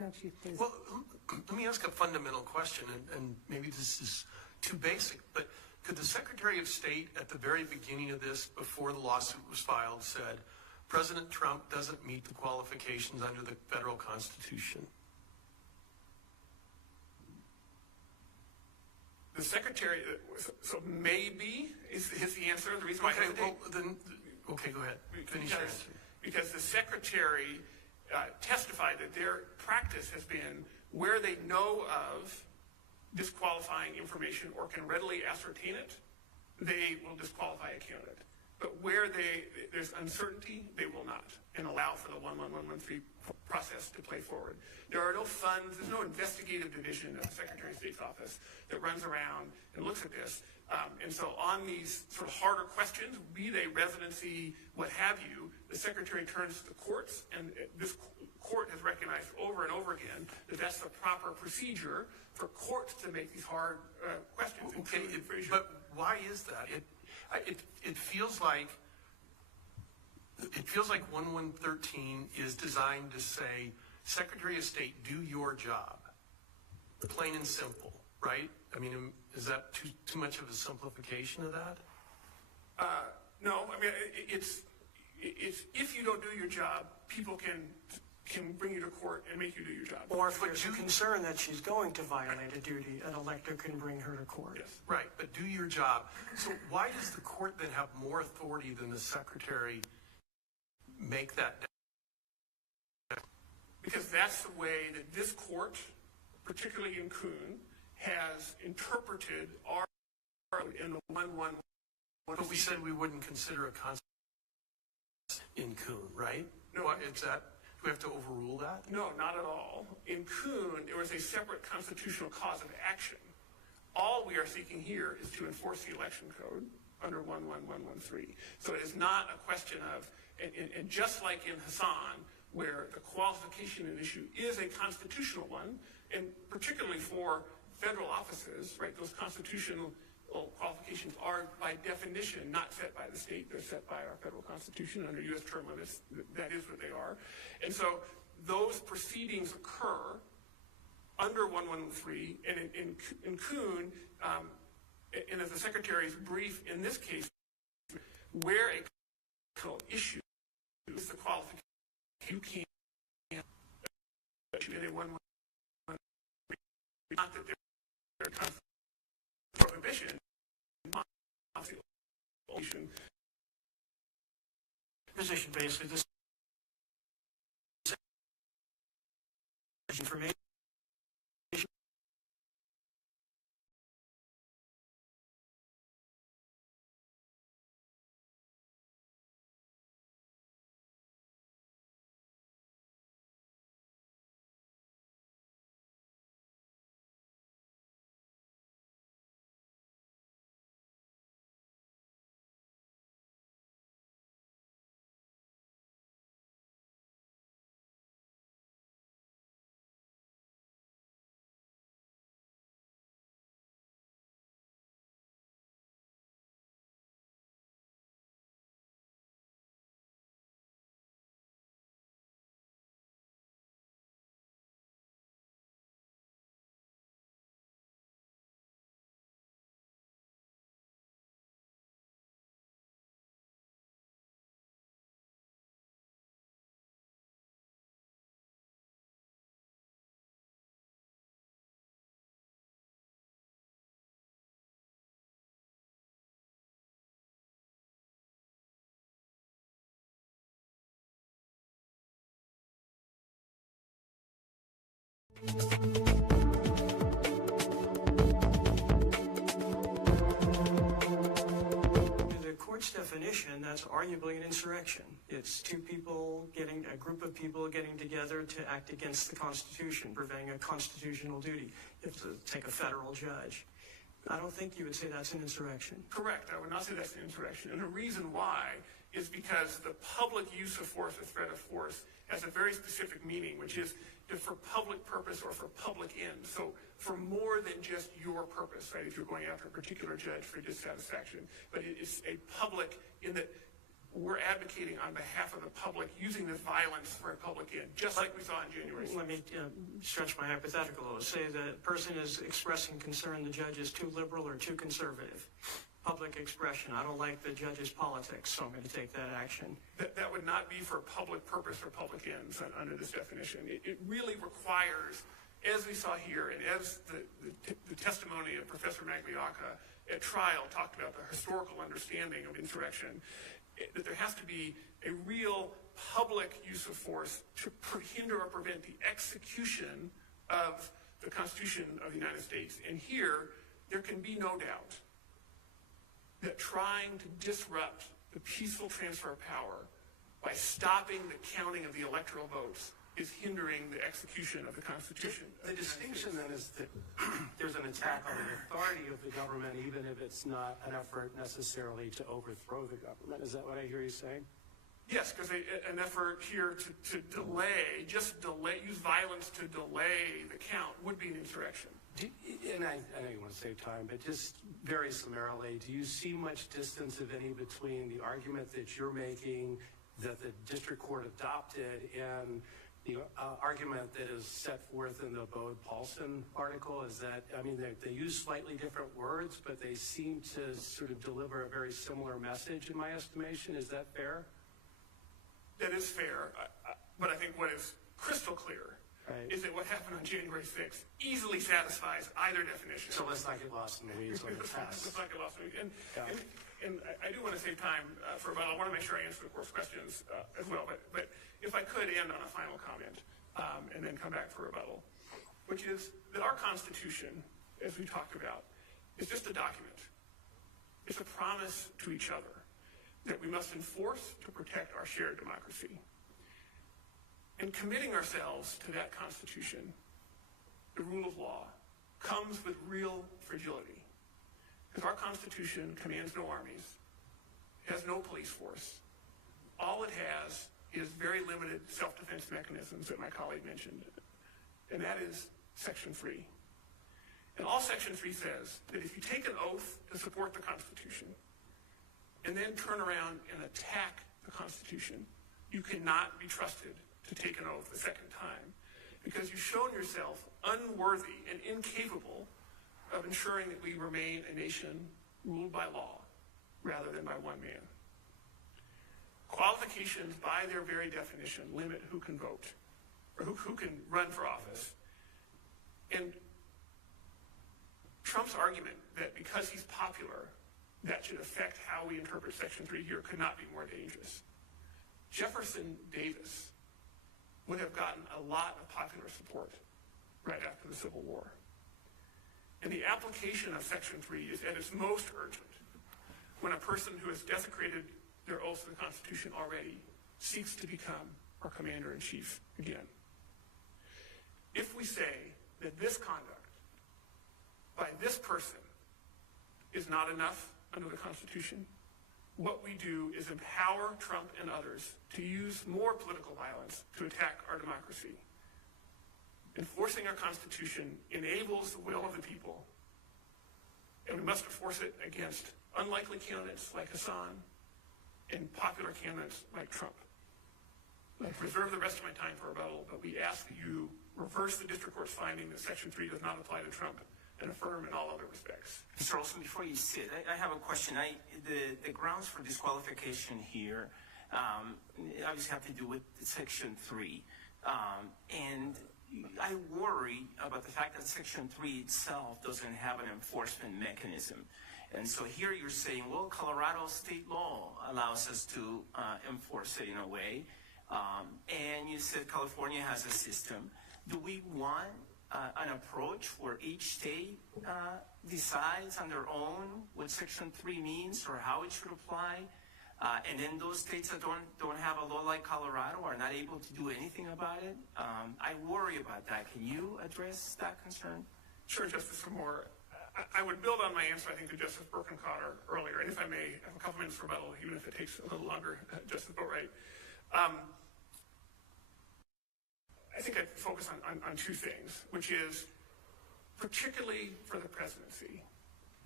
Chief, please. Well, let me ask a fundamental question, and maybe this is too basic, but could the Secretary of State at the very beginning of this, before the lawsuit was filed, said, President Trump doesn't meet the qualifications under the federal Constitution? The secretary, so maybe is the answer. The reason why I hesitate. Well, then, okay, go ahead. Finish your answer. Because the secretary testified that their practice has been where they know of disqualifying information or can readily ascertain it, they will disqualify a candidate. But where there's uncertainty, they will not, and allow for the 11113 process to play forward. There are no funds, there's no investigative division of the Secretary of State's office that runs around and looks at this. And so on these sort of harder questions, be they residency, what have you, the Secretary turns to the courts, and this court has recognized over and over again that that's the proper procedure for courts to make these hard questions. Okay, but why is that? It feels like 1113 is designed to say, Secretary of State, do your job. Plain and simple, right? I mean, is that too much of a simplification of that? No, I mean, it's if you don't do your job, people can bring you to court and make you do your job. Or if there's a concern that she's going to violate a duty, an elector can bring her to court. Yes. Right, but do your job. So why does the court then have more authority than the secretary make that? Because that's the way that this court, particularly in Kuhn, has interpreted our in the 111. But we said we wouldn't consider a constitution in Kuhn, right? No. What, is that? Do we have to overrule that? No, not at all. In Kuhn, there was a separate constitutional cause of action. All we are seeking here is to enforce the election code under 11113. So it is not a question of, and just like in Hassan, where the qualification issue is a constitutional one, and particularly for federal offices, right, those constitutional qualifications are by definition not set by the state, they're set by our federal constitution under U.S. term limits, that is what they are. And so those proceedings occur under 1113, and in Kuhn, and as the Secretary's brief in this case, where a constitutional issue is the qualification, you can't issue in a 11113, not that there are prohibition, Position basically this information. The court's definition, that's arguably an insurrection. It's a group of people getting together to act against the Constitution, preventing a constitutional duty. You have to take a federal judge. I don't think you would say that's an insurrection. Correct. I would not say that's an insurrection. And the reason why is because the public use of force, the threat of force, has a very specific meaning, which is for public purpose or for public ends. So for more than just your purpose, right, if you're going after a particular judge for dissatisfaction, but it is a public in that we're advocating on behalf of the public using this violence for a public end, just like we saw on January 6th. Let me stretch my hypothetical. Say the person is expressing concern the judge is too liberal or too conservative. Public expression. I don't like the judge's politics, so I'm going to take that action. That would not be for public purpose or public ends under this definition. It really requires, as we saw here, and as the testimony of Professor Magliocca at trial talked about the historical understanding of insurrection, that there has to be a real public use of force to hinder or prevent the execution of the Constitution of the United States. And here, there can be no doubt that trying to disrupt the peaceful transfer of power by stopping the counting of the electoral votes is hindering the execution of the Constitution. The distinction then is that there's an attack on the authority of the government, even if it's not an effort necessarily to overthrow the government. Is that what I hear you saying? Yes, because an effort here to delay, use violence to delay the count would be an insurrection. And I know you want to save time, but just very summarily, do you see much distance, if any, between the argument that you're making that the district court adopted and the argument that is set forth in the Bode-Paulson article? Is that, I mean, they use slightly different words, but they seem to sort of deliver a very similar message in my estimation. Is that fair? That is fair, but I think what is crystal clear is that what happened on January 6th easily satisfies either definition. So let's not get lost in the weeds on the test. Let's not get lost in the weeds. And I do want to save time for rebuttal. I want to make sure I answer the court's questions as well. But if I could end on a final comment and then come back for rebuttal, which is that our Constitution, as we talked about, is just a document. It's a promise to each other that we must enforce to protect our shared democracy. And committing ourselves to that Constitution, the rule of law, comes with real fragility. Because our Constitution commands no armies, has no police force. All it has is very limited self-defense mechanisms that my colleague mentioned. And that is Section 3. And all Section 3 says that if you take an oath to support the Constitution and then turn around and attack the Constitution, you cannot be trusted to take an oath a second time because you've shown yourself unworthy and incapable of ensuring that we remain a nation ruled by law rather than by one man. Qualifications, by their very definition, limit who can vote or who can run for office. And Trump's argument that because he's popular, that should affect how we interpret Section 3 here could not be more dangerous. Jefferson Davis would have gotten a lot of popular support right after the Civil War. And the application of Section 3 is at its most urgent when a person who has desecrated their oath to the Constitution already seeks to become our commander-in-chief again. If we say that this conduct by this person is not enough under the Constitution, what we do is empower Trump and others to use more political violence to attack our democracy. Enforcing our Constitution enables the will of the people, and we must enforce it against unlikely candidates like Hassan and popular candidates like Trump. I reserve the rest of my time for rebuttal, but we ask that you reverse the district court's finding that Section 3 does not apply to Trump and affirm in all other respects. Mr. Olson, before you sit, I have a question. The grounds for disqualification here obviously have to do with Section 3. And I worry about the fact that Section 3 itself doesn't have an enforcement mechanism. And so here you're saying, well, Colorado state law allows us to enforce it in a way. And you said California has a system. Do we want an approach where each state decides on their own what Section 3 means or how it should apply? And then those states that don't have a law like Colorado are not able to do anything about it? I worry about that. Can you address that concern? Sure, Justice Moore. I would build on my answer, I think, to Justice Birkencotter earlier. And if I may have a couple minutes for rebuttal, even if it takes a little longer, Justice Boatwright. I think I'd focus on two things, which is, particularly for the presidency,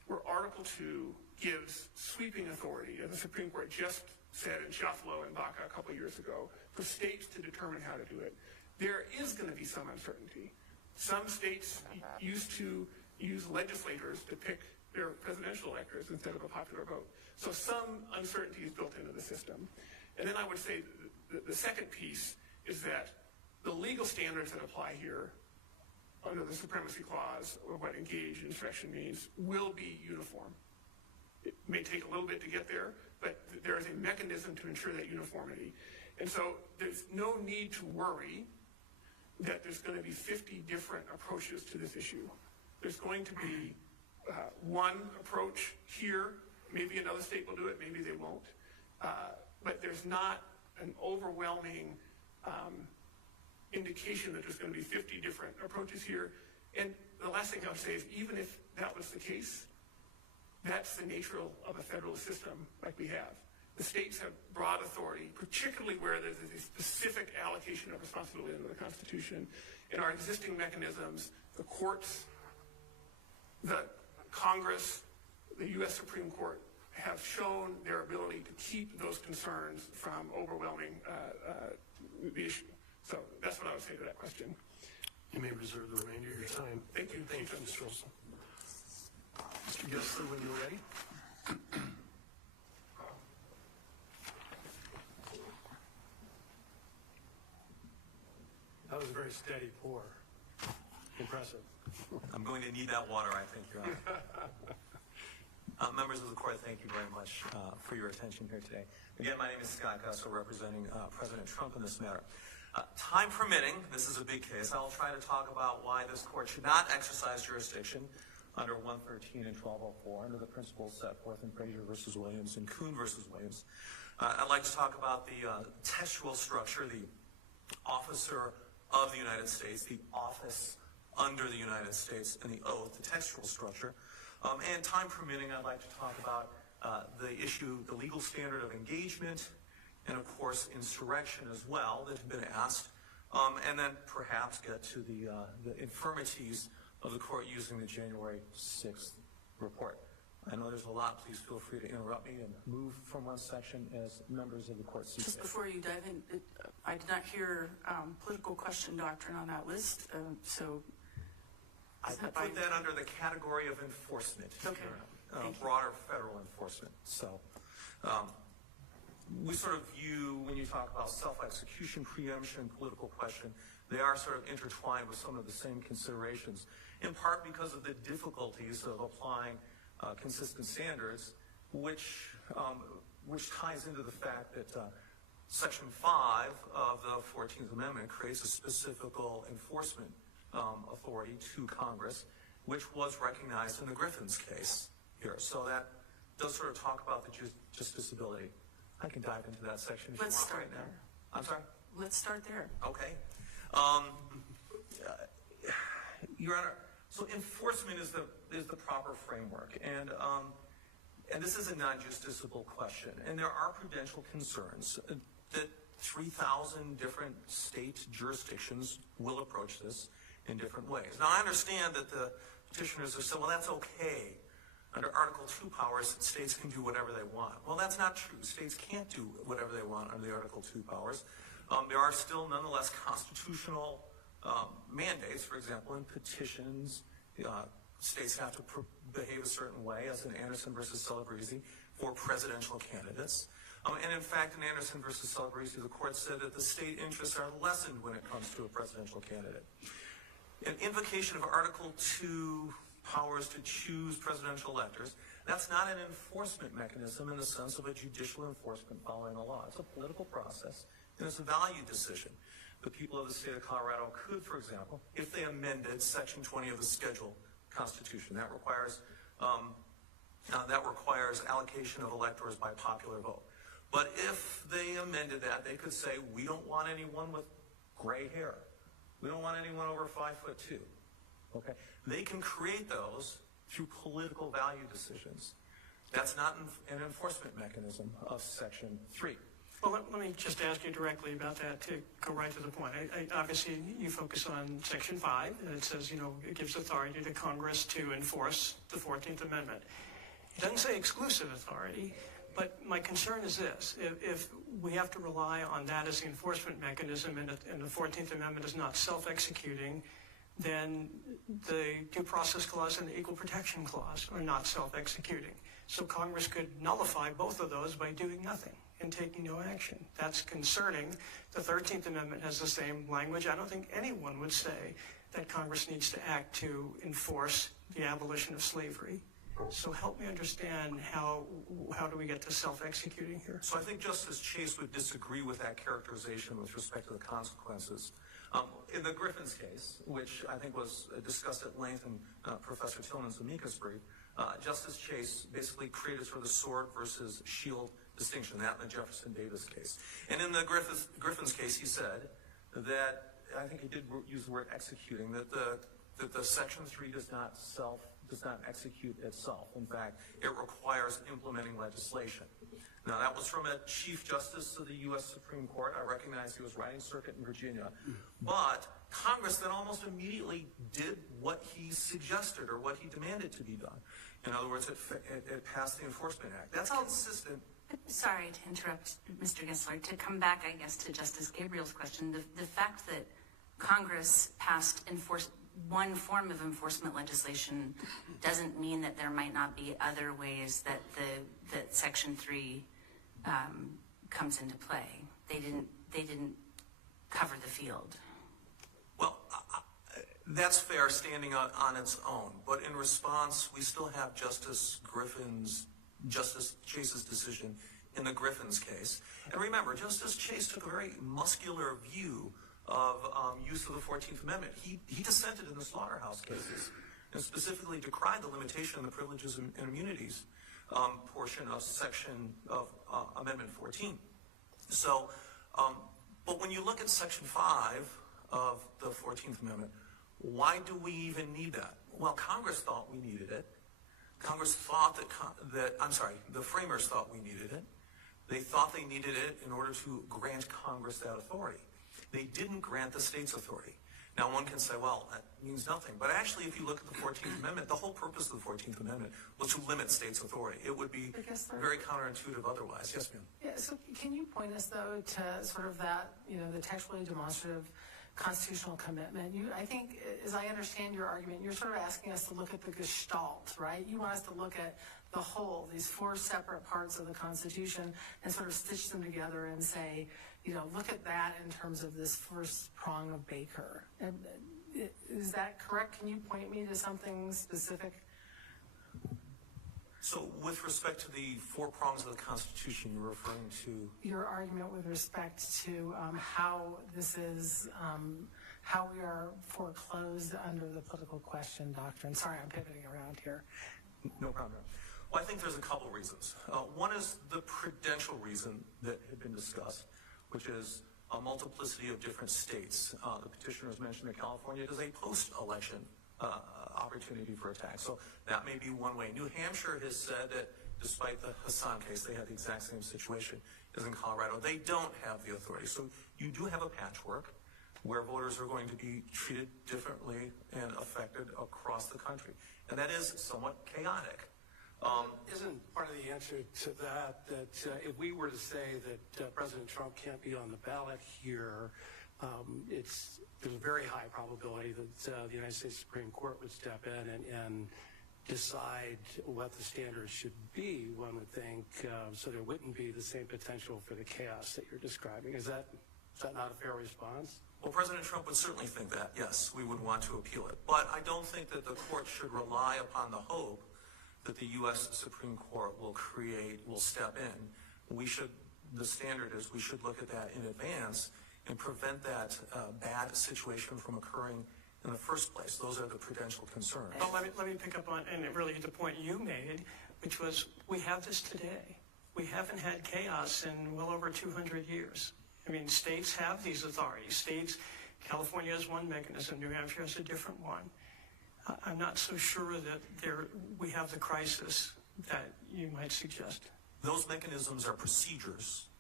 where Article 2 gives sweeping authority, as the Supreme Court just said in Shuffalo and Baca a couple years ago, for states to determine how to do it, there is going to be some uncertainty. Some states used to use legislators to pick their presidential electors instead of a popular vote. So some uncertainty is built into the system. And then I would say the second piece is that the legal standards that apply here under the Supremacy Clause, or what engaged insurrection means, will be uniform. It may take a little bit to get there, but there is a mechanism to ensure that uniformity. And so there's no need to worry that there's going to be 50 different approaches to this issue. There's going to be one approach here. Maybe another state will do it, maybe they won't. But there's not an overwhelming indication that there's going to be 50 different approaches here. And the last thing I would say is, even if that was the case, that's the nature of a federalist system like we have. The states have broad authority, particularly where there's a specific allocation of responsibility under the Constitution. In our existing mechanisms, the courts, the Congress, the U.S. Supreme Court have shown their ability to keep those concerns from overwhelming the issue. So that's what I would say to that question. You may reserve the remainder of your time. Thank you. Thank you, Mr. Olson. Mr. Gessler, when you're ready. That was a very steady pour. Impressive. I'm going to need that water, I think, Your Honor. Members of the court, thank you very much for your attention here today. Again, my name is Scott Gessler, representing President Trump in this matter. Time permitting, this is a big case. I'll try to talk about why this court should not exercise jurisdiction under 113 and 1204 under the principles set forth in Frazier v. Williams and Kuhn v. Williams. I'd like to talk about the textual structure, the officer of the United States, the office under the United States, and the oath, the textual structure. And time permitting, I'd like to talk about the issue, the legal standard of engagement, and of course insurrection as well that have been asked, and then perhaps get to the infirmities of the court using the January 6th report. I know there's a lot. Please feel free to interrupt me and move from one section as members of the court see fit. Just before you dive in, I did not hear political question doctrine on that list, so... I put that under the category of enforcement. Okay. Broader federal enforcement. So we sort of view, when you talk about self-execution, preemption, political question, they are sort of intertwined with some of the same considerations, in part because of the difficulties of applying consistent standards, which ties into the fact that Section 5 of the 14th Amendment creates a specific enforcement authority to Congress, which was recognized in the Griffin's case here. So that does sort of talk about the justiciability. I can dive into that section if Let's you want start right there. now. I'm sorry? Let's start there. Okay. Your Honor, so enforcement is the proper framework, and this is a non-justiciable question, and there are prudential concerns that 3,000 different state jurisdictions will approach this in different ways. Now, I understand that the petitioners have said, well, that's okay. Under Article 2 powers, states can do whatever they want. Well, that's not true. States can't do whatever they want under the Article 2 powers. There are still, nonetheless, constitutional mandates. For example, in petitions, states have to behave a certain way, as in Anderson versus Celebrezzi, for presidential candidates. And in fact, in Anderson versus Celebrezzi, the court said that the state interests are lessened when it comes to a presidential candidate. An invocation of Article 2 powers to choose presidential electors, that's not an enforcement mechanism in the sense of a judicial enforcement following a law. It's a political process, and it's a value decision. The people of the state of Colorado could, for example, if they amended Section 20 of the Schedule Constitution, that requires allocation of electors by popular vote. But if they amended that, they could say, we don't want anyone with gray hair. We don't want anyone over 5'2". Okay? They can create those through political value decisions. That's not an enforcement mechanism of Section 3. Well, let me just ask you directly about that to go right to the point. Obviously, you focus on Section 5, and it says, it gives authority to Congress to enforce the 14th Amendment. It doesn't say exclusive authority, but my concern is this. If we have to rely on that as the enforcement mechanism and the 14th Amendment is not self-executing, then the Due Process Clause and the Equal Protection Clause are not self-executing. So Congress could nullify both of those by doing nothing and taking no action. That's concerning. The 13th Amendment has the same language. I don't think anyone would say that Congress needs to act to enforce the abolition of slavery. So help me understand how do we get to self-executing here? So I think Justice Chase would disagree with that characterization with respect to the consequences. In the Griffin's case, which I think was discussed at length in Professor Tillman's amicus brief, Justice Chase basically created sort of the sword versus shield distinction, that in the Jefferson Davis case. And in the Griffin's case, he said that, I think he did use the word executing, that the Section 3 does not execute itself. In fact, it requires implementing legislation. Now, that was from a Chief Justice of the U.S. Supreme Court. I recognize he was riding circuit in Virginia. But Congress then almost immediately did what he suggested or what he demanded to be done. In other words, it passed the Enforcement Act. That's consistent. Sorry to interrupt, Mr. Gessler. To come back, I guess, to Justice Gabriel's question, the fact that Congress passed one form of enforcement legislation doesn't mean that there might not be other ways that that Section 3 comes into play. They didn't cover the field. Well, that's fair standing on its own. But in response, we still have Justice Chase's decision in the Griffin's case. And remember, Justice Chase took a very muscular view of use of the 14th Amendment. He dissented in the slaughterhouse cases and specifically decried the limitation of the privileges and immunities portion of Amendment 14. So, but when you look at Section 5 of the 14th Amendment, why do we even need that? Well, Congress thought we needed it. Congress thought the framers thought we needed it. They thought they needed it in order to grant Congress that authority. They didn't grant the states authority. Now, one can say, well, that means nothing. But actually, if you look at the 14th Amendment, the whole purpose of the 14th Amendment was to limit states' authority. It would be very counterintuitive otherwise. Yes, ma'am. Yeah, so can you point us, though, to sort of that, the textually demonstrative constitutional commitment? I think, as I understand your argument, you're sort of asking us to look at the gestalt, right? You want us to look at the whole, these four separate parts of the Constitution, and sort of stitch them together and say, look at that in terms of this first prong of Baker. Is that correct? Can you point me to something specific? So with respect to the four prongs of the Constitution, you're referring to? Your argument with respect to how this is, how we are foreclosed under the political question doctrine. Sorry, I'm pivoting around here. No problem. Well, I think there's a couple reasons. One is the prudential reason that had been discussed, which is a multiplicity of different states. The petitioner has mentioned that California is a post-election opportunity for attack. So that may be one way. New Hampshire has said that despite the Hassan case, they had the exact same situation as in Colorado. They don't have the authority. So you do have a patchwork where voters are going to be treated differently and affected across the country. And that is somewhat chaotic. Isn't part of the answer to that if we were to say that President Trump can't be on the ballot here, there's a very high probability that the United States Supreme Court would step in and decide what the standards should be, one would think, so there wouldn't be the same potential for the chaos that you're describing. Is that not a fair response? Well, President Trump would certainly think that, yes, we would want to appeal it. But I don't think that the court should rely upon the hope that the U.S. Supreme Court will step in. The standard is we should look at that in advance and prevent that bad situation from occurring in the first place. Those are the prudential concerns. Well, let me pick up on, and really the point you made, which was we have this today. We haven't had chaos in well over 200 years. I mean, states have these authorities. California has one mechanism, New Hampshire has a different one. I'm not so sure that we have the crisis that you might suggest. Those mechanisms are procedures.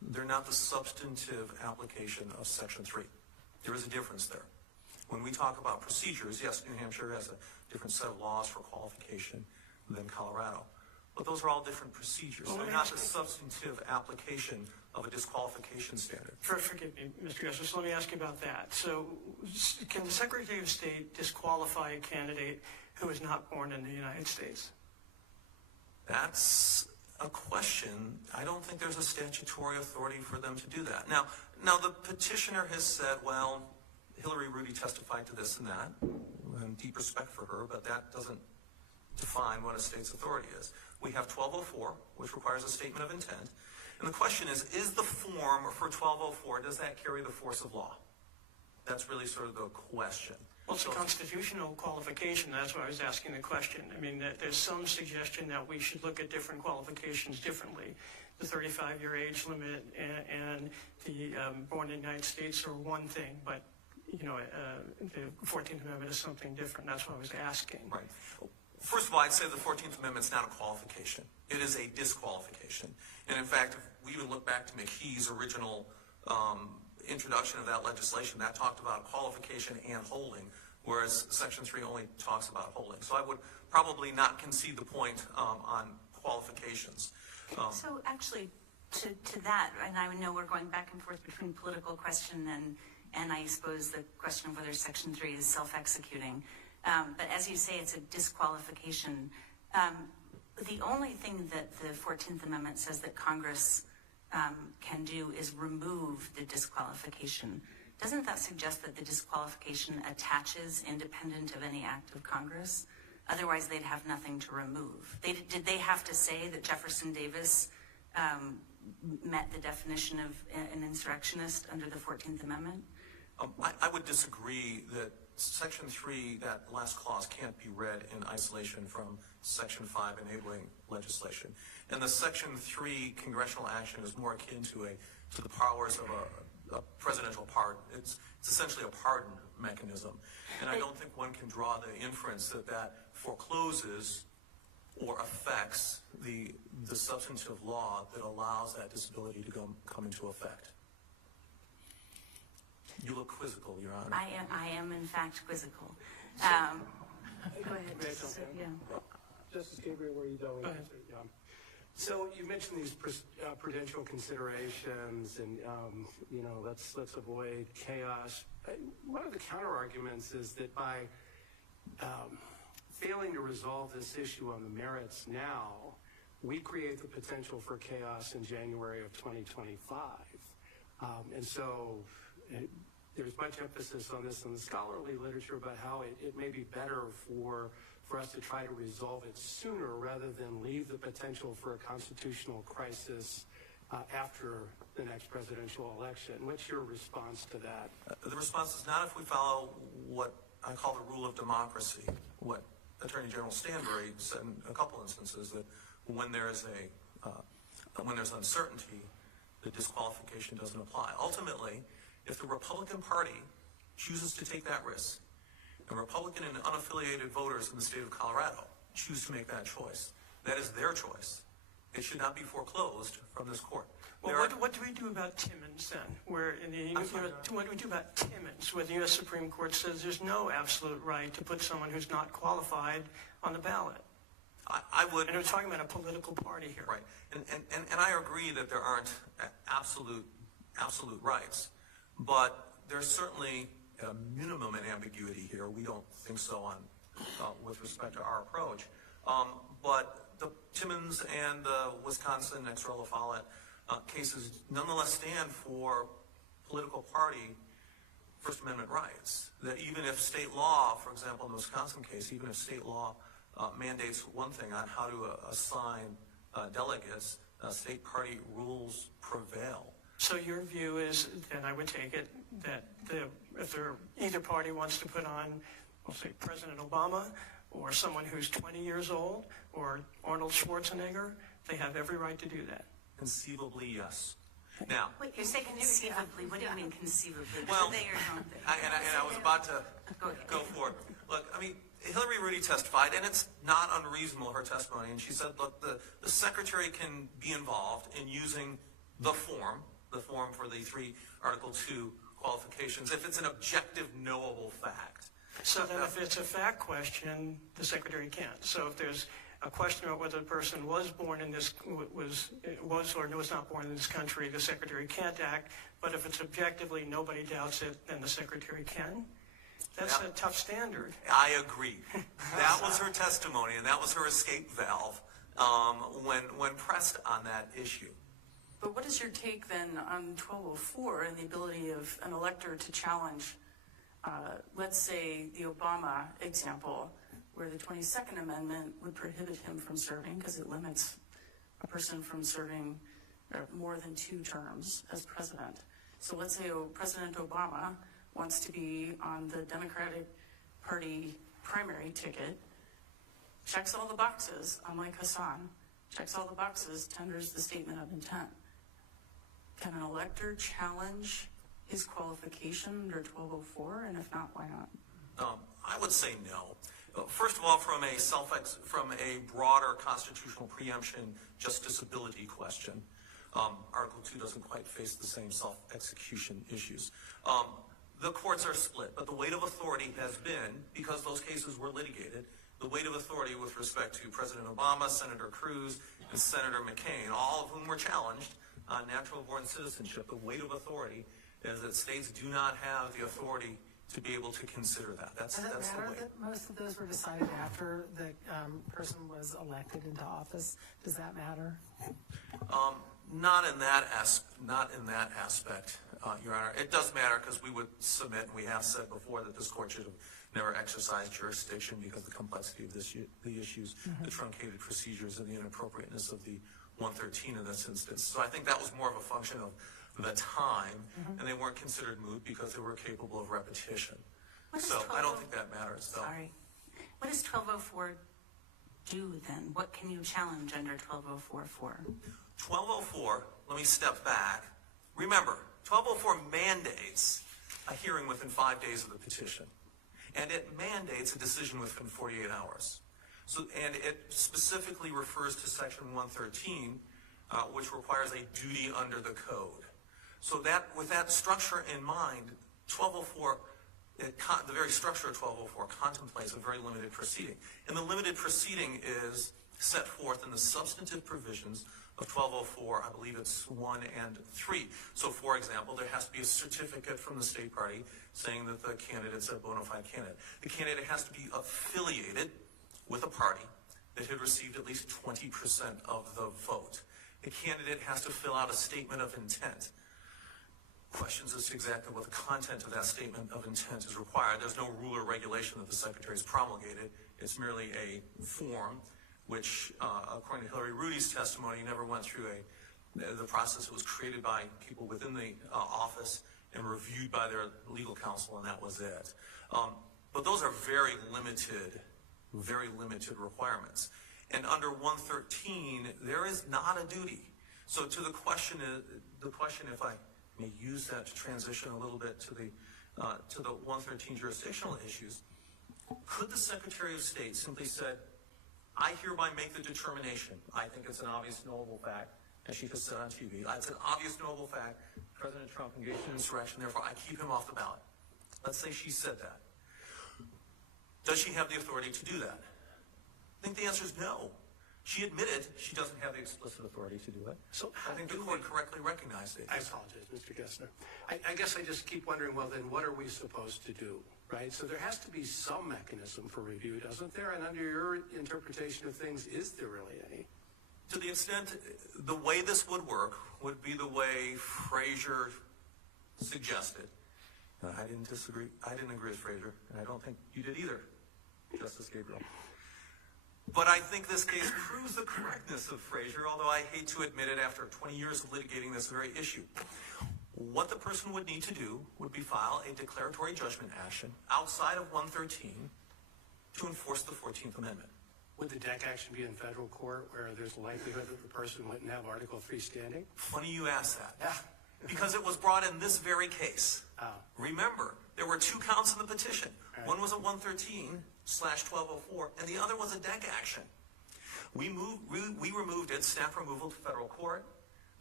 They're not the substantive application of Section 3. There is a difference there. When we talk about procedures, yes, New Hampshire has a different set of laws for qualification than Colorado. But those are all different procedures. They're not the substantive application of a disqualification standard. Forgive me, Mr. Justice, let me ask you about that. So can the Secretary of State disqualify a candidate who is not born in the United States? That's a question. I don't think there's a statutory authority for them to do that. Now the petitioner has said, well, Hillary Rudy testified to this and that, and deep respect for her, but that doesn't define what a state's authority is. We have 1204, which requires a statement of intent. And the question is the form for 1204, does that carry the force of law? That's really sort of the question. Well, it's a constitutional qualification. That's why I was asking the question. I mean, there's some suggestion that we should look at different qualifications differently. The 35-year age limit and the born in the United States are one thing, but the 14th Amendment is something different. That's what I was asking. Right. First of all, I'd say the 14th Amendment is not a qualification. It is a disqualification. And in fact, if we even look back to McKee's original introduction of that legislation, that talked about qualification and holding, whereas Section 3 only talks about holding. So I would probably not concede the point on qualifications. So actually, to that, and I know we're going back and forth between political question and I suppose the question of whether Section 3 is self-executing. But as you say, it's a disqualification. The only thing that the 14th Amendment says that Congress can do is remove the disqualification. Doesn't that suggest that the disqualification attaches independent of any act of Congress? Otherwise, they'd have nothing to remove. Did they have to say that Jefferson Davis met the definition of an insurrectionist under the 14th Amendment? I would disagree that Section 3, that last clause, can't be read in isolation from Section 5 enabling legislation. And the Section 3 congressional action is more akin to the powers of a presidential pardon. It's essentially a pardon mechanism. And I don't think one can draw the inference that forecloses or affects the substantive law that allows that disability to come into effect. You look quizzical, Your Honor. I am in fact quizzical. Go ahead. Yeah. Justice Gabriel, where are you going? So you mentioned these prudential considerations, and let's avoid chaos. One of the counter arguments is that by failing to resolve this issue on the merits now, we create the potential for chaos in January of 2025. And so there's much emphasis on this in the scholarly literature about how it may be better for us to try to resolve it sooner rather than leave the potential for a constitutional crisis after the next presidential election. What's your response to that? The response is not if we follow what I call the rule of democracy, what Attorney General Stanbury said in a couple instances, that when there's uncertainty, the disqualification doesn't apply. Ultimately, if the Republican Party chooses to take that risk, and Republican and unaffiliated voters in the state of Colorado choose to make that choice, that is their choice. It should not be foreclosed from this court. Well, what do we do about Timmons then? What do we do about Timmons, where the U.S. Supreme Court says there's no absolute right to put someone who's not qualified on the ballot? I would. And we're talking about a political party here. Right. And I agree that there aren't absolute rights, but there's certainly a minimum in ambiguity here. We don't think so with respect to our approach. But the Timmons and the Wisconsin ex rel. Follett cases nonetheless stand for political party First Amendment rights. That even if state law, for example, in the Wisconsin case, even if state law mandates one thing on how to assign delegates, state party rules prevail. So your view is, and I would take it, that if either party wants to put on, we'll say, President Obama or someone who's 20 years old or Arnold Schwarzenegger, they have every right to do that? Conceivably, yes. Now, Wait, you say conceivably. What do you mean conceivably? Well, They or don't they? and I was about to go for it. Look, I mean, Hillary Rudy testified, and it's not unreasonable, her testimony, and she said, look, the secretary can be involved in using the form, the form for the Article 2 qualifications if it's an objective, knowable fact. So then if it's a fact question, the Secretary can't. So if there's a question about whether the person was born in this, was or was not born in this country, the Secretary can't act. But if it's objectively, nobody doubts it, then the Secretary can. That's a tough standard. I agree. That was her testimony, and that was her escape valve when pressed on that issue. But what is your take then on 1204 and the ability of an elector to challenge, let's say, the Obama example, where the 22nd Amendment would prohibit him from serving because it limits a person from serving more than 2 terms as president. So let's say President Obama wants to be on the Democratic Party primary ticket, checks all the boxes, unlike Hassan, checks all the boxes, tenders the statement of intent. Can an elector challenge his qualification under 1204? And if not, why not? I would say no. First of all, from a broader constitutional preemption justiciability question, Article 2 doesn't quite face the same self-execution issues. The courts are split, but the weight of authority has been, because those cases were litigated, the weight of authority with respect to President Obama, Senator Cruz, and Senator McCain, all of whom were challenged on natural-born citizenship. The weight of authority is that states do not have the authority to be able to consider that. That's Does it the matter weight. that most of those were decided after the person was elected into office? Does that matter? Not in that aspect, Your Honor. It does matter because we would submit, and we have said before, that this court should have never exercised jurisdiction because of the complexity of the issues, the truncated procedures, and the inappropriateness of the 113 in this instance. So I think that was more of a function of the time, and they weren't considered moot because they were capable of repetition. So I don't think that matters, though. Sorry. What does 1204 do then? What can you challenge under 1204 for? 1204, let me step back. Remember, 1204 mandates a hearing within 5 days of the petition, and it mandates a decision within 48 hours. So, and it specifically refers to Section 113, which requires a duty under the code. So that, with that structure in mind, 1204, the very structure of 1204 contemplates a very limited proceeding. And the limited proceeding is set forth in the substantive provisions of 1204, I believe it's 1 and 3. So, for example, there has to be a certificate from the state party saying that the candidate's a bona fide candidate. The candidate has to be affiliated with a party that had received at least 20% of the vote. The candidate has to fill out a statement of intent. Questions as to exactly what the content of that statement of intent is required. There's no rule or regulation that the Secretary has promulgated. It's merely a form which, according to Hillary Rudy's testimony, never went through the process. It was created by people within the office and reviewed by their legal counsel, and that was it. But those are very limited requirements. And under 113, there is not a duty. So to the question, if I may use that to transition a little bit to the 113 jurisdictional issues, could the Secretary of State simply said, I hereby make the determination, I think it's an obvious knowable fact, as she has said on TV, it's an obvious knowable fact, President Trump engaged in insurrection, therefore I keep him off the ballot. Let's say she said that. Does she have the authority to do that? I think the answer is no. She admitted she doesn't have the explicit authority to do it. So I think the court correctly recognized it. I apologize, Mr. Gessner. I guess I just keep wondering, well, then what are we supposed to do, right? So there has to be some mechanism for review, doesn't there? And under your interpretation of things, is there really any? To the extent, the way this would work would be the way Frazier suggested. I didn't disagree. I didn't agree with Frazier, and I don't think you did either, Justice Gabriel. But I think this case proves the correctness of Frazier, although I hate to admit it after 20 years of litigating this very issue. What the person would need to do would be file a declaratory judgment action outside of 113 to enforce the 14th Amendment. Would the DEC action be in federal court where there's a likelihood that the person wouldn't have Article 3 standing? Funny you ask that. Yeah. Because it was brought in this very case. Oh. Remember, there were 2 counts in the petition. Right. One was a 113/1204, and the other was a DEC action. We removed it, staff removal to federal court.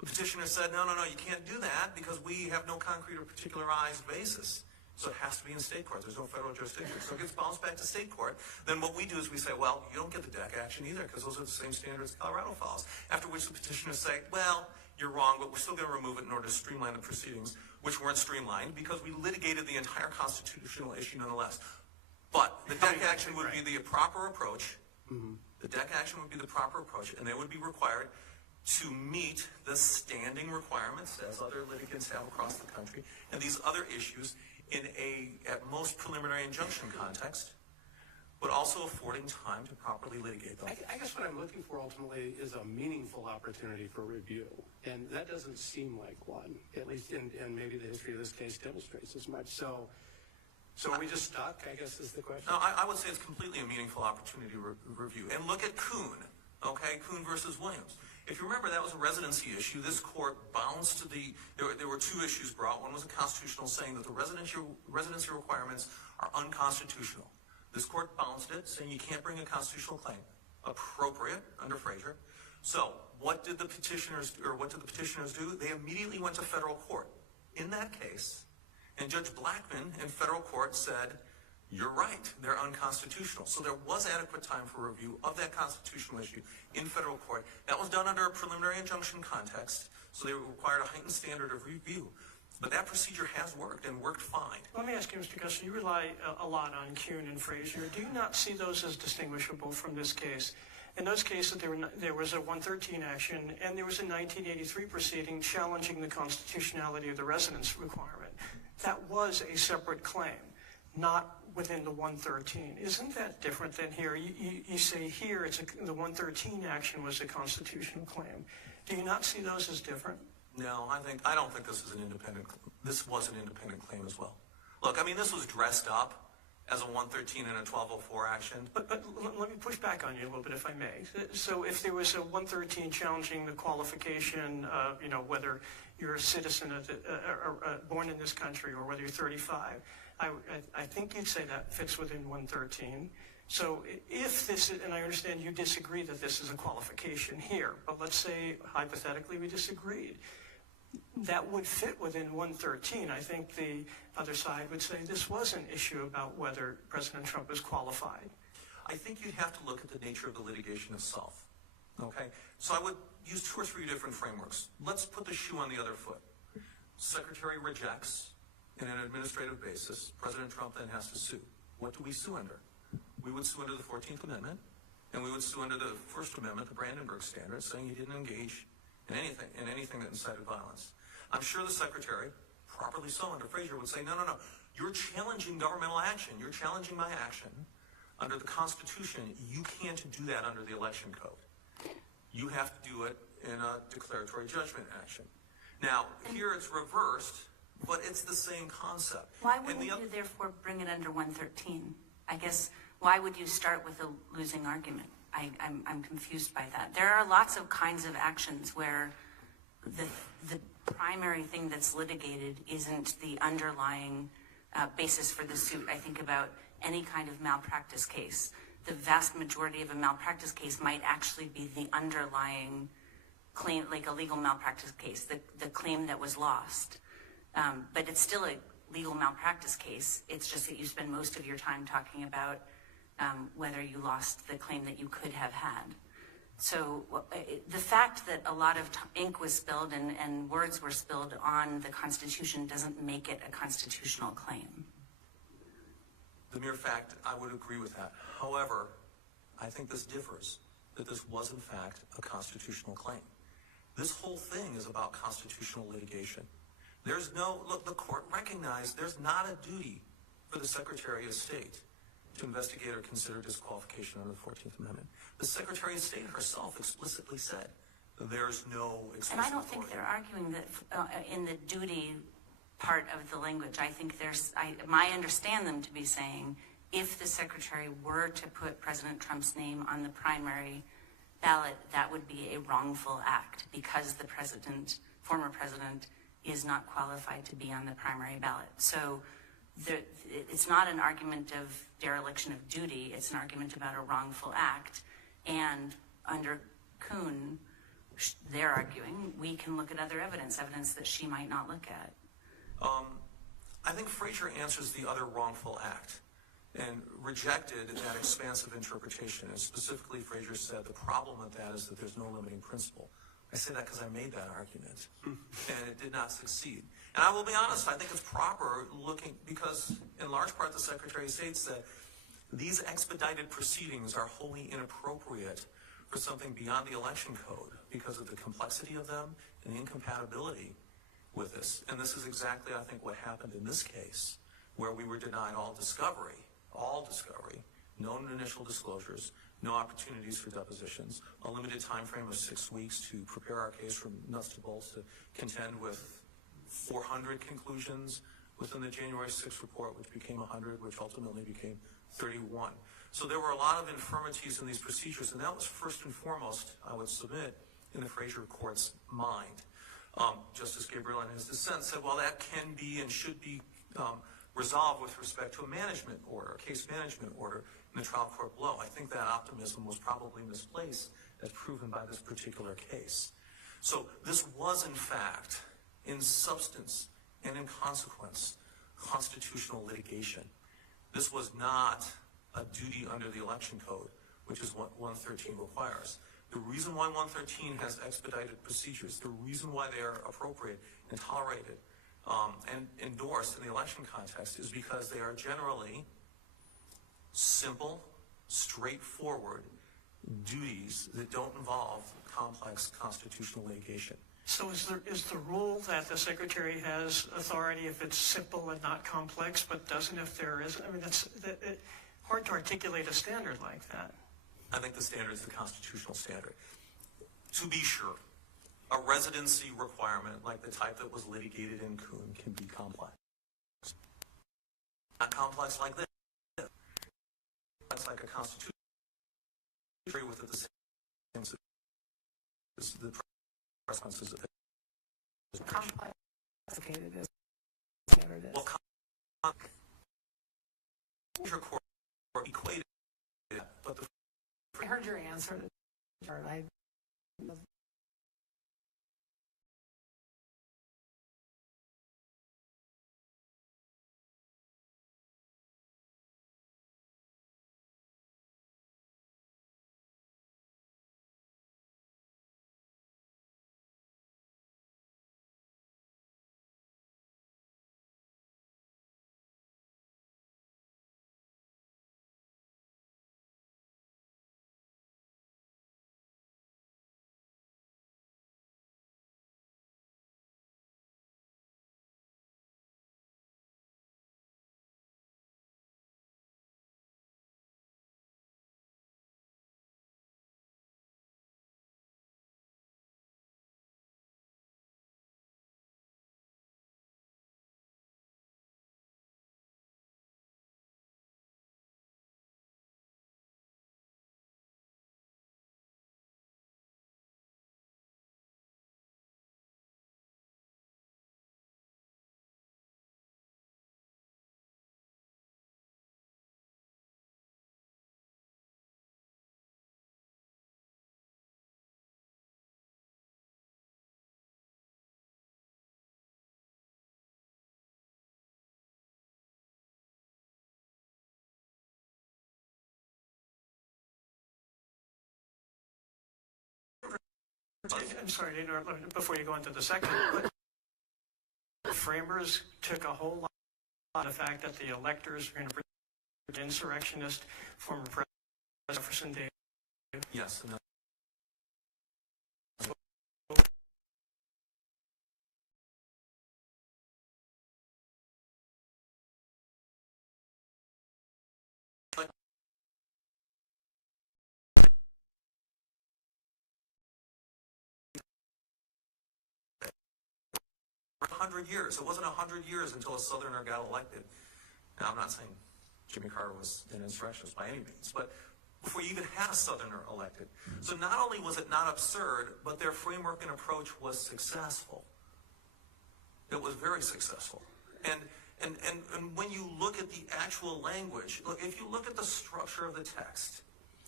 The petitioner said, no, you can't do that because we have no concrete or particularized basis. So it has to be in state court. There's no federal jurisdiction. So it gets bounced back to state court. Then what we do is we say, well, you don't get the deck action either because those are the same standards Colorado follows. After which the petitioners say, well, you're wrong, but we're still going to remove it in order to streamline the proceedings, which weren't streamlined because we litigated the entire constitutional issue nonetheless. But the deck action would be the proper approach. The deck action would be the proper approach, and they would be required to meet the standing requirements, as other litigants have across the country, and these other issues in a, at most, preliminary injunction context, but also affording time to properly litigate them. I guess what I'm looking for ultimately is a meaningful opportunity for review, and that doesn't seem like one, at least in maybe the history of this case demonstrates as much. So are we just stuck, I guess is the question? No, I would say it's completely a meaningful opportunity review. And look at Kuhn, okay, Kuhn versus Williams. If you remember, that was a residency issue. This court bounced there were two issues brought. One was a constitutional saying that the residency requirements are unconstitutional. This court bounced it, saying you can't bring a constitutional claim. Appropriate under Frazier. So what did the petitioners do? They immediately went to federal court. In that case, and Judge Blackmun in federal court said, you're right, they're unconstitutional. So there was adequate time for review of that constitutional issue in federal court. That was done under a preliminary injunction context, so they required a heightened standard of review. But that procedure has worked and worked fine. Let me ask you, Mr. Gussie, you rely a lot on Kuhn and Frazier. Do you not see those as distinguishable from this case? In those cases, there was a 113 action, and there was a 1983 proceeding challenging the constitutionality of the residence requirement. That was a separate claim, not within the 113. Isn't that different than here? You say here the 113 action was a constitutional claim. Do you not see those as different? No, I don't think this was an independent claim as well. Look, I mean, this was dressed up as a 113 and a 1204 action. But let me push back on you a little bit, if I may. So if there was a 113 challenging the qualification, whether you're a citizen born in this country or whether you're 35, I think you'd say that fits within 113. So if this is, and I understand you disagree that this is a qualification here, but let's say hypothetically we disagreed, that would fit within 113. I think the other side would say this was an issue about whether President Trump is qualified. I think you'd have to look at the nature of the litigation itself. Okay? So I would use 2 or 3 different frameworks. Let's put the shoe on the other foot. Secretary rejects in an administrative basis. President Trump then has to sue. What do we sue under? We would sue under the 14th Amendment, and we would sue under the First Amendment, the Brandenburg Standards, saying he didn't engage in anything that incited violence. I'm sure the Secretary, properly so under Frazier, would say, no, you're challenging governmental action. You're challenging my action under the Constitution. You can't do that under the Election Code. You have to do it in a declaratory judgment action. Now, here it's reversed, but it's the same concept. Why wouldn't you therefore bring it under 113? I guess, why would you start with a losing argument? I'm confused by that. There are lots of kinds of actions where the primary thing that's litigated isn't the underlying basis for the suit. I think about any kind of malpractice case. The vast majority of a malpractice case might actually be the underlying claim, like a legal malpractice case, the claim that was lost. But it's still a legal malpractice case. It's just that you spend most of your time talking about whether you lost the claim that you could have had. So the fact that a lot of ink was spilled and words were spilled on the Constitution doesn't make it a constitutional claim. The mere fact, I would agree with that. However, I think this differs, that this was in fact a constitutional claim. This whole thing is about constitutional litigation. Look, the court recognized there's not a duty for the Secretary of State to investigate or consider disqualification under the 14th Amendment. The Secretary of State herself explicitly said there's no explicit And I don't think authority. they're arguing that in the duty part of the language. I think I understand them to be saying if the Secretary were to put President Trump's name on the primary ballot, that would be a wrongful act because the former president, is not qualified to be on the primary ballot. So it's not an argument of dereliction of duty, it's an argument about a wrongful act. And under Kuhn, they're arguing, we can look at other evidence that she might not look at. I think Frazier answers the other wrongful act and rejected that expansive interpretation. And specifically, Frazier said the problem with that is that there's no limiting principle. I say that because I made that argument, and it did not succeed. And I will be honest, I think it's proper looking, because in large part the Secretary of State said these expedited proceedings are wholly inappropriate for something beyond the election code because of the complexity of them and the incompatibility with this. And this is exactly, I think, what happened in this case, where we were denied all discovery, no initial disclosures, no opportunities for depositions, a limited time frame of 6 weeks to prepare our case from nuts to bolts to contend with 400 conclusions within the January 6th report, which became 100, which ultimately became 31. So there were a lot of infirmities in these procedures, and that was first and foremost, I would submit, in the Frazier Court's mind. Justice Gabriel in his dissent said, well, that can be and should be resolved with respect to a management order, a case management order in the trial court below. I think that optimism was probably misplaced, as proven by this particular case. So this was, in fact, in substance and in consequence, constitutional litigation. This was not a duty under the election code, which is what 113 requires. The reason why 113 has expedited procedures, the reason why they are appropriate and tolerated and endorsed in the election context is because they are generally simple, straightforward duties that don't involve complex constitutional litigation. So is the rule that the Secretary has authority if it's simple and not complex, but doesn't if there is? I mean, it's hard to articulate a standard like that. I think the standard is the constitutional standard. To be sure, a residency requirement like the type that was litigated in Kuhn can be complex. Not complex like this. It's like a constitution with the same things as the consequences of it. Complicated is standard is. Well, court equated that, but the I heard your answer to Jared. I'm sorry to interrupt before you go into the second, but the framers took a whole lot of the fact that the electors are going to present insurrectionist former President Jefferson Davis. yes, and 100 years. It wasn't 100 years until a Southerner got elected. Now, I'm not saying Jimmy Carter was an insurrectionist by any means, but before you even had a Southerner elected. So not only was it not absurd, but their framework and approach was successful. It was very successful. And when you look at the actual language, look, if you look at the structure of the text,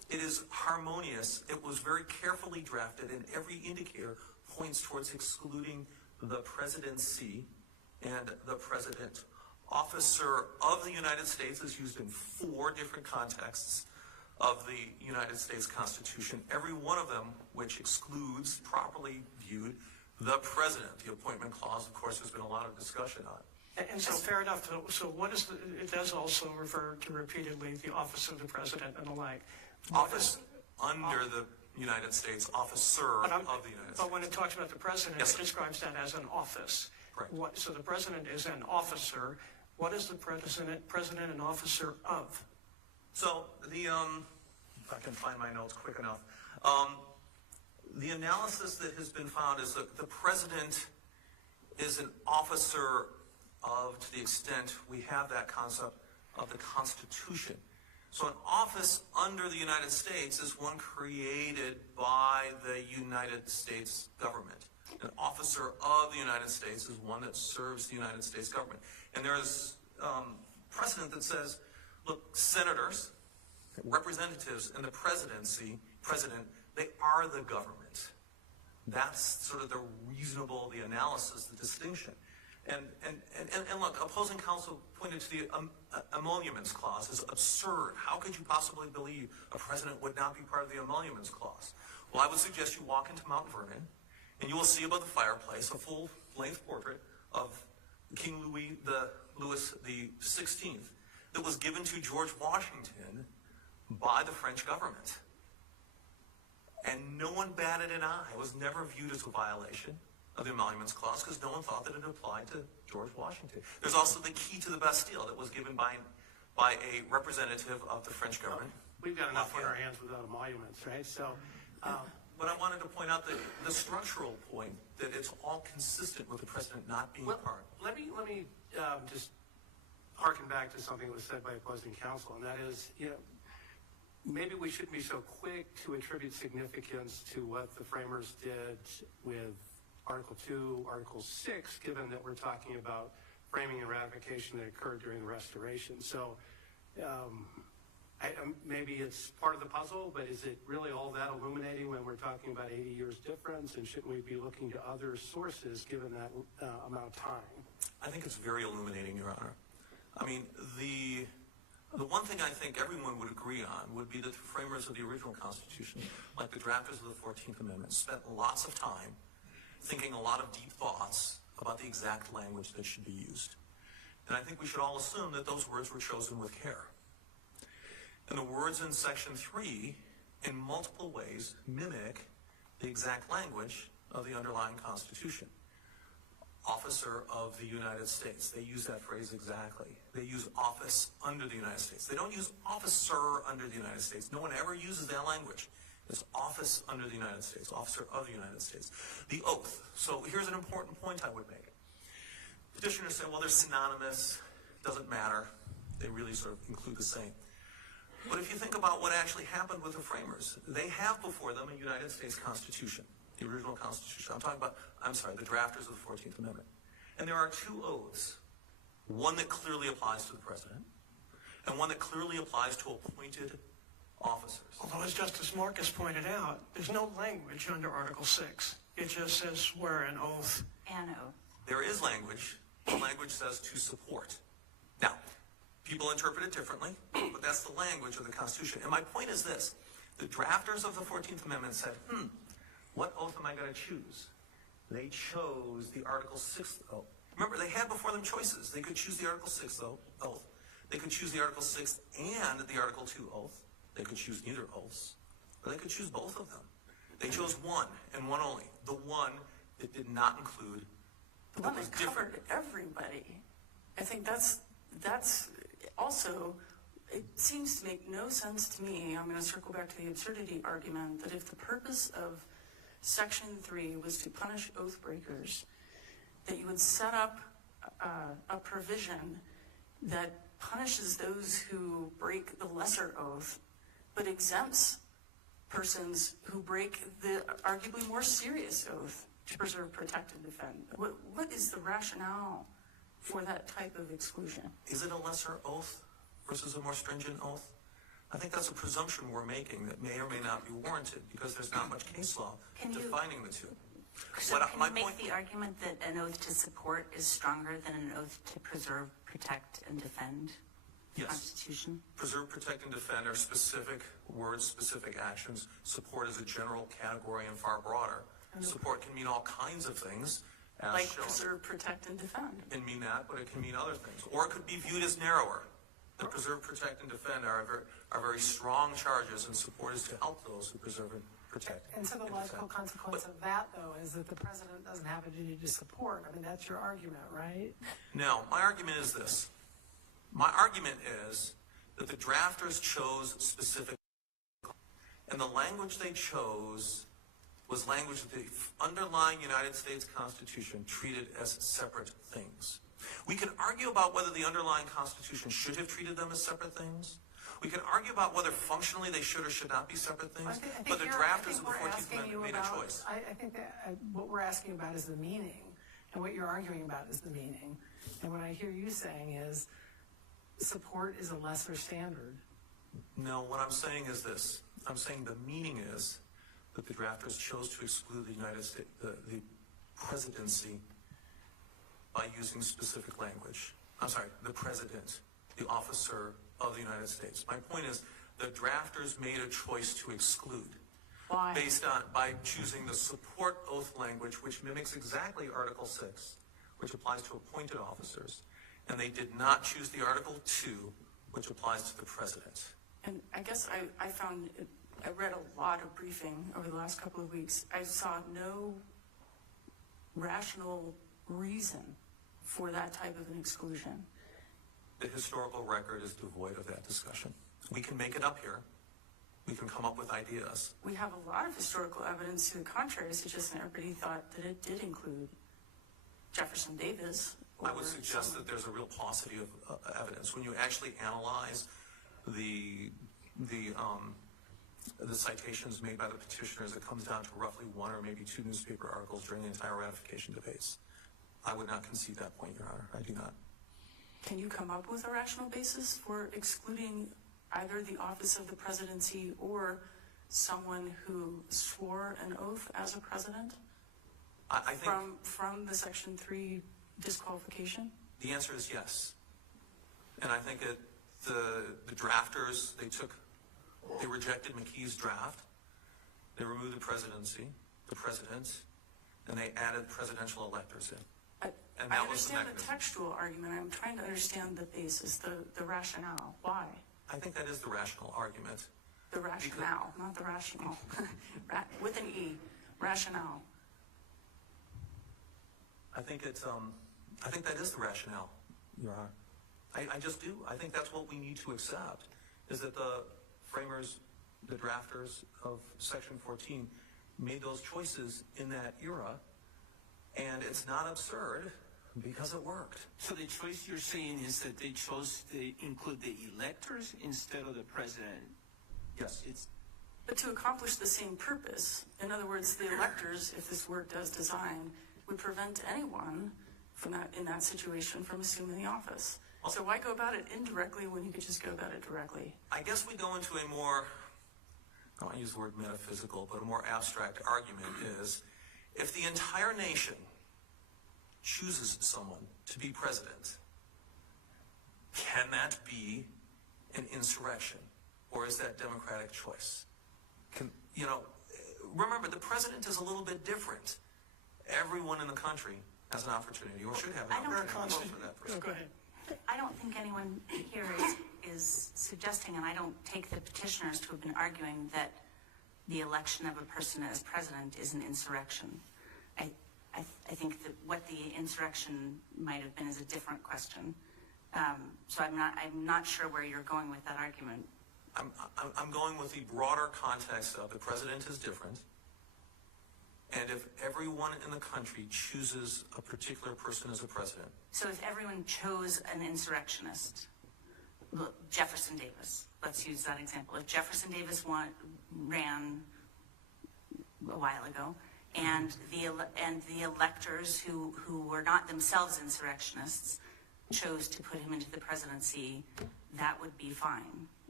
It is harmonious. It was very carefully drafted, and every indicator points towards excluding the presidency and the president. Officer of the United States is used in 4 different contexts of the United States Constitution, every one of them which excludes, properly viewed, the president. The appointment clause, of course, there's been a lot of discussion on. And so fair enough. So what is it does also refer to repeatedly the office of the president and the like. Office under the United States, officer of the United States. But when it talks about the president, Yes, it describes that as an office. Right. So the president is an officer. What is the president an officer of? So the, if I can find my notes quick enough, the analysis that has been found is that the president is an officer of, to the extent we have that concept of the Constitution. So an office under the United States is one created by the United States government. An officer of the United States is one that serves the United States government. And there's precedent that says, look, senators, representatives, and the presidency, president, they are the government. That's sort of the reasonable, the analysis, the distinction. And look, opposing counsel pointed to the emoluments clause as absurd. How could you possibly believe a president would not be part of the emoluments clause? Well, I would suggest you walk into Mount Vernon, and you will see above the fireplace a full-length portrait of King Louis the 16th that was given to George Washington by the French government. And no one batted an eye. It was never viewed as a violation of the emoluments clause because no one thought that it applied to George Washington. There's also the key to the Bastille that was given by a representative of the French government. We've got enough on our hands without emoluments, right? So, but I wanted to point out the structural point that it's all consistent with the president not being part. Let me just harken back to something that was said by opposing counsel, and that is, maybe we shouldn't be so quick to attribute significance to what the framers did with Article 2, Article 6, given that we're talking about framing and ratification that occurred during the Restoration. So maybe it's part of the puzzle, but is it really all that illuminating when we're talking about 80 years difference, and shouldn't we be looking to other sources given that amount of time? I think it's very illuminating, Your Honor. I mean, the one thing I think everyone would agree on would be that the framers of the original Constitution, like the drafters of the 14th Amendment, spent lots of time thinking a lot of deep thoughts about the exact language that should be used. And I think we should all assume that those words were chosen with care. And the words in Section 3, in multiple ways, mimic the exact language of the underlying Constitution. Officer of the United States. They use that phrase exactly. They use office under the United States. They don't use officer under the United States. No one ever uses that language. It's office under the United States, officer of the United States. The oath. So here's an important point I would make. Petitioners say, well, they're synonymous. Doesn't matter. They really sort of include the same. But if you think about what actually happened with the framers, they have before them a United States Constitution, the original Constitution. The drafters of the 14th Amendment. And there are 2 oaths. One that clearly applies to the president, and one that clearly applies to appointed officers. Although, as Justice Marcus pointed out, there's no language under Article 6. It just says swear an oath. An oath. There is language. The language says to support. Now, people interpret it differently, but that's the language of the Constitution. And my point is this. The drafters of the 14th Amendment said, what oath am I going to choose? They chose the Article 6 oath. Remember, they had before them choices. They could choose the Article 6 oath. They could choose the Article 6 and the Article 2 oath. They could choose neither oaths. Or they could choose both of them. They chose one, and one only. The one that did not include the one that covered everybody. I think that's also, it seems to make no sense to me. I'm going to circle back to the absurdity argument that if the purpose of Section 3 was to punish oath breakers, that you would set up a provision that punishes those who break the lesser oath, but exempts persons who break the arguably more serious oath to preserve, protect, and defend. What is the rationale for that type of exclusion? Is it a lesser oath versus a more stringent oath? I think that's a presumption we're making that may or may not be warranted because there's not much case law defining the two. So can you make the argument that an oath to support is stronger than an oath to preserve, protect, and defend the Constitution? Preserve, protect, and defend are specific words, specific actions. Support is a general category and far broader. Support can mean all kinds of things. Like preserve, protect, and defend. It can mean that, but it can mean other things. Or it could be viewed as narrower. The preserve, protect, and defend are very strong charges, and support is to help those who preserve and protect. And so the logical consequence of that, though, is that the president doesn't have a duty to support. I mean, that's your argument, right? No, my argument is this. My argument is that the drafters chose specific, and the language they chose was language that the underlying United States Constitution treated as separate things. We can argue about whether the underlying Constitution should have treated them as separate things. We can argue about whether functionally they should or should not be separate things, but the drafters of the 14th Amendment made a choice. I think that what we're asking about is the meaning, and what you're arguing about is the meaning. And what I hear you saying is support is a lesser standard. No, what I'm saying is this. I'm saying the meaning is that the drafters chose to exclude the United States, the presidency, by using specific language. I'm sorry, the president, the officer of the United States. My point is the drafters made a choice to exclude. Why? By choosing the support oath language, which mimics exactly Article 6, which applies to appointed officers, and they did not choose the Article 2, which applies to the president. And I guess I read a lot of briefing over the last couple of weeks. I saw no rational reason for that type of an exclusion. The historical record is devoid of that discussion. We can make it up here. We can come up with ideas. We have a lot of historical evidence to the contrary, suggesting everybody thought that it did include Jefferson Davis. I would suggest that there's a real paucity of evidence. When you actually analyze the citations made by the petitioners, it comes down to roughly one or maybe two newspaper articles during the entire ratification debates. I would not concede that point, Your Honor. I do not. Can you come up with a rational basis for excluding either the office of the presidency or someone who swore an oath as a president I think from the Section 3 disqualification? the answer is yes. And I think that the drafters, they rejected McKee's draft. They removed the presidency, the president, and they added presidential electors in. And I that was the understand the mechanism. textual argument. I'm trying to understand the basis, the rationale. Why? I think that is the rational argument. The rationale, not the rational. With an E, rationale. I think that is the rationale, Your Honor. I just do. I think that's what we need to accept, is that the framers, the drafters of Section 14 made those choices in that era, and it's not absurd because it worked. So the choice you're saying is that they chose to include the electors instead of the president? Yes. But to accomplish the same purpose, in other words, the electors, if this worked as designed, would prevent anyone in that situation from assuming the office. So why go about it indirectly when you could just go about it directly? I guess we go into a more, I don't want to use the word metaphysical, but a more abstract argument is, if the entire nation chooses someone to be president, can that be an insurrection? Or is that democratic choice? Remember, the president is a little bit different. Everyone in the country has an opportunity, or should have an opportunity to vote for that person. Go ahead. I don't think anyone here is suggesting, and I don't take the petitioners to have been arguing that the election of a person as president is an insurrection. I think that what the insurrection might have been is a different question. So I'm not sure where you're going with that argument. I'm going with the broader context of the president is different, and if everyone in the country chooses a particular person as a president. So if everyone chose an insurrectionist, look, Jefferson Davis, let's use that example. If Jefferson Davis ran a while ago, and the electors who were not themselves insurrectionists chose to put him into the presidency, that would be fine.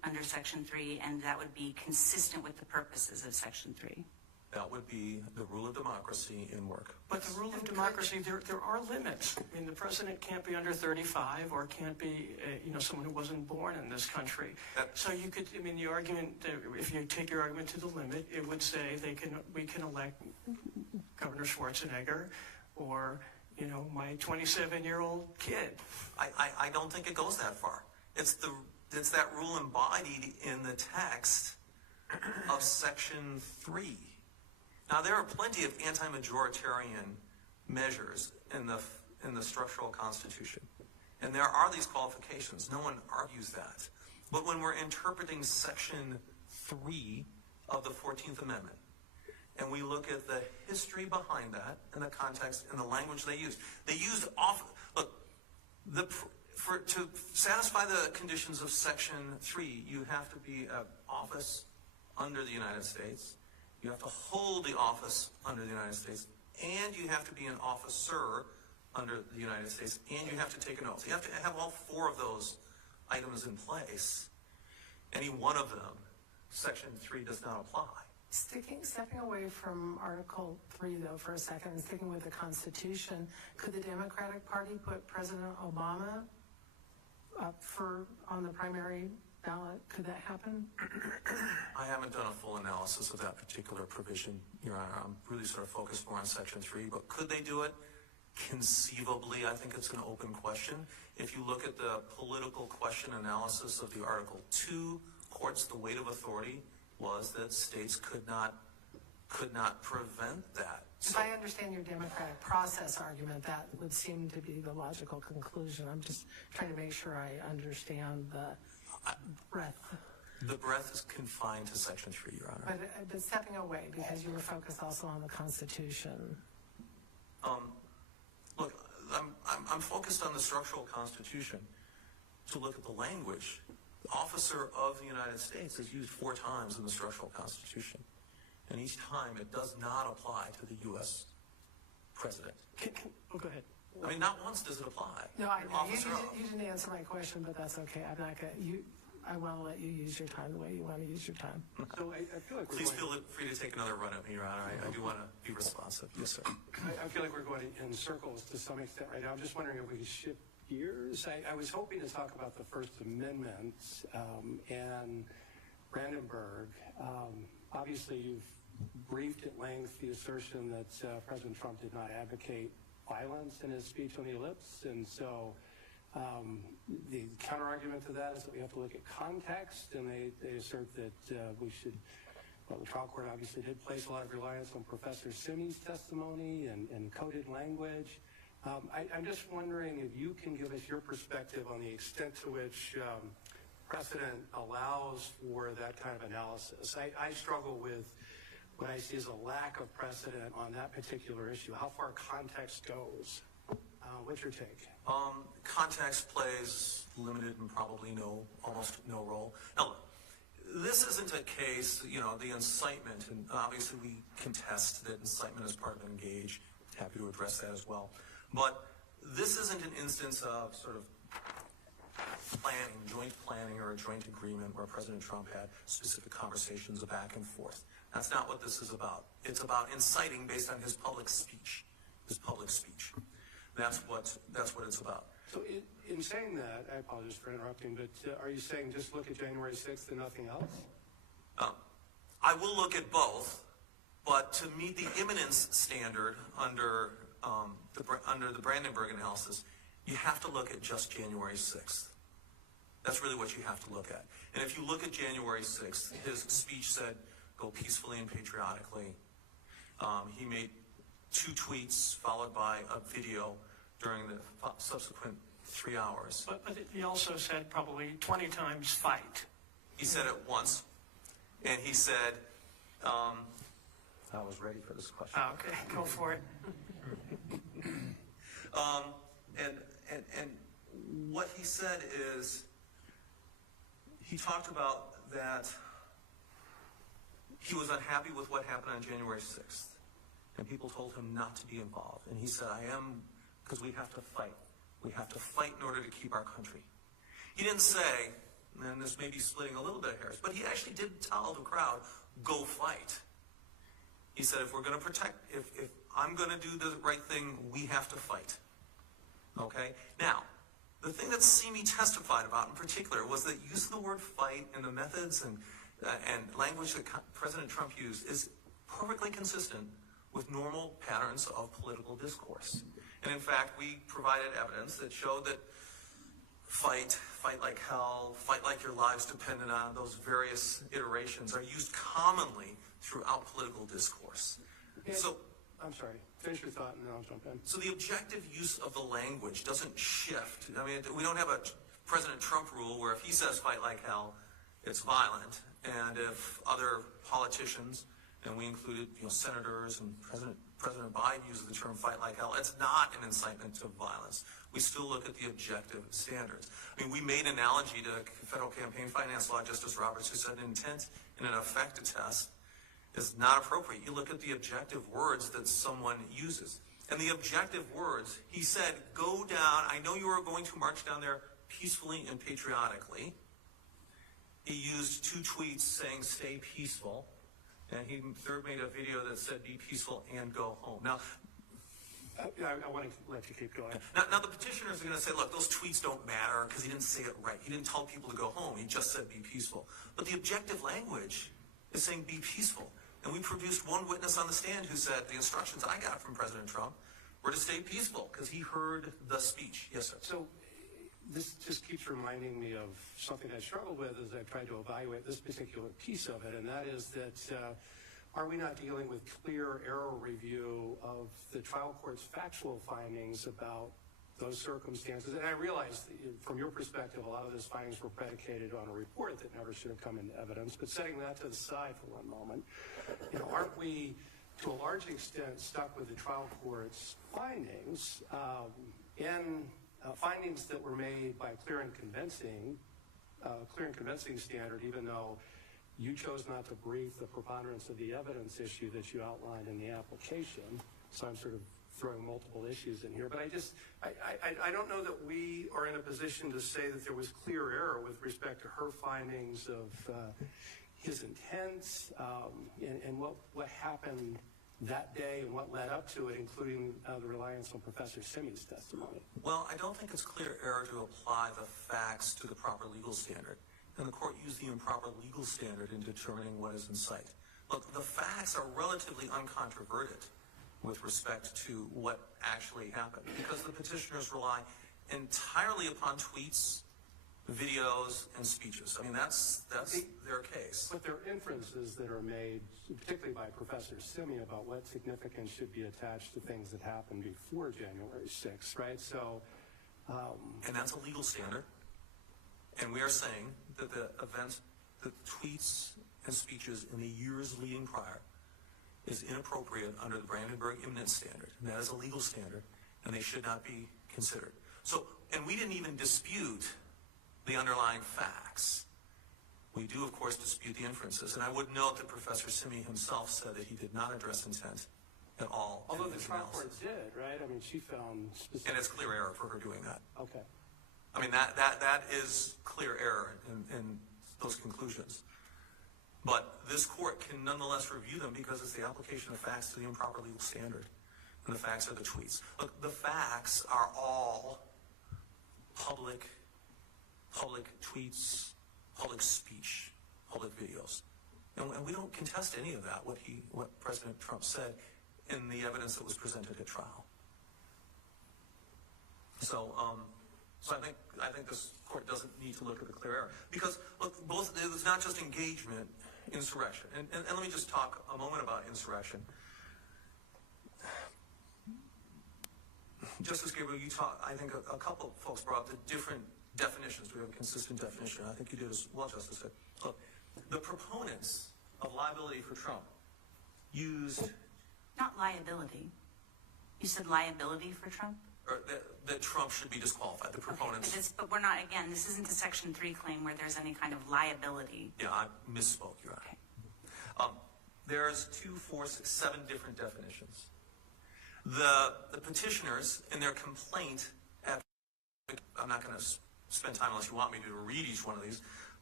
under Section 3, and that would be consistent with the purposes of Section 3. That would be the rule of democracy in work. But the rule of democracy, there are limits. I mean, the president can't be under 35 or can't be, someone who wasn't born in this country. So you could, the argument, if you take your argument to the limit, it would say we can elect Governor Schwarzenegger or, my 27-year-old kid. I don't think it goes that far. It's that rule embodied in the text of Section 3. Now, there are plenty of anti-majoritarian measures in the structural constitution, and there are these qualifications. No one argues that. But when we're interpreting Section 3 of the 14th Amendment, and we look at the history behind that and the context and the language they used to satisfy the conditions of Section 3, you have to be an office under the United States. You have to hold the office under the United States, and you have to be an officer under the United States, and you have to take an oath. You have to have all four of those items in place. Any one of them, Section 3 does not apply. Stepping away from Article 3, though, for a second, and sticking with the Constitution, could the Democratic Party put President Obama up on the primary ballot? Could that happen? I haven't done a full analysis of that particular provision, Your Honor. I'm really sort of focused more on Section 3, but could they do it? Conceivably, I think it's an open question. If you look at the political question analysis of the Article 2 courts, the weight of authority was that states could not prevent that. If I understand your democratic process argument, that would seem to be the logical conclusion. I'm just trying to make sure I understand the breadth. The breadth is confined to Section 3, Your Honor. But stepping away, because you were focused also on the Constitution. Look, I'm focused on the structural Constitution to look at the language. The officer of the United States is used 4 times in the structural Constitution. And each time it does not apply to the U.S. president. Go ahead. I mean, not once does it apply. No, I know. You didn't answer my question, but that's okay. I'm not going to. I want to let you use your time the way you want to use your time. So I feel like Please feel free to take another run at me, Your Honor. I do want to be responsive. Yes, sir. I feel like we're going in circles to some extent right now. I'm just wondering if we could shift gears. I was hoping to talk about the First Amendment and Brandenburg. Obviously, you've briefed at length the assertion that President Trump did not advocate violence in his speech on the ellipse, and so the counter-argument to that is that we have to look at context, and they assert that we should, well, the trial court obviously did place a lot of reliance on Professor Simi's testimony and coded language. I'm just wondering if you can give us your perspective on the extent to which precedent allows for that kind of analysis. I struggle with what I see as a lack of precedent on that particular issue, how far context goes. What's your take? Context plays limited and probably almost no role. Now, look, this isn't a case, the incitement, and obviously we contest that incitement is part of Engage. Happy to address that as well. But this isn't an instance of sort of joint planning or a joint agreement where President Trump had specific conversations back and forth. That's not what this is about. It's about inciting based on his public speech. That's what it's about. So in saying that, I apologize for interrupting, but are you saying just look at January 6th and nothing else? I will look at both, but to meet the imminence standard under the Brandenburg analysis, you have to look at just January 6th. That's really what you have to look at. And if you look at January 6th, his speech said, "Go peacefully and patriotically." He made 2 tweets followed by a video during the subsequent 3 hours. But he also said probably 20 times fight. He said it once, and he said, I was ready for this question. Oh, okay, go for it. And what he said is, he talked about that he was unhappy with what happened on January 6th, and people told him not to be involved. And he said, I am, because we have to fight. We have to fight in order to keep our country. He didn't say, and this may be splitting a little bit of hairs, but he actually did tell the crowd, go fight. He said, if we're going to protect, if I'm going to do the right thing, we have to fight. Okay? Now, the thing that Simi testified about in particular was that use of the word fight and the methods and language that President Trump used is perfectly consistent with normal patterns of political discourse. And in fact, we provided evidence that showed that fight like hell, fight like your lives depended on, those various iterations are used commonly throughout political discourse. So, I'm sorry, finish your thought and then I'll jump in. so the objective use of the language doesn't shift. I mean, we don't have a President Trump rule where if he says fight like hell, it's violent. And if other politicians, and we included senators and President Biden uses the term fight like hell, it's not an incitement to violence. We still look at the objective standards. I mean, we made an analogy to federal campaign finance law, Justice Roberts, who said an intent and an effect test is not appropriate. You look at the objective words that someone uses. And the objective words, he said, go down, I know you are going to march down there peacefully and patriotically. He used 2 tweets saying stay peaceful. And he third made a video that said be peaceful and go home. Now, I want to let you keep going. now the petitioners are going to say, look, those tweets don't matter because he didn't say it right. He didn't tell people to go home. He just said be peaceful. But the objective language is saying be peaceful. And we produced one witness on the stand who said the instructions I got from President Trump were to stay peaceful because he heard the speech. Yes, sir. So this just keeps reminding me of something I struggled with as I tried to evaluate this particular piece of it, and that is that are we not dealing with clear error review of the trial court's factual findings about those circumstances? And I realize that from your perspective, a lot of those findings were predicated on a report that never should have come into evidence. But setting that to the side for one moment, aren't we, to a large extent, stuck with the trial court's findings findings that were made by clear and convincing standard, even though you chose not to brief the preponderance of the evidence issue that you outlined in the application? So I'm sort of throwing multiple issues in here, but I don't know that we are in a position to say that there was clear error with respect to her findings of his intent and what happened that day and what led up to it, including the reliance on Professor Simi's testimony. Well, I don't think it's clear error to apply the facts to the proper legal standard. And the court used the improper legal standard in determining what is in sight. Look, the facts are relatively uncontroverted with respect to what actually happened because the petitioners rely entirely upon tweets, videos, and speeches. I mean, that's their case. But there are inferences that are made, particularly by Professor Simi, about what significance should be attached to things that happened before January 6th, right? So, and that's a legal standard. And we are saying that the events, the tweets and speeches in the years leading prior is inappropriate under the Brandenburg imminent standard. And that is a legal standard, and they should not be considered. So, and we didn't even dispute the underlying facts. We do, of course, dispute the inferences. And I would note that Professor Simi himself said that he did not address intent at all. Although the trial court did, right? I mean, she found specific... And it's clear error for her doing that. Okay. I mean, that is clear error in those conclusions. But this court can nonetheless review them because it's the application of facts to the improper legal standard. And the facts are the tweets. Look, the facts are all public tweets, public speech, public videos. And we don't contest any of that, what President Trump said in the evidence that was presented at trial. So I think this court doesn't need to look at the clear error. Because, look, it's not just engagement, insurrection. And let me just talk a moment about insurrection. Justice Gabriel, I think a couple of folks brought up the different definitions. We have a consistent definition. I think you did as well, Justice. Look, the proponents of liability for Trump used... Not liability. You said liability for Trump? Or that Trump should be disqualified, the proponents. Okay, but we're not, again, this isn't a Section 3 claim where there's any kind of liability. Yeah, I misspoke, Your Honor. Okay. There's 2, 4, 6, 7 different definitions. The petitioners, in their complaint, I'm not going to spend time unless you want me to read each one of these,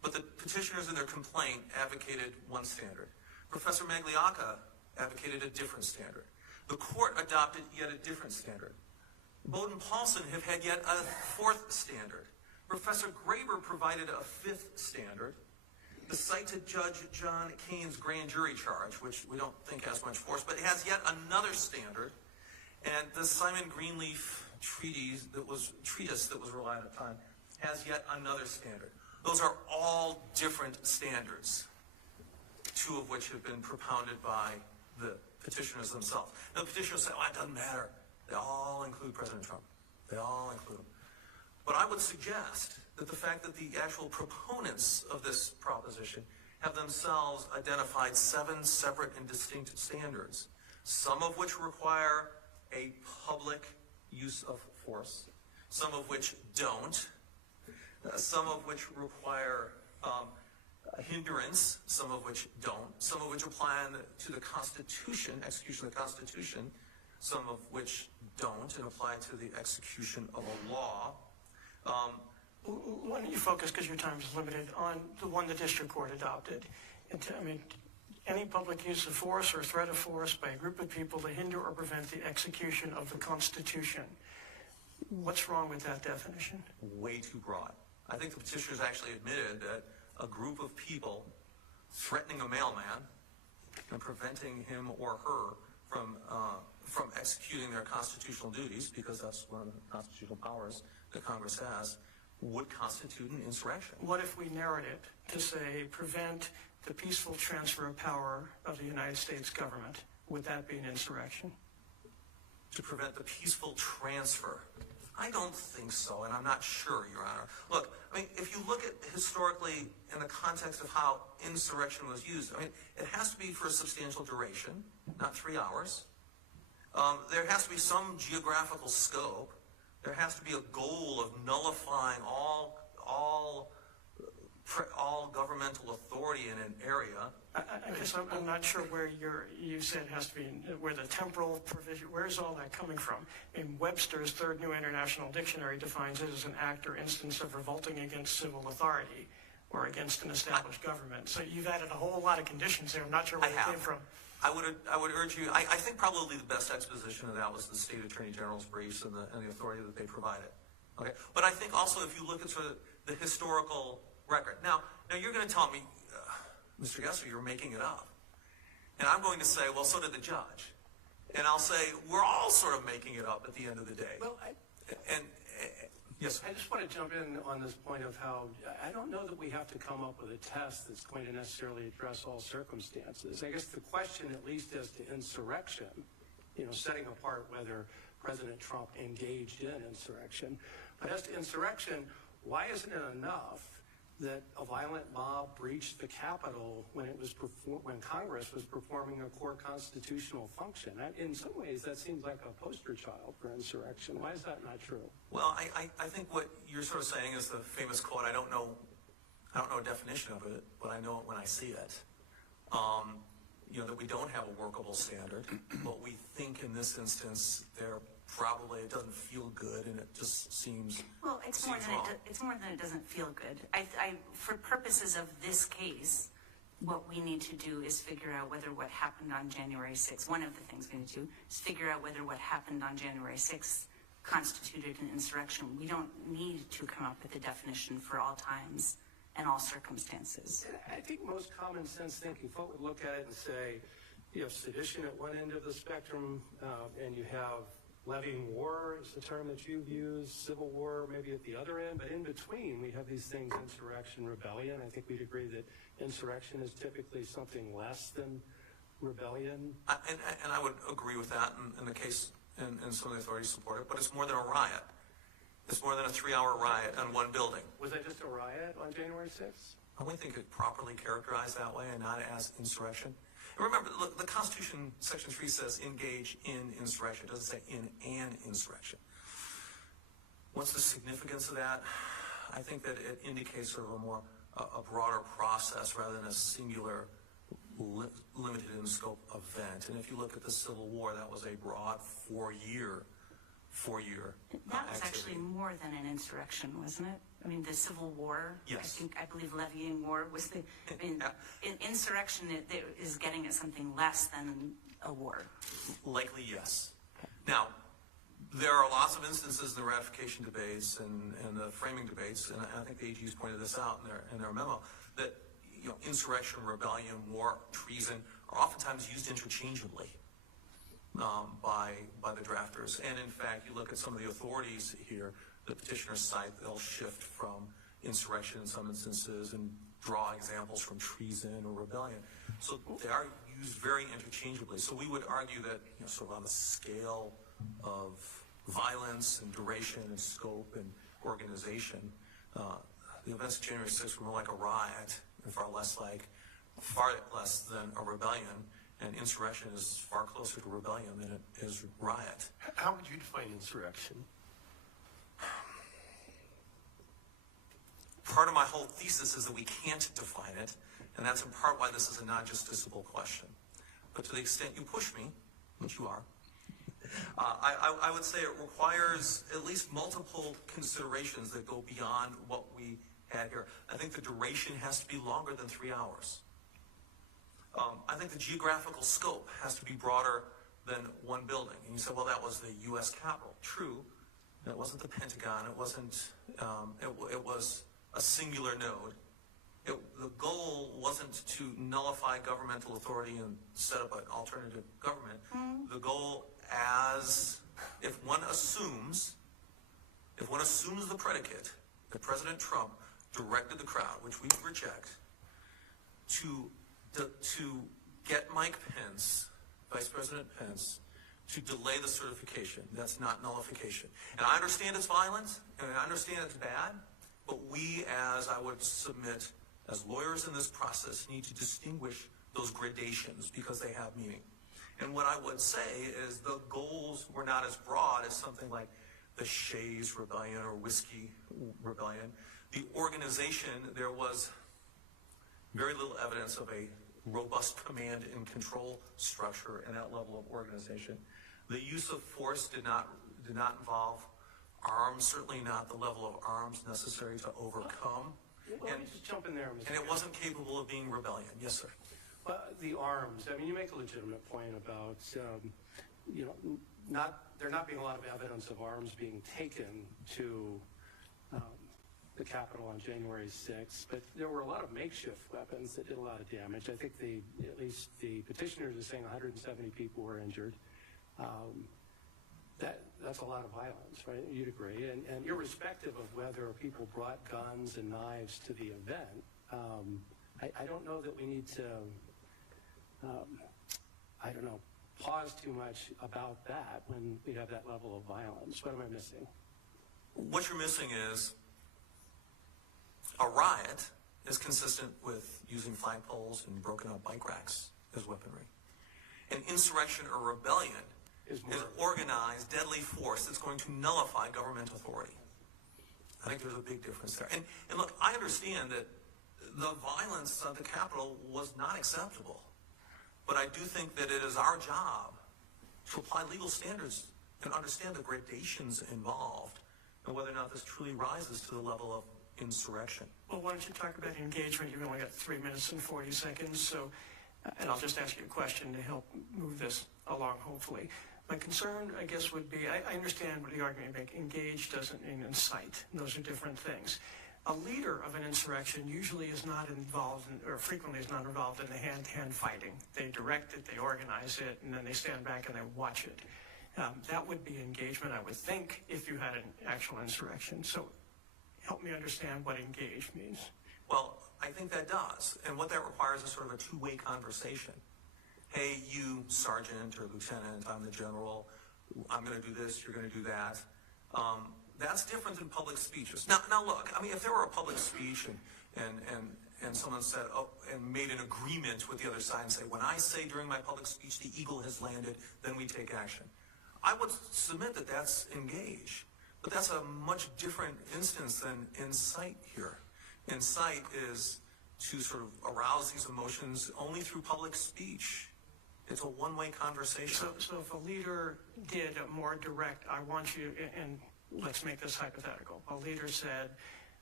But the petitioners in their complaint advocated one standard. Professor Magliocca advocated a different standard. The court adopted yet a different standard. Bowden-Paulson have had yet a fourth standard. Professor Graber provided a fifth standard. The cited Judge John Kane's grand jury charge, which we don't think has much force, but it has yet another standard. And the Simon Greenleaf treatise that was relied upon has yet another standard. Those are all different standards, two of which have been propounded by the petitioners themselves. Now, the petitioners say, oh, it doesn't matter. They all include President Trump. They all include him. But I would suggest that the fact that the actual proponents of this proposition have themselves identified 7 separate and distinct standards, some of which require a public use of force, some of which don't, some of which require a hindrance, some of which don't, some of which apply to the Constitution, execution of the Constitution, some of which don't and apply to the execution of a law. Why don't you focus, because your time is limited, on the one the district court adopted? Any public use of force or threat of force by a group of people to hinder or prevent the execution of the Constitution. What's wrong with that definition? Way too broad. I think the petitioners actually admitted that a group of people threatening a mailman and preventing him or her from executing their constitutional duties, because that's one of the constitutional powers that Congress has, would constitute an insurrection. What if we narrowed it to say prevent the peaceful transfer of power of the United States government? Would that be an insurrection? To prevent the peaceful transfer? I don't think so, and I'm not sure, Your Honor. Look, if you look at historically in the context of how insurrection was used, it has to be for a substantial duration, not 3 hours. There has to be some geographical scope. There has to be a goal of nullifying all governmental authority in an area. I guess I'm not sure where you said it has to be, where the temporal provision, where's all that coming from? Webster's Third New International Dictionary defines it as an act or instance of revolting against civil authority or against an established government. So you've added a whole lot of conditions there. I'm not sure where it came from. I would urge you, I think probably the best exposition of that was the State Attorney General's briefs and the authority that they provided. Okay, but I think also if you look at sort of the historical record. Now you're going to tell me, Mr. Gesser, you're making it up. And I'm going to say, well, so did the judge. And I'll say, we're all sort of making it up at the end of the day. Well, yes, I just want to jump in on this point of how I don't know that we have to come up with a test that's going to necessarily address all circumstances. I guess the question, at least as to insurrection, setting apart whether President Trump engaged in insurrection, but as to insurrection, why isn't it enough that a violent mob breached the Capitol when Congress was performing a core constitutional function? In some ways, that seems like a poster child for insurrection. Why is that not true? Well, I think what you're sort of saying is the famous quote. I don't know a definition of it, but I know it when I see it. That we don't have a workable standard, but we think in this instance it doesn't feel good, and it just seems well. It's more than it doesn't feel good. For purposes of this case, what we need to do is figure out whether what happened on January 6th. One of the things we need to do is figure out whether what happened on January 6th constituted an insurrection. We don't need to come up with a definition for all times and all circumstances. I think most common sense thinking folk would look at it and say, you have sedition at one end of the spectrum, and you have levying war is the term that you've used, civil war maybe at the other end, but in between we have these things, insurrection, rebellion. I think we'd agree that insurrection is typically something less than rebellion. And I would agree with that in the case, and some of the authorities support it, but it's more than a riot. It's more than a 3-hour riot on one building. Was that just a riot on January 6th? I only think it properly characterized that way and not as insurrection. And remember, look, the Constitution, Section 3 says engage in insurrection. It doesn't say in an insurrection. What's the significance of that? I think that it indicates sort of a broader process rather than a singular, limited in scope event. And if you look at the Civil War, that was a broad four-year That was actually more than an insurrection, wasn't it? I mean, the Civil War. Yes. I believe levying war was the, I mean, insurrection is getting at something less than a war. Likely, yes. Now, there are lots of instances in the ratification debates and the framing debates, and I think the AGs pointed this out in their memo, that insurrection, rebellion, war, treason are oftentimes used interchangeably by the drafters. And in fact, you look at some of the authorities here, the petitioners cite, they'll shift from insurrection in some instances and draw examples from treason or rebellion. So they are used very interchangeably. So we would argue that, sort of on the scale of violence and duration and scope and organization, the events of January 6th were more like a riot and far less than a rebellion. And insurrection is far closer to rebellion than it is riot. How would you define insurrection? Part of my whole thesis is that we can't define it, and that's in part why this is a non-justiciable question. But to the extent you push me, which you are, I would say it requires at least multiple considerations that go beyond what we had here. I think the duration has to be longer than 3 hours. I think the geographical scope has to be broader than one building. And you say, well, that was the U.S. Capitol. True. It wasn't the Pentagon. It wasn't. It was a singular node. The goal wasn't to nullify governmental authority and set up an alternative government. The goal, if one assumes the predicate that President Trump directed the crowd, which we reject, to get Mike Pence, Vice President Pence, to delay the certification. That's not nullification. And I understand it's violent, and I understand it's bad, but we, as I would submit, as lawyers in this process, need to distinguish those gradations because they have meaning. And what I would say is the goals were not as broad as something like the Shays Rebellion or Whiskey Rebellion. The organization, there was very little evidence of a robust command and control structure in that level of organization. The use of force did not involve arms, certainly not the level of arms necessary to overcome. Let me just jump in there, Mr. And it wasn't capable of being rebellion. Yes, sir. Well, the arms. I mean, you make a legitimate point about, there not being a lot of evidence of arms being taken to the Capitol on January 6th, but there were a lot of makeshift weapons that did a lot of damage. I think at least the petitioners are saying 170 people were injured. That's a lot of violence, right? You'd agree. And irrespective of whether people brought guns and knives to the event, I don't know that we need to, pause too much about that when we have that level of violence. What am I missing? What you're missing is a riot is consistent with using flagpoles and broken up bike racks as weaponry. An insurrection or rebellion is organized, deadly force that's going to nullify government authority. I think there's a big difference there. And look, I understand that the violence at the Capitol was not acceptable. But I do think that it is our job to apply legal standards and understand the gradations involved and whether or not this truly rises to the level of insurrection. Well, why don't you talk about engagement? You've only got 3 minutes and 40 seconds, so, and I'll just ask you a question to help move this along, hopefully. My concern, I guess, would be, I understand what the argument you make. Engage doesn't mean incite. Those are different things. A leader of an insurrection usually is not involved in, or frequently is not involved in the hand-to-hand fighting. They direct it, they organize it, and then they stand back and they watch it. That would be engagement, I would think, if you had an actual insurrection. So help me understand what engage means. Well, I think that does. And what that requires is sort of a two-way conversation. Hey, you, sergeant or lieutenant, I'm the general. I'm going to do this, you're going to do that. That's different than public speeches. Now look, I mean, if there were a public speech and someone said, and made an agreement with the other side and say, when I say during my public speech the eagle has landed, then we take action. I would submit that that's engage. But that's a much different instance than incite here. Incite is to sort of arouse these emotions only through public speech. It's a one-way conversation. So if a leader did a more direct, I want you, and let's make this hypothetical. A leader said,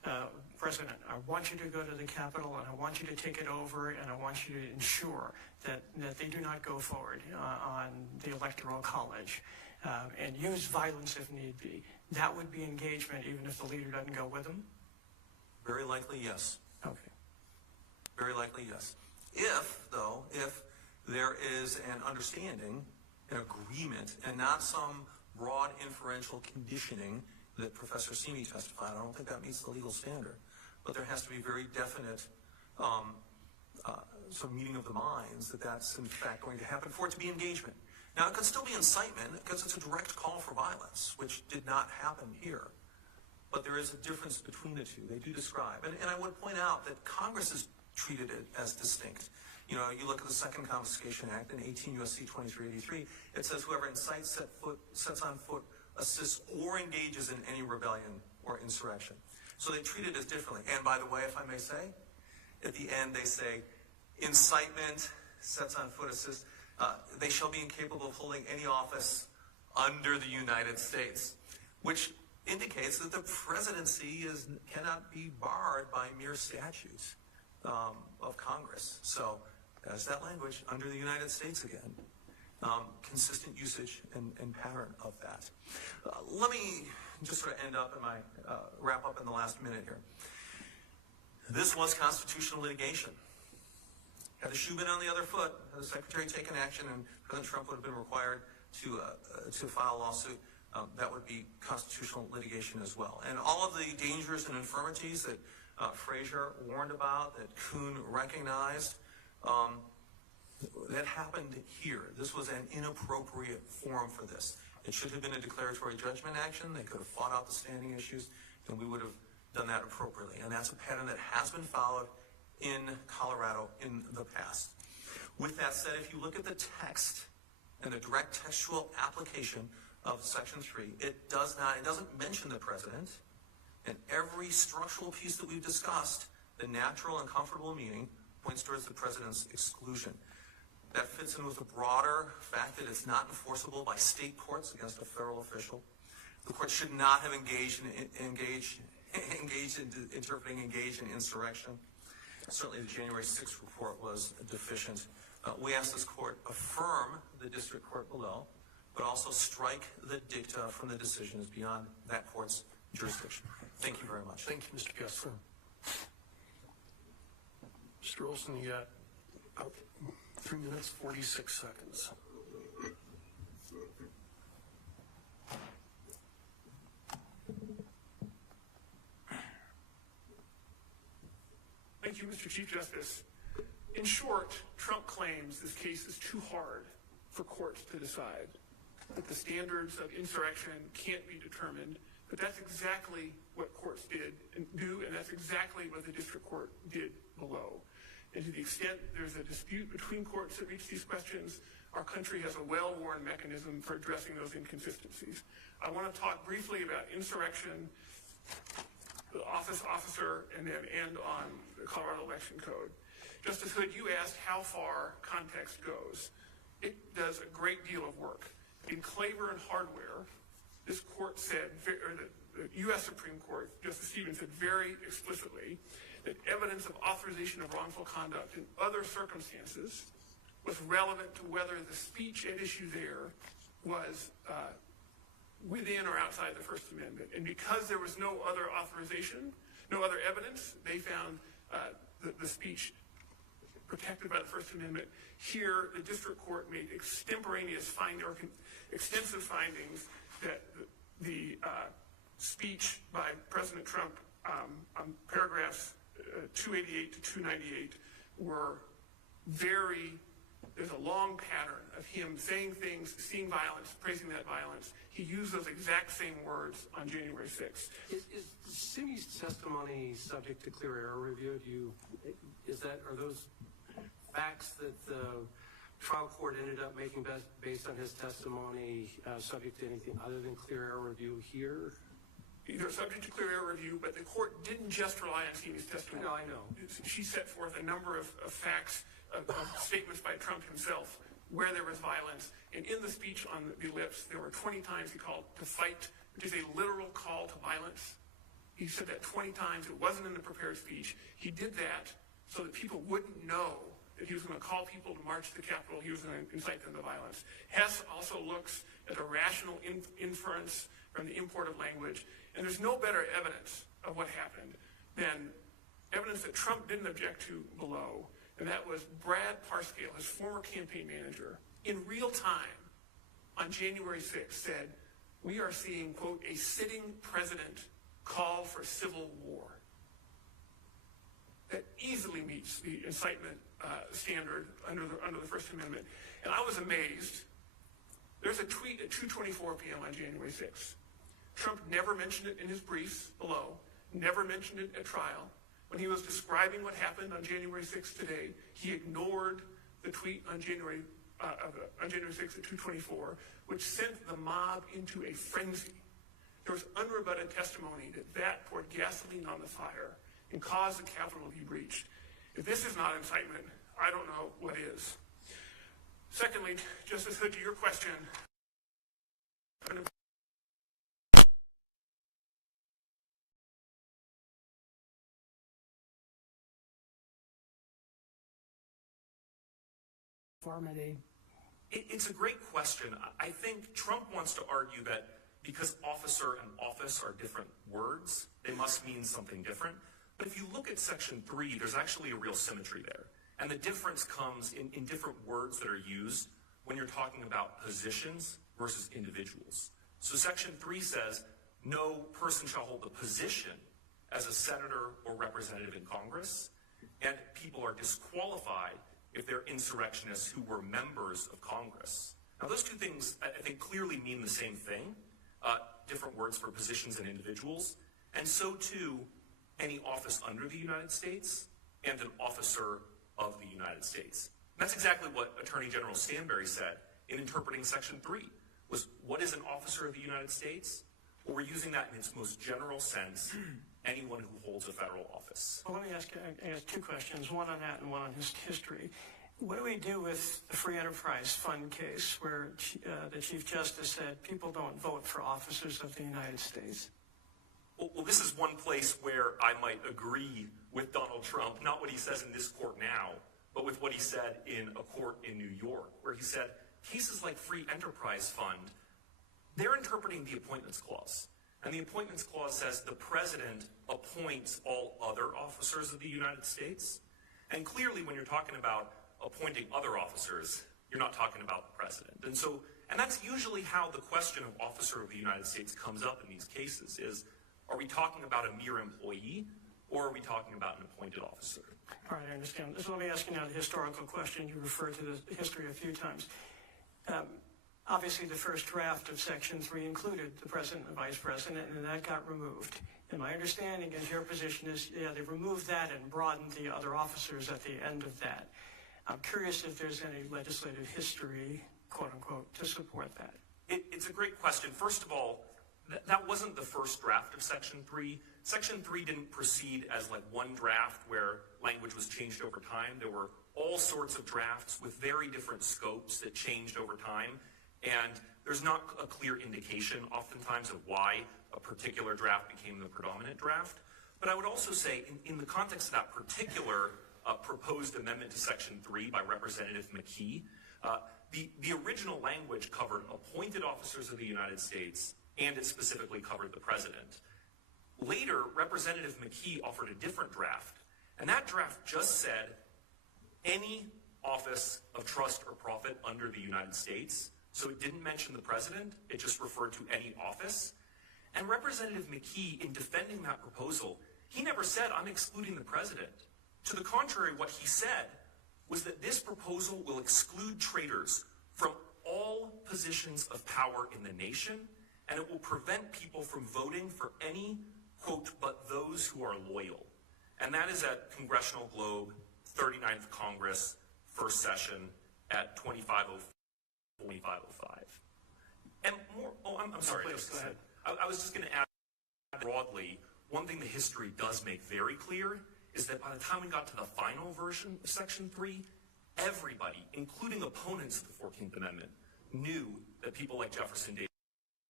President, I want you to go to the Capitol, and I want you to take it over, and I want you to ensure that they do not go forward on the Electoral College, and use violence if need be. That would be engagement, even if the leader doesn't go with them? Very likely, yes. Okay. Very likely, yes. If there is an understanding, an agreement, and not some broad inferential conditioning that Professor Simi testified. I don't think that meets the legal standard. But there has to be very definite some meeting of the minds that that's in fact going to happen for it to be engagement. Now, it could still be incitement because it's a direct call for violence, which did not happen here. But there is a difference between the two. They do describe. And I would point out that Congress has treated it as distinct. You know, you look at the Second Confiscation Act in 18 U.S.C. 2383, it says whoever incites, sets on foot, assists, or engages in any rebellion or insurrection. So they treat it as differently. And by the way, if I may say, at the end they say, incitement, sets on foot, assists, they shall be incapable of holding any office under the United States, which indicates that the presidency cannot be barred by mere statutes of Congress. So that's that language, under the United States again. Consistent usage and pattern of that. Let me just sort of end up in my, wrap up in the last minute here. This was constitutional litigation. Had the shoe been on the other foot, had the Secretary taken action, and President Trump would have been required to file a lawsuit, that would be constitutional litigation as well. And all of the dangers and infirmities that Frazier warned about, that Kuhn recognized, that happened here. This was an inappropriate forum for this. It should have been a declaratory judgment action. They could have fought out the standing issues, and we would have done that appropriately. And that's a pattern that has been followed in Colorado in the past. With that said, if you look at the text and the direct textual application of Section 3, it doesn't mention the president. And every structural piece that we've discussed, the natural and comfortable meaning points towards the president's exclusion. That fits in with the broader fact that it's not enforceable by state courts against a federal official. The court should not have engaged in insurrection. Certainly the January 6th report was deficient. We ask this court affirm the district court below, but also strike the dicta from the decision as beyond that court's jurisdiction. Thank you very much. Thank you, Mr. Kessler. Mr. Olson, you got about 3 minutes, 46 seconds. Thank you, Mr. Chief Justice. In short, Trump claims this case is too hard for courts to decide, that the standards of insurrection can't be determined, but that's exactly what courts do, and that's exactly what the district court did below. And to the extent there's a dispute between courts that reach these questions, our country has a well-worn mechanism for addressing those inconsistencies. I want to talk briefly about insurrection, the officer, and then end on the Colorado Election Code. Justice Hood, you asked how far context goes. It does a great deal of work. In Claver and Hardware, this court said, or the U.S. Supreme Court, Justice Stevens said very explicitly that evidence of authorization of wrongful conduct in other circumstances was relevant to whether the speech at issue there was within or outside the First Amendment. And because there was no other authorization, no other evidence, they found the speech protected by the First Amendment. Here, the district court made extemporaneous extensive findings that the speech by President Trump on paragraphs 288 to 298 were there's a long pattern of him saying things, seeing violence, praising that violence. He used those exact same words on January 6th. Is Simi's testimony subject to clear error review? Are those facts that the trial court ended up making based on his testimony subject to anything other than clear error review here? They're subject to clear error review, but the court didn't just rely on Simi's testimony. No, I know. She set forth a number of facts, of statements by Trump himself where there was violence. And in the speech on the lips, there were 20 times he called to fight, which is a literal call to violence. He said that 20 times. It wasn't in the prepared speech. He did that so that people wouldn't know that he was going to call people to march to the Capitol. He was going to incite them to violence. Hess also looks at a rational inference from the import of language. And there's no better evidence of what happened than evidence that Trump didn't object to below. And that was Brad Parscale, his former campaign manager, in real time on January 6th said, we are seeing, quote, a sitting president call for civil war. That easily meets the incitement standard under the First Amendment. And I was amazed. There's a tweet at 2:24 p.m. on January 6th. Trump never mentioned it in his briefs below, never mentioned it at trial. When he was describing what happened on January 6th today, he ignored the tweet on January 6th at 2:24, which sent the mob into a frenzy. There was unrebutted testimony that poured gasoline on the fire and caused the Capitol to be breached. If this is not incitement, I don't know what is. Secondly, Justice Hood, to your question, Uniformity. It's a great question. I think Trump wants to argue that because officer and office are different words, they must mean something different. But if you look at Section 3, there's actually a real symmetry there. And the difference comes in different words that are used when you're talking about positions versus individuals. So Section 3 says, no person shall hold a position as a senator or representative in Congress, and people are disqualified if they're insurrectionists who were members of Congress. Now, those two things, I think, clearly mean the same thing, different words for positions and individuals, and so too any office under the United States and an officer of the United States. And that's exactly what Attorney General Stanberry said in interpreting Section 3, was what is an officer of the United States? Well, we're using that in its most general sense, anyone who holds a federal office. Well, let me ask two questions, one on that and one on his history. What do we do with the Free Enterprise Fund case where the Chief Justice said people don't vote for officers of the United States? Well, this is one place where I might agree with Donald Trump, not what he says in this court now, but with what he said in a court in New York, where he said cases like Free Enterprise Fund, they're interpreting the Appointments Clause. And the Appointments Clause says the president appoints all other officers of the United States. And clearly, when you're talking about appointing other officers, you're not talking about the president. And that's usually how the question of officer of the United States comes up in these cases is, are we talking about a mere employee, or are we talking about an appointed officer? All right, I understand. So let me ask you now the historical question. You referred to the history a few times. Obviously, the first draft of Section 3 included the president and vice president, and that got removed. And my understanding and your position is, yeah, they removed that and broadened the other officers at the end of that. I'm curious if there's any legislative history, quote unquote, to support that. It's a great question. First of all, that wasn't the first draft of Section 3. Section 3 didn't proceed as like one draft where language was changed over time. There were all sorts of drafts with very different scopes that changed over time. And there's not a clear indication oftentimes of why a particular draft became the predominant draft. But I would also say in the context of that particular proposed amendment to Section 3 by Representative McKee, the original language covered appointed officers of the United States, and it specifically covered the president. Later, Representative McKee offered a different draft, and that draft just said any office of trust or profit under the United States. So it didn't mention the president, it just referred to any office. And Representative McKee, in defending that proposal, he never said, I'm excluding the president. To the contrary, what he said was that this proposal will exclude traitors from all positions of power in the nation, and it will prevent people from voting for any, quote, but those who are loyal. And that is at Congressional Globe, 39th Congress, first session at 2505. And more, I'm sorry. Please, go ahead. I was just going to add broadly, one thing the history does make very clear is that by the time we got to the final version of Section 3, everybody, including opponents of the 14th Amendment, knew that people like Jefferson Davis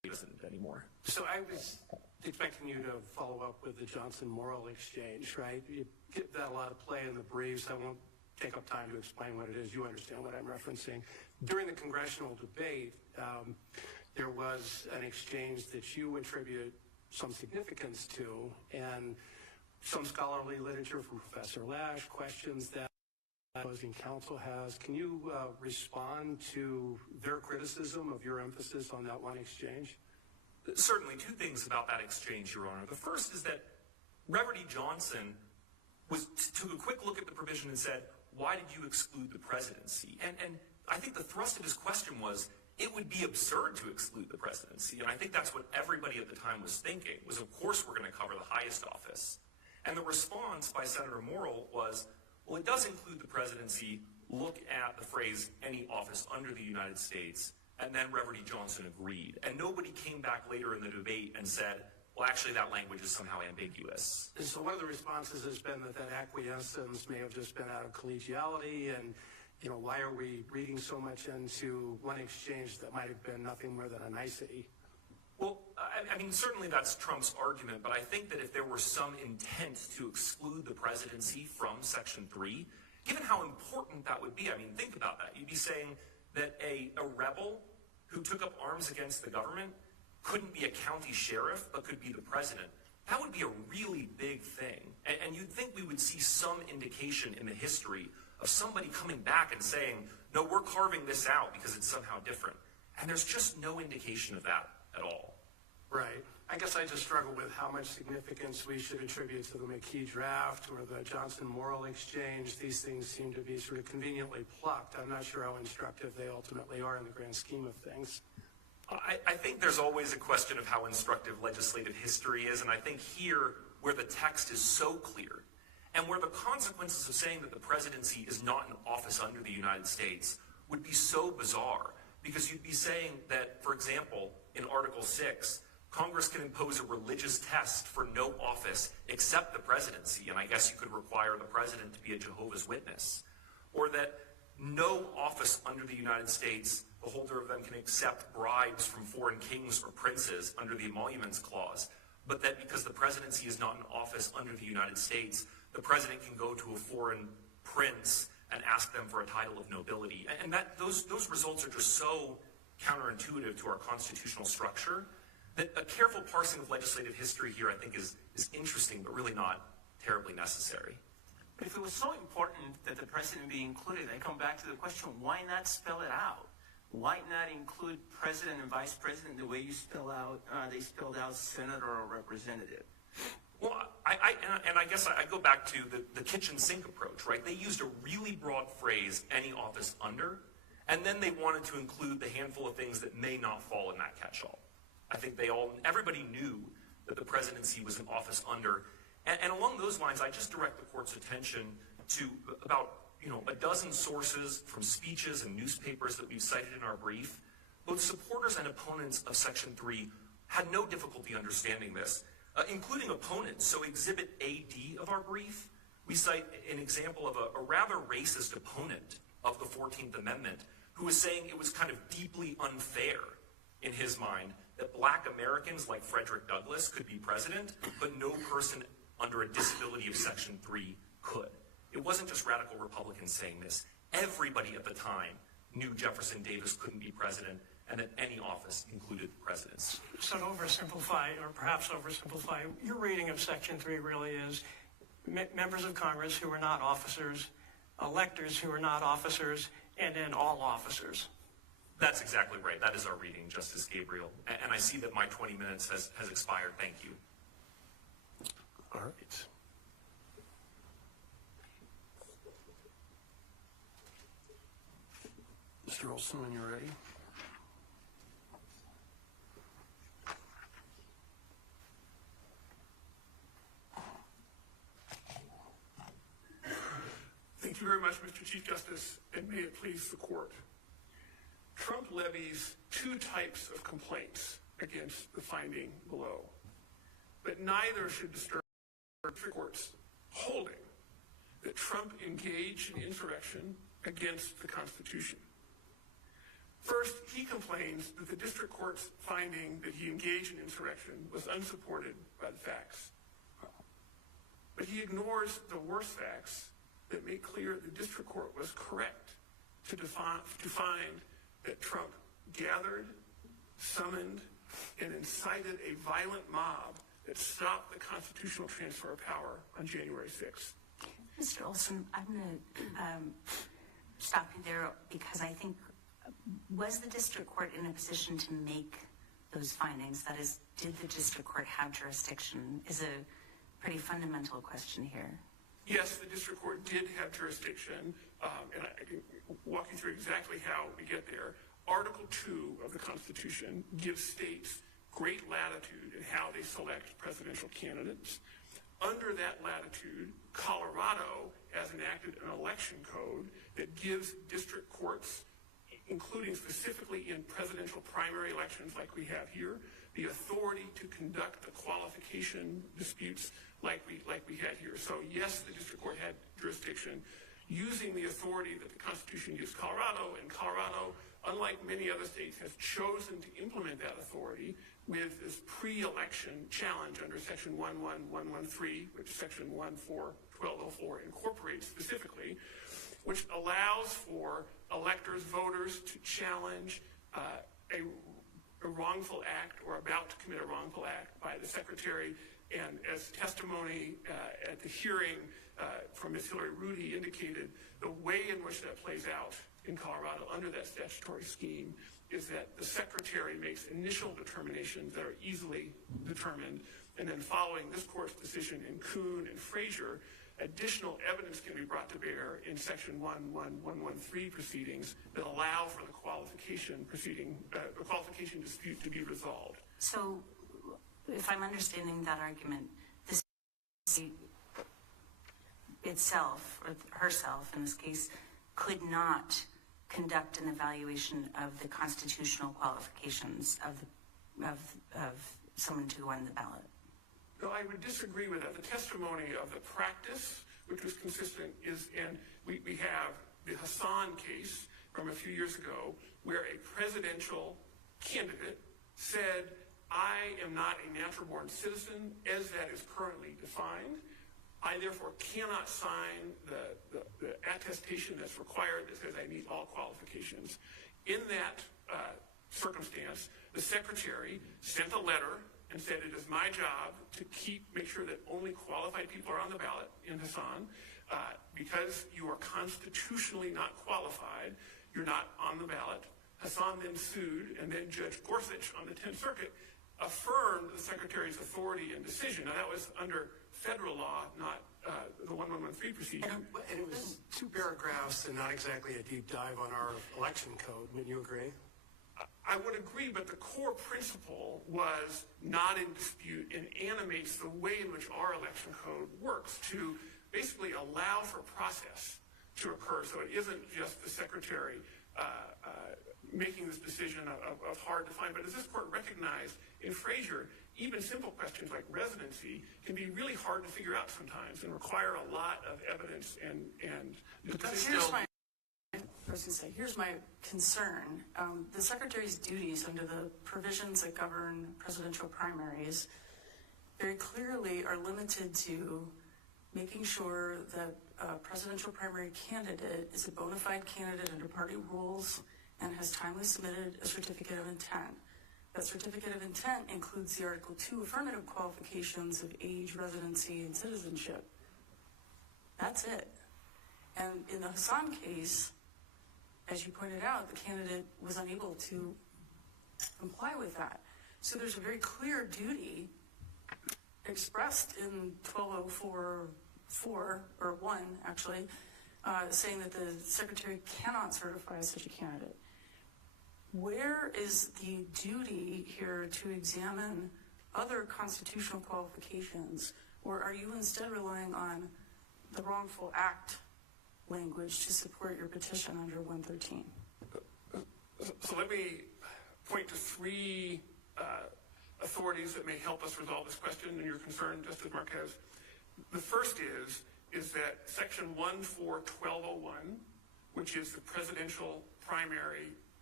isn't anymore. So I was expecting you to follow up with the Johnson moral exchange, right? You get that a lot of play in the briefs. I won't take up time to explain what it is. You understand what I'm referencing. During the congressional debate, there was an exchange that you attribute some significance to, and some scholarly literature from Professor Lash questions that opposing counsel has. Can you respond to their criticism of your emphasis on that one exchange? Certainly, two things about that exchange, Your Honor. The first is that Reverend E. Johnson took a quick look at the provision and said, why did you exclude the presidency? And I think the thrust of his question was, it would be absurd to exclude the presidency. And I think that's what everybody at the time was thinking, was of course we're going to cover the highest office. And the response by Senator Morrill was, well, it does include the presidency. Look at the phrase, any office under the United States. And then Reverend E. Johnson agreed. And nobody came back later in the debate and said, well, actually, that language is somehow ambiguous. And so one of the responses has been that acquiescence may have just been out of collegiality, and why are we reading so much into one exchange that might have been nothing more than a nicety? Well, I mean, certainly that's Trump's argument, but I think that if there were some intent to exclude the presidency from Section 3, given how important that would be, I mean, think about that. You'd be saying that a rebel who took up arms against the government couldn't be a county sheriff, but could be the president. That would be a really big thing. And you'd think we would see some indication in the history of somebody coming back and saying, no, we're carving this out because it's somehow different. And there's just no indication of that at all. Right. I guess I just struggle with how much significance we should attribute to the McKee draft or the Johnson moral exchange. These things seem to be sort of conveniently plucked. I'm not sure how instructive they ultimately are in the grand scheme of things. I think there's always a question of how instructive legislative history is, and I think here, where the text is so clear, and where the consequences of saying that the presidency is not an office under the United States would be so bizarre, because you'd be saying that, for example, in Article 6, Congress can impose a religious test for no office except the presidency, and I guess you could require the president to be a Jehovah's Witness, or that no office under the United States, the holder of them can accept bribes from foreign kings or princes under the Emoluments Clause, but that because the presidency is not an office under the United States, the president can go to a foreign prince and ask them for a title of nobility. And those results are just so counterintuitive to our constitutional structure that a careful parsing of legislative history here, I think, is interesting, but really not terribly necessary. But if it was so important that the president be included, I come back to the question, why not spell it out? Why not include president and vice president the way you they spelled out senator or representative? Well, I guess I go back to the kitchen sink approach, right? They used a really broad phrase, any office under, and then they wanted to include the handful of things that may not fall in that catch-all. I think everybody knew that the presidency was an office under. And along those lines, I just direct the court's attention to about a dozen sources from speeches and newspapers that we've cited in our brief. Both supporters and opponents of Section 3 had no difficulty understanding this, including opponents. So Exhibit AD of our brief, we cite an example of a rather racist opponent of the 14th Amendment who was saying it was kind of deeply unfair in his mind that black Americans like Frederick Douglass could be president, but no person under a disability of Section 3 could. It wasn't just radical Republicans saying this. Everybody at the time knew Jefferson Davis couldn't be president and that any office included the presidency. So to oversimplify, or perhaps oversimplify, your reading of Section 3 really is members of Congress who are not officers, electors who are not officers, and then all officers. That's exactly right. That is our reading, Justice Gabriel. And I see that my 20 minutes has expired. Thank you. All right. Mr. Olson, when you're ready. Thank you very much, Mr. Chief Justice, and may it please the court. Trump levies two types of complaints against the finding below, but neither should disturb the court's holding that Trump engaged in insurrection against the Constitution. First, he complains that the district court's finding that he engaged in insurrection was unsupported by the facts. But he ignores the worst facts that make clear the district court was correct to find that Trump gathered, summoned, and incited a violent mob that stopped the constitutional transfer of power on January 6th. Mr. Olson, I'm going to stop you there because I think, was the district court in a position to make those findings? That is, did the district court have jurisdiction? Is a pretty fundamental question here. Yes, the district court did have jurisdiction, and I can walk you through exactly how we get there. Article 2 of the Constitution gives states great latitude in how they select presidential candidates. Under that latitude, Colorado has enacted an election code that gives district courts, including specifically in presidential primary elections like we have here, the authority to conduct the qualification disputes like we had here. So yes, the district court had jurisdiction using the authority that the Constitution gives Colorado, and Colorado, unlike many other states, has chosen to implement that authority with this pre-election challenge under Section 11113, which Section 14124 incorporates specifically, which allows for electors, voters, to challenge a wrongful act or about to commit a wrongful act by the secretary. And as testimony at the hearing from Ms. Hillary Rudy indicated, the way in which that plays out in Colorado under that statutory scheme is that the secretary makes initial determinations that are easily determined, and then following this court's decision in Kuhn and Frazier, additional evidence can be brought to bear in Section 11113 proceedings that allow for the qualification dispute to be resolved. So, if I'm understanding that argument, this itself, or herself in this case, could not conduct an evaluation of the constitutional qualifications of someone to go on the ballot. No, I would disagree with that. The testimony of the practice, which was consistent, is we have the Hassan case from a few years ago, where a presidential candidate said, I am not a natural-born citizen as that is currently defined. I therefore cannot sign the attestation that's required that says I meet all qualifications. In that circumstance, the secretary sent a letter and said it is my job to make sure that only qualified people are on the ballot in Hassan. Because you are constitutionally not qualified, you're not on the ballot. Hassan then sued, and then Judge Gorsuch on the 10th Circuit affirmed the secretary's authority and decision. Now, that was under federal law, not the 1113 procedure. And it was two paragraphs and not exactly a deep dive on our election code. Wouldn't you agree? I would agree, but the core principle was not in dispute and animates the way in which our election code works to basically allow for process to occur. So it isn't just the secretary making this decision of hard to find. But as this court recognized in Frazier, even simple questions like residency can be really hard to figure out sometimes and require a lot of evidence and here's my concern. The Secretary's duties under the provisions that govern presidential primaries very clearly are limited to making sure that a presidential primary candidate is a bona fide candidate under party rules and has timely submitted a certificate of intent. That certificate of intent includes the Article 2 affirmative qualifications of age, residency, and citizenship. That's it. And in the Hassan case, as you pointed out, the candidate was unable to comply with that. So there's a very clear duty expressed in 12044, or 1 actually, saying that the secretary cannot certify such a candidate. Where is the duty here to examine other constitutional qualifications, or are you instead relying on the wrongful act language to support your petition under 113? So let me point to 3 authorities that may help us resolve this question and your concern, Justice Marquez. The first is that Section 14121, which is the presidential primary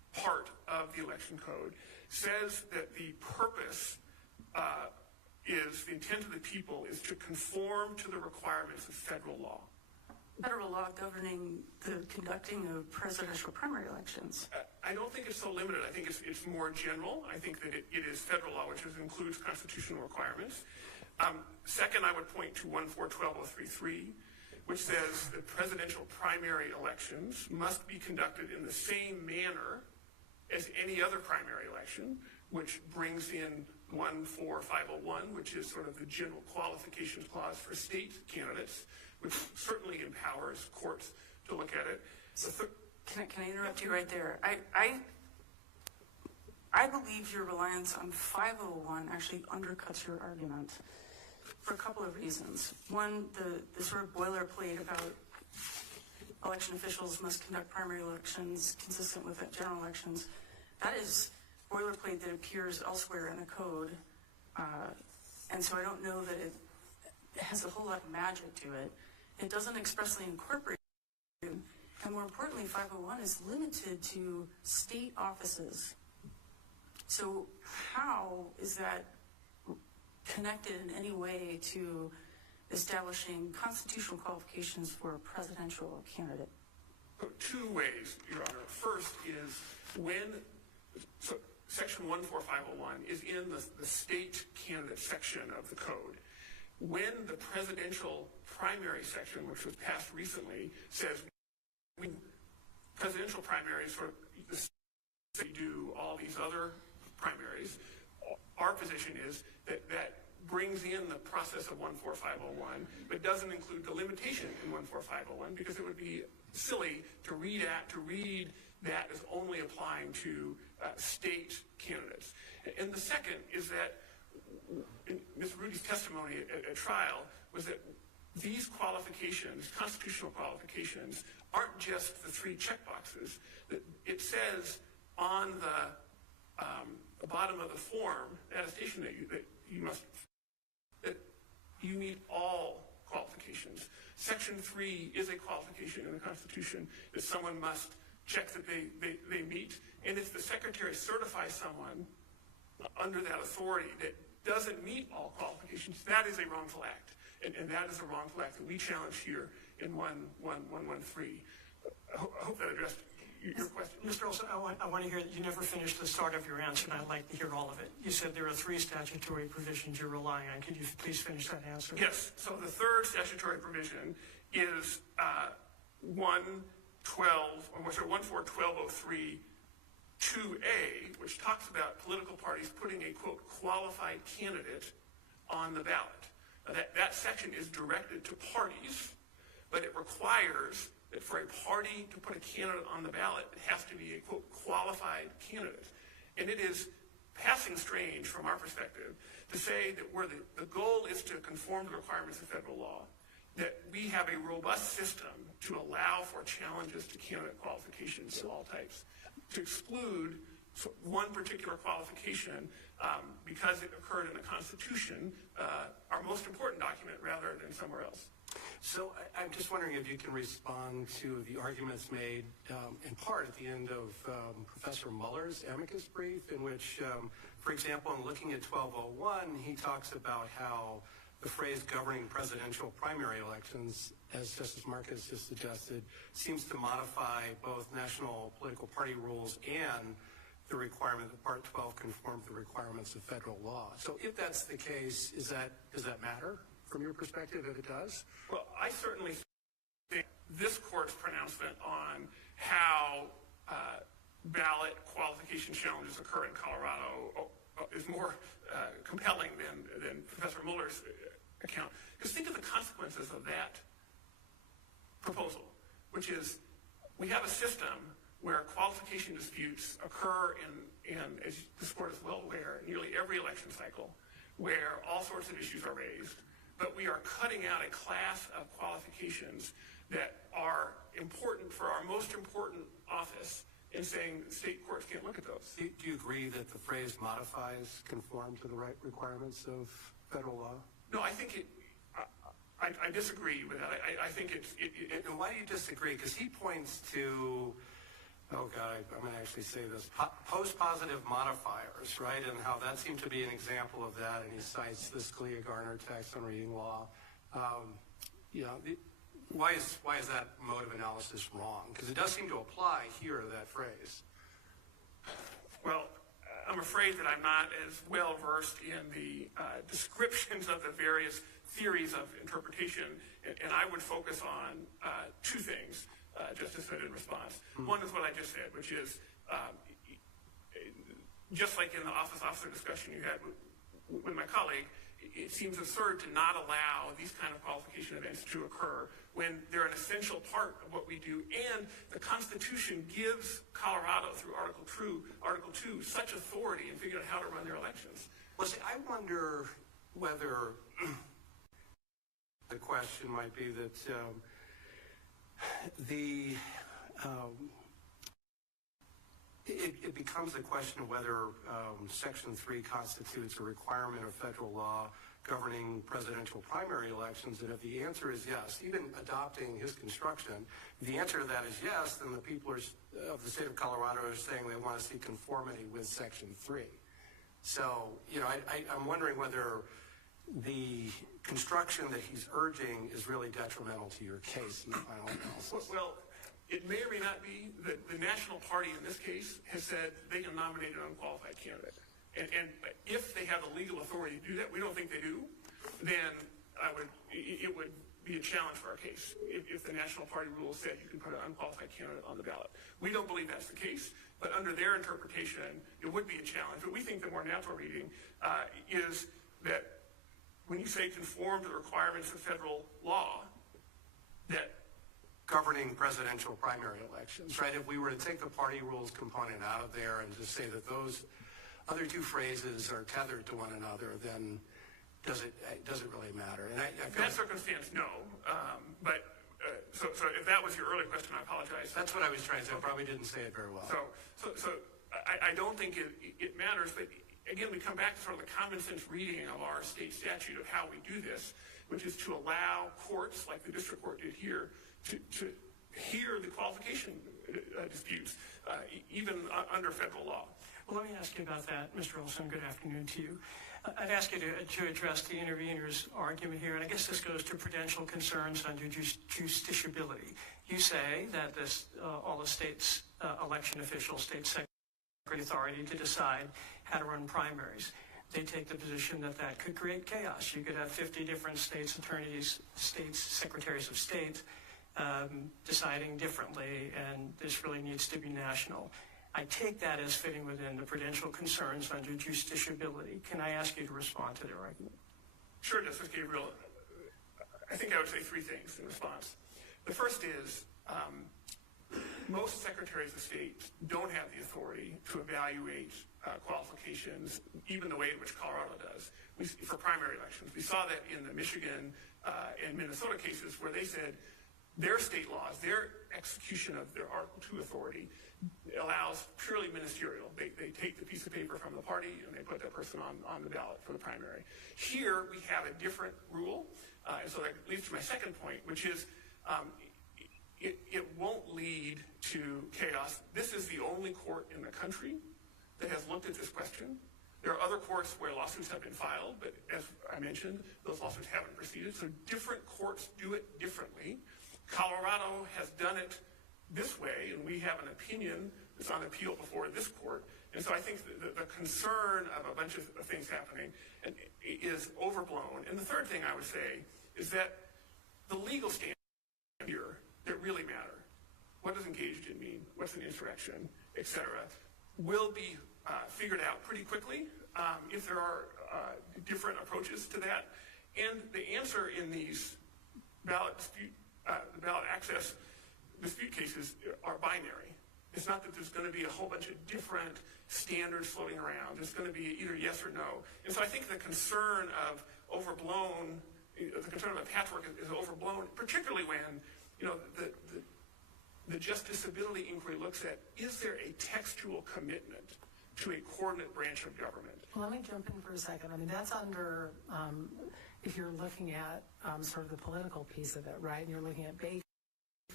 part of the election code says that the purpose is, the intent of the people is to conform to the requirements of federal law. Federal law governing the conducting of presidential primary elections. I don't think it's so limited. I think it's more general. I think that it is federal law, which includes constitutional requirements. Second, I would point to 1412033, which says that presidential primary elections must be conducted in the same manner as any other primary election, which brings in 14501, which is sort of the general qualifications clause for state candidates, which certainly empowers courts to look at it. Can I interrupt you right there? I believe your reliance on 501 actually undercuts your argument for a couple of reasons. One, the sort of boilerplate about election officials must conduct primary elections consistent with general elections. That is boilerplate that appears elsewhere in the code. And so I don't know that it has a whole lot of magic to it. It doesn't expressly incorporate it. And more importantly, 501 is limited to state offices. So how is that connected in any way to establishing constitutional qualifications for a presidential candidate? Two ways, Your Honor. First is so Section 14501 is in the state candidate section of the code. When the presidential primary section, which was passed recently, says presidential primaries for the state do all these other primaries, our position is that that brings in the process of 14501, but doesn't include the limitation in 14501 because it would be silly to read that as only applying to state candidates. And the second is that Ms. Rudy's testimony at trial was that these qualifications, constitutional qualifications, aren't just the three checkboxes. It says on the bottom of the form, attestation that you meet all qualifications. Section 3 is a qualification in the Constitution that someone must check that they meet. And if the Secretary certifies someone under that authority that doesn't meet all qualifications, that is a wrongful act. And that is a wrongful act that we challenge here in 1113. I hope that addressed your question. Mr. Olson, I want to hear that you never finished the start of your answer, and I'd like to hear all of it. You said there are three statutory provisions you're relying on. Could you please finish that answer? Yes. So the third statutory provision is 1412032A, which talks about political parties putting a, quote, qualified candidate on the ballot. Now that section is directed to parties, but it requires that for a party to put a candidate on the ballot, it has to be a, quote, qualified candidate. And it is passing strange from our perspective to say that where the goal is to conform to the requirements of federal law, that we have a robust system to allow for challenges to candidate qualifications of all types, to exclude one particular qualification because it occurred in the Constitution, our most important document, rather than somewhere else. So I'm just wondering if you can respond to the arguments made in part at the end of Professor Mueller's amicus brief, in which, for example, in looking at 1201, he talks about how the phrase governing presidential primary elections, as Justice Marcus just suggested, seems to modify both national political party rules and the requirement that Part 12 conform to the requirements of federal law. So if that's the case, does that matter from your perspective if it does? Well, I certainly think this court's pronouncement on how ballot qualification challenges occur in Colorado is more compelling than Professor Mueller's account. Because think of the consequences of that proposal, which is we have a system where qualification disputes occur in, as this court is well aware, nearly every election cycle, where all sorts of issues are raised. But we are cutting out a class of qualifications that are important for our most important office and saying state courts can't look at those. Do you agree that the phrase modifies conform to the right requirements of federal law? No, I think I disagree with that. I think it's... And why do you disagree? Because he points to oh God, I'm going to actually say this, post-positive modifiers, right, and how that seemed to be an example of that, and he cites this Scalia Garner text on reading law. Why is that mode of analysis wrong? Because it does seem to apply here to that phrase. Well, I'm afraid that I'm not as well versed in the descriptions of the various theories of interpretation, and I would focus on two things, Justice Hood, in response. One is what I just said, which is just like in the office officer discussion you had with my colleague, it seems absurd to not allow these kind of qualification events to occur when they're an essential part of what we do, and the Constitution gives Colorado through Article 2 such authority in figuring out how to run their elections. Well, see, I wonder whether the question might be that it becomes a question of whether Section 3 constitutes a requirement of federal law governing presidential primary elections, and if the answer is yes, even adopting his construction, if the answer to that is yes, then the people of the state of Colorado are saying they want to see conformity with Section 3. So, I'm wondering whether the construction that he's urging is really detrimental to your case in the final analysis. Well, it may or may not be that the National Party in this case has said they can nominate an unqualified candidate. And if they have the legal authority to do that, we don't think they do, then it would be a challenge for our case if the National Party rule said you can put an unqualified candidate on the ballot. We don't believe that's the case, but under their interpretation, it would be a challenge. But we think the more natural reading is that when you say conform to the requirements of federal law, that governing presidential primary elections, right? If we were to take the party rules component out of there and just say that those other two phrases are tethered to one another, then does it really matter? And I in that circumstance, no. So if that was your earlier question, I apologize. That's what I was trying to say. I probably didn't say it very well. So I don't think it matters, but again, we come back to sort of the common sense reading of our state statute of how we do this, which is to allow courts, like the district court did here, to hear the qualification disputes, even under federal law. Well, let me ask you about that, Mr. Olson. Good afternoon to you. I'd ask you to address the intervener's argument here, and I guess this goes to prudential concerns under justiciability. You say that all the states' election officials, state secretary authority to decide how to run primaries. They take the position that that could create chaos. You could have 50 different states' attorneys, states' secretaries of state deciding differently, and this really needs to be national. I take that as fitting within the prudential concerns under justiciability. Can I ask you to respond to their argument? Sure, Justice Gabriel. I think I would say three things in response. The first is most secretaries of state don't have the authority to evaluate qualifications, even the way in which Colorado does, for primary elections. We saw that in the Michigan and Minnesota cases where they said their state laws, their execution of their Article 2 authority allows purely ministerial. They take the piece of paper from the party and they put that person on the ballot for the primary. Here we have a different rule, and so that leads to my second point, which is it won't lead to chaos. This is the only court in the country that has looked at this question. There are other courts where lawsuits have been filed, but as I mentioned, those lawsuits haven't proceeded, so different courts do it differently. Colorado has done it this way, and we have an opinion that's on appeal before this court. And so I think the concern of a bunch of things happening is overblown. And the third thing I would say is that the legal standards here that really matter, what does engaged in mean, what's an insurrection, et cetera, will be figured out pretty quickly if there are different approaches to that. And the answer in these ballot access dispute cases are binary. It's not that there's going to be a whole bunch of different standards floating around. It's going to be either yes or no. And so I think the concern of overblown, the concern of a patchwork is overblown, particularly when, the justiciability inquiry looks at, is there a textual commitment to a coordinate branch of government? Well, let me jump in for a second. I mean, that's under, if you're looking at sort of the political piece of it, right? And you're looking at Baker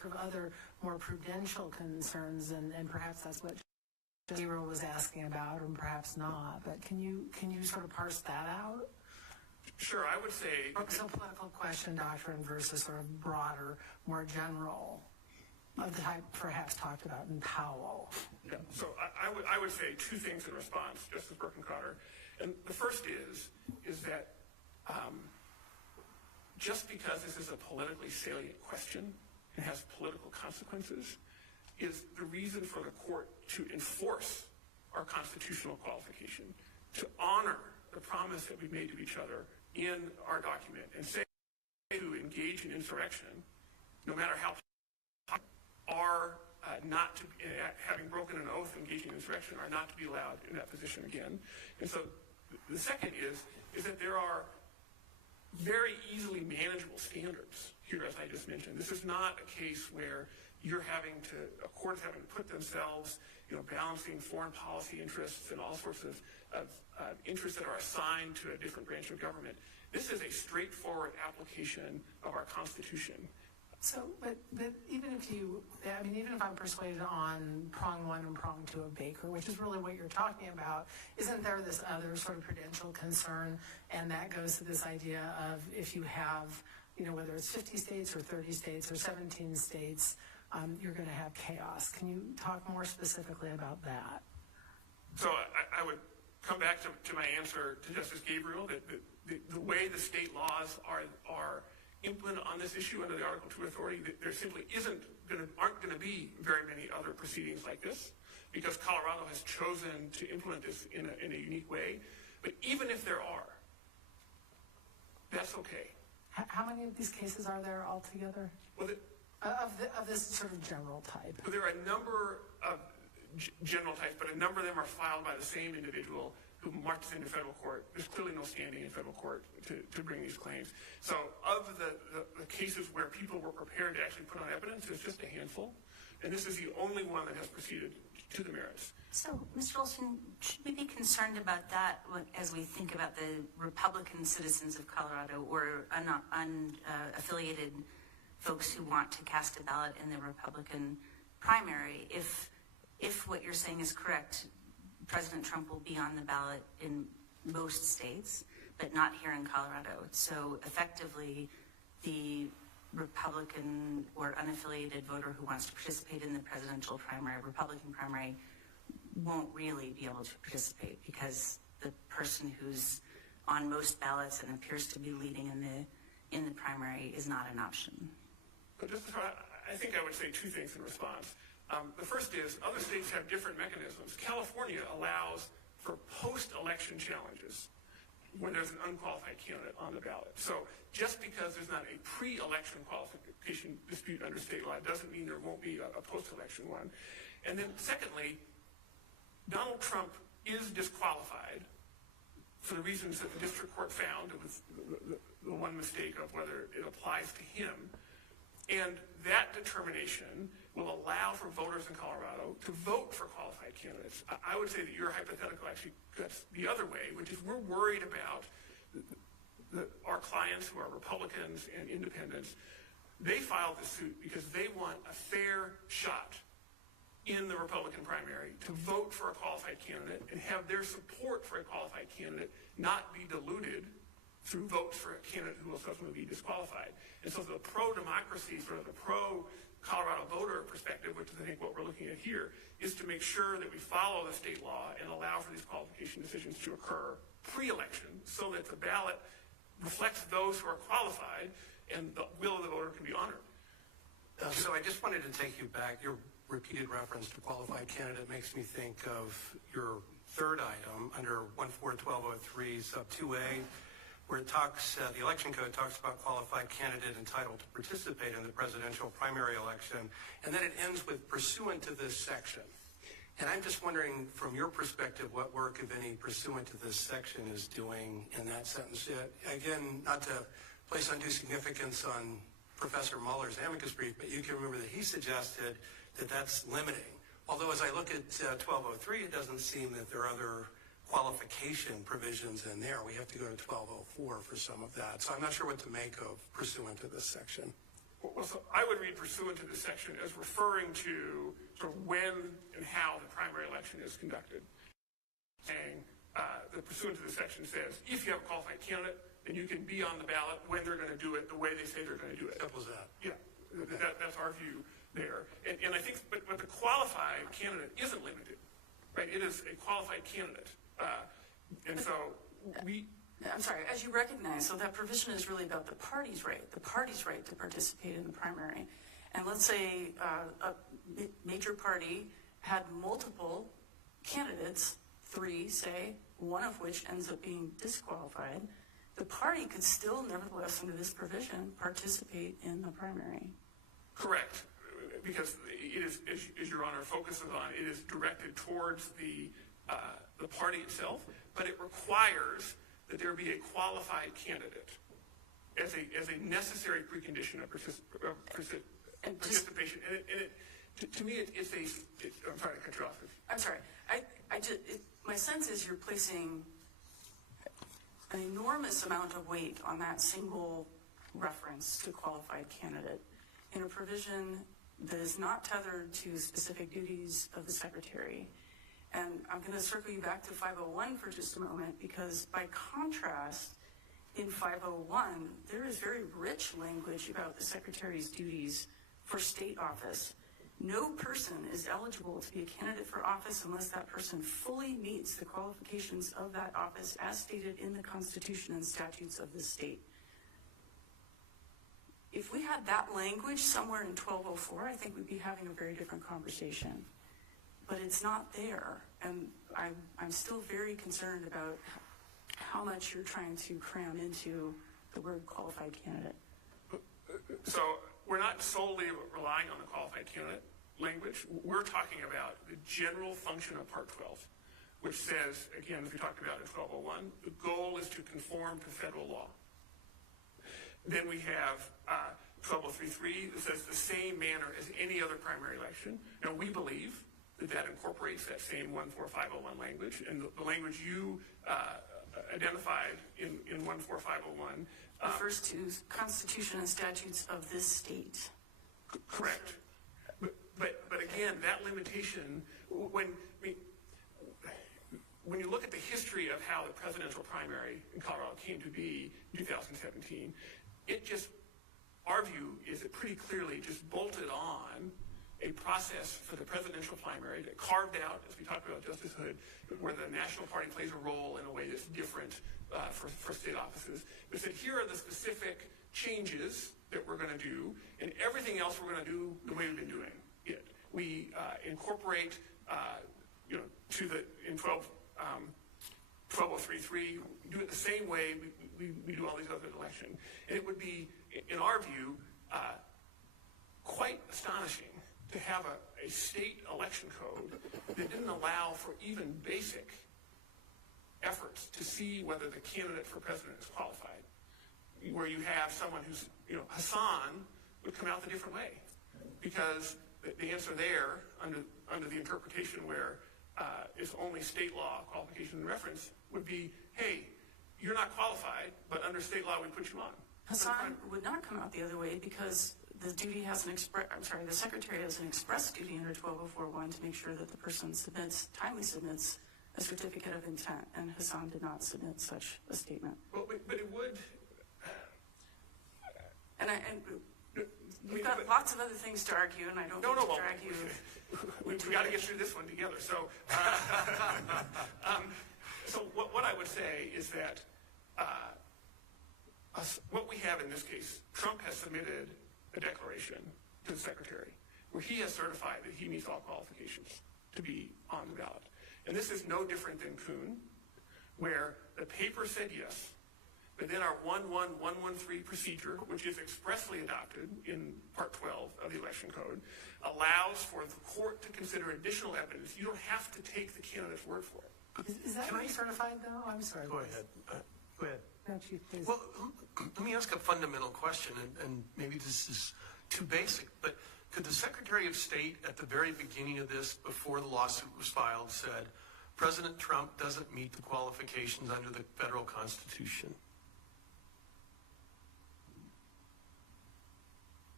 sort of other more prudential concerns, and perhaps that's what Gabriel was asking about, and perhaps not. But can you sort of parse that out? Sure, I would say... So political question doctrine versus sort of broader, more general, of the type perhaps talked about in Powell. Yeah, so I would say two things in response, Justice Birkencotter. And the first is that just because this is a politically salient question and has political consequences is the reason for the court to enforce our constitutional qualification, to honor the promise that we made to each other in our document, and say to engage in insurrection, no matter how are not to, having broken an oath engaging in insurrection, are not to be allowed in that position again. And so the second is that there are very easily manageable standards here, as I just mentioned. This is not a case where a court's having to put themselves, balancing foreign policy interests and all sorts of interests that are assigned to a different branch of government. This is a straightforward application of our Constitution. So, but even if I'm persuaded on prong 1 and prong 2 of Baker, which is really what you're talking about, isn't there this other sort of prudential concern, and that goes to this idea of if you have, whether it's 50 states or 30 states or 17 states, you're going to have chaos. Can you talk more specifically about that? So I would come back to my answer to Justice Gabriel, that the way the state laws are implemented on this issue under the Article 2 authority, that there simply aren't going to be very many other proceedings like this, because Colorado has chosen to implement this in a unique way. But even if there are, that's okay. How many of these cases are there altogether? Well, of this sort of general type? Well, there are a number of general types, but a number of them are filed by the same individual who marches into federal court. There's clearly no standing in federal court to bring these claims. So of the cases where people were prepared to actually put on evidence, there's just a handful. And this is the only one that has proceeded to the merits. So, Mr. Olson, should we be concerned about that as we think about the Republican citizens of Colorado or unaffiliated folks who want to cast a ballot in the Republican primary? If what you're saying is correct, President Trump will be on the ballot in most states, but not here in Colorado. So effectively, the Republican or unaffiliated voter who wants to participate in the presidential primary, Republican primary, won't really be able to participate because the person who's on most ballots and appears to be leading in the primary is not an option. But I think I would say two things in response. The first is other states have different mechanisms. California allows for post-election challenges when there's an unqualified candidate on the ballot. So just because there's not a pre-election qualification dispute under state law doesn't mean there won't be a post-election one. And then secondly, Donald Trump is disqualified for the reasons that the district court found. It was the one mistake of whether it applies to him. And that determination will allow for voters in Colorado to vote for qualified candidates. I would say that your hypothetical actually cuts the other way, which is we're worried about our clients who are Republicans and independents. They filed the suit because they want a fair shot in the Republican primary to vote for a qualified candidate and have their support for a qualified candidate not be diluted through votes for a candidate who will subsequently be disqualified. And so the pro-democracy, sort of the pro-Colorado voter perspective, which is I think what we're looking at here, is to make sure that we follow the state law and allow for these qualification decisions to occur pre-election so that the ballot reflects those who are qualified and the will of the voter can be honored. So I just wanted to take you back. Your repeated reference to qualified candidate makes me think of your third item under 141203 sub 2A, where it talks, the election code talks about qualified candidate entitled to participate in the presidential primary election, and then it ends with pursuant to this section. And I'm just wondering, from your perspective, what work, if any, pursuant to this section is doing in that sentence. Again, not to place undue significance on Professor Mueller's amicus brief, but you can remember that he suggested that that's limiting. Although as I look at 1203, it doesn't seem that there are other qualification provisions in there. We have to go to 1204 for some of that. So I'm not sure what to make of pursuant to this section. Well, so I would read pursuant to this section as referring to sort of when and how the primary election is conducted. Saying the pursuant to this section says if you have a qualified candidate, then you can be on the ballot when they're going to do it the way they say they're going to do it. Simple as that. Yeah, that's our view there. And I think, but the qualified candidate isn't limited, right? It is a qualified candidate. And so I'm sorry, as you recognize, so that provision is really about the party's right to participate in the primary. And let's say a major party had multiple candidates, 3, say, one of which ends up being disqualified. The party could still, nevertheless, under this provision, participate in the primary. correct, because it is, as Your Honor focuses on, it is directed towards the party itself, but it requires that there be a qualified candidate as a necessary precondition of participation. And to me, it's I'm sorry to cut you off. I'm sorry. My sense is you're placing an enormous amount of weight on that single reference to qualified candidate in a provision that is not tethered to specific duties of the Secretary. And I'm going to circle you back to 501 for just a moment, because by contrast, in 501, there is very rich language about the Secretary's duties for state office. No person is eligible to be a candidate for office unless that person fully meets the qualifications of that office as stated in the Constitution and statutes of the state. If we had that language somewhere in 1204, I think we'd be having a very different conversation. But it's not there, and I'm still very concerned about how much you're trying to cram into the word qualified candidate. So we're not solely relying on the qualified candidate language. We're talking about the general function of Part 12, which says, again, as we talked about in 1201, the goal is to conform to federal law. Then we have 12033 that says the same manner as any other primary election. Now, we believe that incorporates that same 14501 language, and the language you identified in 14501 refers to Constitution and statutes of this state. Correct. But again, that limitation, when you look at the history of how the presidential primary in Colorado came to be in 2017, our view is it pretty clearly just bolted on a process for the presidential primary that carved out, as we talked about Justice Hood, where the national party plays a role in a way that's different for state offices. But said, here are the specific changes that we're going to do, and everything else we're going to do the way we've been doing it. We incorporate, in 12033, do it the same way we do all these other elections. And it would be, in our view, quite astonishing to have a state election code that didn't allow for even basic efforts to see whether the candidate for president is qualified, where you have someone who's, Hassan would come out the different way, because the answer there, under the interpretation where it's only state law, qualification, and reference, would be, hey, you're not qualified, but under state law we put you on. Hassan would not come out the other way because the Secretary has an express duty under 12041 to make sure that the person timely submits a certificate of intent, and Hassan did not submit such a statement. Well, but it would. And we've got lots of other things to argue, and I don't need to drag you. We got to get through this one together. So, so what I would say is that what we have in this case, Trump has submitted a declaration to the Secretary where he has certified that he meets all qualifications to be on the ballot. And this is no different than Kuhn, where the paper said yes, but then our 11113 procedure, which is expressly adopted in Part 12 of the Election Code, allows for the court to consider additional evidence. You don't have to take the candidate's word for it. Is that certified, though? I'm sorry. Go ahead. Go ahead. No, Chief, please. Well, let me ask a fundamental question, and maybe this is too basic, but could the Secretary of State at the very beginning of this, before the lawsuit was filed, said, President Trump doesn't meet the qualifications under the federal Constitution?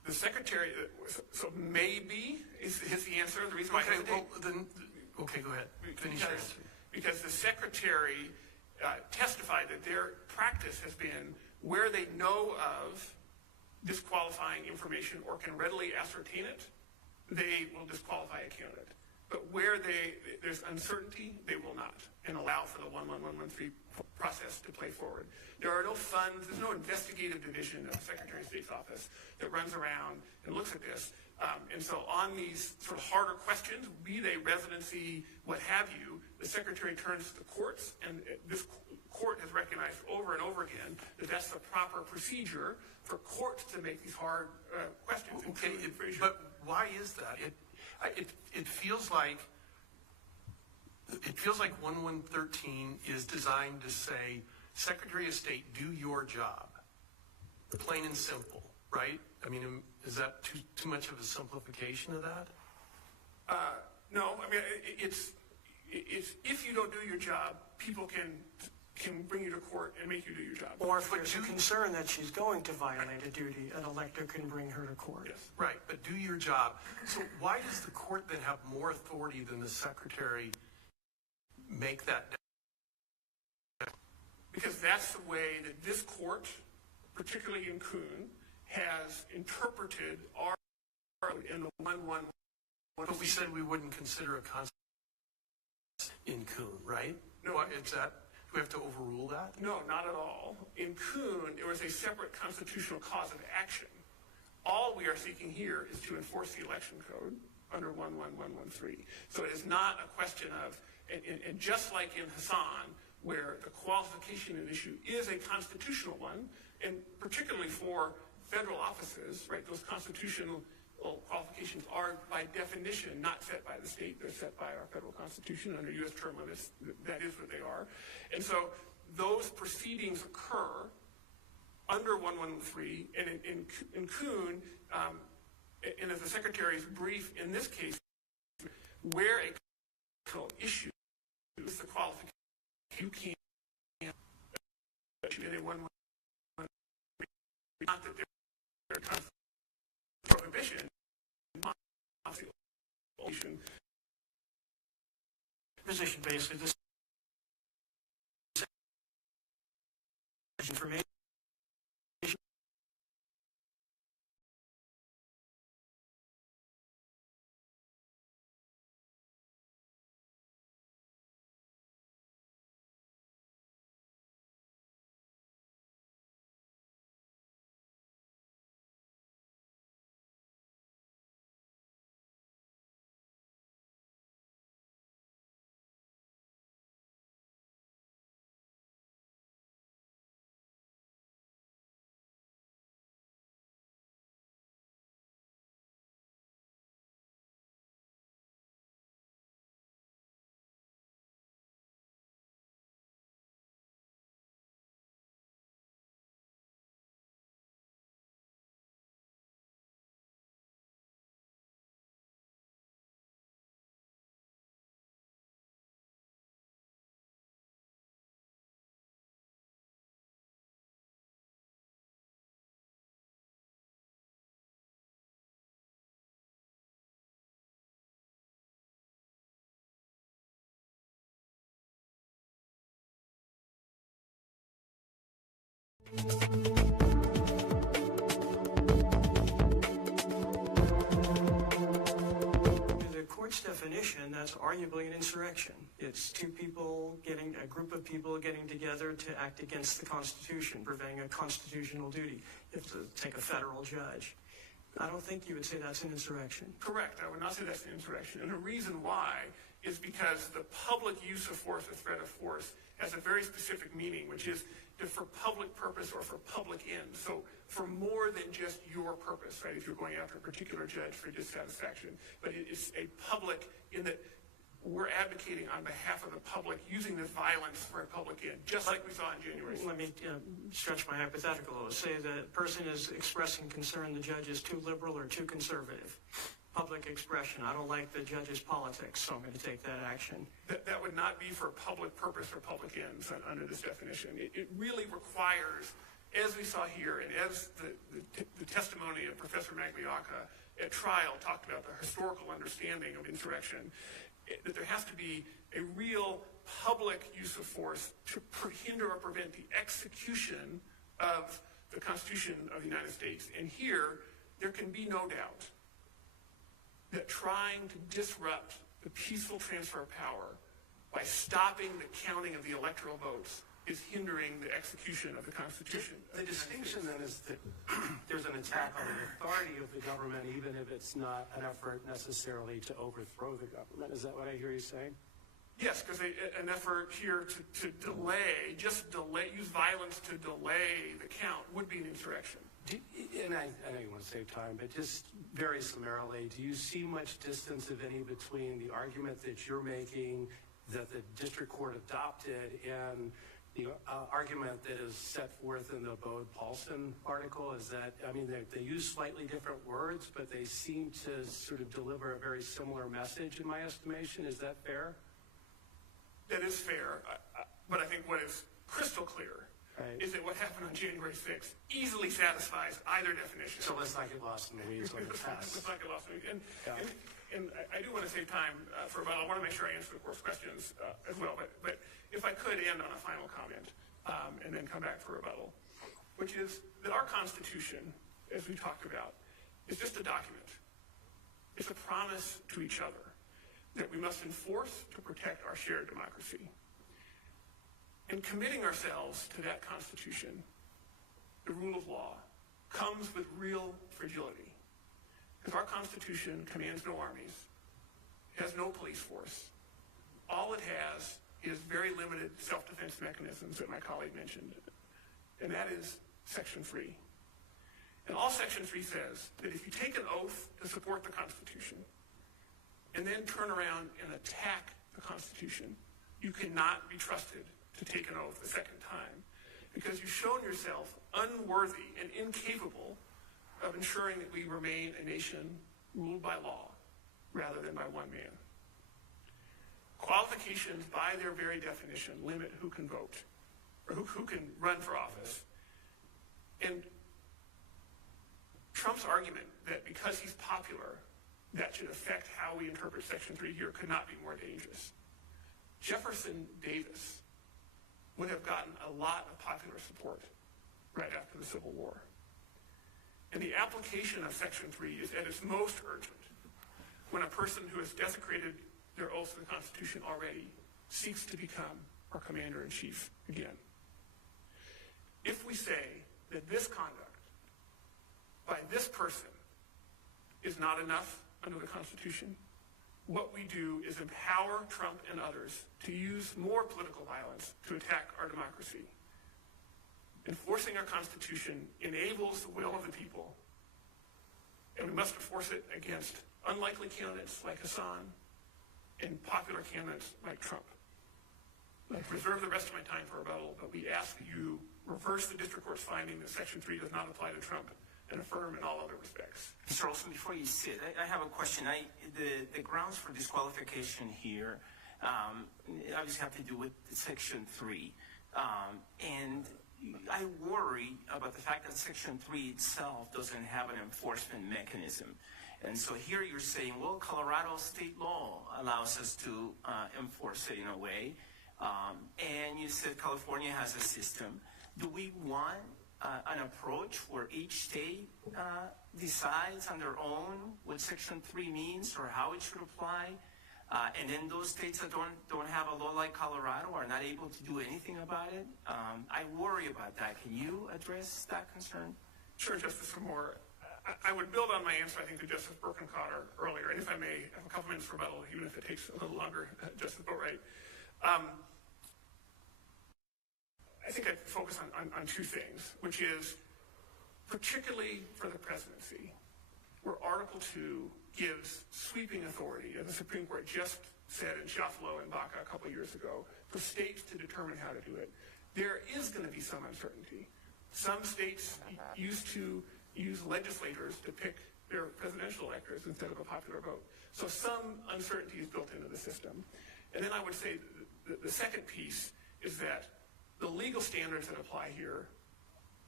The secretary, so maybe is the answer. The reason why I hesitate. Okay, go ahead. Finish your answer. Because the secretary testified that their practice has been where they know of disqualifying information or can readily ascertain it, they will disqualify a candidate. But where there's uncertainty, they will not, and allow for the 11113 process to play forward. There are no funds, there's no investigative division of the Secretary of State's office that runs around and looks at this. And so on these sort of harder questions, be they residency, what have you, the Secretary turns to the courts, and this court has recognized over and over again that that's the proper procedure for courts to make these hard questions. Okay, but why is that? It feels like 1113 is designed to say, Secretary of State, do your job, plain and simple, right? I mean, is that too much of a simplification of that? No, I mean it's if you don't do your job, people can bring you to court and make you do your job. Or if there's a concern that she's going to violate a duty, an elector can bring her to court. Yes. Right, but do your job. So why does the court then have more authority than the secretary make that? Because that's the way that this court, particularly in Kuhn, has interpreted our in the 111. But we said we wouldn't consider a constitution in Kuhn, right? No. What is that? Do we have to overrule that? No, not at all. In Kuhn, there was a separate constitutional cause of action. All we are seeking here is to enforce the election code under 11113. So it is not a question of, and just like in Hassan, where the qualification issue is a constitutional one, and particularly for federal offices, right, those constitutional qualifications are by definition not set by the state, they're set by our federal constitution under U.S. term limits. That is what they are. And so those proceedings occur under 113, and in Kuhn, and as the Secretary's brief in this case, where a constitutional issue is the qualification, you can't in a 113, not that there are prohibition, Position basically this information. The court's definition, that's arguably an insurrection. It's a group of people getting together to act against the Constitution, preventing a constitutional duty. You have to take a federal judge. I don't think you would say that's an insurrection. Correct. I would not say that's an insurrection. And the reason why is because the public use of force, the threat of force, has a very specific meaning, which is for public purpose or for public ends. So for more than just your purpose, right, if you're going after a particular judge for dissatisfaction. But it is a public in that we're advocating on behalf of the public using this violence for a public end, just like we saw in January. Let me stretch my hypothetical. Say the person is expressing concern the judge is too liberal or too conservative. Public expression. I don't like the judge's politics, so I'm going to take that action. That would not be for public purpose or public ends under this definition. It really requires as we saw here, and as the testimony of Professor Magliocca at trial talked about the historical understanding of insurrection, that there has to be a real public use of force to hinder or prevent the execution of the Constitution of the United States. And here, there can be no doubt that trying to disrupt the peaceful transfer of power by stopping the counting of the electoral votes is hindering the execution of the Constitution. The distinction then is that there's an attack on the authority of the government, even if it's not an effort necessarily to overthrow the government. Is that what I hear you saying? Yes, because an effort here to delay, use violence to delay the count would be an insurrection. And I know you want to save time, but just very summarily, do you see much distance, if any, between the argument that you're making that the district court adopted and the argument that is set forth in the Bode-Paulson article? Is that, I mean, they use slightly different words, but they seem to sort of deliver a very similar message in my estimation. Is that fair? That is fair, but I think what is crystal clear is that what happened on January 6th easily satisfies either definition. So let's not get lost in the weeds on the test. Let's not get lost in the weeds. And I do want to save time for rebuttal. I want to make sure I answer the court's questions as well. But if I could end on a final comment and then come back for rebuttal, which is that our Constitution, as we talked about, is just a document. It's a promise to each other that we must enforce to protect our shared democracy. And committing ourselves to that Constitution, the rule of law, comes with real fragility. Because our Constitution commands no armies, has no police force. All it has is very limited self-defense mechanisms that my colleague mentioned. And that is Section 3. And all Section 3 says that if you take an oath to support the Constitution and then turn around and attack the Constitution, you cannot be trusted to take an oath a second time because you've shown yourself unworthy and incapable of ensuring that we remain a nation ruled by law rather than by one man. Qualifications, by their very definition, limit who can vote or who can run for office. And Trump's argument that because he's popular, that should affect how we interpret Section 3 here could not be more dangerous. Jefferson Davis would have gotten a lot of popular support right after the Civil War. And the application of Section 3 is at its most urgent when a person who has desecrated their oath to the Constitution already seeks to become our commander-in-chief again. If we say that this conduct by this person is not enough under the Constitution, what we do is empower Trump and others to use more political violence to attack our democracy. Enforcing our Constitution enables the will of the people, and we must enforce it against unlikely candidates like Hassan and popular candidates like Trump. I reserve the rest of my time for rebuttal, but we ask that you reverse the district court's finding that Section 3 does not apply to Trump and affirm in all other respects. Mr. Olson, before you sit, I have a question. The grounds for disqualification here obviously have to do with Section 3. And I worry about the fact that Section 3 itself doesn't have an enforcement mechanism. And so here you're saying, well, Colorado state law allows us to enforce it in a way. And you said California has a system. Do we want an approach where each state decides on their own what Section 3 means or how it should apply? And then those states that don't have a law like Colorado are not able to do anything about it? I worry about that. Can you address that concern? Sure, Justice Moore. I would build on my answer, I think, to Justice Birkencotter earlier. And if I may have a couple minutes for rebuttal, even if it takes a little longer, Justice Boatwright. I think I'd focus on two things, which is particularly for the presidency, where Article 2 gives sweeping authority, as the Supreme Court just said in Shuffalo and Baca a couple years ago, for states to determine how to do it. There is going to be some uncertainty. Some states used to use legislators to pick their presidential electors instead of a popular vote. So some uncertainty is built into the system. And then I would say the second piece is that the legal standards that apply here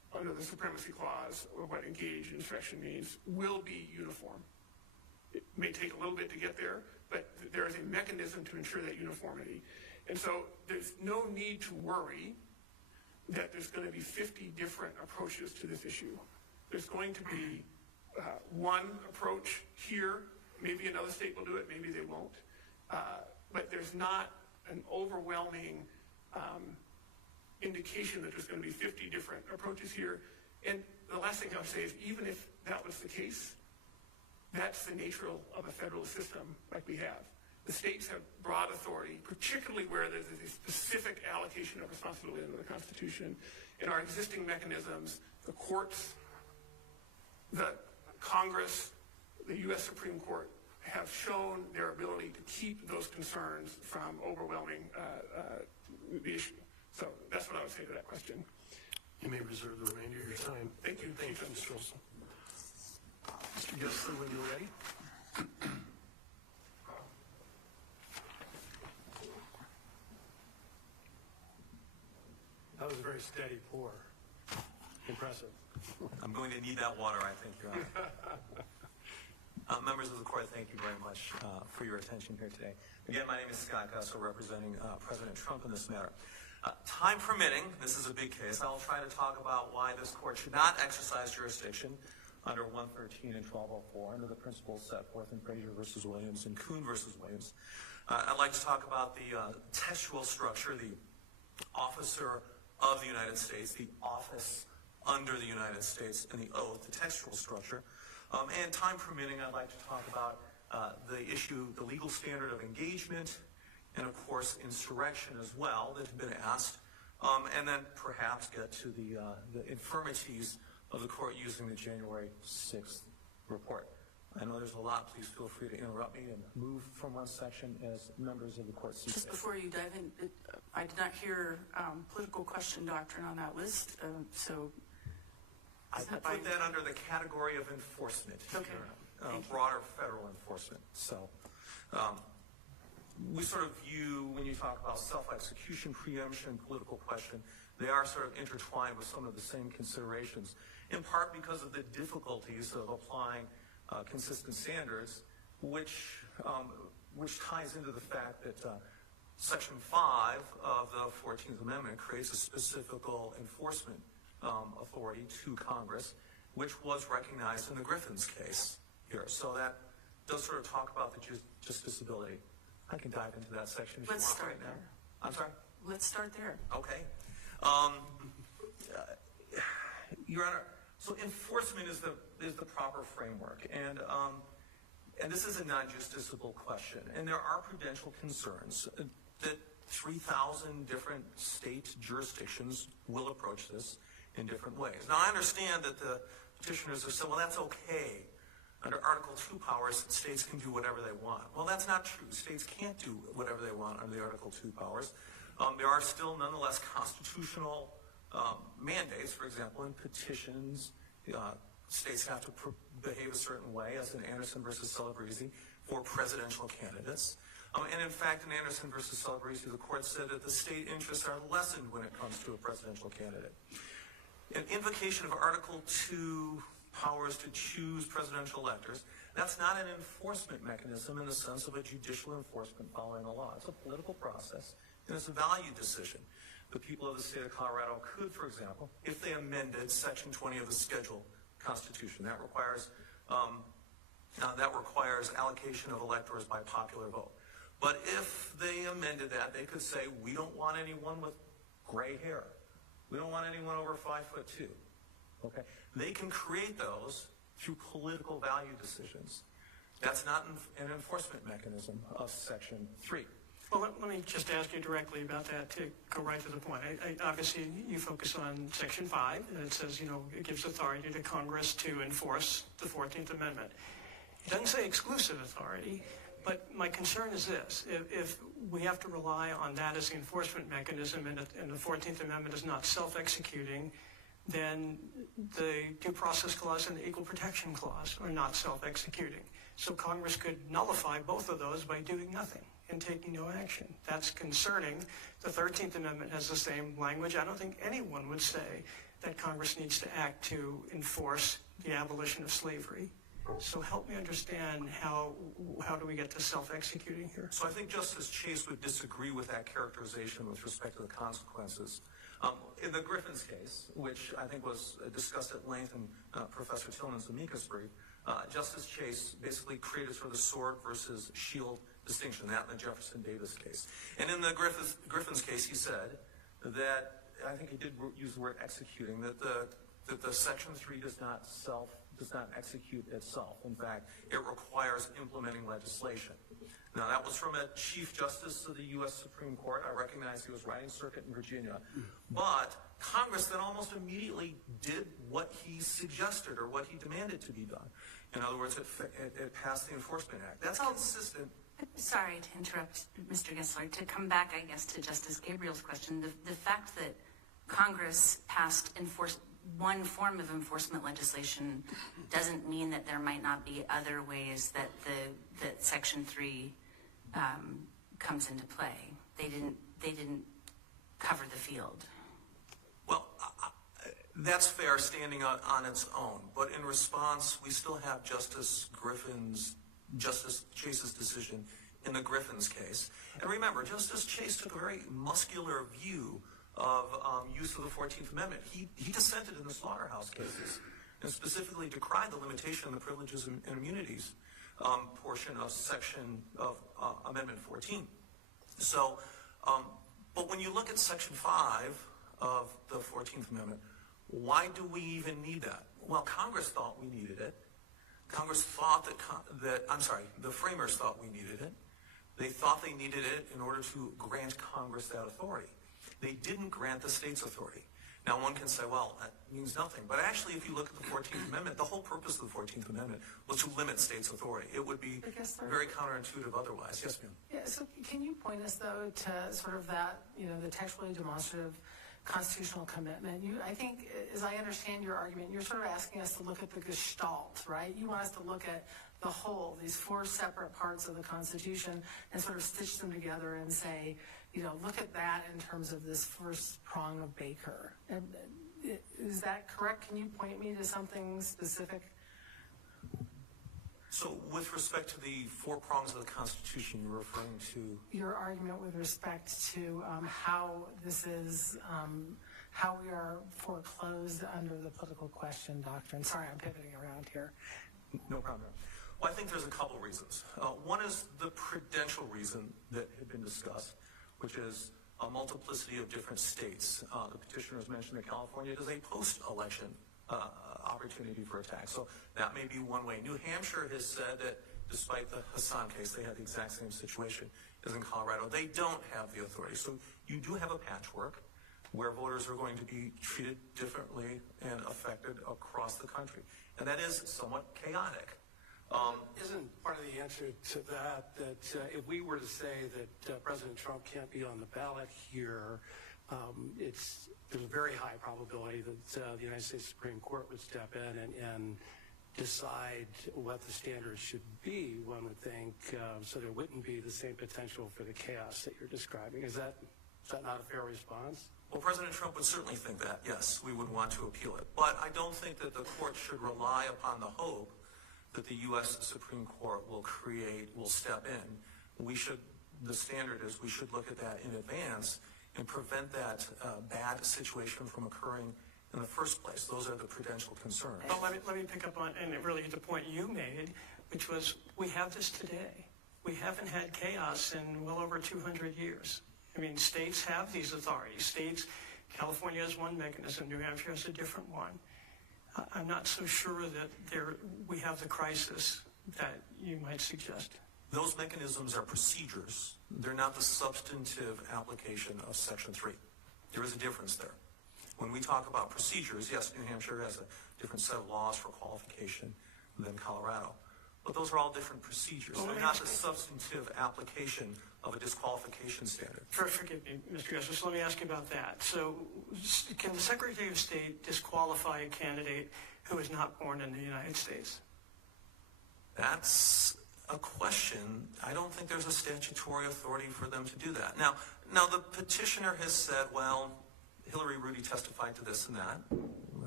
under the Supremacy Clause, or what engage in insurrection means, will be uniform. It may take a little bit to get there, but there is a mechanism to ensure that uniformity. And so there's no need to worry that there's going to be 50 different approaches to this issue. There's going to be one approach here. Maybe another state will do it, maybe they won't. But there's not an overwhelming indication that there's going to be 50 different approaches here. And the last thing I would say is, even if that was the case, that's the nature of a federal system like we have. The states have broad authority, particularly where there's a specific allocation of responsibility under the Constitution. In our existing mechanisms, the courts, the Congress, the U.S. Supreme Court have shown their ability to keep those concerns from overwhelming the issue. So that's what I would say to that question. You may reserve the remainder of your time. Thank you. Thank you, Mr. Olson. Mr. Gessler, when you're ready. That was a very steady pour. Impressive. I'm going to need that water, I think, Your Honor. Members of the court, thank you very much for your attention here today. Again, my name is Scott Gessler, representing President Trump in this matter. Time permitting, this is a big case, I'll try to talk about why this court should not exercise jurisdiction under 113 and 1204 under the principles set forth in Frazier v. Williams and Kuhn v. Williams. I'd like to talk about the textual structure, the officer of the United States, the office under the United States, and the oath, the textual structure. And time permitting, I'd like to talk about the issue, the legal standard of engagement, and of course insurrection as well that have been asked, and then perhaps get to the infirmities of the court using the January 6th report. I know there's a lot. Please feel free to interrupt me and move from one section as members of the court see Just fit. before you dive in, I did not hear political question doctrine on that list, so I put that under the category of enforcement. Okay. Broader federal enforcement. So we sort of view, when you talk about self-execution, preemption, political question, they are sort of intertwined with some of the same considerations, in part because of the difficulties of applying consistent standards, which ties into the fact that Section 5 of the 14th Amendment creates a specific enforcement authority to Congress, which was recognized in the Griffin's case here. So that does sort of talk about the justiciability. I can dive into that section if Let's you want start right there. now. I'm sorry? Let's start there. Okay. Your Honor, so enforcement is the proper framework, and this is a non-justiciable question, and there are prudential concerns that 3,000 different state jurisdictions will approach this in different ways. Now, I understand that the petitioners have said, well, that's okay. Under Article 2 powers, states can do whatever they want. Well, that's not true. States can't do whatever they want under the Article 2 powers. There are still, nonetheless, constitutional mandates. For example, in petitions, states have to behave a certain way, as in Anderson versus Celebrezzi, for presidential candidates. And in fact, in Anderson versus Celebrezzi, the court said that the state interests are lessened when it comes to a presidential candidate. An invocation of Article 2 powers to choose presidential electors, that's not an enforcement mechanism in the sense of a judicial enforcement following a law. It's a political process, and it's a value decision. The people of the state of Colorado could, for example, if they amended Section 20 of the Schedule Constitution, that requires allocation of electors by popular vote. But if they amended that, they could say, we don't want anyone with gray hair. We don't want anyone over 5'2". Okay? They can create those through political value decisions. That's not an enforcement mechanism of Section 3. Well, let me just ask you directly about that to go right to the point. Obviously, you focus on Section 5, and it says, it gives authority to Congress to enforce the 14th Amendment. It doesn't say exclusive authority, but my concern is this. If we have to rely on that as the enforcement mechanism and the 14th Amendment is not self-executing, then the Due Process Clause and the Equal Protection Clause are not self-executing. So Congress could nullify both of those by doing nothing and taking no action. That's concerning. The 13th Amendment has the same language. I don't think anyone would say that Congress needs to act to enforce the abolition of slavery. So help me understand how do we get to self-executing here? So I think Justice Chase would disagree with that characterization with respect to the consequences. In the Griffin's case, which I think was discussed at length in Professor Tillman's amicus brief, Justice Chase basically created sort of the sword versus shield distinction, that in the Jefferson Davis case. And in the Griffin's case, he said that, I think he did use the word executing, that the Section 3 does not execute itself. In fact, it requires implementing legislation. Now, that was from a Chief Justice of the U.S. Supreme Court. I recognize he was riding circuit in Virginia. But Congress then almost immediately did what he suggested or what he demanded to be done. In other words, it passed the Enforcement Act. That's consistent. Sorry to interrupt, Mr. Gessler. To come back, I guess, to Justice Gabriel's question, the fact that Congress passed one form of enforcement legislation doesn't mean that there might not be other ways that that Section 3 comes into play. They didn't cover the field. Well, that's fair standing on its own. But in response, we still have Justice Chase's decision in the Griffin's case. And remember, Justice Chase took a very muscular view of use of the 14th Amendment. He dissented in the slaughterhouse cases and specifically decried the limitation on the privileges and immunities portion of Amendment 14. So, but when you look at Section 5 of the 14th Amendment, why do we even need that? Well, Congress thought we needed it. Congress thought the framers thought we needed it. They thought they needed it in order to grant Congress that authority. They didn't grant the states authority. Now, one can say, well, that means nothing. But actually, if you look at the 14th Amendment, the whole purpose of the 14th Amendment was to limit states' authority. It would be very counterintuitive otherwise. Yes, ma'am. Yeah, so can you point us, though, to sort of that, the textually demonstrative constitutional commitment? I think, as I understand your argument, you're sort of asking us to look at the gestalt, right? You want us to look at the whole, these four separate parts of the Constitution, and sort of stitch them together and say, look at that in terms of this first prong of Baker. Is that correct? Can you point me to something specific? So with respect to the four prongs of the Constitution, you're referring to? Your argument with respect to how this is, how we are foreclosed under the political question doctrine. Sorry, I'm pivoting around here. No problem. Well, I think there's a couple reasons. One is the prudential reason that had been discussed, which is a multiplicity of different states. The petitioners mentioned that California is a post-election opportunity for attack. So that may be one way. New Hampshire has said that despite the Hassan case, they had the exact same situation as in Colorado. They don't have the authority. So you do have a patchwork where voters are going to be treated differently and affected across the country. And that is somewhat chaotic. Isn't part of the answer to that if we were to say that President Trump can't be on the ballot here, there's a very high probability that the United States Supreme Court would step in and decide what the standards should be, one would think, so there wouldn't be the same potential for the chaos that you're describing. Is that not a fair response? Well, President Trump would certainly think that, yes, we would want to appeal it. But I don't think that the court should rely upon the hope that the U.S. Supreme Court will step in. The standard is we should look at that in advance and prevent that bad situation from occurring in the first place. Those are the prudential concerns. Well, let me pick up on, and it really hit the point you made, which was we have this today. We haven't had chaos in well over 200 years. I mean, states have these authorities. California has one mechanism, New Hampshire has a different one. I'm not so sure that we have the crisis that you might suggest. Those mechanisms are procedures. They're not the substantive application of Section 3. There is a difference there. When we talk about procedures, yes, New Hampshire has a different set of laws for qualification than Colorado. But those are all different procedures. They're not the substantive application of a disqualification standard. Forgive me, Mr. Gessler, so let me ask you about that. So can the Secretary of State disqualify a candidate who is not born in the United States? That's a question. I don't think there's a statutory authority for them to do that. Now the petitioner has said, well, Hillary Rudy testified to this and that.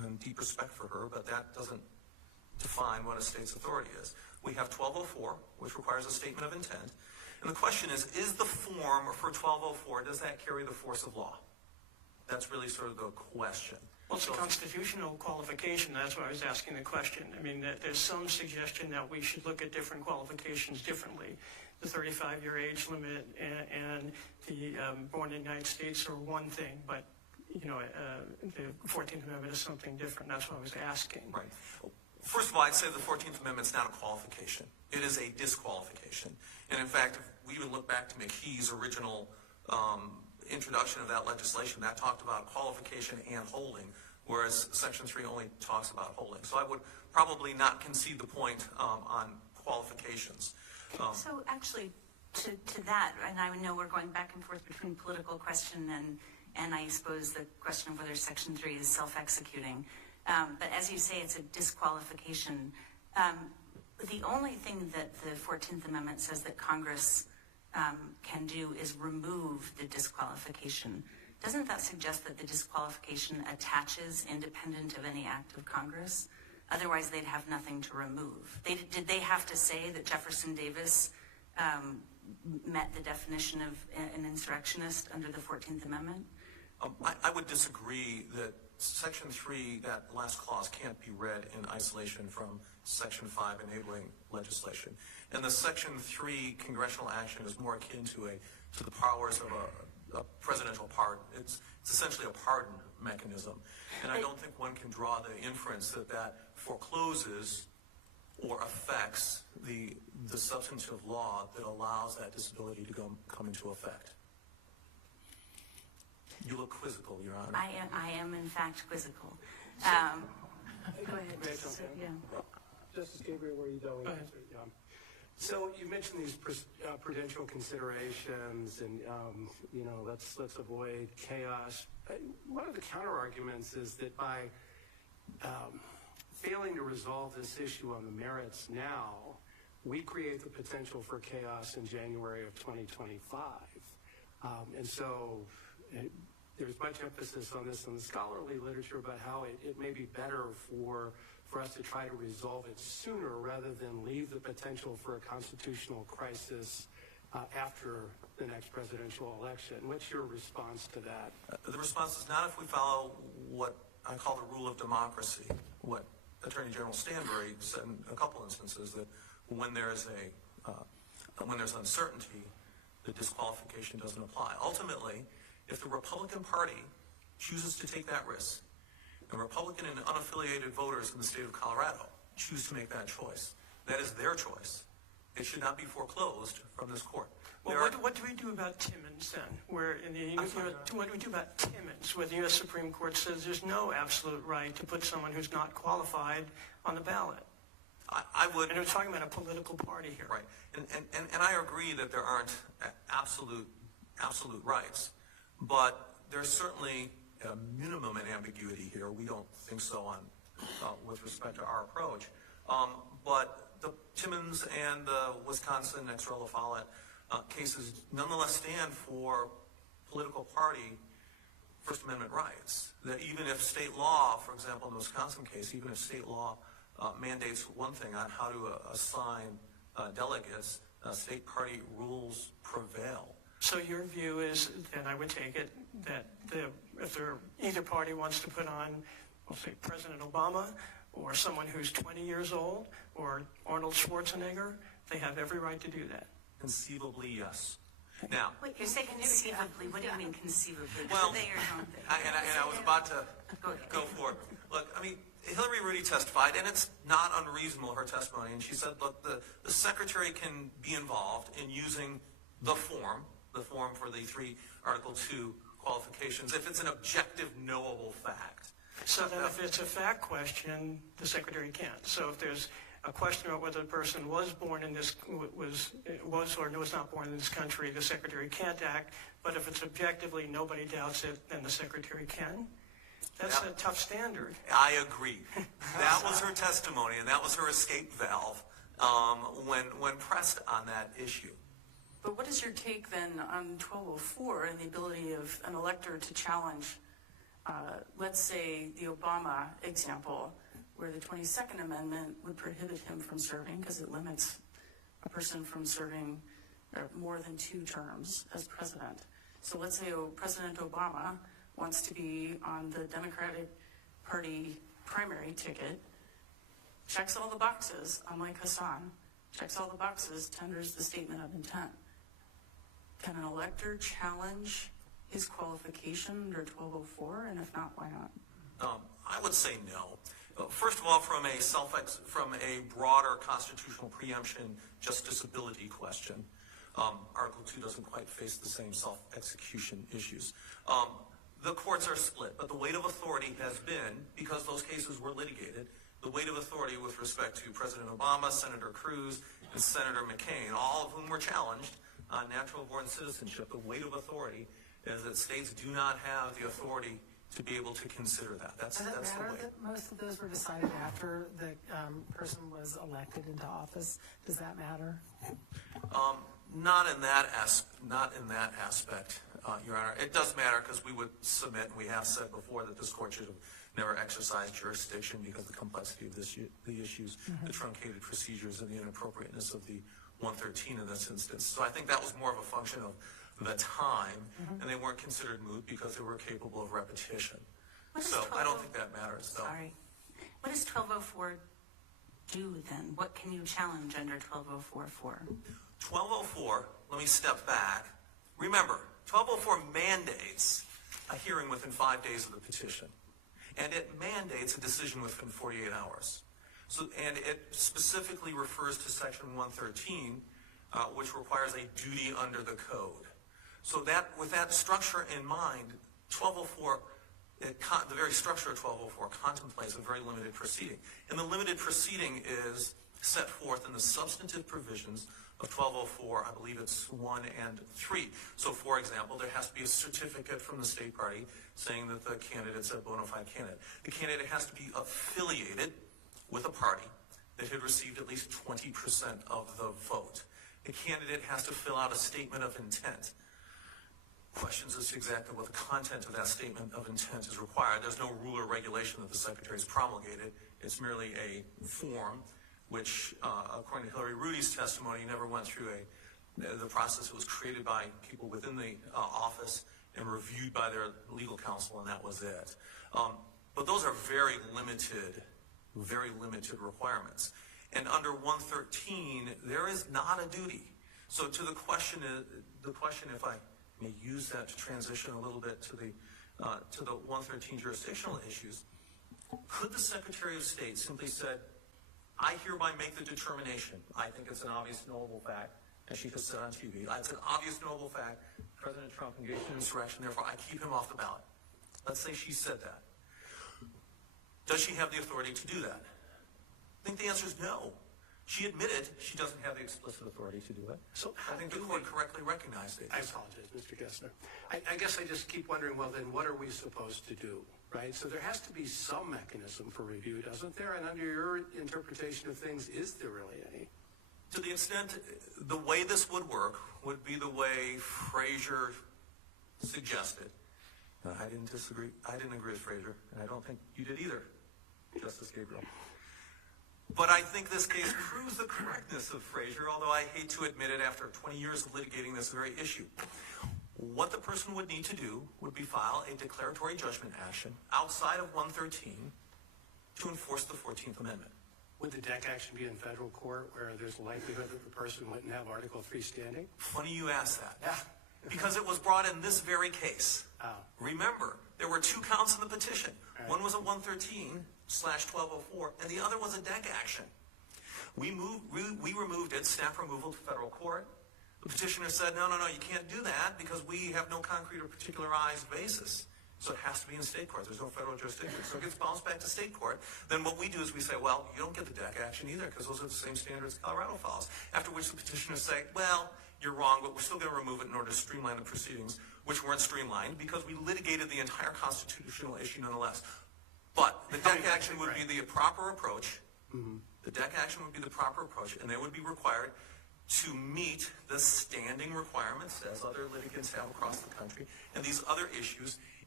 and deep respect for her, but that doesn't define what a state's authority is. We have 1204, which requires a statement of intent. And the question is the form for 1204, does that carry the force of law? That's really sort of the question. Well, it's a constitutional qualification. That's why I was asking the question. I mean, there's some suggestion that we should look at different qualifications differently. The 35-year age limit and the born in the United States are one thing, but, you know, the 14th Amendment is something different. That's what I was asking. Right. First of all, I'd say the 14th Amendment is not a qualification. It is a disqualification. And in fact, if we even look back to McKee's original introduction of that legislation, that talked about qualification and holding, whereas Section 3 only talks about holding. So I would probably not concede the point on qualifications. So actually, to that, and I know we're going back and forth between political question and I suppose the question of whether Section 3 is self-executing. But as you say, it's a disqualification. The only thing that the 14th Amendment says that Congress can do is remove the disqualification. Doesn't that suggest that the disqualification attaches independent of any act of Congress? Otherwise, they'd have nothing to remove. Did they have to say that Jefferson Davis met the definition of an insurrectionist under the 14th Amendment? I would disagree that Section 3, that last clause, can't be read in isolation from Section 5 enabling legislation. And the Section 3 congressional action is more akin to the powers of a presidential pardon. It's essentially a pardon mechanism. And I don't think one can draw the inference that forecloses or affects the substantive law that allows that disability to come into effect. You look quizzical, Your Honor. I am in fact quizzical. Go ahead. Yeah. Justice Gabriel, where are you going? Go ahead. So you mentioned these prudential considerations, and let's avoid chaos. One of the counter arguments is that by failing to resolve this issue on the merits now, we create the potential for chaos in January of 2025. And so there's much emphasis on this in the scholarly literature about how it may be better for us to try to resolve it sooner rather than leave the potential for a constitutional crisis after the next presidential election. What's your response to that? The response is not if we follow what I call the rule of democracy, what Attorney General Stanbury said in a couple instances, that when there's uncertainty, the disqualification doesn't apply. Ultimately, if the Republican Party chooses to take that risk, and Republican and unaffiliated voters in the state of Colorado choose to make that choice, that is their choice. It should not be foreclosed from this court. Well, what do we do about Timmons then? What do we do about Timmons, where the U.S. Supreme Court says there's no absolute right to put someone who's not qualified on the ballot? I would. And we're talking about a political party here. Right. And I agree that there aren't absolute rights, but there's certainly a minimum in ambiguity here. We don't think so on with respect to our approach. But the Timmons and the Wisconsin ex rel Follett cases nonetheless stand for political party First Amendment rights. That even if state law, for example, in the Wisconsin case, even if state law mandates one thing on how to assign delegates, state party rules prevail. So your view is, and I would take it, that if either party wants to put on, we'll say, President Obama or someone who's 20 years old or Arnold Schwarzenegger, they have every right to do that? Conceivably, yes. Now, wait, you say conceivably. What do you mean conceivably? Well, They or don't they? I was about to go for it. Look, I mean, Hillary Rudy testified, and it's not unreasonable, her testimony, and she said, look, the secretary can be involved in using the form for the Article 2 qualifications, if it's an objective, knowable fact. So then if it's a fact question, the secretary can't. So if there's a question about whether the person was born in this, was or was not born in this country, the secretary can't act. But if it's objectively, nobody doubts it, then the secretary can? That's a tough standard. I agree. That was her testimony, and that was her escape valve when pressed on that issue. But what is your take then on 1204 and the ability of an elector to challenge let's say the Obama example, where the 22nd Amendment would prohibit him from serving because it limits a person from serving more than 2 terms as president. So let's say President Obama wants to be on the Democratic Party primary ticket, checks all the boxes, unlike Hassan, checks all the boxes, tenders the statement of intent. Can an elector challenge his qualification under 1204, and if not, why not? I would say no. First of all, from a broader constitutional preemption justiciability question, Article 2 doesn't quite face the same self-execution issues. The courts are split, but the weight of authority has been, because those cases were litigated, the weight of authority with respect to President Obama, Senator Cruz, and Senator McCain, all of whom were challenged on natural-born citizenship. The weight of authority is that states do not have the authority to be able to consider that. Does it matter that most of those were decided after the person was elected into office? Does that matter? Not in that aspect, Your Honor. It does matter because we would submit, and we have said before, that this court should have never exercised jurisdiction because of the complexity of the issues, the truncated procedures, and the inappropriateness of the 113 in this instance. So I think that was more of a function of the time, and they weren't considered moot because they were capable of repetition. So I don't think that matters. Sorry. What does 1204 do then? What can you challenge under 1204 for? 1204, let me step back. Remember, 1204 mandates a hearing within 5 days of the petition. And it mandates a decision within 48 hours. And it specifically refers to Section 113, which requires a duty under the code. So with that structure in mind, 1204, the very structure of 1204 contemplates a very limited proceeding. And the limited proceeding is set forth in the substantive provisions of 1204, I believe it's 1 and 3. So, for example, there has to be a certificate from the state party saying that the candidate's a bona fide candidate. The candidate has to be affiliated with a party that had received at least 20% of the vote. The candidate has to fill out a statement of intent. Questions as to exactly what the content of that statement of intent is required. There's no rule or regulation that the Secretary has promulgated. It's merely a form which, according to Hillary Rudy's testimony, never went through the process. It was created by people within the office and reviewed by their legal counsel, and that was it. But those are very limited requirements. And under 113, there is not a duty. So to the question, if I may use that to transition a little bit to the 113 jurisdictional issues, could the Secretary of State simply said, I hereby make the determination, I think it's an obvious knowable fact, and she could sit on TV, it's an obvious knowable fact, President Trump engaged in insurrection, therefore I keep him off the ballot. Let's say she said that. Does she have the authority to do that? I think the answer is no. She admitted she doesn't have the explicit authority to do it. So I think the court correctly recognized it. I apologize, Mr. Gessner. I guess I just keep wondering, well, then what are we supposed to do, right? So there has to be some mechanism for review, doesn't there? And under your interpretation of things, is there really any? To the extent, the way this would work would be the way Frazier suggested. I didn't disagree. I didn't agree with Frazier, and I don't think you did either, Justice Gabriel. But I think this case proves the correctness of Frazier, although I hate to admit it after 20 years of litigating this very issue. What the person would need to do would be file a declaratory judgment action outside of 113 to enforce the 14th Amendment. Would the DEC action be in federal court where there's a likelihood that the person wouldn't have Article 3 standing? Funny you ask that. Yeah. Because it was brought in this very case. Oh. Remember, there were 2 counts in the petition. Right. One was a 113/1204, and the other was a DEC action. We removed it, staff removal to federal court. The petitioner said, no, you can't do that because we have no concrete or particularized basis. So it has to be in state court. There's no federal jurisdiction. So it gets bounced back to state court. Then what we do is we say, well, you don't get the DEC action either because those are the same standards Colorado follows. After which the petitioners say, well, you're wrong, but we're still going to remove it in order to streamline the proceedings, which weren't streamlined because we litigated the entire constitutional issue nonetheless. But the DEC action would be the proper approach. Mm-hmm. The DEC action would be the proper approach, and they would be required to meet the standing requirements, as other litigants have across the country, and these other issues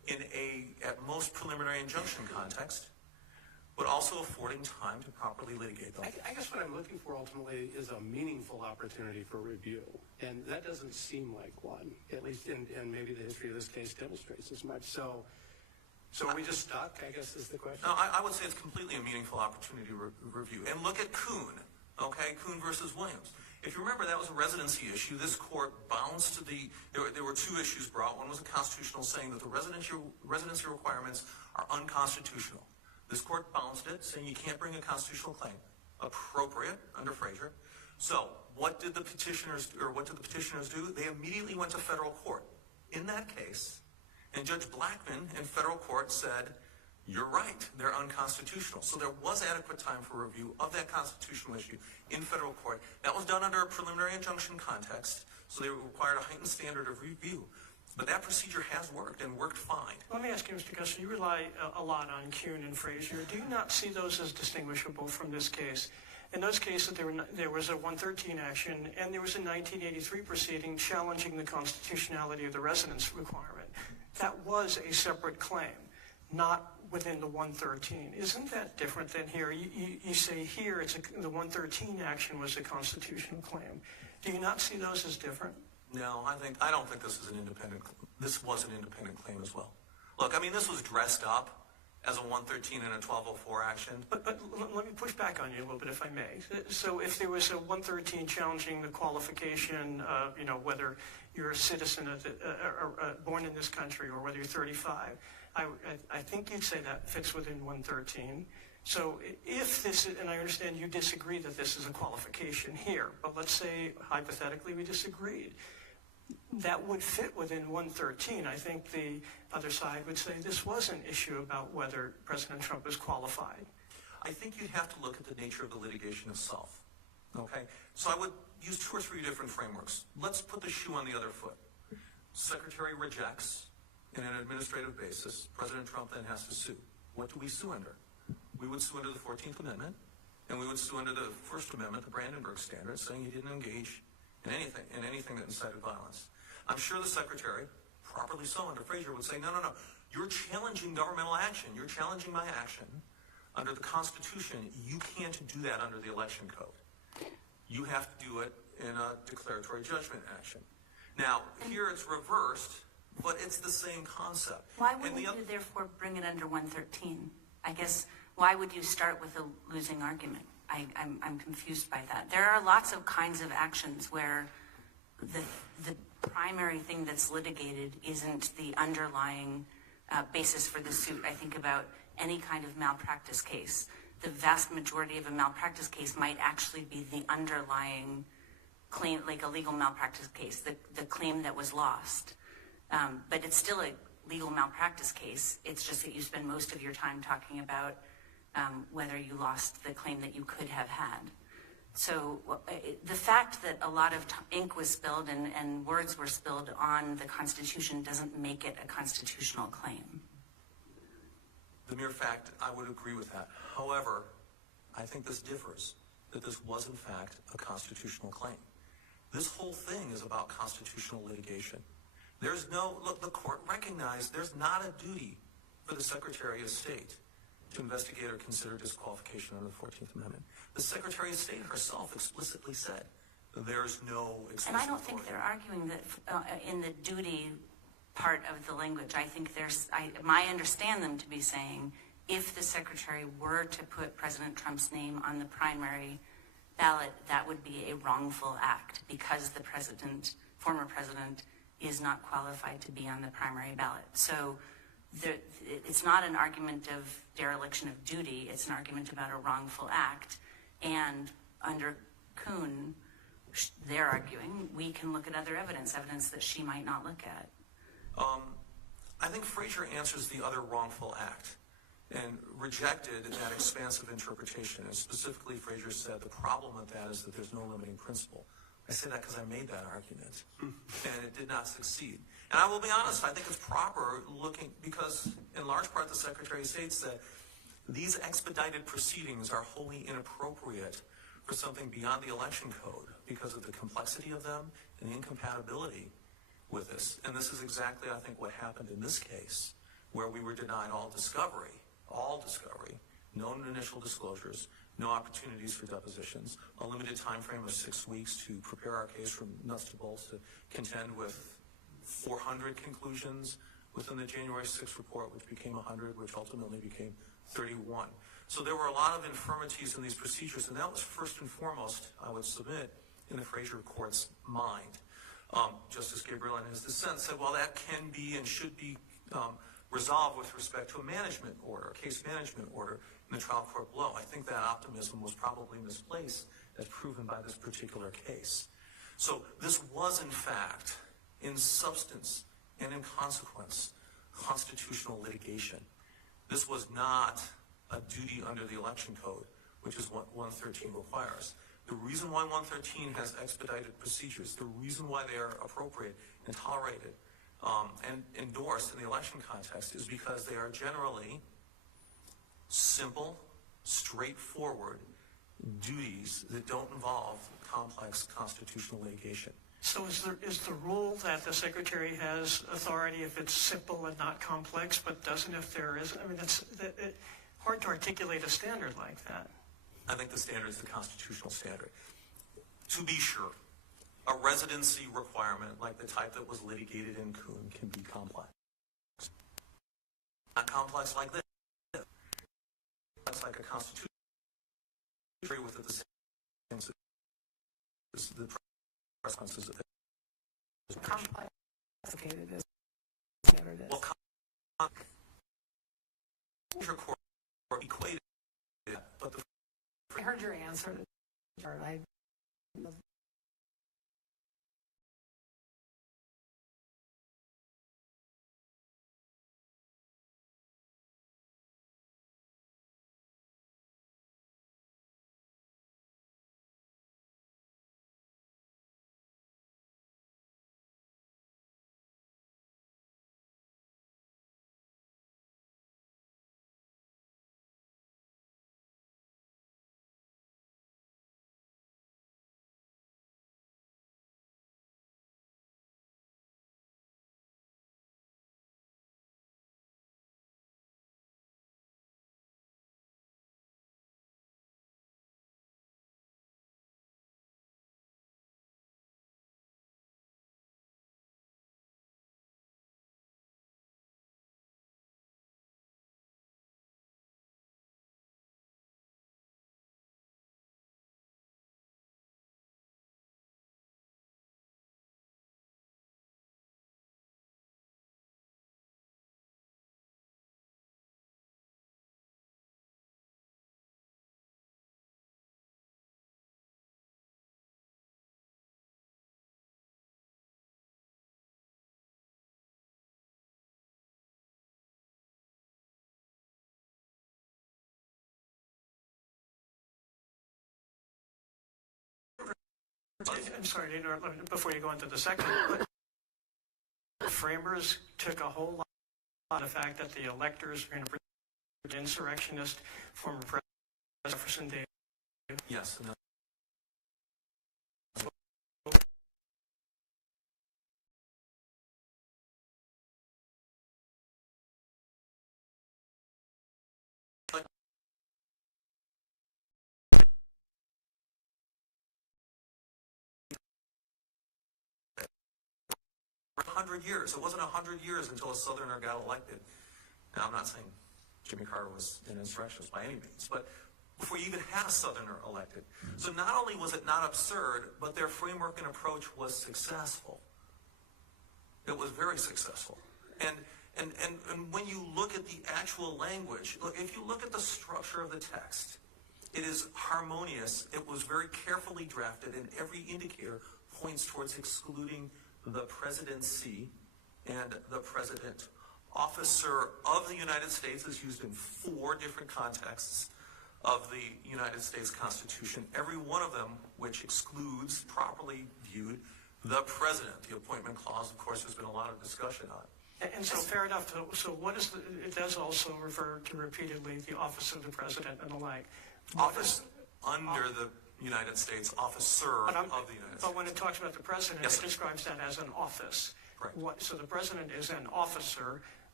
in a, at most, preliminary injunction context, but also affording time to properly litigate them. I guess what I'm looking for ultimately is a meaningful opportunity for review, and that doesn't seem like one, at least and maybe the history of this case demonstrates as much. So are we just stuck, I guess is the question? No, I would say it's completely a meaningful opportunity review. And look at Kuhn, okay, Kuhn versus Williams. If you remember, that was a residency issue. This court bounced to there were two issues brought. One was a constitutional, saying that the residency requirements are unconstitutional. This court bounced it, saying you can't bring a constitutional claim. Appropriate under Frazier. So what did the petitioners do? They immediately went to federal court. In that case, and Judge Blackmun in federal court said, you're right, they're unconstitutional. So there was adequate time for review of that constitutional issue in federal court. That was done under a preliminary injunction context, so they required a heightened standard of review. But that procedure has worked and worked fine. Let me ask you, Mr. Gussie, you rely a lot on Kuhn and Frazier. Do you not see those as distinguishable from this case? In those cases, there was a 113 action, and there was a 1983 proceeding challenging the constitutionality of the residence requirement. That was a separate claim, not within the 113. Isn't that different than here? You say here the 113 action was a constitutional claim. Do you not see those as different? No, I don't think this was an independent claim as well. Look, I mean, this was dressed up as a 113 and a 1204 action. But let me push back on you a little bit, if I may. So if there was a 113 challenging the qualification, whether you're a citizen born in this country or whether you're 35, I think you'd say that fits within 113. So if this, and I understand you disagree that this is a qualification here, but let's say hypothetically we disagreed. That would fit within 113. I think the other side would say this was an issue about whether President Trump is qualified. I think you'd have to look at the nature of the litigation itself. Okay? So I would use 2 or 3 different frameworks. Let's put the shoe on the other foot. Secretary rejects in an administrative basis. President Trump then has to sue. What do we sue under? We would sue under the 14th Amendment, and we would sue under the First Amendment, the Brandenburg Standards, saying he didn't engage in anything that incited violence. I'm sure the Secretary, properly so under Frazier, would say, no, you're challenging governmental action. You're challenging my action under the Constitution. You can't do that under the Election Code. You have to do it in a declaratory judgment action. Now, here it's reversed, but it's the same concept. Why wouldn't you therefore bring it under 113? I guess, why would you start with a losing argument? I'm confused by that. There are lots of kinds of actions where the primary thing that's litigated isn't the underlying basis for the suit. I think about any kind of malpractice case. The vast majority of a malpractice case might actually be the underlying claim, like a legal malpractice case, the claim that was lost. But it's still a legal malpractice case. It's just that you spend most of your time talking about whether you lost the claim that you could have had. So the fact that a lot of ink was spilled and words were spilled on the Constitution doesn't make it a constitutional claim. The mere fact, I would agree with that. However, I think this differs, that this was in fact a constitutional claim. This whole thing is about constitutional litigation. There's no, look, the court recognized there's not a duty for the Secretary of State to investigate or consider disqualification under the 14th Amendment. The Secretary of State herself explicitly said there's no explicit And I don't think authority. they're arguing that in the duty part of the language. I think I understand them to be saying if the Secretary were to put President Trump's name on the primary ballot, that would be a wrongful act because the former president, is not qualified to be on the primary ballot. So it's not an argument of dereliction of duty, it's an argument about a wrongful act. And under Kuhn, they're arguing we can look at other evidence that she might not look at. I think Frazier answers the other wrongful act and rejected that expansive interpretation. And specifically, Frazier said the problem with that is that there's no limiting principle. I say that because I made that argument, and it did not succeed. And I will be honest, I think it's proper looking, because in large part the Secretary of State said these expedited proceedings are wholly inappropriate for something beyond the election code because of the complexity of them and the incompatibility with this. And this is exactly, I think, what happened in this case. where we were denied all discovery, no initial disclosures, no opportunities for depositions, a limited time frame of 6 weeks to prepare our case from nuts to bolts, to contend with 400 conclusions within the January 6th report, which became 100, which ultimately became 31. So there were a lot of infirmities in these procedures, and that was first and foremost, I would submit, in the Fraser Court's mind. Justice Gabriel, in his dissent, said, well, that can be and should be resolved with respect to a management order, a case management order in the trial court below. I think that optimism was probably misplaced, as proven by this particular case. So this was, in fact, in substance and in consequence, constitutional litigation. This was not a duty under the Election Code, which is what 113 requires. The reason why 113 has expedited procedures, the reason why they are appropriate and tolerated and endorsed in the election context is because they are generally simple, straightforward duties that don't involve complex constitutional litigation. So is the rule that the Secretary has authority if it's simple and not complex, but doesn't if there isn't? I mean, it's hard to articulate a standard like that. I think the standard is the constitutional standard. To be sure, a residency requirement like the type that was litigated in Kuhn can be complex. Not complex like this. That's like a constitution with the same the consequences of it. Complex, complicated is standard is. Well, court equated it, but the I heard your answer to Jared. I'm sorry to interrupt before you go into the second, but the framers took a whole lot of the fact that the electors were going to bring insurrectionist former President Jefferson Davis. yes. No. 100 years. It wasn't 100 years until a Southerner got elected. Now, I'm not saying Jimmy Carter was an insurrectionist by any means, but before you even had a Southerner elected. So not only was it not absurd, but their framework and approach was successful. It was very successful. And when you look at the actual language, look, if you look at the structure of the text, it is harmonious. It was very carefully drafted, and every indicator points towards excluding the presidency and the president. Officer of the United States is used in 4 different contexts of the United States Constitution, every one of them which excludes, properly viewed, the president. The appointment clause, of course, there's been a lot of discussion on. And so fair enough. So what is it does also refer to repeatedly the office of the president and the like. Office under the United States, officer of the United States. But when it talks about the president, Yes, it describes that as an office. Right. So the president is an officer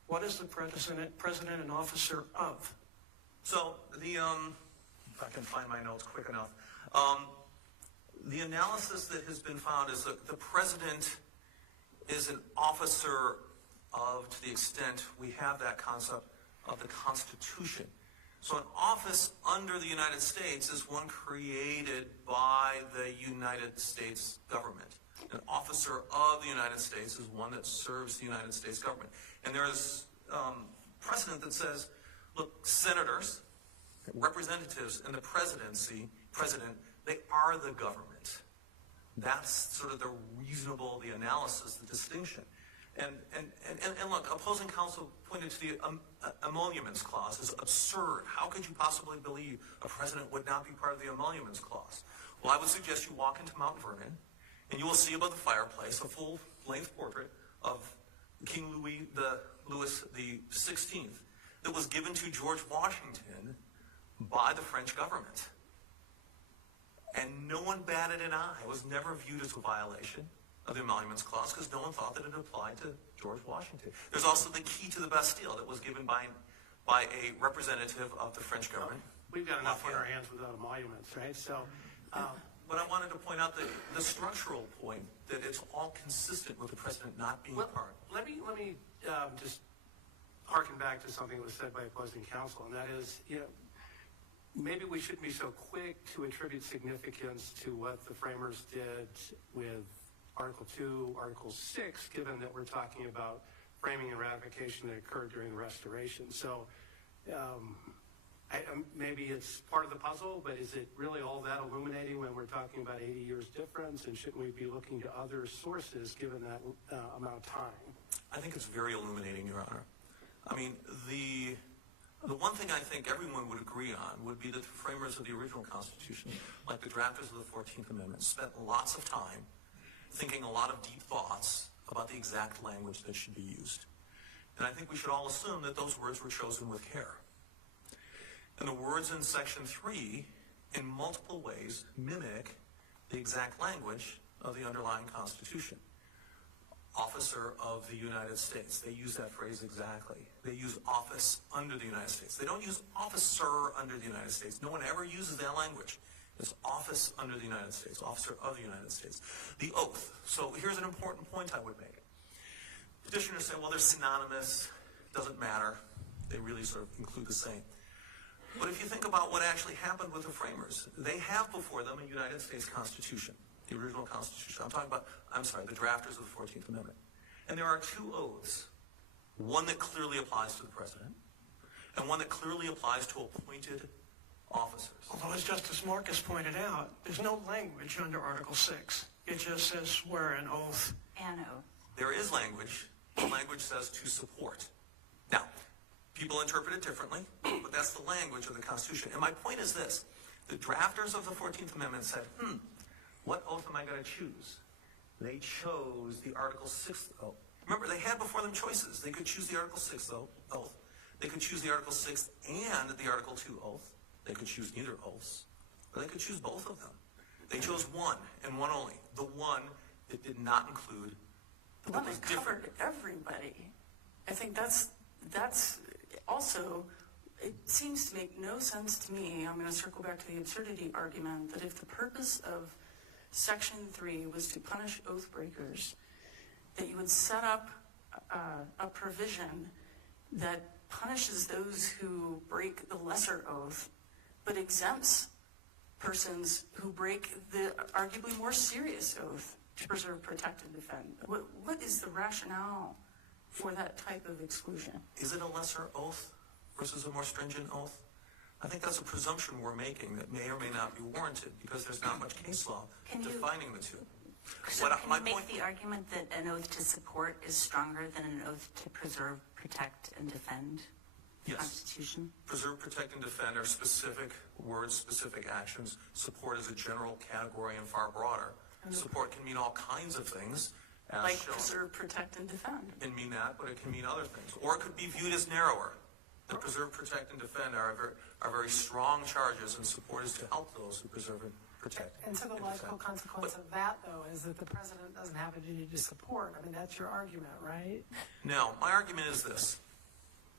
What is the president an officer of? So the, if I can find my notes quick enough, the analysis that has been found is that the president is an officer of, to the extent we have that concept of the Constitution. So an office under the United States is one created by the United States government. An officer of the United States is one that serves the United States government. And there is precedent that says, look, senators, representatives, and the president, they are the government. That's sort of the analysis, the distinction. And look, opposing counsel pointed to the emoluments clause as absurd. How could you possibly believe a president would not be part of the emoluments clause? Well, I would suggest you walk into Mount Vernon, and you will see above the fireplace a full-length portrait of King Louis XVI that was given to George Washington by the French government. And no one batted an eye. It was never viewed as a violation of the emoluments clause because no one thought that it applied to George Washington. There's also the key to the Bastille that was given by a representative of the French government. We've got enough on our hands without emoluments, right? So, but I wanted to point out the structural point that it's all consistent with the president not being part. Let me just harken back to something that was said by opposing counsel, and that is, maybe we shouldn't be so quick to attribute significance to what the framers did with Article 2, Article 6, given that we're talking about framing and ratification that occurred during the Restoration. So maybe it's part of the puzzle, but is it really all that illuminating when we're talking about 80 years difference, and shouldn't we be looking to other sources given that amount of time? I think it's very illuminating, Your Honor. I mean, the one thing I think everyone would agree on would be that the framers of the original Constitution, like the drafters of the 14th Amendment, spent lots of time thinking a lot of deep thoughts about the exact language that should be used. And I think we should all assume that those words were chosen with care. And the words in Section 3, in multiple ways, mimic the exact language of the underlying Constitution. Officer of the United States. They use that phrase exactly. They use office under the United States. They don't use officer under the United States. No one ever uses that language. It's office under the United States, officer of the United States. The oath. So here's an important point I would make. Petitioners say, well, they're synonymous. Doesn't matter. They really sort of include the same. But if you think about what actually happened with the framers, they have before them a United States Constitution, the original Constitution. The drafters of the 14th Amendment. And there are two oaths. One that clearly applies to the president, and one that clearly applies to appointed officers. Although, as Justice Marcus pointed out, there's no language under Article 6. It just says swear an oath. An oath. There is language. The language says to support. Now, people interpret it differently, but that's the language of the Constitution. And my point is this. The drafters of the 14th Amendment said, what oath am I going to choose? They chose the Article 6 oath. Remember, they had before them choices. They could choose the Article 6 oath. They could choose the Article 6 and the Article 2 oath. They could choose neither oaths. Or they could choose both of them. They chose one and one only. The one that did not include the one that covered everybody. I think that's also, it seems to make no sense to me. I'm going to circle back to the absurdity argument that if the purpose of Section 3 was to punish oath breakers, that you would set up a provision that punishes those who break the lesser oath, but exempts persons who break the arguably more serious oath to preserve, protect, and defend. What is the rationale for that type of exclusion? Is it a lesser oath versus a more stringent oath? I think that's a presumption we're making that may or may not be warranted because there's not much case law defining the two. So can you make the argument that an oath to support is stronger than an oath to preserve, protect, and defend the Constitution? Preserve, protect, and defend are specific words, specific actions. Support is a general category and far broader. Support can mean all kinds of things. Like preserve, protect, and defend. It can mean that, but it can mean other things. Or it could be viewed as narrower. The preserve, protect, and defend are very strong charges, and support is to help those who preserve and protect. And so the logical consequence of that, though, is that the president doesn't have a duty to support. I mean, that's your argument, right? No, my argument is this.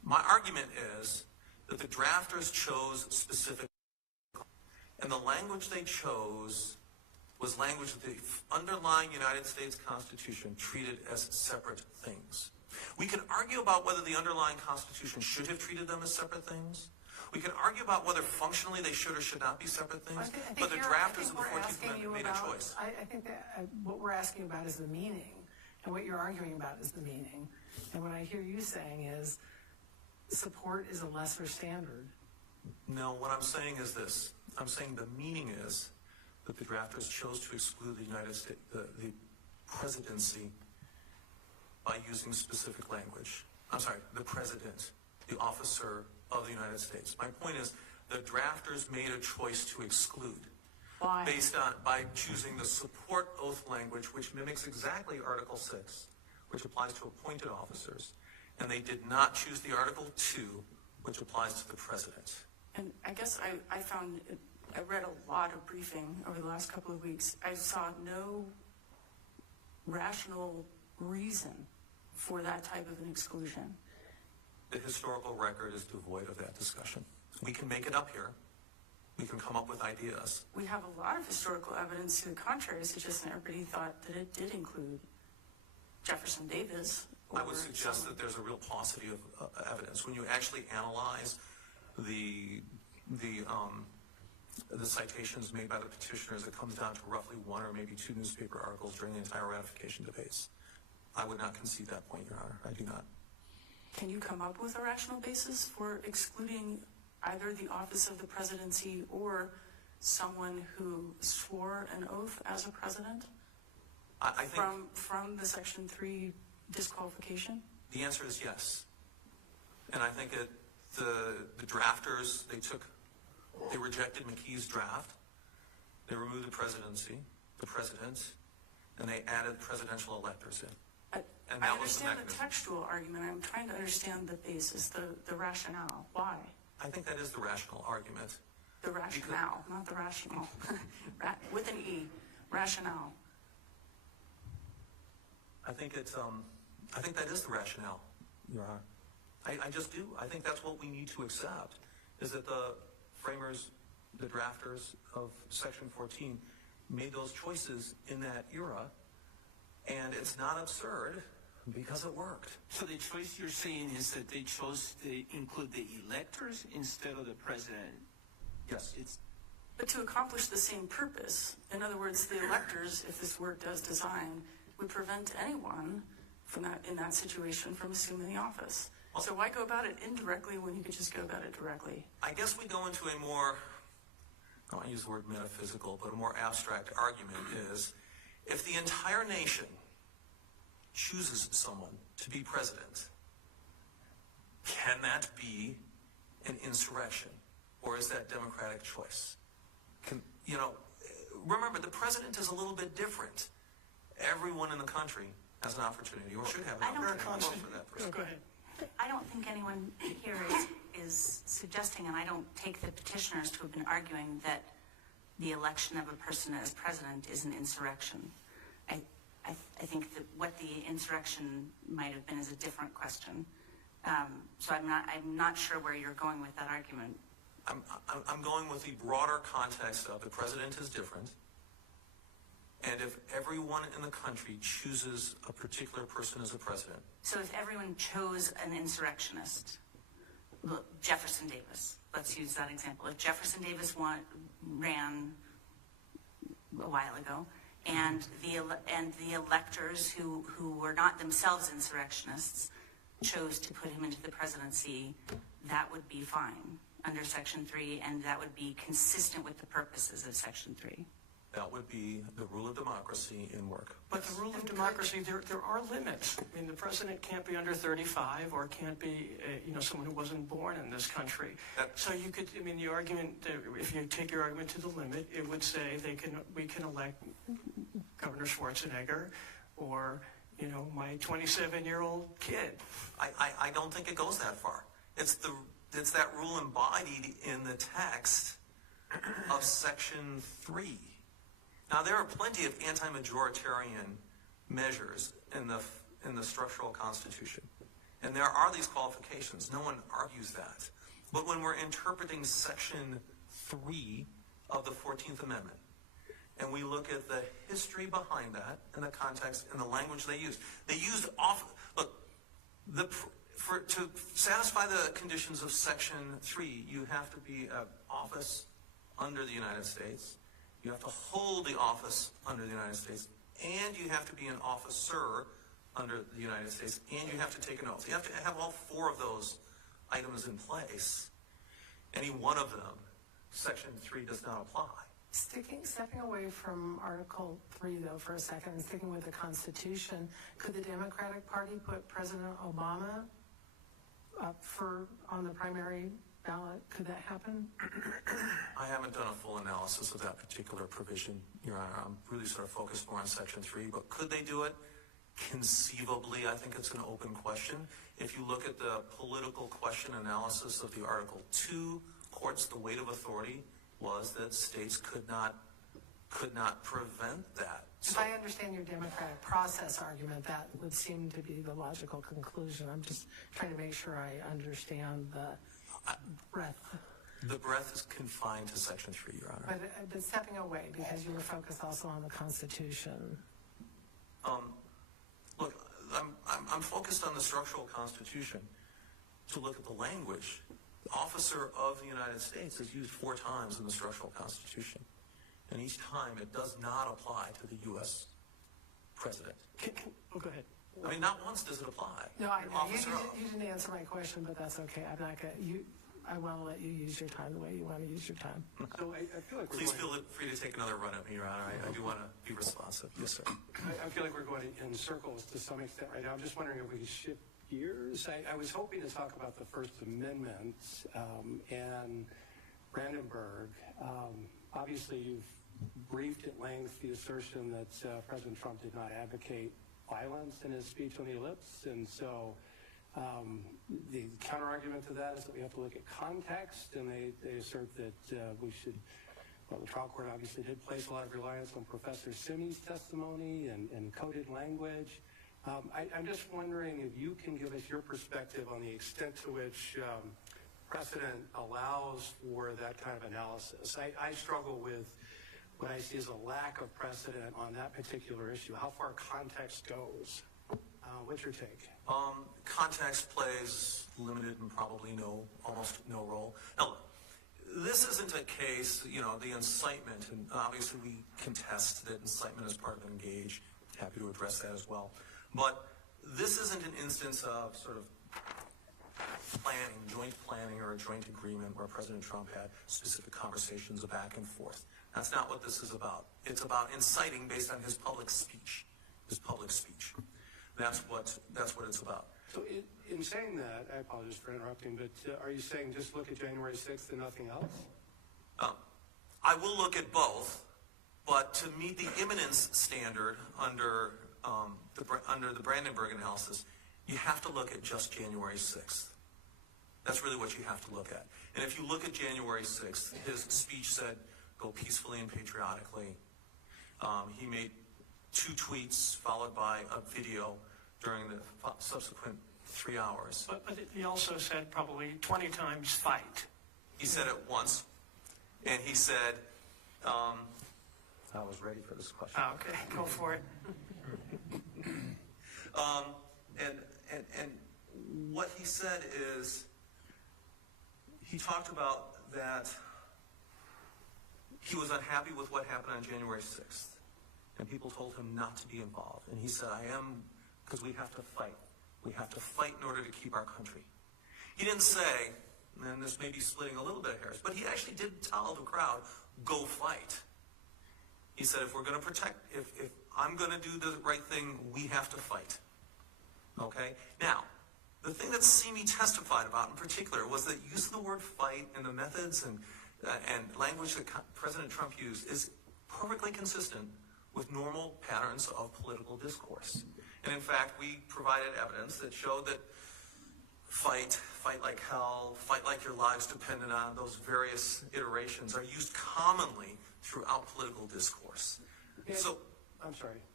My argument is that the drafters chose specific, and the language they chose was language that the underlying United States Constitution treated as separate things. We can argue about whether the underlying Constitution should have treated them as separate things. We can argue about whether functionally they should or should not be separate things, but the drafters of the 14th Amendment made a choice. I think that what we're asking about is the meaning, and what you're arguing about is the meaning. And what I hear you saying is support is a lesser standard. No, what I'm saying is this. I'm saying the meaning is that the drafters chose to exclude the United States, the presidency, by using specific language. I'm sorry, the president, the officer of the United States. My point is the drafters made a choice to exclude. Why? By choosing the support oath language, which mimics exactly Article 6, which applies to appointed officers, and they did not choose the Article 2, which applies to the president. And I guess I read a lot of briefing over the last couple of weeks. I saw no rational reason for that type of an exclusion. The historical record is devoid of that discussion. We can make it up here. We can come up with ideas. We have a lot of historical evidence to the contrary, suggesting everybody thought that it did include Jefferson Davis. I would suggest that there's a real paucity of evidence. When you actually analyze the citations made by the petitioners, it comes down to roughly one or maybe two newspaper articles during the entire ratification debates. I would not concede that point, Your Honor. I do not. Can you come up with a rational basis for excluding either the office of the presidency or someone who swore an oath as a president I think from the Section 3 disqualification? the answer is yes. And I think that the drafters, they rejected McKee's draft. They removed the presidency, the president, and they added presidential electors in. And I that was the understand the mechanism. textual argument. I'm trying to understand the basis, the rationale. Why? I think that is the rational argument. The rationale, not the rational. With an E, rationale. I think that is the rationale, Your Honor. I just do. I think that's what we need to accept, is that the framers, the drafters of Section 14 made those choices in that era, and it's not absurd because it worked. So the choice you're saying is that they chose to include the electors instead of the president? Yes. But to accomplish the same purpose, in other words, the electors, if this were does design, would prevent anyone from in that situation from assuming the office. So why go about it indirectly when you could just go about it directly? I guess we go into a more, I don't want to use the word metaphysical, but a more abstract argument is, if the entire nation chooses someone to be president, can that be an insurrection? Or is that democratic choice? Remember, the president is a little bit different. Everyone in the country has an opportunity, or should have an opportunity to vote for that person. Go ahead. I don't think anyone here is suggesting, and I don't take the petitioners to have been arguing that the election of a person as president is an insurrection. I think that what the insurrection might have been is a different question. So I'm not sure where you're going with that argument. I'm going with the broader context of the president is different, and if everyone in the country chooses a particular person as a president. So if everyone chose an insurrectionist, look, Jefferson Davis, let's use that example. If Jefferson Davis ran a while ago, and the electors who were not themselves insurrectionists chose to put him into the presidency, that would be fine under Section 3, and that would be consistent with the purposes of Section 3. That would be the rule of democracy in work. But the rule of democracy, there are limits. I mean, the president can't be under 35 or can't be, someone who wasn't born in this country. So you could, the argument, if you take your argument to the limit, it would say we can elect Governor Schwarzenegger or, my 27-year-old kid. I don't think it goes that far. It's that rule embodied in the text of Section 3. Now, there are plenty of anti-majoritarian measures in the structural constitution. And there are these qualifications. No one argues that. But when we're interpreting Section 3 of the 14th Amendment, and we look at the history behind that, and the context, and the language they used. They used to satisfy the conditions of Section 3, you have to be an office under the United States, you have to hold the office under the United States, and you have to be an officer under the United States, and you have to take an oath. You have to have all four of those items in place. Any one of them, Section 3 does not apply. Stepping away from Article 3, though, for a second, and sticking with the Constitution, could the Democratic Party put President Obama up on the primary ballot? Could that happen? I haven't done a full analysis of that particular provision, Your Honor. I'm really sort of focused more on Section 3, but could they do it? Conceivably, I think it's an open question. If you look at the political question analysis of the Article 2 courts, the weight of authority was that states could not prevent that. If I understand your democratic process argument, that would seem to be the logical conclusion. I'm just trying to make sure I understand the breadth. The breadth is confined to Section 3, Your Honor. But stepping away, because you were focused also on the Constitution. Look, I'm focused on the structural Constitution to look at the language. The officer of the United States is used 4 times in the structural Constitution. And each time it does not apply to the U.S. president. Go ahead. I mean, not once does it apply. No, I know. Officer of. You didn't answer my question, but that's okay. I'm not going to. I want to let you use your time the way you want to use your time. So I feel like Please feel free to take another run at me, Your Honor. I do want to be responsive. Yes, sir. I feel like we're going in circles to some extent right now. I'm just wondering if we could shift gears. I was hoping to talk about the First Amendment and Brandenburg. Obviously, you've briefed at length the assertion that President Trump did not advocate violence in his speech on the ellipse, and so the counter-argument to that is that we have to look at context, and they assert that we should, well, the trial court obviously did place a lot of reliance on Professor Simi's testimony and coded language. I'm just wondering if you can give us your perspective on the extent to which precedent allows for that kind of analysis. I struggle with what I see as a lack of precedent on that particular issue, how far context goes. What's your take? Context plays limited and probably almost no role. Now, look, this isn't a case, the incitement, and obviously we contest that incitement is part of engage. Happy to address that as well. But this isn't an instance of sort of planning, joint planning, or a joint agreement where President Trump had specific conversations back and forth. That's not what this is about. It's about inciting based on his public speech. That's what it's about. So in saying that, I apologize for interrupting, but are you saying just look at January 6th and nothing else? I will look at both, but to meet the imminence standard under the Brandenburg analysis, you have to look at just January 6th. That's really what you have to look at. And if you look at January 6th, his speech said, go peacefully and patriotically. He made 2 tweets followed by a video during the subsequent 3 hours. But he also said probably 20 times fight. He said it once, and he said, I was ready for this question. Oh, okay, go for it. And what he said is, he talked about that he was unhappy with what happened on January 6th. And people told him not to be involved. And he said, I am, because we have to fight. We have to fight in order to keep our country. He didn't say, and this may be splitting a little bit of hairs, but he actually did tell the crowd, go fight. He said, if we're going to protect, if I'm going to do the right thing, we have to fight. Okay? Now, the thing that Simi testified about in particular was that use of the word fight and the methods and language that President Trump used is perfectly consistent with normal patterns of political discourse. And in fact, we provided evidence that showed that fight like hell, fight like your lives depended on, those various iterations are used commonly throughout political discourse. Okay. So, I'm sorry.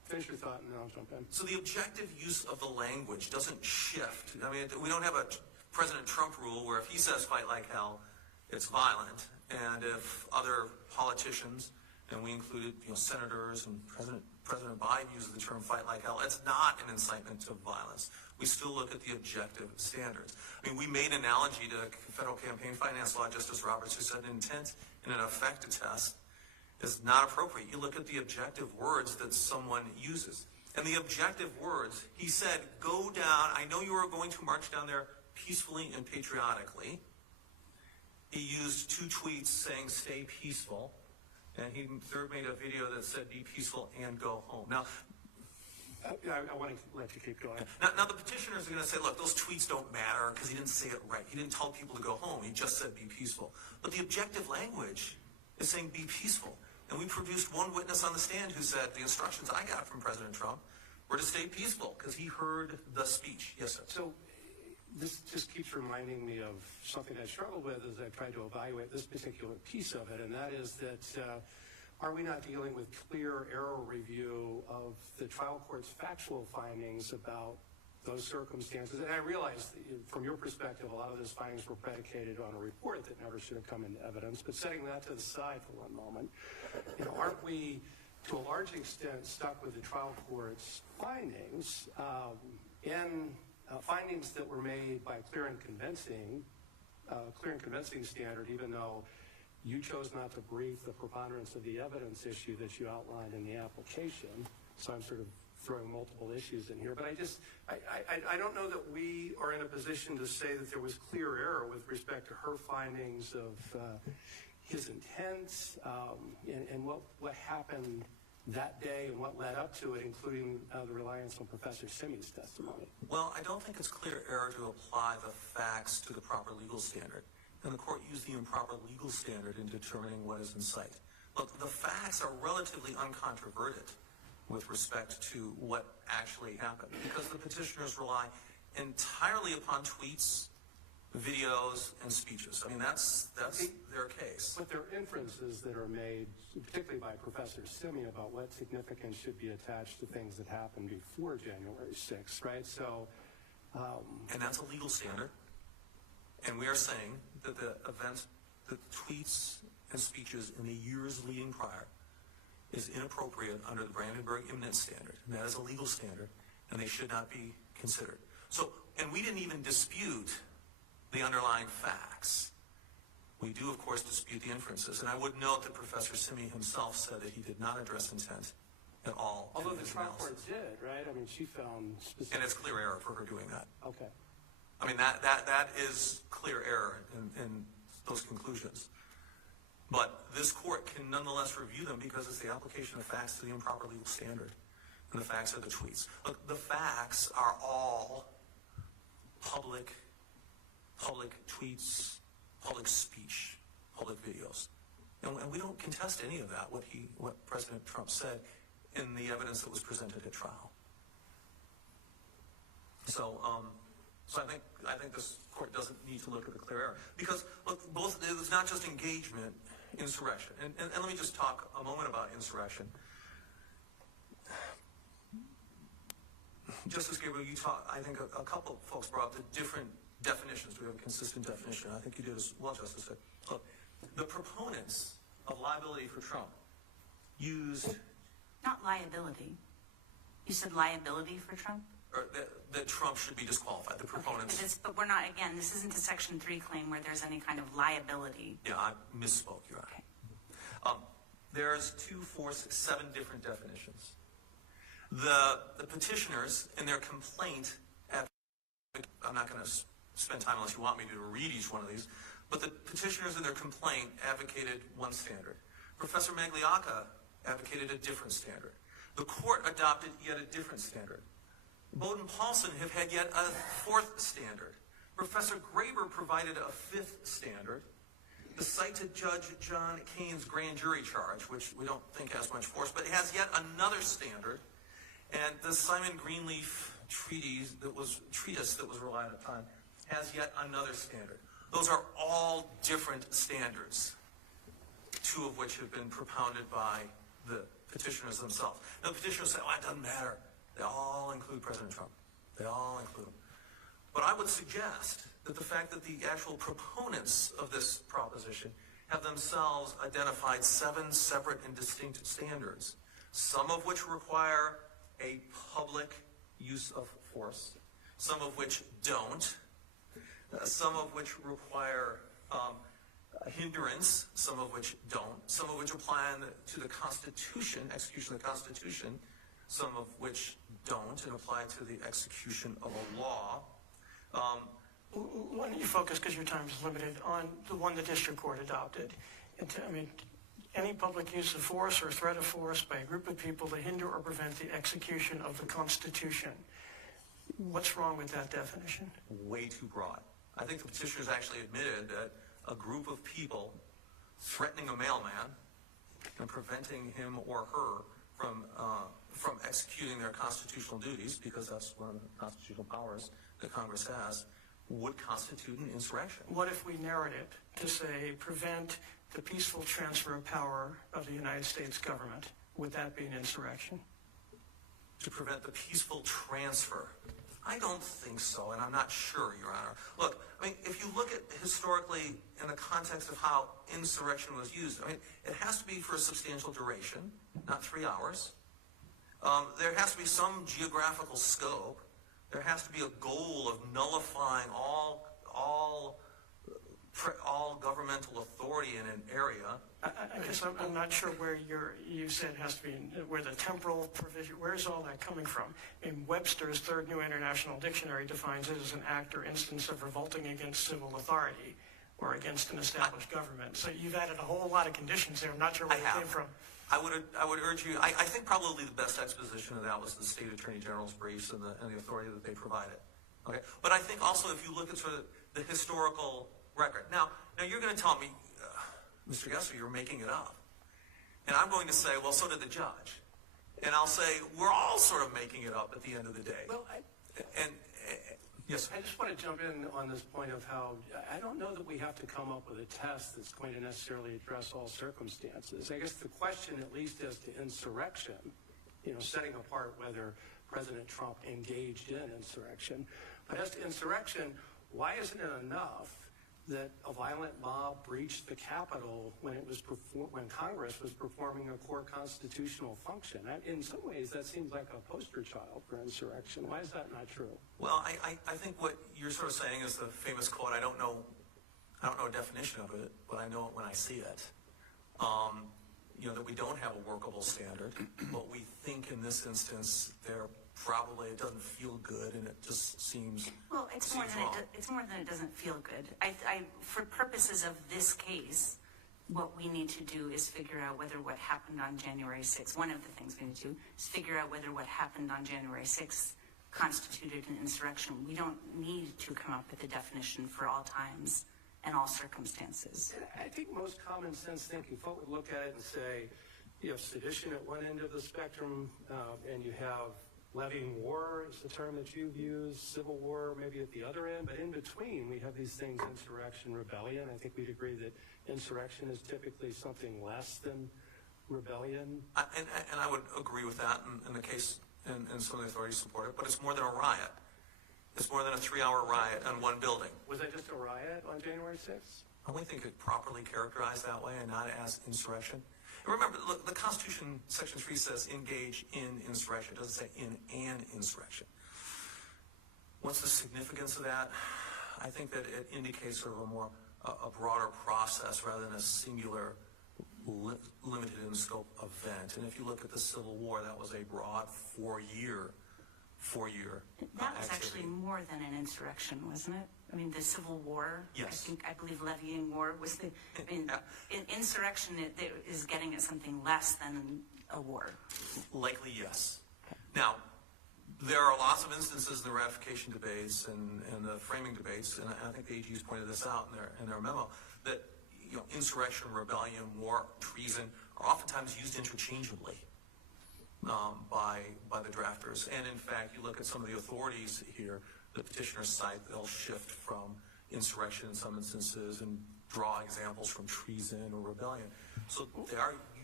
finish your thought and then I'll jump in. So the objective use of the language doesn't shift. I mean, we don't have a President Trump rule where if he says fight like hell, it's violent. And if other politicians, and we included senators and President Biden uses the term fight like hell, it's not an incitement to violence. We still look at the objective standards. I mean, we made an analogy to federal campaign finance law, Justice Roberts, who said intent in an effect test is not appropriate. You look at the objective words that someone uses. And the objective words, he said, go down, I know you are going to march down there peacefully and patriotically. He used 2 tweets saying stay peaceful. And he third made a video that said be peaceful and go home. Now, I want to let you keep going. now the petitioners are going to say, look, those tweets don't matter because he didn't say it right. He didn't tell people to go home. He just said be peaceful. But the objective language is saying be peaceful. And we produced one witness on the stand who said the instructions I got from President Trump were to stay peaceful because he heard the speech. Yes, sir. So this just keeps reminding me of something I struggled with as I tried to evaluate this particular piece of it, and that is that are we not dealing with clear error review of the trial court's factual findings about those circumstances? And I realize that from your perspective, a lot of those findings were predicated on a report that never should have come into evidence, but setting that to the side for one moment, aren't we to a large extent stuck with the trial court's findings findings that were made by clear and convincing standard, even though you chose not to brief the preponderance of the evidence issue that you outlined in the application. So I'm sort of throwing multiple issues in here, but I don't know that we are in a position to say that there was clear error with respect to her findings of his intent and what happened that day and what led up to it, including the reliance on Professor Simi's testimony. Well, I don't think it's clear error to apply the facts to the proper legal standard. And the court used the improper legal standard in determining what is in sight. Look, the facts are relatively uncontroverted with respect to what actually happened because the petitioners rely entirely upon tweets, videos, and speeches. I mean, that's their case. But there are inferences that are made, particularly by Professor Simi, about what significance should be attached to things that happened before January 6th, right? So, and that's a legal standard. And we are saying that the events, the tweets and speeches in the years leading prior is inappropriate under the Brandenburg imminence standard. And that is a legal standard, and they should not be considered. So, and we didn't even dispute the underlying facts. We do, of course, dispute the inferences. And I would note that Professor Simi himself said that he did not address intent at all. Although the trial court did, right? I mean, she found specific... And it's clear error for her doing that. Okay. I mean, that is clear error in those conclusions. But this court can nonetheless review them because it's the application of facts to the improper legal standard. And the facts are the tweets. Look, the facts are all public tweets, public speech, public videos. And we don't contest any of that, what President Trump said in the evidence that was presented at trial. So I think this court doesn't need to look at the clear error. Because, look, it's not just engagement, insurrection. And let me just talk a moment about insurrection. Justice Gabriel, I think a couple of folks brought up the different definitions. Do we have a consistent definition? I think you did as well, Justice. Look, the proponents of liability for Trump used... Not liability. You said liability for Trump? Or that Trump should be disqualified, the proponents. Okay, but we're not, again, this isn't a Section 3 claim where there's any kind of liability. Yeah, I misspoke, Your Honor. Okay. There's 2, 4, 6, 7 different definitions. The petitioners in their complaint, I'm not going to spend time unless you want me to read each one of these, but the petitioners in their complaint advocated one standard. Professor Magliocca advocated a different standard. The court adopted yet a different standard. Bowden-Paulson have had yet a 4th standard. Professor Graber provided a 5th standard. The cited Judge John Kane's grand jury charge, which we don't think has much force, but it has yet another standard. And the Simon Greenleaf treatise that was relied upon has yet another standard. Those are all different standards, 2 of which have been propounded by the petitioners themselves. Now, petitioners say, it doesn't matter. They all include President Trump. They all include him. But I would suggest that the fact that the actual proponents of this proposition have themselves identified 7 separate and distinct standards, some of which require a public use of force, some of which don't, some of which require a hindrance, some of which don't, some of which apply to the Constitution, execution of the Constitution, some of which don't and apply to the execution of a law. Why don't you focus, because your time is limited, on the one the district court adopted? Any public use of force or threat of force by a group of people to hinder or prevent the execution of the Constitution. What's wrong with that definition? Way too broad. I think the petitioners actually admitted that a group of people threatening a mailman and preventing him or her from executing their constitutional duties, because that's one of the constitutional powers that Congress has, would constitute an insurrection. What if we narrowed it to say prevent the peaceful transfer of power of the United States government? Would that be an insurrection? To prevent the peaceful transfer? I don't think so, and I'm not sure, Your Honor. Look, if you look at historically in the context of how insurrection was used, it has to be for a substantial duration, not 3 hours. There has to be some geographical scope. There has to be a goal of nullifying all governmental authority in an area. I guess I'm not sure where you said it has to be, where the temporal provision, where's all that coming from? Webster's Third New International Dictionary defines it as an act or instance of revolting against civil authority or against an established government. So you've added a whole lot of conditions there. I'm not sure where it came from. I would urge you, I think probably the best exposition of that was the State Attorney General's briefs and the authority that they provided. Okay, but I think also if you look at sort of the historical record. Now you're going to tell me, Mr. Gesser, you're making it up. And I'm going to say, well, so did the judge. And I'll say, we're all sort of making it up at the end of the day. Well, yes. I just want to jump in on this point of how I don't know that we have to come up with a test that's going to necessarily address all circumstances. I guess the question, at least as to insurrection, setting apart whether President Trump engaged in insurrection, but as to insurrection, why isn't it enough that a violent mob breached the Capitol when Congress was performing a core constitutional function? In some ways, that seems like a poster child for insurrection. Why is that not true? Well, I think what you're sort of saying is the famous quote. I don't know a definition of it, but I know it when I see it. That we don't have a workable standard, but we think in this instance it doesn't feel good, and it just seems Well, it's more than it doesn't feel good. For purposes of this case, what we need to do is figure out whether what happened on January 6th, one of the things we need to do is figure out whether what happened on January 6th constituted an insurrection. We don't need to come up with a definition for all times and all circumstances. I think most common sense thinking folk would look at it and say, you have sedition at one end of the spectrum, and you have levying war is the term that you've used, civil war maybe at the other end, but in between we have these things, insurrection, rebellion. I think we'd agree that insurrection is typically something less than rebellion. And I would agree with that in the case, and some of the authorities support it, but it's more than a riot. It's more than a 3-hour riot on one building. Was that just a riot on January 6th? I only think it properly characterized that way and not as insurrection. And remember, look, the Constitution, Section 3 says engage in insurrection. It doesn't say in an insurrection. What's the significance of that? I think that it indicates sort of a broader process rather than a singular, limited in scope event. And if you look at the Civil War, that was a broad four-year That was activity. actually more than an insurrection, wasn't it? The Civil War. Yes. I believe levying war was insurrection is getting at something less than a war. Likely, yes. Now, there are lots of instances in the ratification debates and the framing debates, and I think the AGs pointed this out in their memo, that insurrection, rebellion, war, treason are oftentimes used interchangeably by the drafters. And in fact, you look at some of the authorities here, the petitioners cite, they'll shift from insurrection in some instances and draw examples from treason or rebellion. So they are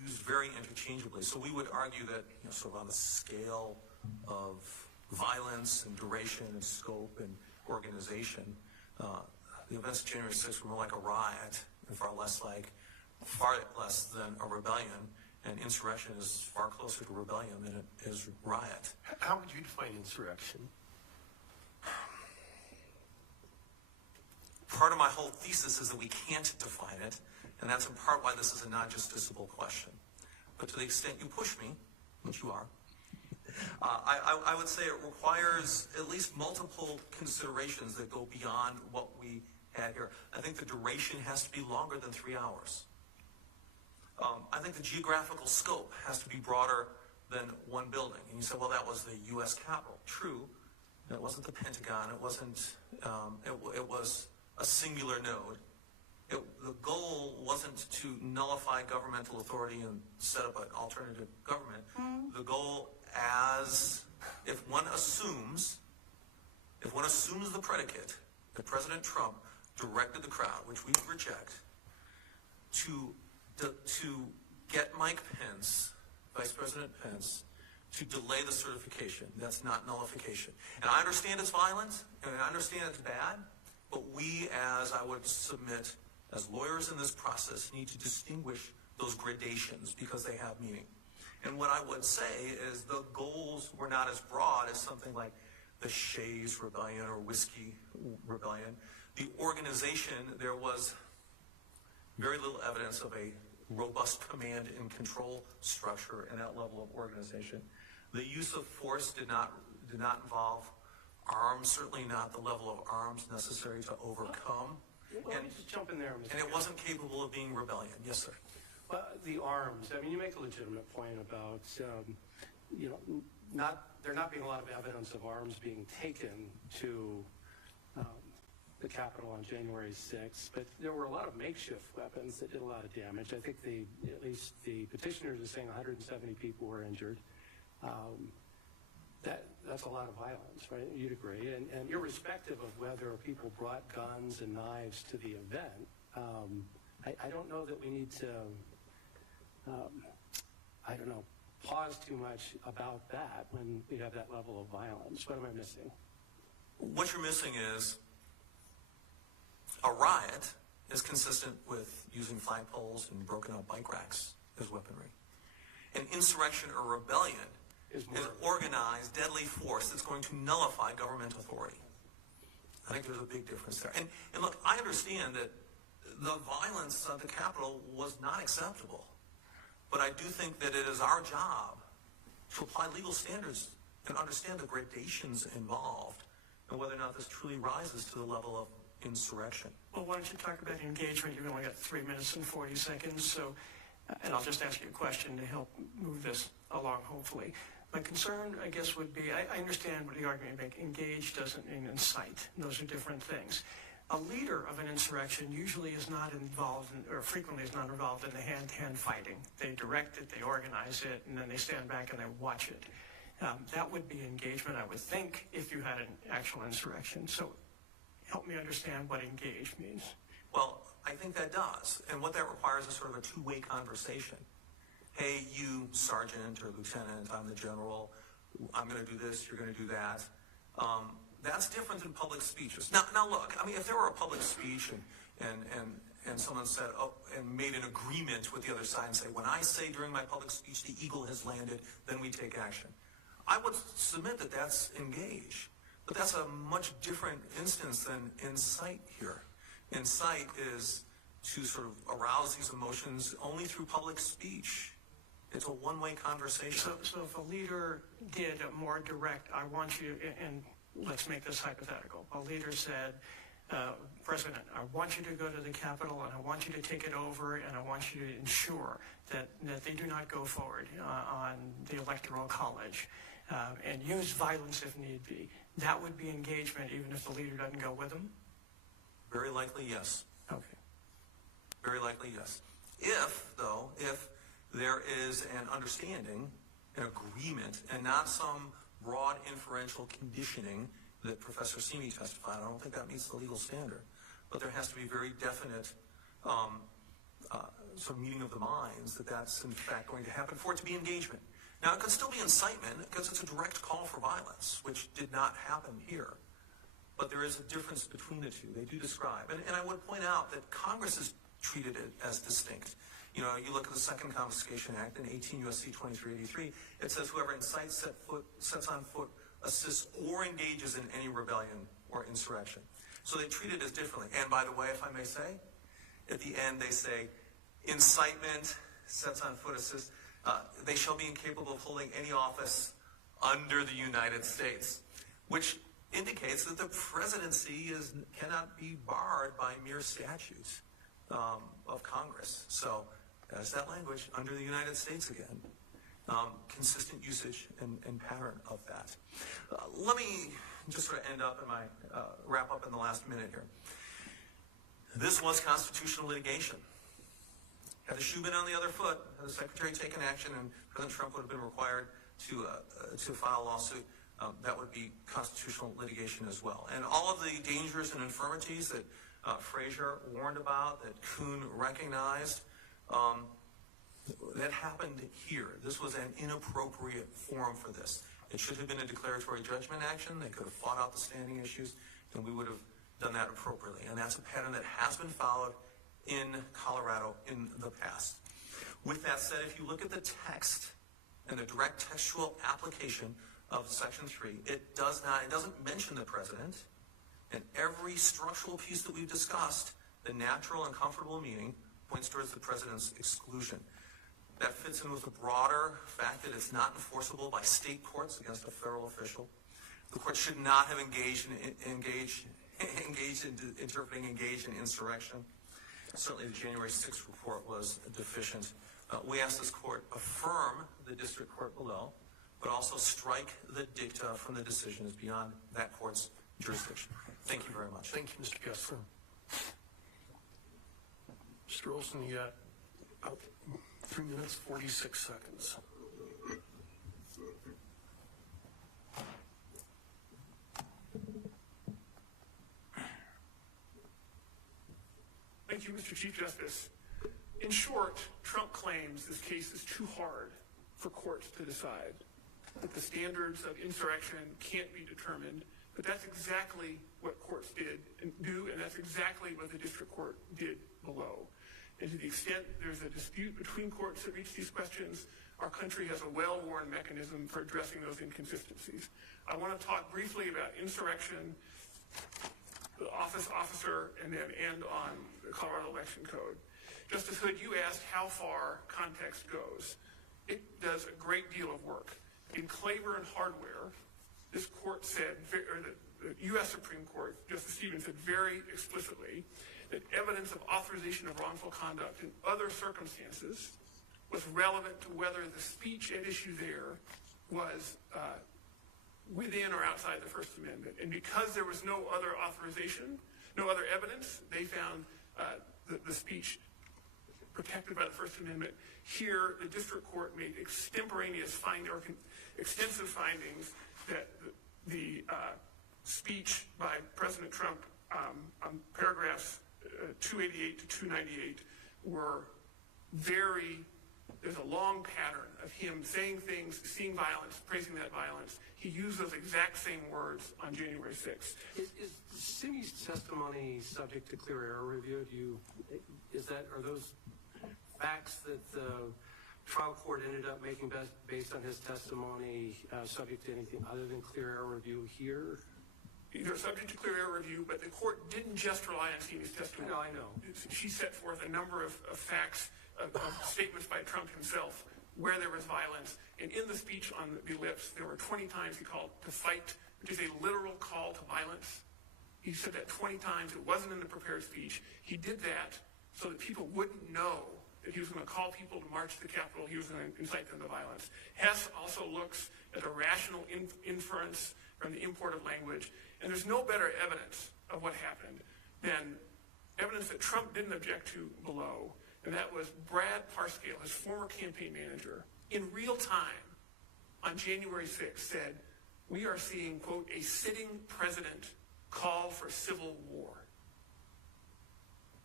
used very interchangeably. So we would argue that, sort of on the scale of violence and duration and scope and organization, the events of January 6th were more like a riot and far less than a rebellion. And insurrection is far closer to rebellion than it is riot. How would you define insurrection? Part of my whole thesis is that we can't define it, and that's in part why this is a non-justiciable question. But to the extent you push me, which you are, I would say it requires at least multiple considerations that go beyond what we had here. I think the duration has to be longer than 3 hours. I think the geographical scope has to be broader than one building. And you say, well, that was the U.S. Capitol. True. It wasn't the Pentagon. It wasn't. It was a singular node. The goal wasn't to nullify governmental authority and set up an alternative government. The goal, if one assumes the predicate that President Trump directed the crowd, which we reject, to get Mike Pence, Vice President Pence, to delay the certification. That's not nullification. And I understand it's violent, and I understand it's bad, but we, as I would submit, as lawyers in this process, need to distinguish those gradations because they have meaning. And what I would say is the goals were not as broad as something like the Shays Rebellion or Whiskey Rebellion. The organization, there was very little evidence of a robust command and control structure in that level of organization. The use of force did not involve arms, certainly not the level of arms necessary to overcome. Let me just jump in there, Mr. And it wasn't capable of being rebellion. Yes, sir. The arms. I mean, you make a legitimate point about, there not being a lot of evidence of arms being taken to the Capitol on January 6th, but there were a lot of makeshift weapons that did a lot of damage. I think at least the petitioners are saying 170 people were injured. That's a lot of violence, right? You'd agree. And irrespective of whether people brought guns and knives to the event, I don't know that we need to, pause too much about that when we have that level of violence. What am I missing? What you're missing is a riot is consistent with using flagpoles and broken out bike racks as weaponry. An insurrection or rebellion is organized, deadly force that's going to nullify government authority. I think there's a big difference there. And look, I understand that the violence at the Capitol was not acceptable. But I do think that it is our job to apply legal standards and understand the gradations involved and whether or not this truly rises to the level of insurrection. Well, why don't you talk about engagement? You've only got 3 minutes and 40 seconds, so, and I'll just ask you a question to help move this along, hopefully. My concern, I guess, would be, I understand what the argument you make. Engage doesn't mean incite. Those are different things. A leader of an insurrection usually is not involved, or frequently is not involved in the hand-to-hand fighting. They direct it, they organize it, and then they stand back and they watch it. That would be engagement, I would think, if you had an actual insurrection. So help me understand what engage means. Well, I think that does. And what that requires is sort of a two-way conversation. Hey, you, sergeant or lieutenant, I'm the general, I'm going to do this, you're going to do that. That's different than public speeches. Now look, I mean, if there were a public speech and someone said, and made an agreement with the other side and say, when I say during my public speech the eagle has landed, then we take action. I would submit that that's engage. But that's a much different instance than incite here. Incite is to sort of arouse these emotions only through public speech. It's a one-way conversation. So if a leader did a more direct, I want you, and let's make this hypothetical. A leader said, President, I want you to go to the Capitol and I want you to take it over and I want you to ensure that they do not go forward on the Electoral College and use violence if need be. That would be engagement even if the leader doesn't go with them? Very likely, yes. Okay. Very likely, yes. If there is an understanding, an agreement, and not some broad inferential conditioning that Professor Simi testified, I don't think that meets the legal standard. But there has to be very definite some meeting of the minds that that's in fact going to happen, for it to be engagement. Now, it could still be incitement because it's a direct call for violence, which did not happen here. But there is a difference between the two. They do describe. And I would point out that Congress has treated it as distinct. You know, you look at the Second Confiscation Act in 18 U.S.C. 2383, it says whoever incites, sets on foot, assists, or engages in any rebellion or insurrection. So they treat it as differently. And by the way, if I may say, at the end they say, incitement, sets on foot, assists, they shall be incapable of holding any office under the United States, which indicates that the presidency cannot be barred by mere statutes of Congress. So there's that language, under the United States again. Consistent usage and pattern of that. Let me just sort of end up in my, wrap up in the last minute here. This was constitutional litigation. Had the shoe been on the other foot, had the Secretary taken action, and President Trump would have been required to file a lawsuit, that would be constitutional litigation as well. And all of the dangers and infirmities that Frazier warned about, that Kuhn recognized, that happened here. This was an inappropriate forum for this. It should have been a declaratory judgment action. They could have fought out the standing issues, and we would have done that appropriately. And that's a pattern that has been followed in Colorado in the past. With that said, if you look at the text and the direct textual application of Section 3, it doesn't mention the president. And every structural piece that we've discussed, the natural and comfortable meaning points towards the president's exclusion. That fits in with the broader fact that it's not enforceable by state courts against a federal official. The court should not have engaged in insurrection. Certainly the January 6th report was deficient. We ask this court affirm the district court below, but also strike the dicta from the decisions beyond that court's jurisdiction. Thank you very much. Thank you, Mr. Kessler. Mr. Olson, you got about 3 minutes, 46 seconds. Thank you, Mr. Chief Justice. In short, Trump claims this case is too hard for courts to decide, that the standards of insurrection can't be determined, but that's exactly what courts did and do, and that's exactly what the district court did below. And to the extent there's a dispute between courts that reach these questions, our country has a well-worn mechanism for addressing those inconsistencies. I want to talk briefly about insurrection, the officer, and then end on the Colorado Election Code. Justice Hood, you asked how far context goes. It does a great deal of work. In Claver and Hardware, this court said, or the U.S. Supreme Court, Justice Stevens said very explicitly that evidence of authorization of wrongful conduct in other circumstances was relevant to whether the speech at issue there was within or outside the First Amendment. And because there was no other authorization, no other evidence, they found the speech protected by the First Amendment. Here, the district court made extemporaneous extensive findings that the speech by President Trump on paragraphs 288 to 298 were there's a long pattern of him saying things, seeing violence, praising that violence. He used those exact same words on January 6th. Is Simi's testimony subject to clear error review? Are those facts that the trial court ended up making based on his testimony subject to anything other than clear error review here? They're subject to clear error review, but the court didn't just rely on Simi's testimony. No, I know. She set forth a number of facts, of statements by Trump himself where there was violence. And in the speech on the lips, there were 20 times he called to fight, which is a literal call to violence. He said that 20 times. It wasn't in the prepared speech. He did that so that people wouldn't know that he was going to call people to march to the Capitol. He was going to incite them to violence. Hess also looks at a rational inference from the import of language. And there's no better evidence of what happened than evidence that Trump didn't object to below. And that was Brad Parscale, his former campaign manager, in real time on January 6th said, "We are seeing, quote, a sitting president call for civil war."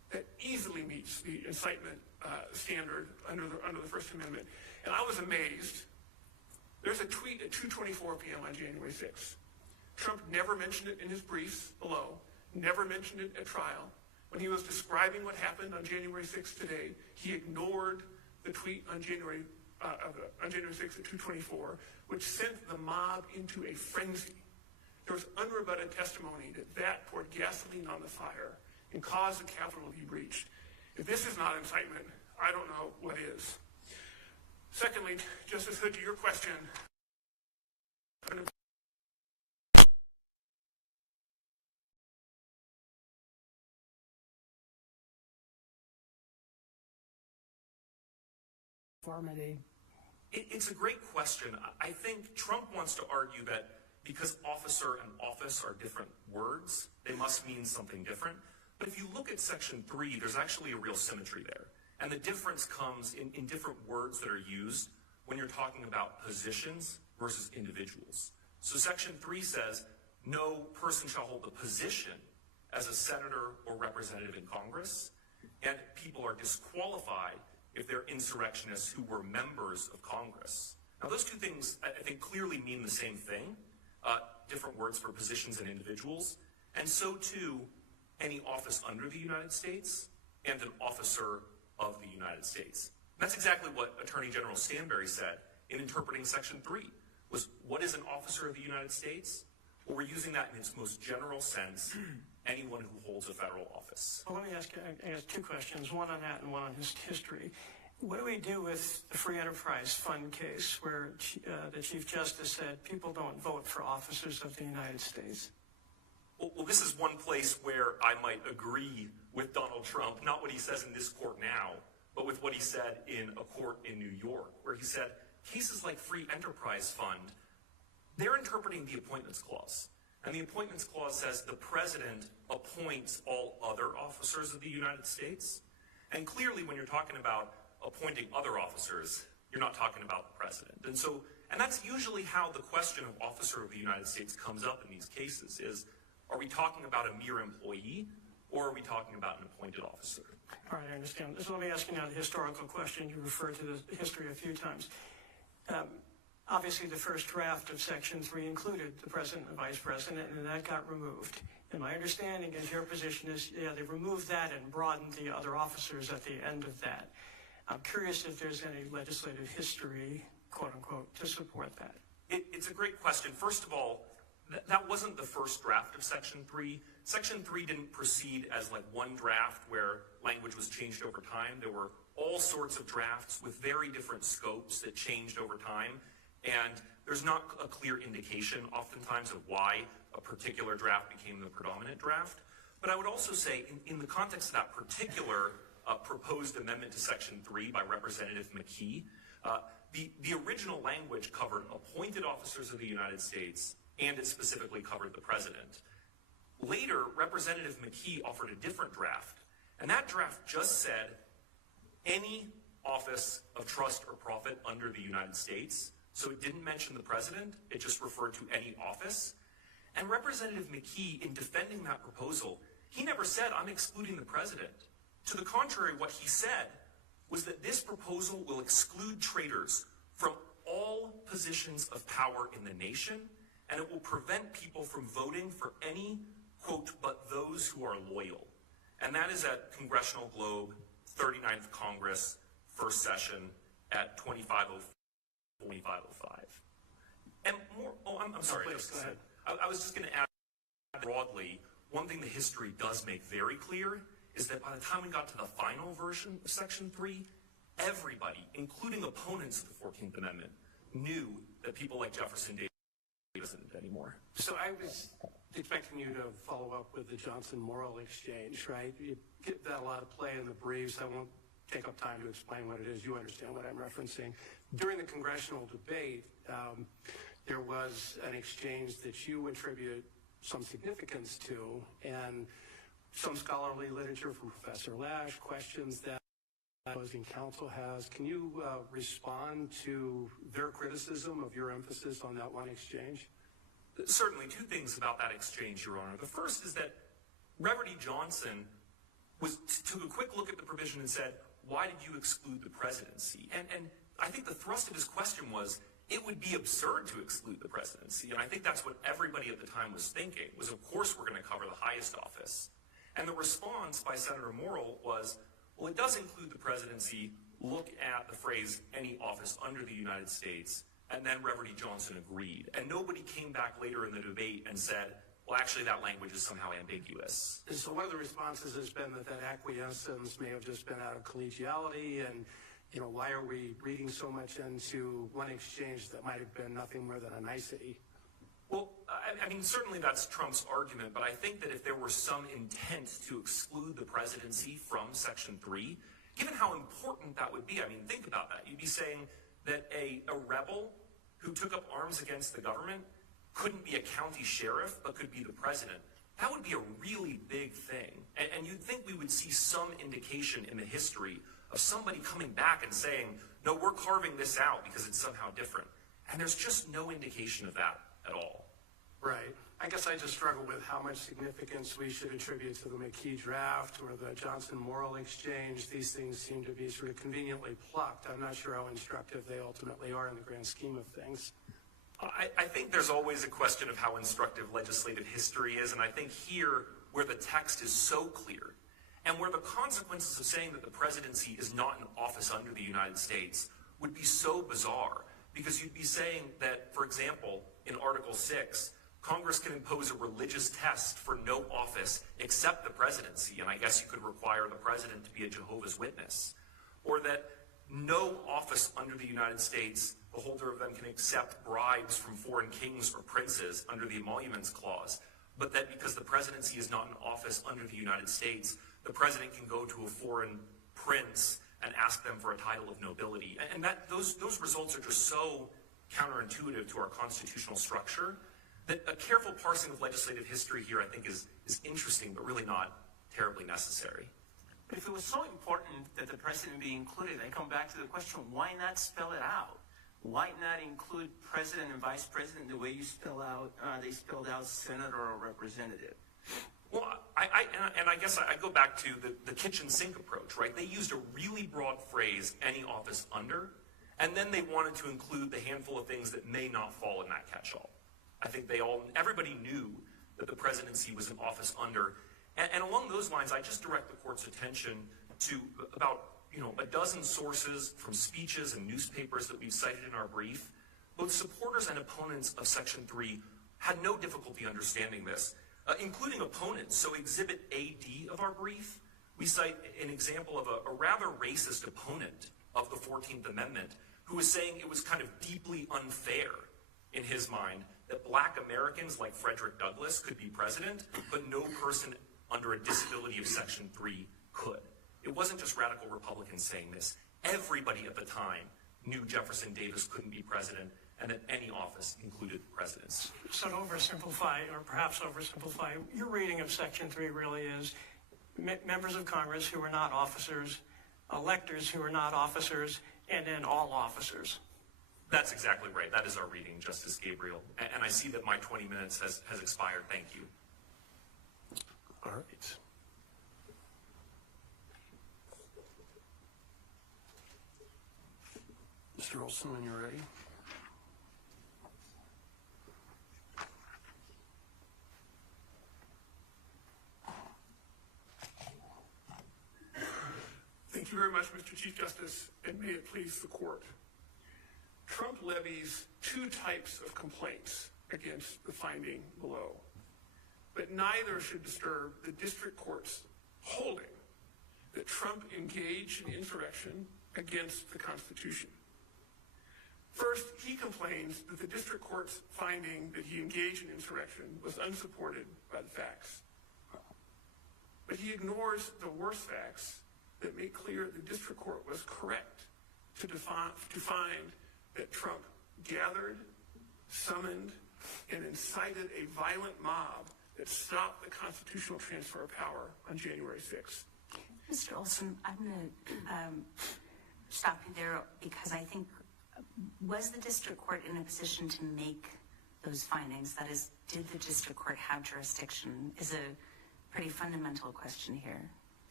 that easily meets the incitement standard under the First Amendment. And I was amazed. There's a tweet at 2:24 p.m. on January 6th. Trump never mentioned it in his briefs below, never mentioned it at trial. When he was describing what happened on January 6th today, he ignored the tweet on January 6th at 2:24, which sent the mob into a frenzy. There was unrebutted testimony that poured gasoline on the fire and caused the Capitol to be breached. If this is not incitement, I don't know what is. Secondly, Justice Hood, to your question, Uniformity. It's a great question. I think Trump wants to argue that because officer and office are different words, they must mean something different. But if you look at Section 3, there's actually a real symmetry there. And the difference comes in different words that are used when you're talking about positions versus individuals. So Section 3 says, no person shall hold a position as a senator or representative in Congress, and people are disqualified if they're insurrectionists who were members of Congress. Now, those two things, I think, clearly mean the same thing, different words for positions and individuals, and so too any office under the United States and an officer of the United States. And that's exactly what Attorney General Stanberry said in interpreting Section 3, was what is an officer of the United States? Well, we're using that in its most general sense, anyone who holds a federal office. Well, let me ask two questions, one on that and one on history. What do we do with the Free Enterprise Fund case where the Chief Justice said people don't vote for officers of the United States? Well, this is one place where I might agree with Donald Trump, not what he says in this court now, but with what he said in a court in New York, where he said cases like Free Enterprise Fund, they're interpreting the Appointments Clause. And the Appointments Clause says the president appoints all other officers of the United States. And clearly, when you're talking about appointing other officers, you're not talking about the president. And that's usually how the question of officer of the United States comes up in these cases is, are we talking about a mere employee, or are we talking about an appointed officer? All right, I understand. So let me ask you now the historical question. You referred to the history a few times. Obviously, the first draft of Section 3 included the president and vice president, and that got removed. And my understanding is your position is, yeah, they removed that and broadened the other officers at the end of that. I'm curious if there's any legislative history, quote unquote, to support that. It's a great question. First of all, that wasn't the first draft of Section 3. Section 3 didn't proceed as like one draft where language was changed over time. There were all sorts of drafts with very different scopes that changed over time. And there's not a clear indication oftentimes of why a particular draft became the predominant draft. But I would also say in the context of that particular proposed amendment to Section 3 by Representative McKee, the original language covered appointed officers of the United States, and it specifically covered the president. Later, Representative McKee offered a different draft, and that draft just said any office of trust or profit under the United States. So it didn't mention the president, it just referred to any office. And Representative McKee, in defending that proposal, he never said, I'm excluding the president. To the contrary, what he said was that this proposal will exclude traitors from all positions of power in the nation, and it will prevent people from voting for any, quote, but those who are loyal. And that is at Congressional Globe, 39th Congress, first session at 2505. And more, I'm sorry. Please, go ahead. I was just going to add broadly, one thing the history does make very clear is that by the time we got to the final version of Section 3, everybody, including opponents of the 14th Amendment, knew that people like Jefferson Davis wasn't anymore. So I was expecting you to follow up with the Johnson-Morrill exchange, right? You get that a lot of play in the briefs. I won't take up time to explain what it is. You understand what I'm referencing. During the congressional debate, there was an exchange that you attribute some significance to, and some scholarly literature from Professor Lash, questions that opposing counsel has. Can you respond to their criticism of your emphasis on that one exchange? Certainly, two things about that exchange, Your Honor. The first is that Reverdy Johnson took a quick look at the provision and said, why did you exclude the presidency? And I think the thrust of his question was, it would be absurd to exclude the presidency. And I think that's what everybody at the time was thinking, was of course we're going to cover the highest office. And the response by Senator Morrill was, well, it does include the presidency. Look at the phrase, any office under the United States. And then Reverdy Johnson agreed. And nobody came back later in the debate and said, well, actually, that language is somehow ambiguous. And so one of the responses has been that acquiescence may have just been out of collegiality, and why are we reading so much into one exchange that might have been nothing more than a nicety? Well, I mean, certainly that's Trump's argument, but I think that if there were some intent to exclude the presidency from Section 3, given how important that would be, I mean, think about that. You'd be saying that a rebel who took up arms against the government couldn't be a county sheriff, but could be the president. That would be a really big thing. And you'd think we would see some indication in the history of somebody coming back and saying, no, we're carving this out because it's somehow different. And there's just no indication of that at all. Right. I guess I just struggle with how much significance we should attribute to the McKee draft or the Johnson-Morrill exchange. These things seem to be sort of conveniently plucked. I'm not sure how instructive they ultimately are in the grand scheme of things. I think there's always a question of how instructive legislative history is, and I think here, where the text is so clear, and where the consequences of saying that the presidency is not an office under the United States would be so bizarre, because you'd be saying that, for example, in Article 6, Congress can impose a religious test for no office except the presidency, and I guess you could require the president to be a Jehovah's Witness, or that no office under the United States, the holder of them can accept bribes from foreign kings or princes under the Emoluments Clause, but that because the presidency is not an office under the United States, the president can go to a foreign prince and ask them for a title of nobility. And those results are just so counterintuitive to our constitutional structure that a careful parsing of legislative history here, I think, is interesting, but really not terribly necessary. But if it was so important that the president be included, I come back to the question, why not spell it out? Why not include president and vice president the way you spell out, they spelled out senator or representative? Well, I guess I go back to the kitchen sink approach, right? They used a really broad phrase, any office under, and then they wanted to include the handful of things that may not fall in that catch-all. I think everybody knew that the presidency was an office under, and along those lines, I just direct the court's attention to about a dozen sources from speeches and newspapers that we've cited in our brief. Both supporters and opponents of Section 3 had no difficulty understanding this, including opponents. So Exhibit AD of our brief, we cite an example of a rather racist opponent of the 14th Amendment who was saying it was kind of deeply unfair in his mind that black Americans like Frederick Douglass could be president, but no person under a disability of Section 3 could. It wasn't just radical Republicans saying this. Everybody at the time knew Jefferson Davis couldn't be president and that any office included presidents. So to oversimplify, or perhaps oversimplify, your reading of Section 3 really is members of Congress who are not officers, electors who are not officers, and then all officers. That's exactly right. That is our reading, Justice Gabriel. And I see that my 20 minutes has expired. Thank you. All right. Mr. Olson, when you're ready. Thank you very much, Mr. Chief Justice, and may it please the court. Trump levies two types of complaints against the finding below, but neither should disturb the district court's holding that Trump engaged in insurrection against the Constitution. First, he complains that the district court's finding that he engaged in insurrection was unsupported by the facts. But he ignores the worst facts that make clear the district court was correct to find that Trump gathered, summoned, and incited a violent mob that stopped the constitutional transfer of power on January 6th. Mr. Olson, I'm going to stop you there because I think, was the district court in a position to make those findings? That is, did the district court have jurisdiction? Is a pretty fundamental question here.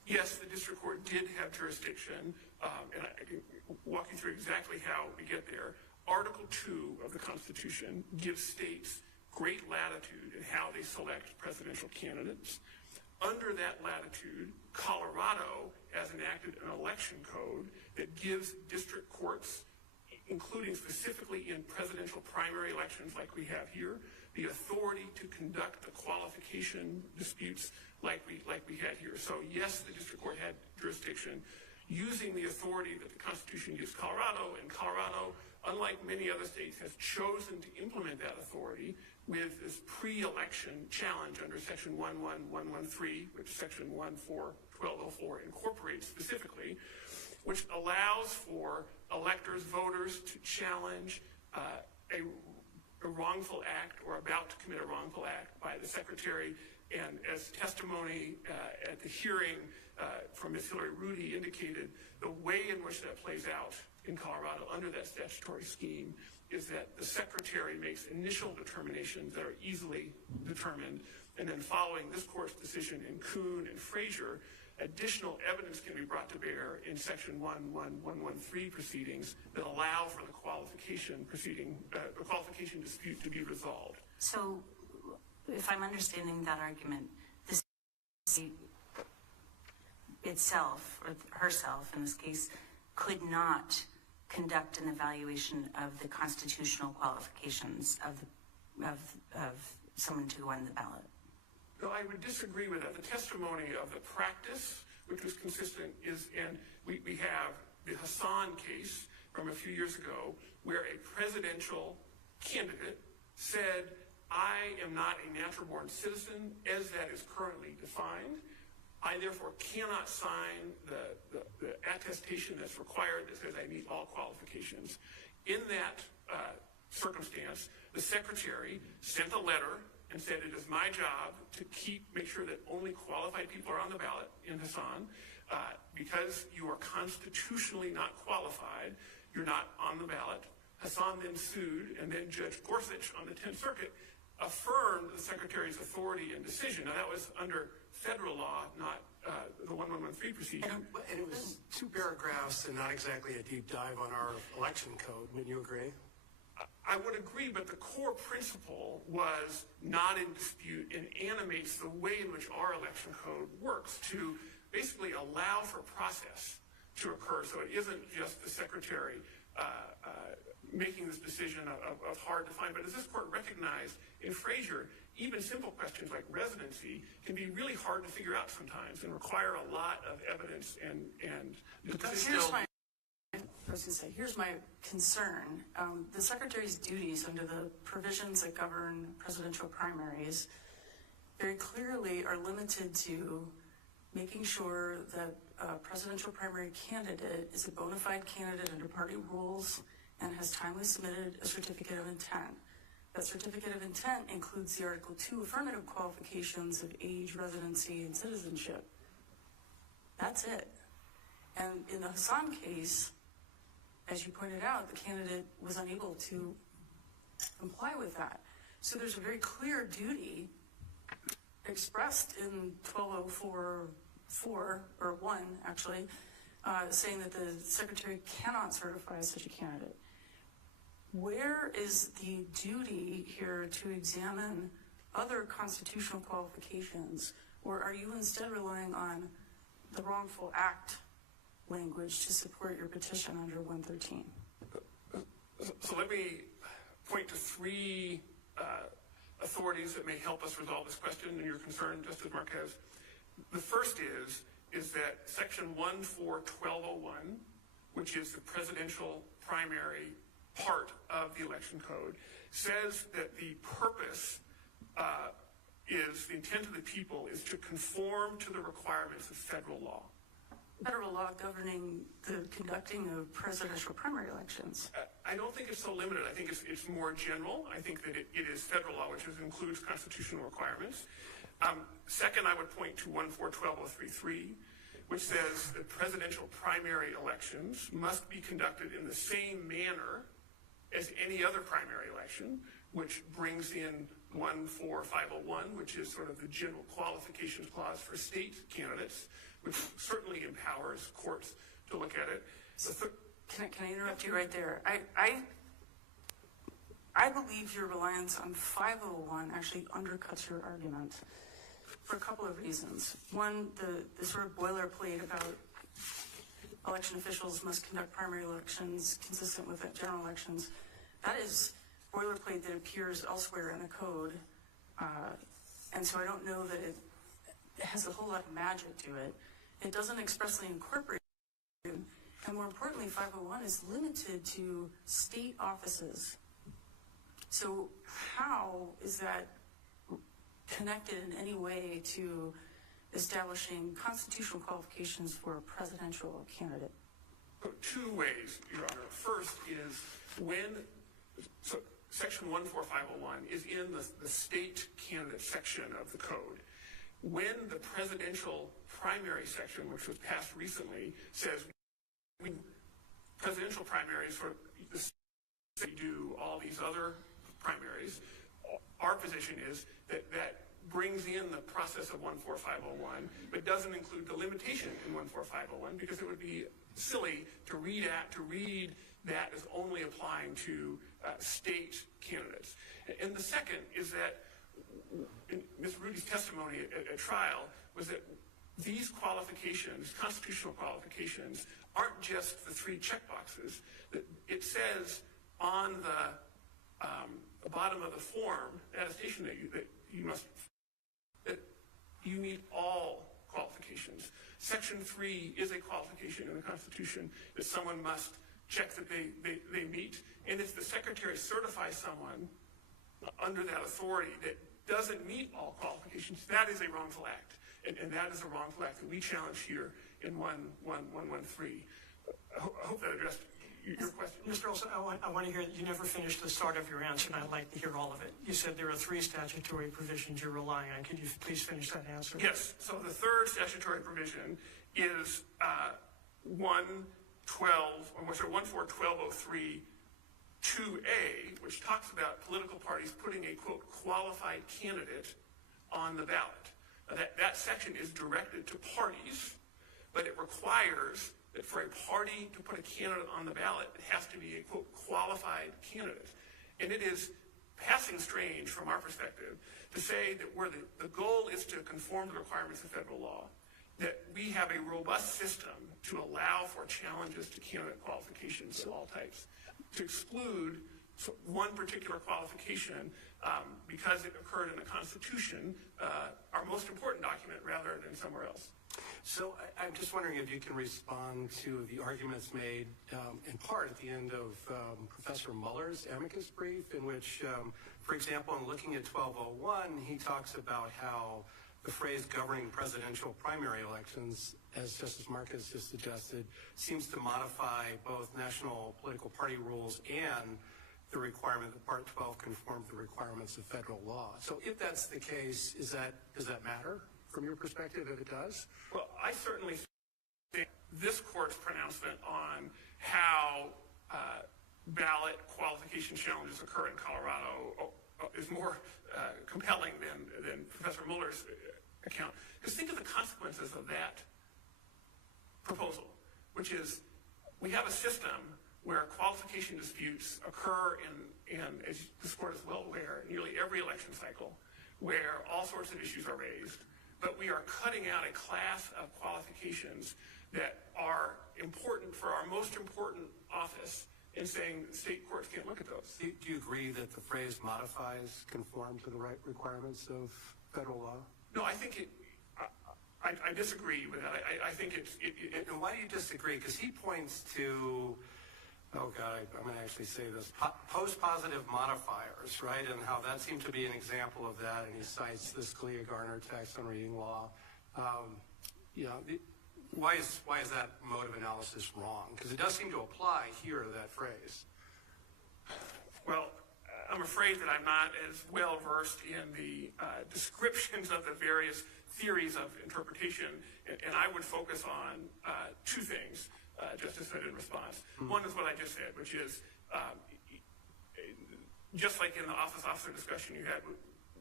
Yes, the district court did have jurisdiction, and I can walk you through exactly how we get there. Article 2 of the Constitution gives states great latitude in how they select presidential candidates. Under that latitude, Colorado has enacted an election code that gives district courts, including specifically in presidential primary elections like we have here, the authority to conduct the qualification disputes like we had here. So yes, the district court had jurisdiction using the authority that the Constitution gives Colorado, and Colorado, unlike many other states, has chosen to implement that authority with this pre-election challenge under Section 11113, which Section 1204 incorporates specifically, which allows for electors, voters to challenge a wrongful act or about to commit a wrongful act by the secretary. And as testimony at the hearing from Ms. Hillary Rudy indicated, the way in which that plays out in Colorado under that statutory scheme is that the secretary makes initial determinations that are easily determined, and then following this court's decision in Kuhn and Frazier, additional evidence can be brought to bear in Section 11113 proceedings that allow for the qualification dispute to be resolved. So, if I'm understanding that argument, the state itself, or herself in this case, could not conduct an evaluation of the constitutional qualifications of someone to go on the ballot. No, I would disagree with that. The testimony of the practice, which was consistent, and we have the Hassan case from a few years ago, where a presidential candidate said, I am not a natural-born citizen as that is currently defined. I therefore cannot sign the attestation that's required that says I meet all qualifications. In that circumstance, the secretary sent a letter and said it is my job to make sure that only qualified people are on the ballot in Hassan. Because you are constitutionally not qualified, you're not on the ballot. Hassan then sued, and then Judge Gorsuch on the 10th Circuit affirmed the secretary's authority and decision. Now, that was under federal law, not the 1113 procedure. And it was 2 paragraphs and not exactly a deep dive on our election code. Wouldn't you agree? I would agree, but the core principle was not in dispute and animates the way in which our election code works to basically allow for process to occur. So it isn't just the secretary making this decision of hard to find. But as this court recognized in Frazier, even simple questions like residency can be really hard to figure out sometimes and require a lot of evidence and here's my concern. The Secretary's duties under the provisions that govern presidential primaries very clearly are limited to making sure that a presidential primary candidate is a bona fide candidate under party rules and has timely submitted a certificate of intent. That certificate of intent includes the Article 2 affirmative qualifications of age, residency, and citizenship. That's it. And in the Hassan case, as you pointed out, the candidate was unable to comply with that. So there's a very clear duty expressed in 1204.4, or 1 actually, saying that the secretary cannot certify such a candidate. Where is the duty here to examine other constitutional qualifications, or are you instead relying on the wrongful act language to support your petition under 113? So let me point to 3 authorities that may help us resolve this question and your concern, Justice Marquez. The first is that Section 14121, which is the presidential primary part of the election code, says that the purpose is, the intent of the people is to conform to the requirements of federal law. Federal law governing the conducting of presidential primary elections. I don't think it's so limited. I think it's more general. I think that it is federal law, which includes constitutional requirements. Second, I would point to 1412033, which says that presidential primary elections must be conducted in the same manner as any other primary election, which brings in 14501, which is sort of the general qualifications clause for state candidates, which certainly empowers courts to look at it. Can I interrupt you right there? I believe your reliance on 501 actually undercuts your argument for a couple of reasons. One, the sort of boilerplate about election officials must conduct primary elections consistent with general elections. That is boilerplate that appears elsewhere in the code. And so I don't know that it has a whole lot of magic to it. It doesn't expressly incorporate it. And more importantly, 501 is limited to state offices. So how is that connected in any way to establishing constitutional qualifications for a presidential candidate? Two ways, Your Honor. First is so Section 14501 is in the state candidate section of the code. When the presidential primary section, which was passed recently, says presidential primaries for the state do all these other primaries, our position is that brings in the process of 14501, but doesn't include the limitation in 14501 because it would be silly to read that as only applying to state candidates. And the second is that Ms. Rudy's testimony at trial was that these qualifications, constitutional qualifications, aren't just the three checkboxes. It says on the bottom of the form, attestation that you need all qualifications. Section 3 is a qualification in the Constitution that someone must check that they meet. And if the Secretary certifies someone under that authority that doesn't meet all qualifications, that is a wrongful act. And that is a wrongful act that we challenge here in 113. I hope that addressed your question. Mr. Olson, I want to hear, you never finished the start of your answer, and I'd like to hear all of it. You said there are 3 statutory provisions you're relying on. Could you please finish that answer? Yes. So the third statutory provision is 1412032A, which talks about political parties putting a, quote, qualified candidate on the ballot. Now that section is directed to parties, but it requires that for a party to put a candidate on the ballot, it has to be a, quote, qualified candidate. And it is passing strange from our perspective to say that where the goal is to conform to the requirements of federal law, that we have a robust system to allow for challenges to candidate qualifications of all types. To exclude one particular qualification because it occurred in the Constitution, our most important document, rather than somewhere else. So I'm just wondering if you can respond to the arguments made in part at the end of Professor Mueller's amicus brief, in which, for example, in looking at 1201, he talks about how the phrase governing presidential primary elections, as Justice Marcus just suggested, seems to modify both national political party rules and the requirement that Part 12 conform to the requirements of federal law. So if that's the case, does that matter from your perspective, if it does? Well, I certainly think this court's pronouncement on how ballot qualification challenges occur in Colorado is more compelling than Professor Mueller's account. Because think of the consequences of that proposal, which is we have a system where qualification disputes occur in, as this court is well aware, nearly every election cycle, where all sorts of issues are raised. But we are cutting out a class of qualifications that are important for our most important office and saying state courts can't look at those. Do you agree that the phrase modifies conform to the right requirements of federal law? No, I think I disagree with that. I think it's... And why do you disagree? Because he points to, oh God, I'm going to actually say this, post-positive modifiers, right? And how that seemed to be an example of that. And he cites this Scalia Garner text on reading law. Why is that mode of analysis wrong? Because it does seem to apply here to that phrase. Well, I'm afraid that I'm not as well versed in the descriptions of the various theories of interpretation, and I would focus on 2 things, just as said in response. One is what I just said, which is just like in the officer discussion you had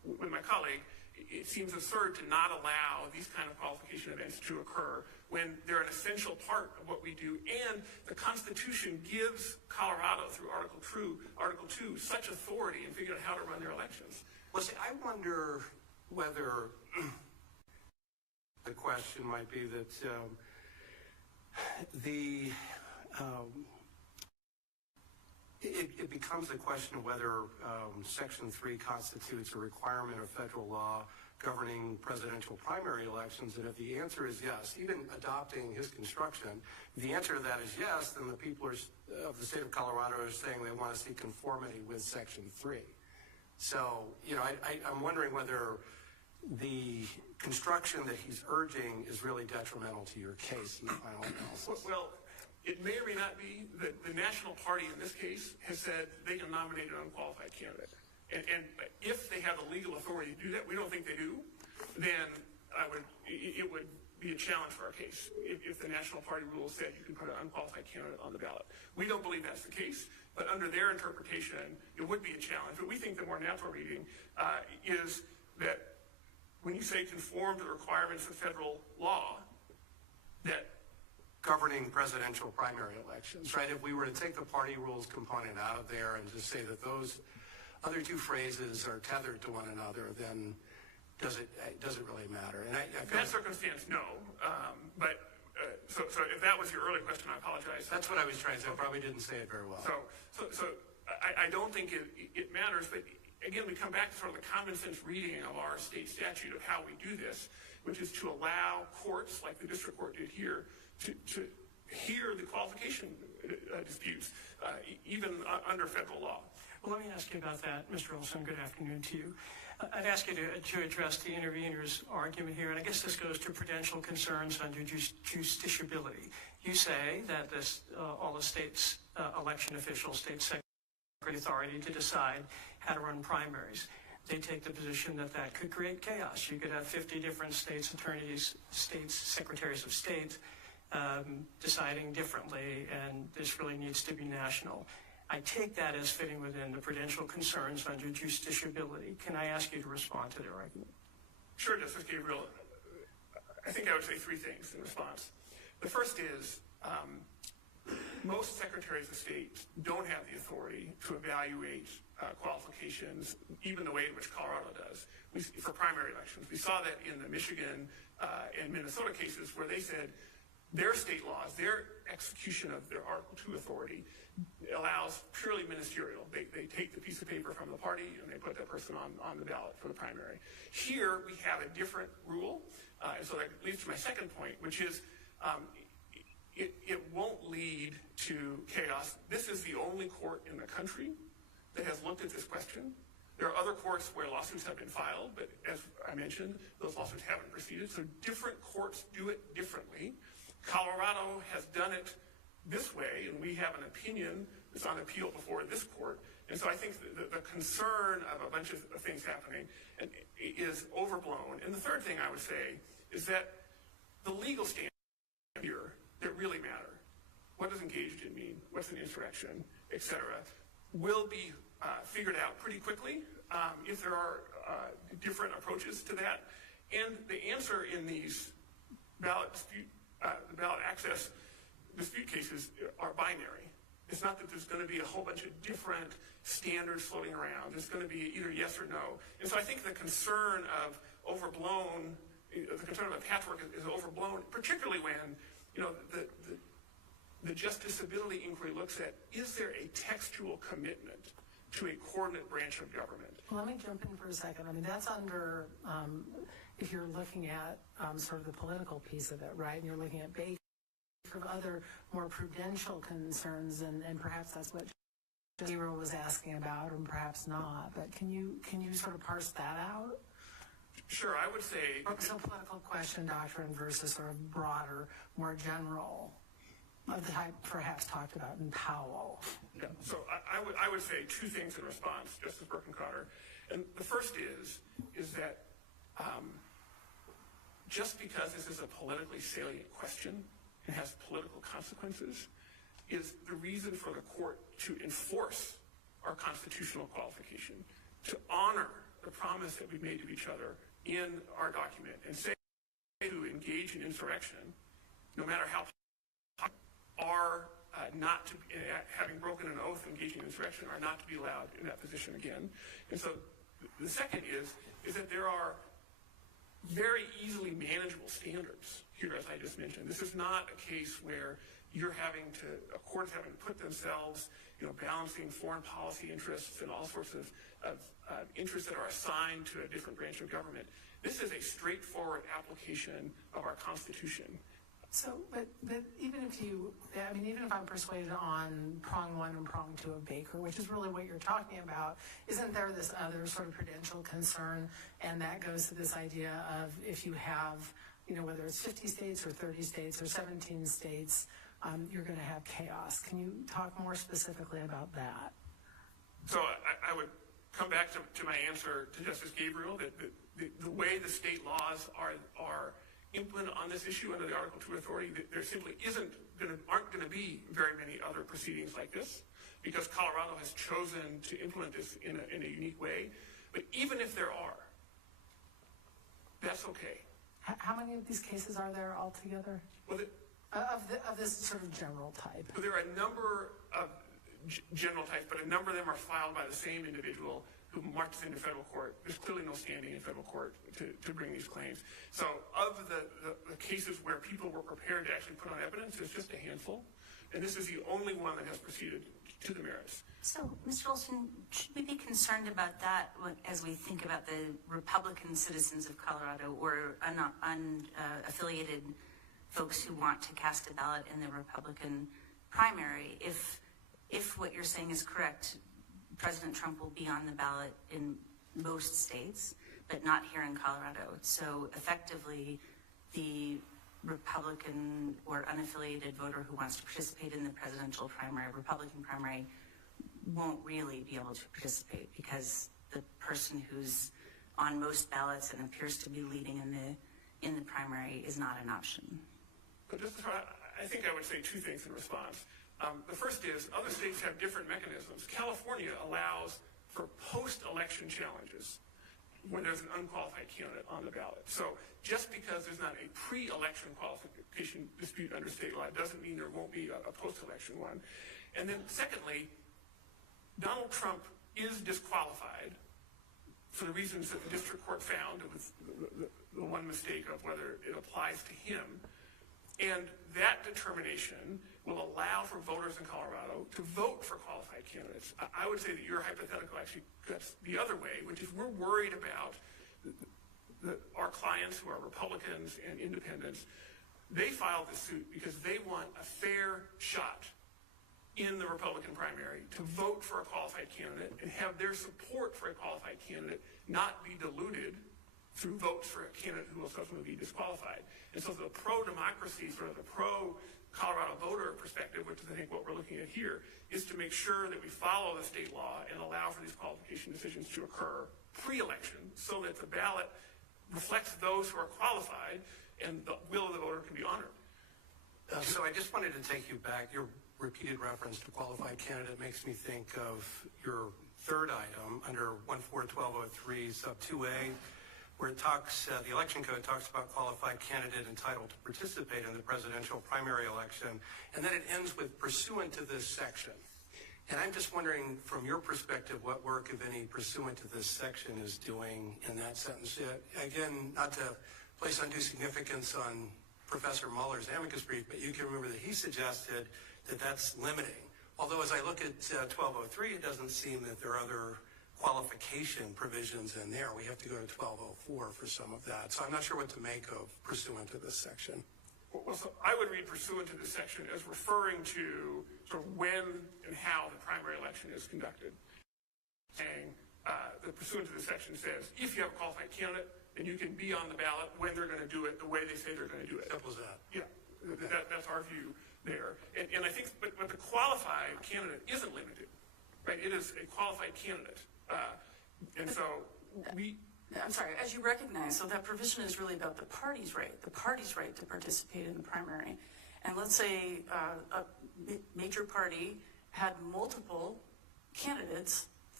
with my colleague, it seems absurd to not allow these kind of qualification events to occur when they're an essential part of what we do. And the Constitution gives Colorado, through Article 2, such authority in figuring out how to run their elections. Well, see, I wonder whether the question might be that it becomes a question of whether Section 3 constitutes a requirement of federal law governing presidential primary elections, and if the answer is yes, even adopting his construction, if the answer to that is yes, then the people of the state of Colorado are saying they want to see conformity with Section 3. So, I'm wondering whether the construction that he's urging is really detrimental to your case in the final analysis. Well, it may or may not be that the National Party in this case has said they can nominate an unqualified candidate. And if they have the legal authority to do that, we don't think they do, then it would be a challenge for our case if the National Party rules said you can put an unqualified candidate on the ballot. We don't believe that's the case, but under their interpretation, it would be a challenge. But we think the more natural reading is that when you say conform to the requirements of federal law, that governing presidential primary elections, right? If we were to take the party rules component out of there and just say that those other two phrases are tethered to one another, then does it really matter? And in that circumstance, no. So if that was your earlier question, I apologize. That's what I was trying to say. I probably didn't say it very well. So I don't think it matters, but again, we come back to sort of the common sense reading of our state statute of how we do this, which is to allow courts, like the district court did here, to hear the qualification disputes, even under federal law. Well, let me ask you about that, Mr. Olson. Good afternoon to you. I'd ask you to address the intervener's argument here, and I guess this goes to prudential concerns under justiciability. You say that all the states' election officials, state secretary authority to decide how to run primaries. They take the position that that could create chaos. You could have 50 different states' attorneys, states' secretaries of state deciding differently, and this really needs to be national. I take that as fitting within the prudential concerns under justiciability. Can I ask you to respond to their argument? Sure, Justice Gabriel. I think I would say three things in response. The first is most secretaries of state don't have the authority to evaluate qualifications, even the way in which Colorado does, for primary elections. We saw that in the Michigan and Minnesota cases where they said their state laws, their execution of their Article 2 authority allows purely ministerial. They take the piece of paper from the party and they put that person on the ballot for the primary. Here we have a different rule, and so that leads to my second point, which is it won't lead to chaos. This is the only court in the country that has looked at this question. There are other courts where lawsuits have been filed, but as I mentioned, those lawsuits haven't proceeded, so different courts do it differently. Colorado has done it this way, and we have an opinion that's on appeal before this court. And so I think the concern of a bunch of things happening is overblown. And the third thing I would say is that the legal standards here that really matter, what does engaged in mean, what's an insurrection, et cetera, will be figured out pretty quickly if there are different approaches to that. And the answer in these ballot access dispute cases are binary. It's not that there's going to be a whole bunch of different standards floating around. It's going to be either yes or no. And so I think the concern of overblown, the concern of a patchwork is overblown, particularly when, the justiciability inquiry looks at, is there a textual commitment to a coordinate branch of government? Well, let me jump in for a second. I mean, that's under, if you're looking at sort of the political piece of it, right? And you're looking at Baker, from other more prudential concerns, and perhaps that's what Zero was asking about, and perhaps not. But can you sort of parse that out? Sure, I would say. So political question doctrine versus sort of broader, more general, of the type perhaps talked about in Powell. Yeah. So I would say two things in response, Justice Birkencotter. And the first is that just because this is a politically salient question and has political consequences is the reason for the court to enforce our constitutional qualification, to honor the promise that we've made to each other in our document and say to engage in insurrection, no matter how are not to, having broken an oath engaging in insurrection, are not to be allowed in that position again. And so the second is that there are very easily manageable standards here, as I just mentioned. This is not a case where a court is having to put themselves, balancing foreign policy interests and all sorts of interests that are assigned to a different branch of government. This is a straightforward application of our Constitution. So, but even if I'm persuaded on prong 1 and prong 2 of Baker, which is really what you're talking about, isn't there this other sort of prudential concern? And that goes to this idea of if you have, whether it's 50 states or 30 states or 17 states, you're going to have chaos. Can you talk more specifically about that? So I would come back to my answer to Justice Gabriel, that the way the state laws are implemented on this issue under the Article 2 authority, there simply aren't going to be very many other proceedings like this, because Colorado has chosen to implement this in a unique way. But even if there are, that's okay. How many of these cases are there altogether? Well, of this sort of general type? Well, there are a number of general types, but a number of them are filed by the same individual who marches into federal court. There's clearly no standing in federal court to bring these claims. So of the cases where people were prepared to actually put on evidence, there's just a handful. And this is the only one that has proceeded to the merits. So, Mr. Olson, should we be concerned about that as we think about the Republican citizens of Colorado or unaffiliated folks who want to cast a ballot in the Republican primary? If what you're saying is correct, President Trump will be on the ballot in most states, but not here in Colorado. So effectively, the Republican or unaffiliated voter who wants to participate in the presidential primary, Republican primary, won't really be able to participate because the person who's on most ballots and appears to be leading in the primary is not an option. But I think I would say two things in response. The first is other states have different mechanisms. California allows for post-election challenges when there's an unqualified candidate on the ballot. So just because there's not a pre-election qualification dispute under state law doesn't mean there won't be a post-election one. And then secondly, Donald Trump is disqualified for the reasons that the district court found. It was the one mistake of whether it applies to him. And that determination will allow for voters in Colorado to vote for qualified candidates. I would say that your hypothetical actually cuts the other way, which is we're worried about our clients who are Republicans and independents. They filed this suit because they want a fair shot in the Republican primary to vote for a qualified candidate and have their support for a qualified candidate not be diluted through votes for a candidate who will subsequently be disqualified. And so the pro-democracy, sort of the pro-Colorado voter perspective, which is I think what we're looking at here, is to make sure that we follow the state law and allow for these qualification decisions to occur pre-election so that the ballot reflects those who are qualified and the will of the voter can be honored. So I just wanted to take you back. Your repeated reference to qualified candidate makes me think of your third item under 141203 sub 2A, where it talks, the election code talks about qualified candidate entitled to participate in the presidential primary election, and then it ends with pursuant to this section. And I'm just wondering, from your perspective, what work, if any, pursuant to this section is doing in that sentence. Again, not to place undue significance on Professor Mueller's amicus brief, but you can remember that he suggested that that's limiting. Although as I look at 1203, it doesn't seem that there are other qualification provisions in there. We have to go to 1204 for some of that. So I'm not sure what to make of pursuant to this section. Well, so I would read pursuant to this section as referring to sort of when and how the primary election is conducted. Saying the pursuant to this section says if you have a qualified candidate, then you can be on the ballot when they're going to do it the way they say they're going to do it. Simple as that. Yeah, that's our view there. And I think, but the qualified candidate isn't limited, right? It is a qualified candidate. And so I'm sorry, as you recognize, so that provision is really about the party's right to participate in the primary. And let's say a major party had multiple candidates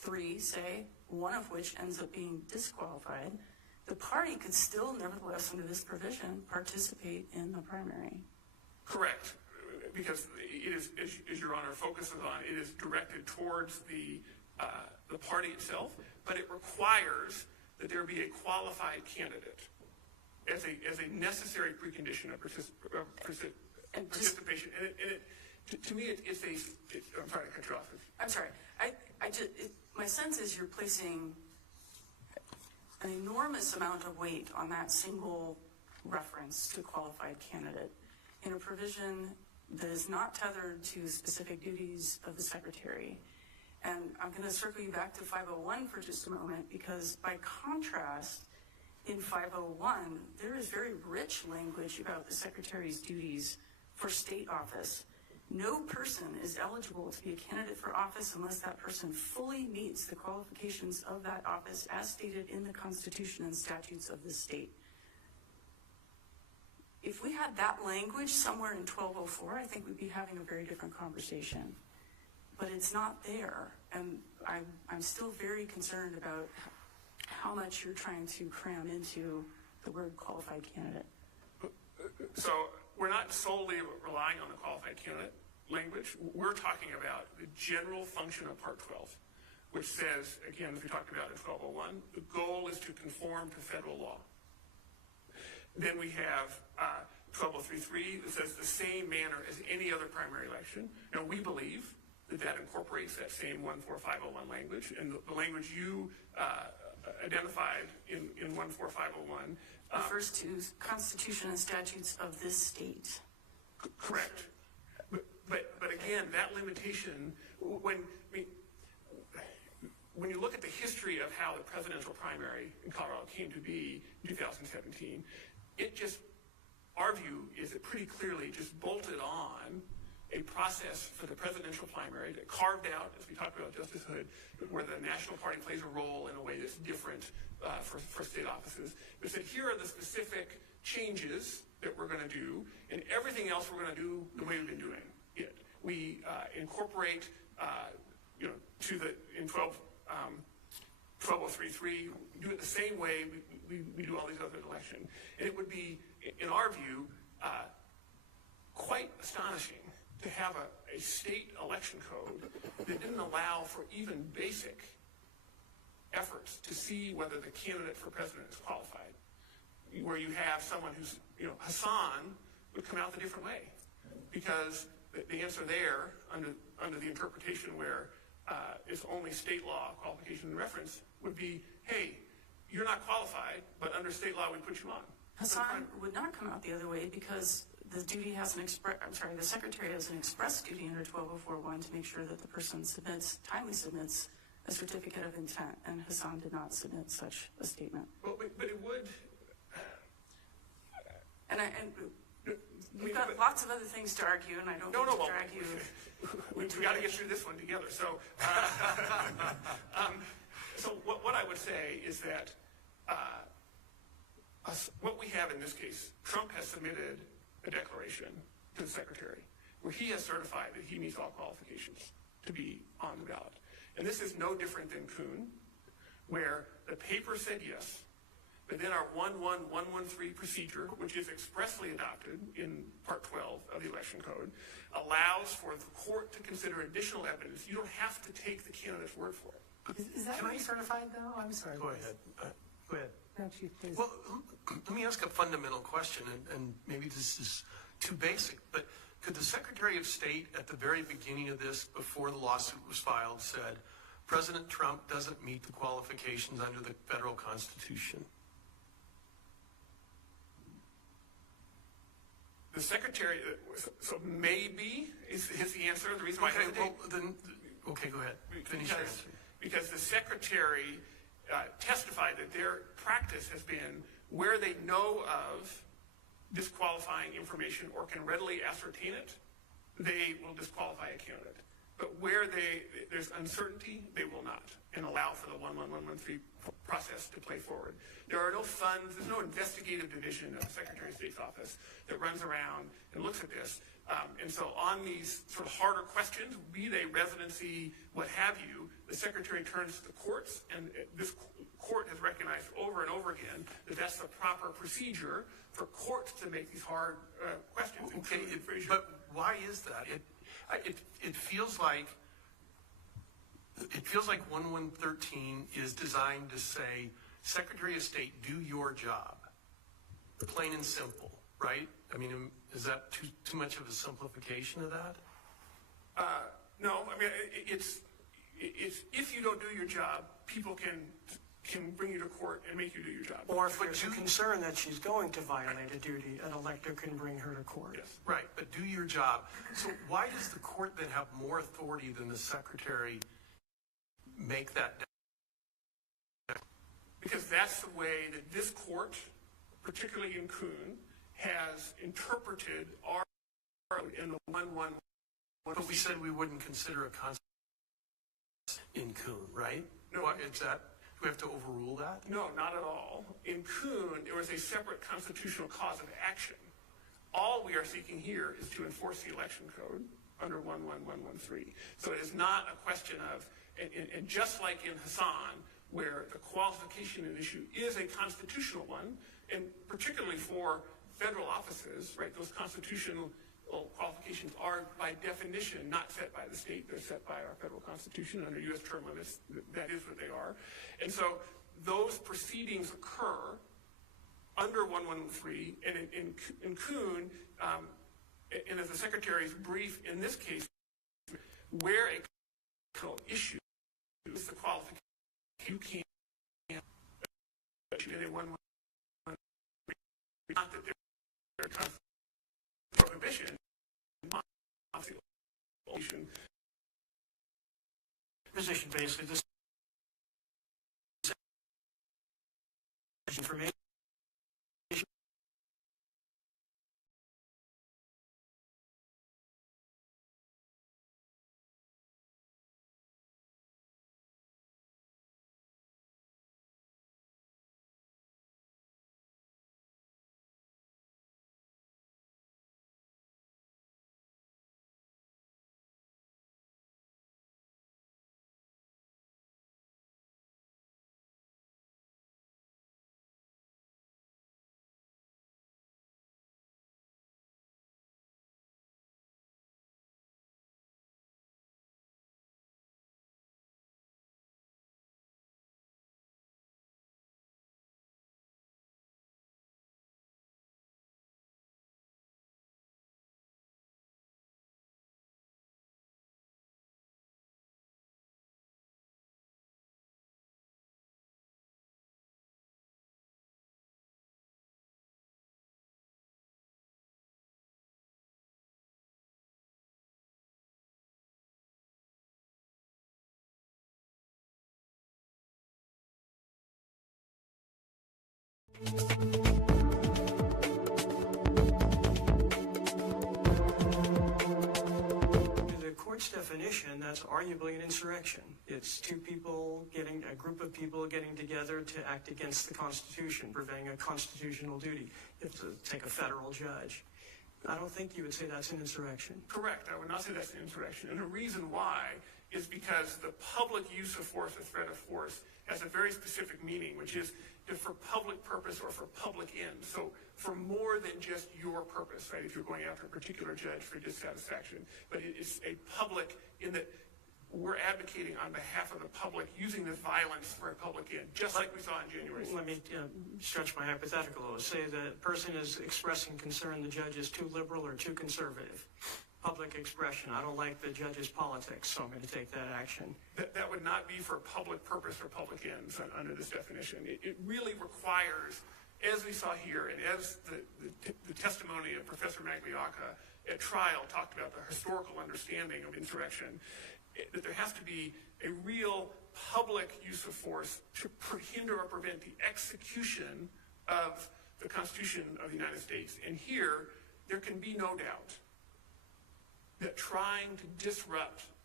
3, say, one of which ends up being disqualified, the party could still, nevertheless, under this provision, participate in the primary. Correct, because it is, as Your Honor focuses on, it is directed towards the party itself, but it requires that there be a qualified candidate as a necessary precondition of participation. To me, it's I'm sorry to cut you off. I'm sorry. My sense is you're placing an enormous amount of weight on that single reference to qualified candidate in a provision that is not tethered to specific duties of the Secretary. And I'm going to circle you back to 501 for just a moment, because by contrast, in 501, there is very rich language about the Secretary's duties for state office. No person is eligible to be a candidate for office unless that person fully meets the qualifications of that office as stated in the Constitution and statutes of the state. If we had that language somewhere in 1204, I think we'd be having a very different conversation. But it's not there, and I'm still very concerned about how much you're trying to cram into the word qualified candidate. So we're not solely relying on the qualified candidate language. We're talking about the general function of Part 12, which says, again, as we talked about in 1201, the goal is to conform to federal law. Then we have 12033 that says the same manner as any other primary election. Now, we believe that incorporates that same 14501 language, and the language you identified in 14501 refers to Constitution and statutes of this state. Correct. But again, that limitation, when you look at the history of how the presidential primary in Colorado came to be in 2017, it just, our view is it pretty clearly just bolted on a process for the presidential primary that carved out, as we talked about Justice Hood, where the national party plays a role in a way that's different for state offices. It said, here are the specific changes that we're going to do, and everything else we're going to do the way we've been doing it. We incorporate, to the, in 12033, do it the same way we do all these other elections. And it would be, in our view, quite astonishing to have a state election code that didn't allow for even basic efforts to see whether the candidate for president is qualified, where you have someone who's, Hassan would come out the different way, because the answer there, under the interpretation where it's only state law, qualification, and reference, would be, hey, you're not qualified, but under state law we put you on. Hassan would not come out the other way because the duty has the Secretary has an express duty under 12041 to make sure that the person timely submits a certificate of intent, and Hassan did not submit such a statement. Well, but it would. And we've got lots of other things to argue, and I don't mean to drag you. We've got to get through this one together. So, so what I would say is that what we have in this case, Trump has submitted a declaration to the Secretary where he has certified that he meets all qualifications to be on the ballot. And this is no different than Kuhn, where the paper said yes, but then our 11113 procedure, which is expressly adopted in Part 12 of the Election Code, allows for the court to consider additional evidence. You don't have to take the candidate's word for it. Is that certified, though? I'm sorry. Go ahead. Go ahead. No, Chief, please. Well, let me ask a fundamental question, and maybe this is too basic, but could the Secretary of State at the very beginning of this, before the lawsuit was filed, said, President Trump doesn't meet the qualifications under the federal Constitution? The Secretary, so maybe is the answer. The reason why I hesitate. Okay, go ahead. Finish your answer. Because the Secretary testified that their practice has been where they know of disqualifying information or can readily ascertain it, they will disqualify a candidate. But where there's uncertainty, they will not, and allow for the 11113 process to play forward. There are no funds, there's no investigative division of the Secretary of State's office that runs around and looks at this. And so on these sort of harder questions, be they residency, what have you, the Secretary turns to the courts, and this court has recognized over and over again that that's the proper procedure for courts to make these hard questions. Okay, but why is that? It feels like 1113 is designed to say, Secretary of State, do your job. Plain and simple, right? I mean, is that too much of a simplification of that? No, I mean, it's if you don't do your job, people can bring you to court and make you do your job. Or if there's a concern that she's going to violate a duty, an elector can bring her to court. Yes. Right, but do your job. So why does the court then have more authority than the Secretary make that decision? Because that's the way that this court, particularly in Kuhn, has interpreted our in the 111. But we said we wouldn't consider a constitution in Kuhn, right? No. Is that, do we have to overrule that? No, not at all. In Kuhn, there was a separate constitutional cause of action. All we are seeking here is to enforce the election code under 11113. So it is not a question of, and just like in Hassan, where the qualification issue is a constitutional one, and particularly for federal offices, right, those constitutional qualifications are by definition not set by the state, they're set by our federal constitution under U.S. term limits, that is what they are. And so those proceedings occur under 113, and in Kuhn, and as the Secretary's brief in this case, where a constitutional issue is the qualification, you can't in a 113, not that there's a prohibition, Position basically this information. The court's definition, that's arguably an insurrection. It's a group of people getting together to act against the Constitution, preventing a constitutional duty. You have to take a federal judge. I don't think you would say that's an insurrection. Correct. I would not say that's an insurrection. And the reason why is because the public use of force, the threat of force, has a very specific meaning, which is for public purpose or for public ends. So for more than just your purpose, right, if you're going after a particular judge for dissatisfaction. But it is a public in that we're advocating on behalf of the public using this violence for a public end, just like we saw in January 6th. Let me stretch my hypothetical. Say the person is expressing concern the judge is too liberal or too conservative. Public expression. I don't like the judge's politics, so I'm going to take that action. That would not be for public purpose or public ends under this definition. It really requires, as we saw here, and as the testimony of Professor Magliocca at trial talked about the historical understanding of insurrection, that there has to be a real public use of force to hinder or prevent the execution of the Constitution of the United States. And here, there can be no doubt that trying to disrupt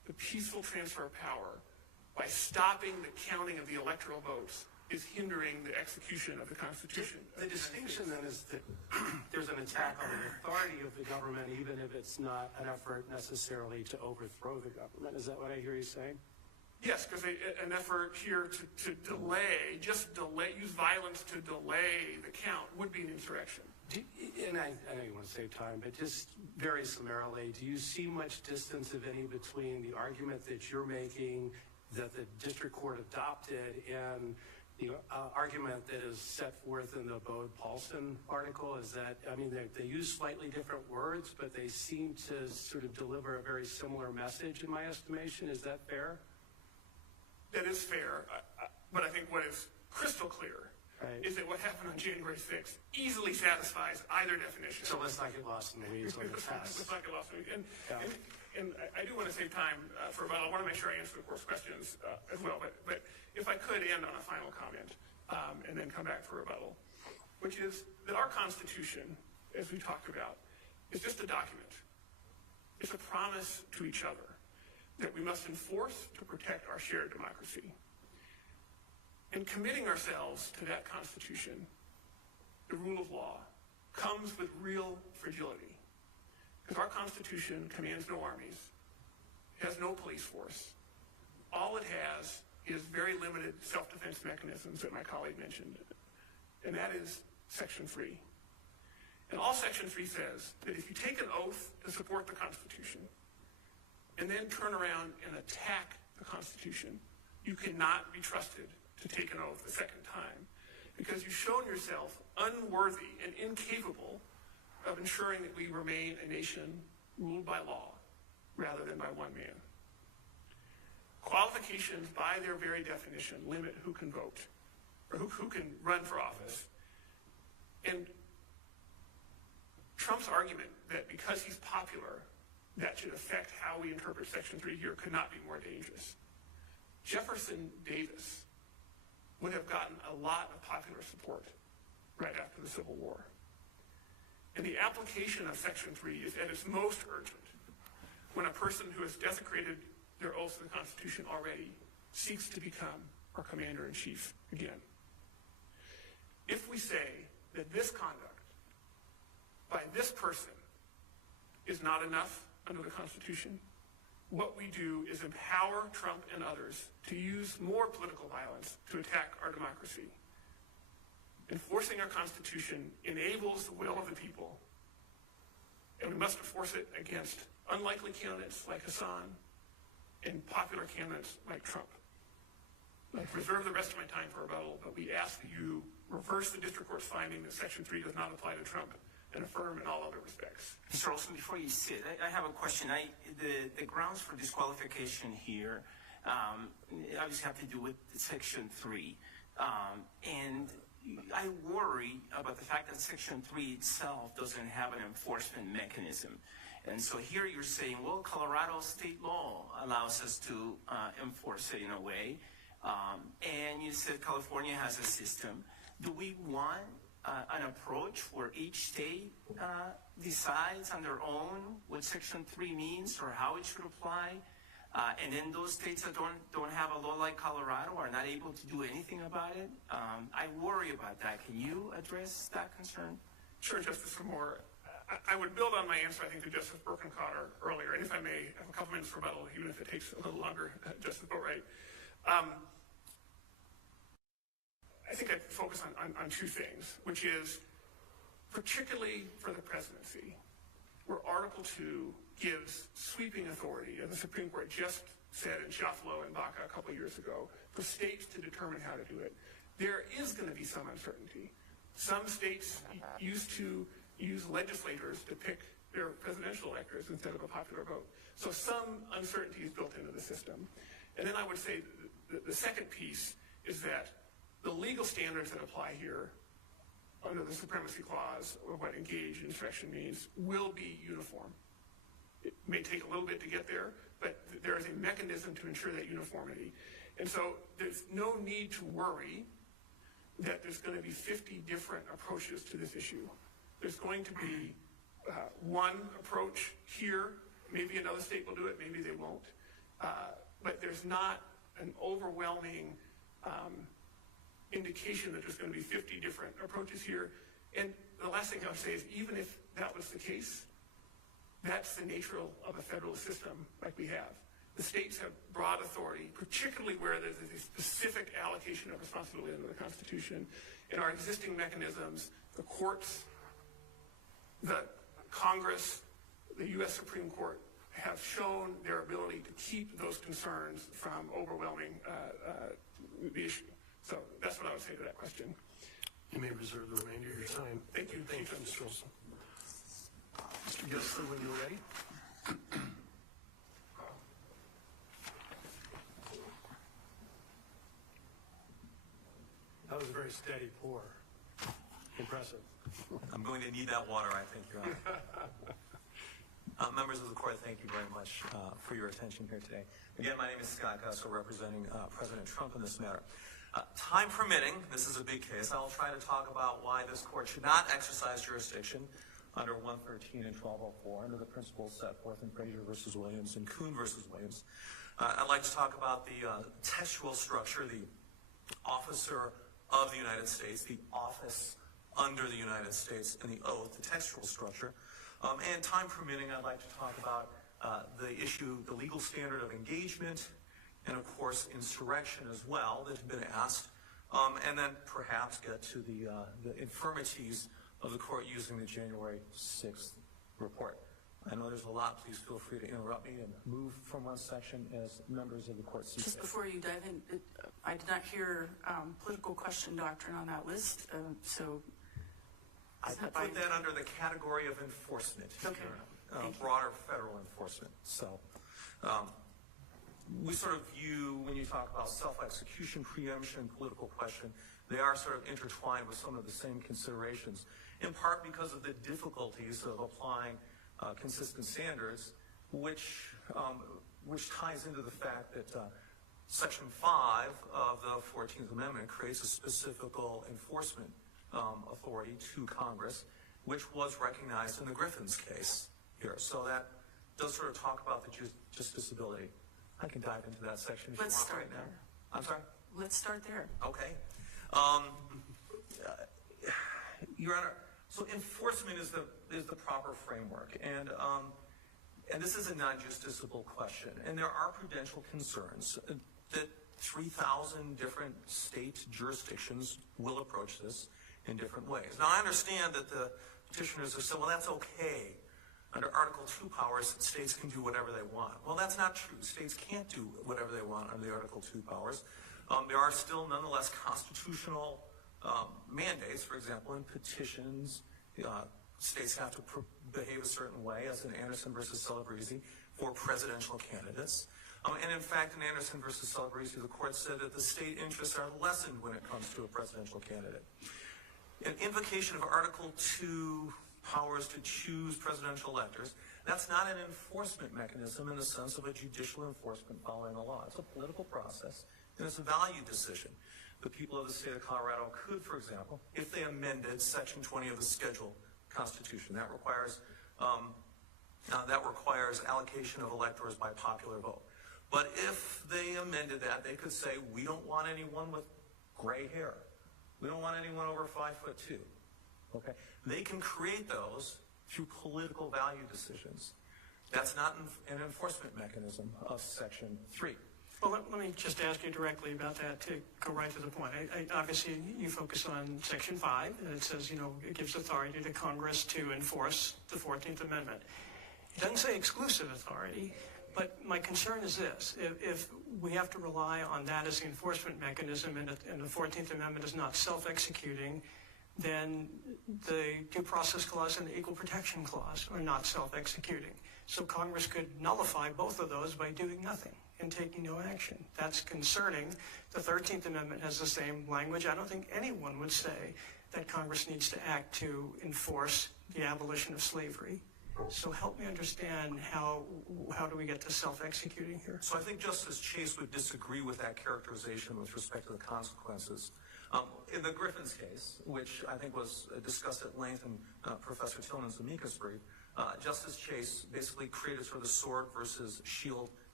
the peaceful transfer of power by stopping the counting of the electoral votes is hindering the execution of the Constitution. The distinction then is that there's an attack on the authority of the government, even if it's not an effort necessarily to overthrow the government. Is that what I hear you saying? Yes, because an effort here to delay, use violence to delay the count would be an insurrection. And I know you want to save time, but just very summarily, do you see much distance, if any, between the argument that you're making that the district court adopted and the argument that is set forth in the Bode-Paulson article? Is that, I mean, they use slightly different words, but they seem to sort of deliver a very similar message in my estimation. Is that fair? That is fair, but I think what is crystal clear is that what happened on January 6th easily satisfies either definition. So let's not get lost in the weeds on the test. Let's not get lost in the weeds. And I do want to save time for a while. I want to make sure I answer the court's questions as well. But if I could end on a final comment and then come back for rebuttal, which is that our Constitution, as we talked about, is just a document. It's a promise to each other that we must enforce to protect our shared democracy. And committing ourselves to that Constitution, the rule of law, comes with real fragility. Because our Constitution commands no armies, has no police force. All it has is very limited self-defense mechanisms that my colleague mentioned. And that is Section 3. And all Section 3 says that if you take an oath to support the Constitution and then turn around and attack the Constitution, you cannot be trusted to take an oath a second time because you've shown yourself unworthy and incapable of ensuring that we remain a nation ruled by law rather than by one man. Qualifications, by their very definition, limit who can vote or who can run for office. And Trump's argument that because he's popular, that should affect how we interpret Section 3 here could not be more dangerous. Jefferson Davis would have gotten a lot of popular support right after the Civil War. And the application of Section 3 is at its most urgent when a person who has desecrated their oath to the Constitution already seeks to become our commander-in-chief again. If we say that this conduct by this person is not enough under the Constitution, what we do is empower Trump and others to use more political violence to attack our democracy. Enforcing our Constitution enables the will of the people, and we must enforce it against unlikely candidates like Hassan and popular candidates like Trump. I'll reserve the rest of my time for rebuttal, but we ask that you reverse the district court's finding that Section 3 does not apply to Trump and affirm in all other respects. Mr. Olson, before you sit, I have a question. The grounds for disqualification here obviously have to do with Section 3. And I worry about the fact that Section 3 itself doesn't have an enforcement mechanism. And so here you're saying, well, Colorado state law allows us to enforce it in a way. And you said California has a system. Do we want an approach where each state decides on their own what Section 3 means or how it should apply? And then those states that don't have a law like Colorado are not able to do anything about it? I worry about that. Can you address that concern? Sure, Justice Moore. I would build on my answer, I think, to Justice Birkencotter earlier. And if I may have a couple minutes for rebuttal, even if it takes a little longer, Justice Boatwright. I think I'd focus on two things, which is particularly for the presidency, where Article 2 gives sweeping authority, as the Supreme Court just said in Shuffalo and Baca a couple of years ago, for states to determine how to do it. There is going to be some uncertainty. Some states used to use legislators to pick their presidential electors instead of a popular vote. So some uncertainty is built into the system. And then I would say the second piece is that the legal standards that apply here under the Supremacy Clause, or what engaged insurrection means, will be uniform. It may take a little bit to get there, but there is a mechanism to ensure that uniformity. And so there's no need to worry that there's going to be 50 different approaches to this issue. There's going to be one approach here. Maybe another state will do it, maybe they won't. but there's not an overwhelming indication that there's going to be 50 different approaches here. And the last thing I would say is, even if that was the case, that's the nature of a federal system like we have. The states have broad authority, particularly where there's a specific allocation of responsibility under the Constitution. In our existing mechanisms, the courts, the Congress, the U.S. Supreme Court have shown their ability to keep those concerns from overwhelming the issue. So that's what I would say to that question. You may reserve the remainder of your time. Thank you. Thank you, Mr. Wilson. Mr. Gessler, when you're ready. That was a very steady pour. Impressive. I'm going to need that water, I think, Your Honor. Members of the court, thank you very much for your attention here today. Again, my name is Scott Gessler, representing President Trump in this matter. Time permitting, this is a big case, I'll try to talk about why this court should not exercise jurisdiction under 113 and 1204 under the principles set forth in Frazier v. Williams and Kuhn v. Williams. I'd like to talk about the textual structure, the officer of the United States, the office under the United States, and the oath, the textual structure. And time permitting, I'd like to talk about the issue, the legal standard of engagement, and of course insurrection as well that have been asked, and then perhaps get to the infirmities of the court using the January 6th report. I know there's a lot. Please feel free to interrupt me and move from one section as members of the court see fit. Just before you dive in, I did not hear political question doctrine on that list, so... I put that under the category of enforcement. Okay. Broader federal enforcement. So we sort of view, when you talk about self-execution, preemption, political question, they are sort of intertwined with some of the same considerations, in part because of the difficulties of applying consistent standards, which ties into the fact that Section 5 of the 14th Amendment creates a specific enforcement authority to Congress, which was recognized in the Griffin's case here. So that does sort of talk about the justiciability. I can dive into that section if you want right now. I'm sorry? Let's start there. Okay. Your Honor, so enforcement is the proper framework, and this is a non-justiciable question, and there are prudential concerns that 3,000 different state jurisdictions will approach this in different ways. Now, I understand that the petitioners have said, well, that's okay. Under Article 2 powers, states can do whatever they want. Well, that's not true. States can't do whatever they want under the Article 2 powers. There are still, nonetheless, constitutional mandates. For example, in petitions, states have to behave a certain way, as in Anderson versus Celebrezzi, for presidential candidates. And in fact, in Anderson versus Celebrezzi, the court said that the state interests are lessened when it comes to a presidential candidate. An invocation of Article 2 powers to choose presidential electors, that's not an enforcement mechanism in the sense of a judicial enforcement following a law. It's a political process, and it's a value decision. The people of the state of Colorado could, for example, if they amended Section 20 of the Schedule Constitution, that requires allocation of electors by popular vote. But if they amended that, they could say, we don't want anyone with gray hair. We don't want anyone over 5'2". Okay? They can create those through political value decisions. That's not an enforcement mechanism of Section 3. Well, let me just ask you directly about that to go right to the point. Obviously, you focus on Section 5, and it says, it gives authority to Congress to enforce the 14th Amendment. It doesn't say exclusive authority, but my concern is this. If we have to rely on that as the enforcement mechanism and the 14th Amendment is not self-executing, then the Due Process Clause and the Equal Protection Clause are not self-executing. So Congress could nullify both of those by doing nothing and taking no action. That's concerning. The 13th Amendment has the same language. I don't think anyone would say that Congress needs to act to enforce the abolition of slavery. So help me understand how do we get to self-executing here? So I think Justice Chase would disagree with that characterization with respect to the consequences. In the Griffin's case, which I think was discussed at length in Professor Tillman's amicus brief, Justice Chase basically created sort of the sword versus shield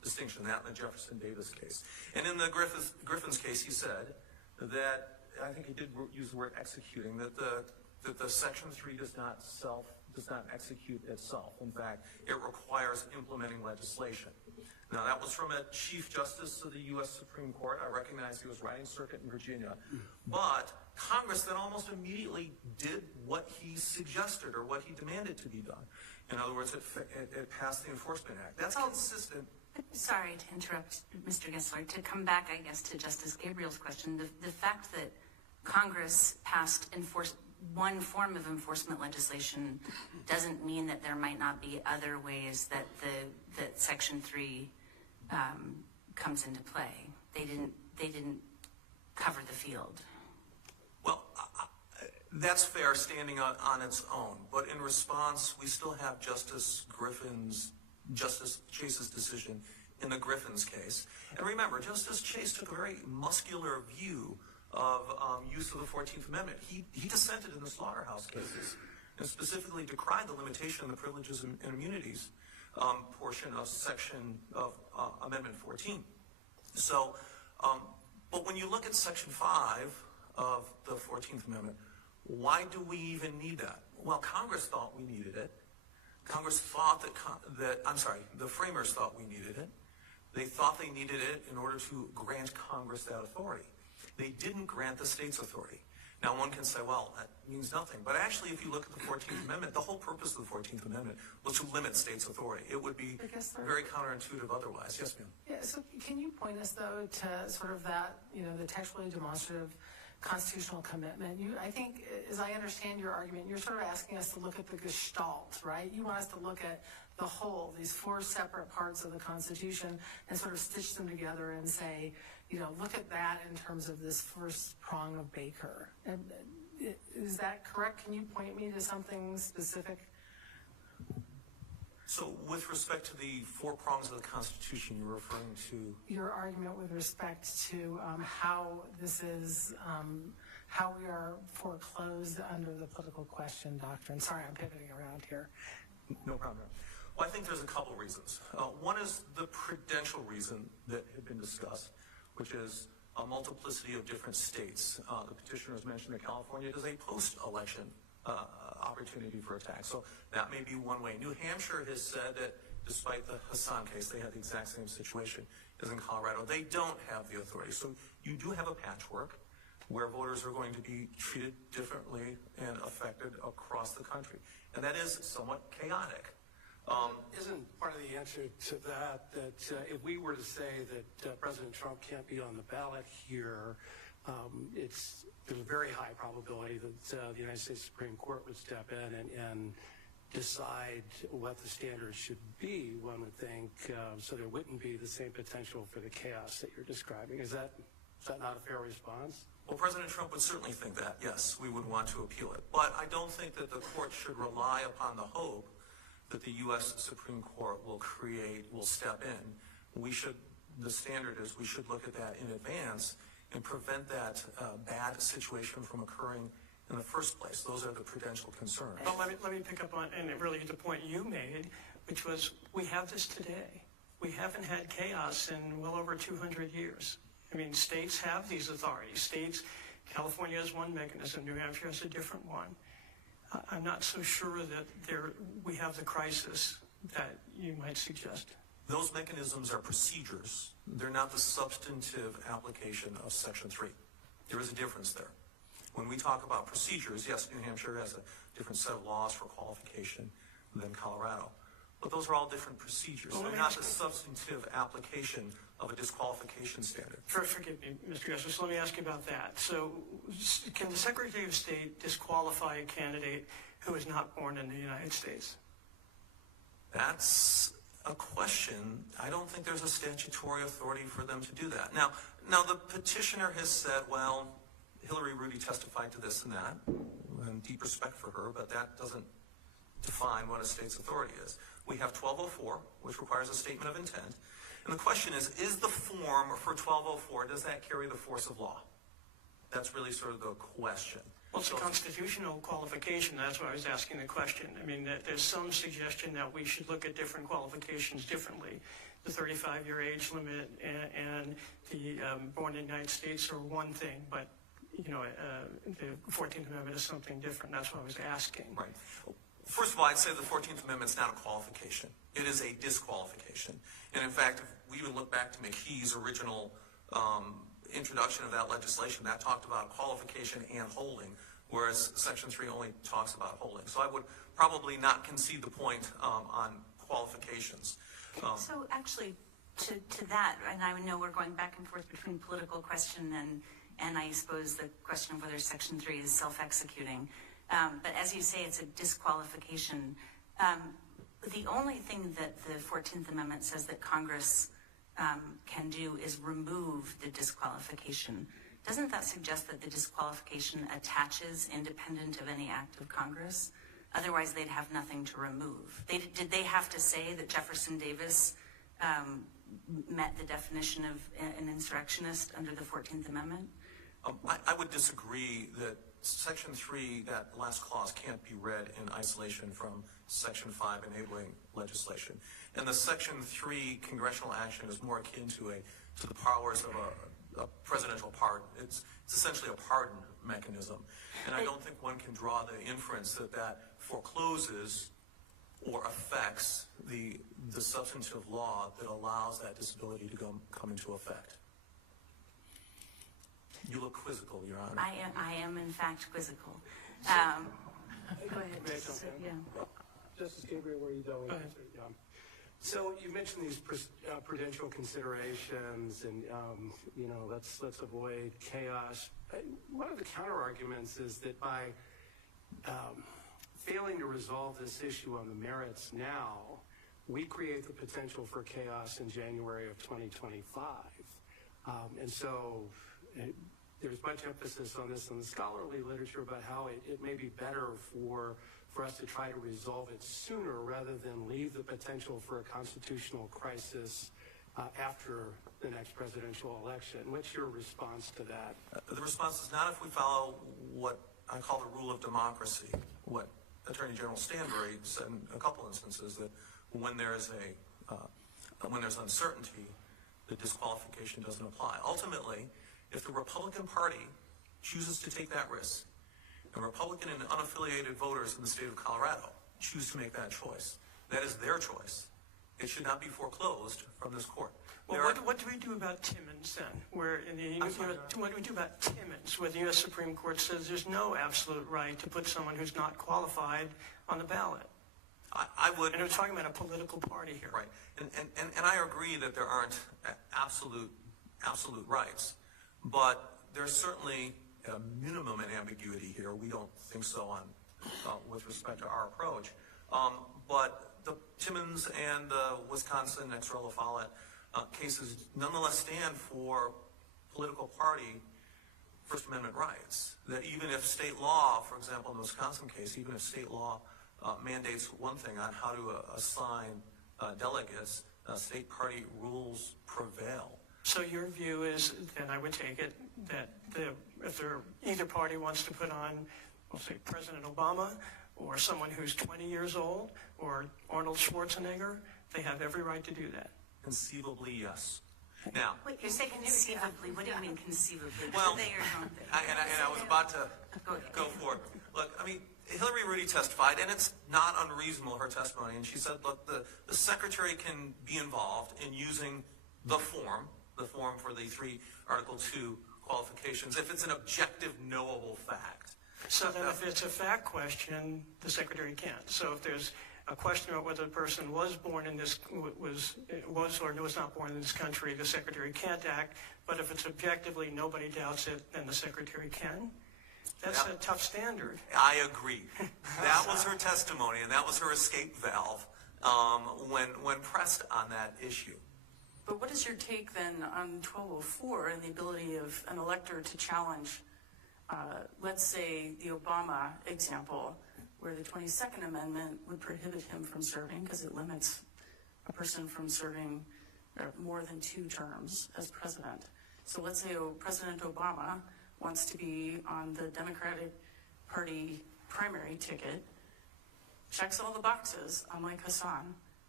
distinction, that and the Jefferson Davis case. And in the Griffin's case, he said that, I think he did use the word executing, that the Section 3 does not execute itself. In fact, it requires implementing legislation. Now, that was from a Chief Justice of the U.S. Supreme Court. I recognize he was riding circuit in Virginia. But Congress then almost immediately did what he suggested or what he demanded to be done. In other words, it passed the Enforcement Act. That's consistent. Sorry to interrupt, Mr. Gessler. To come back, I guess, to Justice Gabriel's question, the fact that Congress passed one form of enforcement legislation doesn't mean that there might not be other ways that that Section 3 comes into play. They didn't cover the field. Well, that's fair standing on its own. But in response, we still have Justice Chase's decision in the Griffin's case. And remember, Justice Chase took a very muscular view of use of the 14th Amendment. He dissented in the slaughterhouse cases and specifically decried the limitation of the privileges and immunities portion of Amendment 14. So, but when you look at Section 5 of the 14th Amendment, why do we even need that? Well, Congress thought we needed it. Congress thought the framers thought we needed it. They thought they needed it in order to grant Congress that authority. They didn't grant the states authority. Now, one can say, well, that means nothing. But actually, if you look at the 14th Amendment, the whole purpose of the 14th Amendment was to limit states' authority. It would be very counterintuitive otherwise. Yes, ma'am. Yeah, so can you point us, though, to sort of that, the textually demonstrative constitutional commitment? I think, as I understand your argument, you're sort of asking us to look at the gestalt, right? You want us to look at the whole, these four separate parts of the Constitution, and sort of stitch them together and say, look at that in terms of this first prong of Baker. And is that correct? Can you point me to something specific? So with respect to the four prongs of the Constitution, you're referring to? Your argument with respect to how this is, how we are foreclosed under the political question doctrine. Sorry, I'm pivoting around here. No problem. Well, I think there's a couple reasons. One is the prudential reason that had been discussed, which is a multiplicity of different states. The petitioner has mentioned that California is a post-election opportunity for attack. So that may be one way. New Hampshire has said that despite the Hassan case, they had the exact same situation as in Colorado. They don't have the authority. So you do have a patchwork where voters are going to be treated differently and affected across the country. And that is somewhat chaotic. Isn't part of the answer to that if we were to say that President Trump can't be on the ballot here, there's a very high probability that the United States Supreme Court would step in and decide what the standards should be, one would think, so there wouldn't be the same potential for the chaos that you're describing. Is that not a fair response? Well, President Trump would certainly think that, yes, we would want to appeal it. But I don't think that the court should rely upon the hope that the U.S. Supreme Court will step in. The standard is we should look at that in advance and prevent that bad situation from occurring in the first place. Those are the prudential concerns. Well, let me pick up on, and really the point you made, which was we have this today. We haven't had chaos in well over 200 years. I mean, states have these authorities. California has one mechanism, New Hampshire has a different one. I'm not so sure that we have the crisis that you might suggest. Those mechanisms are procedures. They're not the substantive application of Section 3. There is a difference there. When we talk about procedures, yes, New Hampshire has a different set of laws for qualification than Colorado. But those are all different procedures. They're not the substantive application of a disqualification standard. Forgive me, Mr. Justice, let me ask you about that. So can the Secretary of State disqualify a candidate who is not born in the United States? That's a question. I don't think there's a statutory authority for them to do that. Now the petitioner has said, well, Hillary Rudy testified to this and that, and deep respect for her, but that doesn't define what a state's authority is. We have 1204, which requires a statement of intent. And the question is the form for 1204, does that carry the force of law? That's really sort of the question. Well, it's a constitutional qualification. That's why I was asking the question. I mean, there's some suggestion that we should look at different qualifications differently. the 35-year age limit and the born in the United States are one thing, but the 14th Amendment is something different. That's what I was asking. Right. First of all, I'd say the 14th Amendment is not a qualification. It is a disqualification. And in fact, if we even look back to McKee's original introduction of that legislation, that talked about qualification and holding, whereas Section 3 only talks about holding. So I would probably not concede the point on qualifications. So actually, to that, and I know we're going back and forth between political question and I suppose the question of whether Section 3 is self-executing. But as you say, it's a disqualification. The only thing that the 14th Amendment says that Congress can do is remove the disqualification. Doesn't that suggest that the disqualification attaches independent of any act of Congress? Otherwise, they'd have nothing to remove. Did they have to say that Jefferson Davis met the definition of an insurrectionist under the 14th Amendment? I would disagree that Section 3, that last clause, can't be read in isolation from Section 5 enabling legislation. And the Section 3 congressional action is more akin to the powers of a presidential pardon. It's essentially a pardon mechanism. And I don't think one can draw the inference that forecloses or affects the substantive law that allows that disability to come into effect. You look quizzical, Your Honor. I am in fact quizzical. Go ahead. Justice Gabriel, where are you going? So you mentioned these prudential considerations, and let's avoid chaos. One of the counter arguments is that by failing to resolve this issue on the merits now, we create the potential for chaos in January of 2025. And so there's much emphasis on this in the scholarly literature about how it may be better for us to try to resolve it sooner rather than leave the potential for a constitutional crisis after the next presidential election. What's your response to that? The response is not if we follow what I call the rule of democracy, what Attorney General Stanbury said in a couple instances, that when there's uncertainty, the disqualification doesn't apply. Ultimately, if the Republican Party chooses to take that risk, and Republican and unaffiliated voters in the state of Colorado choose to make that choice, that is their choice. It should not be foreclosed from this court. Well, what do we do about Timmons then? What do we do about Timmons, where the U.S. Supreme Court says there's no absolute right to put someone who's not qualified on the ballot? I would. And we're talking about a political party here. Right. And I agree that there aren't absolute rights, but there's certainly a minimum in ambiguity here. We don't think so with respect to our approach. But the Timmons and the Wisconsin ex rel Follett cases nonetheless stand for political party First Amendment rights. That even if state law, for example, in the Wisconsin case, even if state law mandates one thing on how to assign delegates, state party rules prevail. So your view is, and I would take it, that if either party wants to put on, we'll say, President Obama, or someone who's 20 years old, or Arnold Schwarzenegger, they have every right to do that? Conceivably, yes. Now, Wait, you say conceivably. What do you mean conceivably? Well, They or don't they? I was about to go for it. Look, I mean, Hillary Rudy testified, and it's not unreasonable, her testimony, and she said, look, the secretary can be involved in using the form for the Article 2 qualifications, if it's an objective, knowable fact. So then if it's a fact question, the secretary can't. So if there's a question about whether the person was born in this, was or was not born in this country, the secretary can't act. But if it's objectively, nobody doubts it, then the secretary can. That's a tough standard. I agree. That was her testimony, and that was her escape valve when pressed on that issue. But what is your take then on 1204 and the ability of an elector to challenge, let's say, the Obama example, where the 22nd Amendment would prohibit him from serving because it limits a person from serving more than 2 terms as president. So let's say President Obama wants to be on the Democratic Party primary ticket, checks all the boxes, unlike Hassan,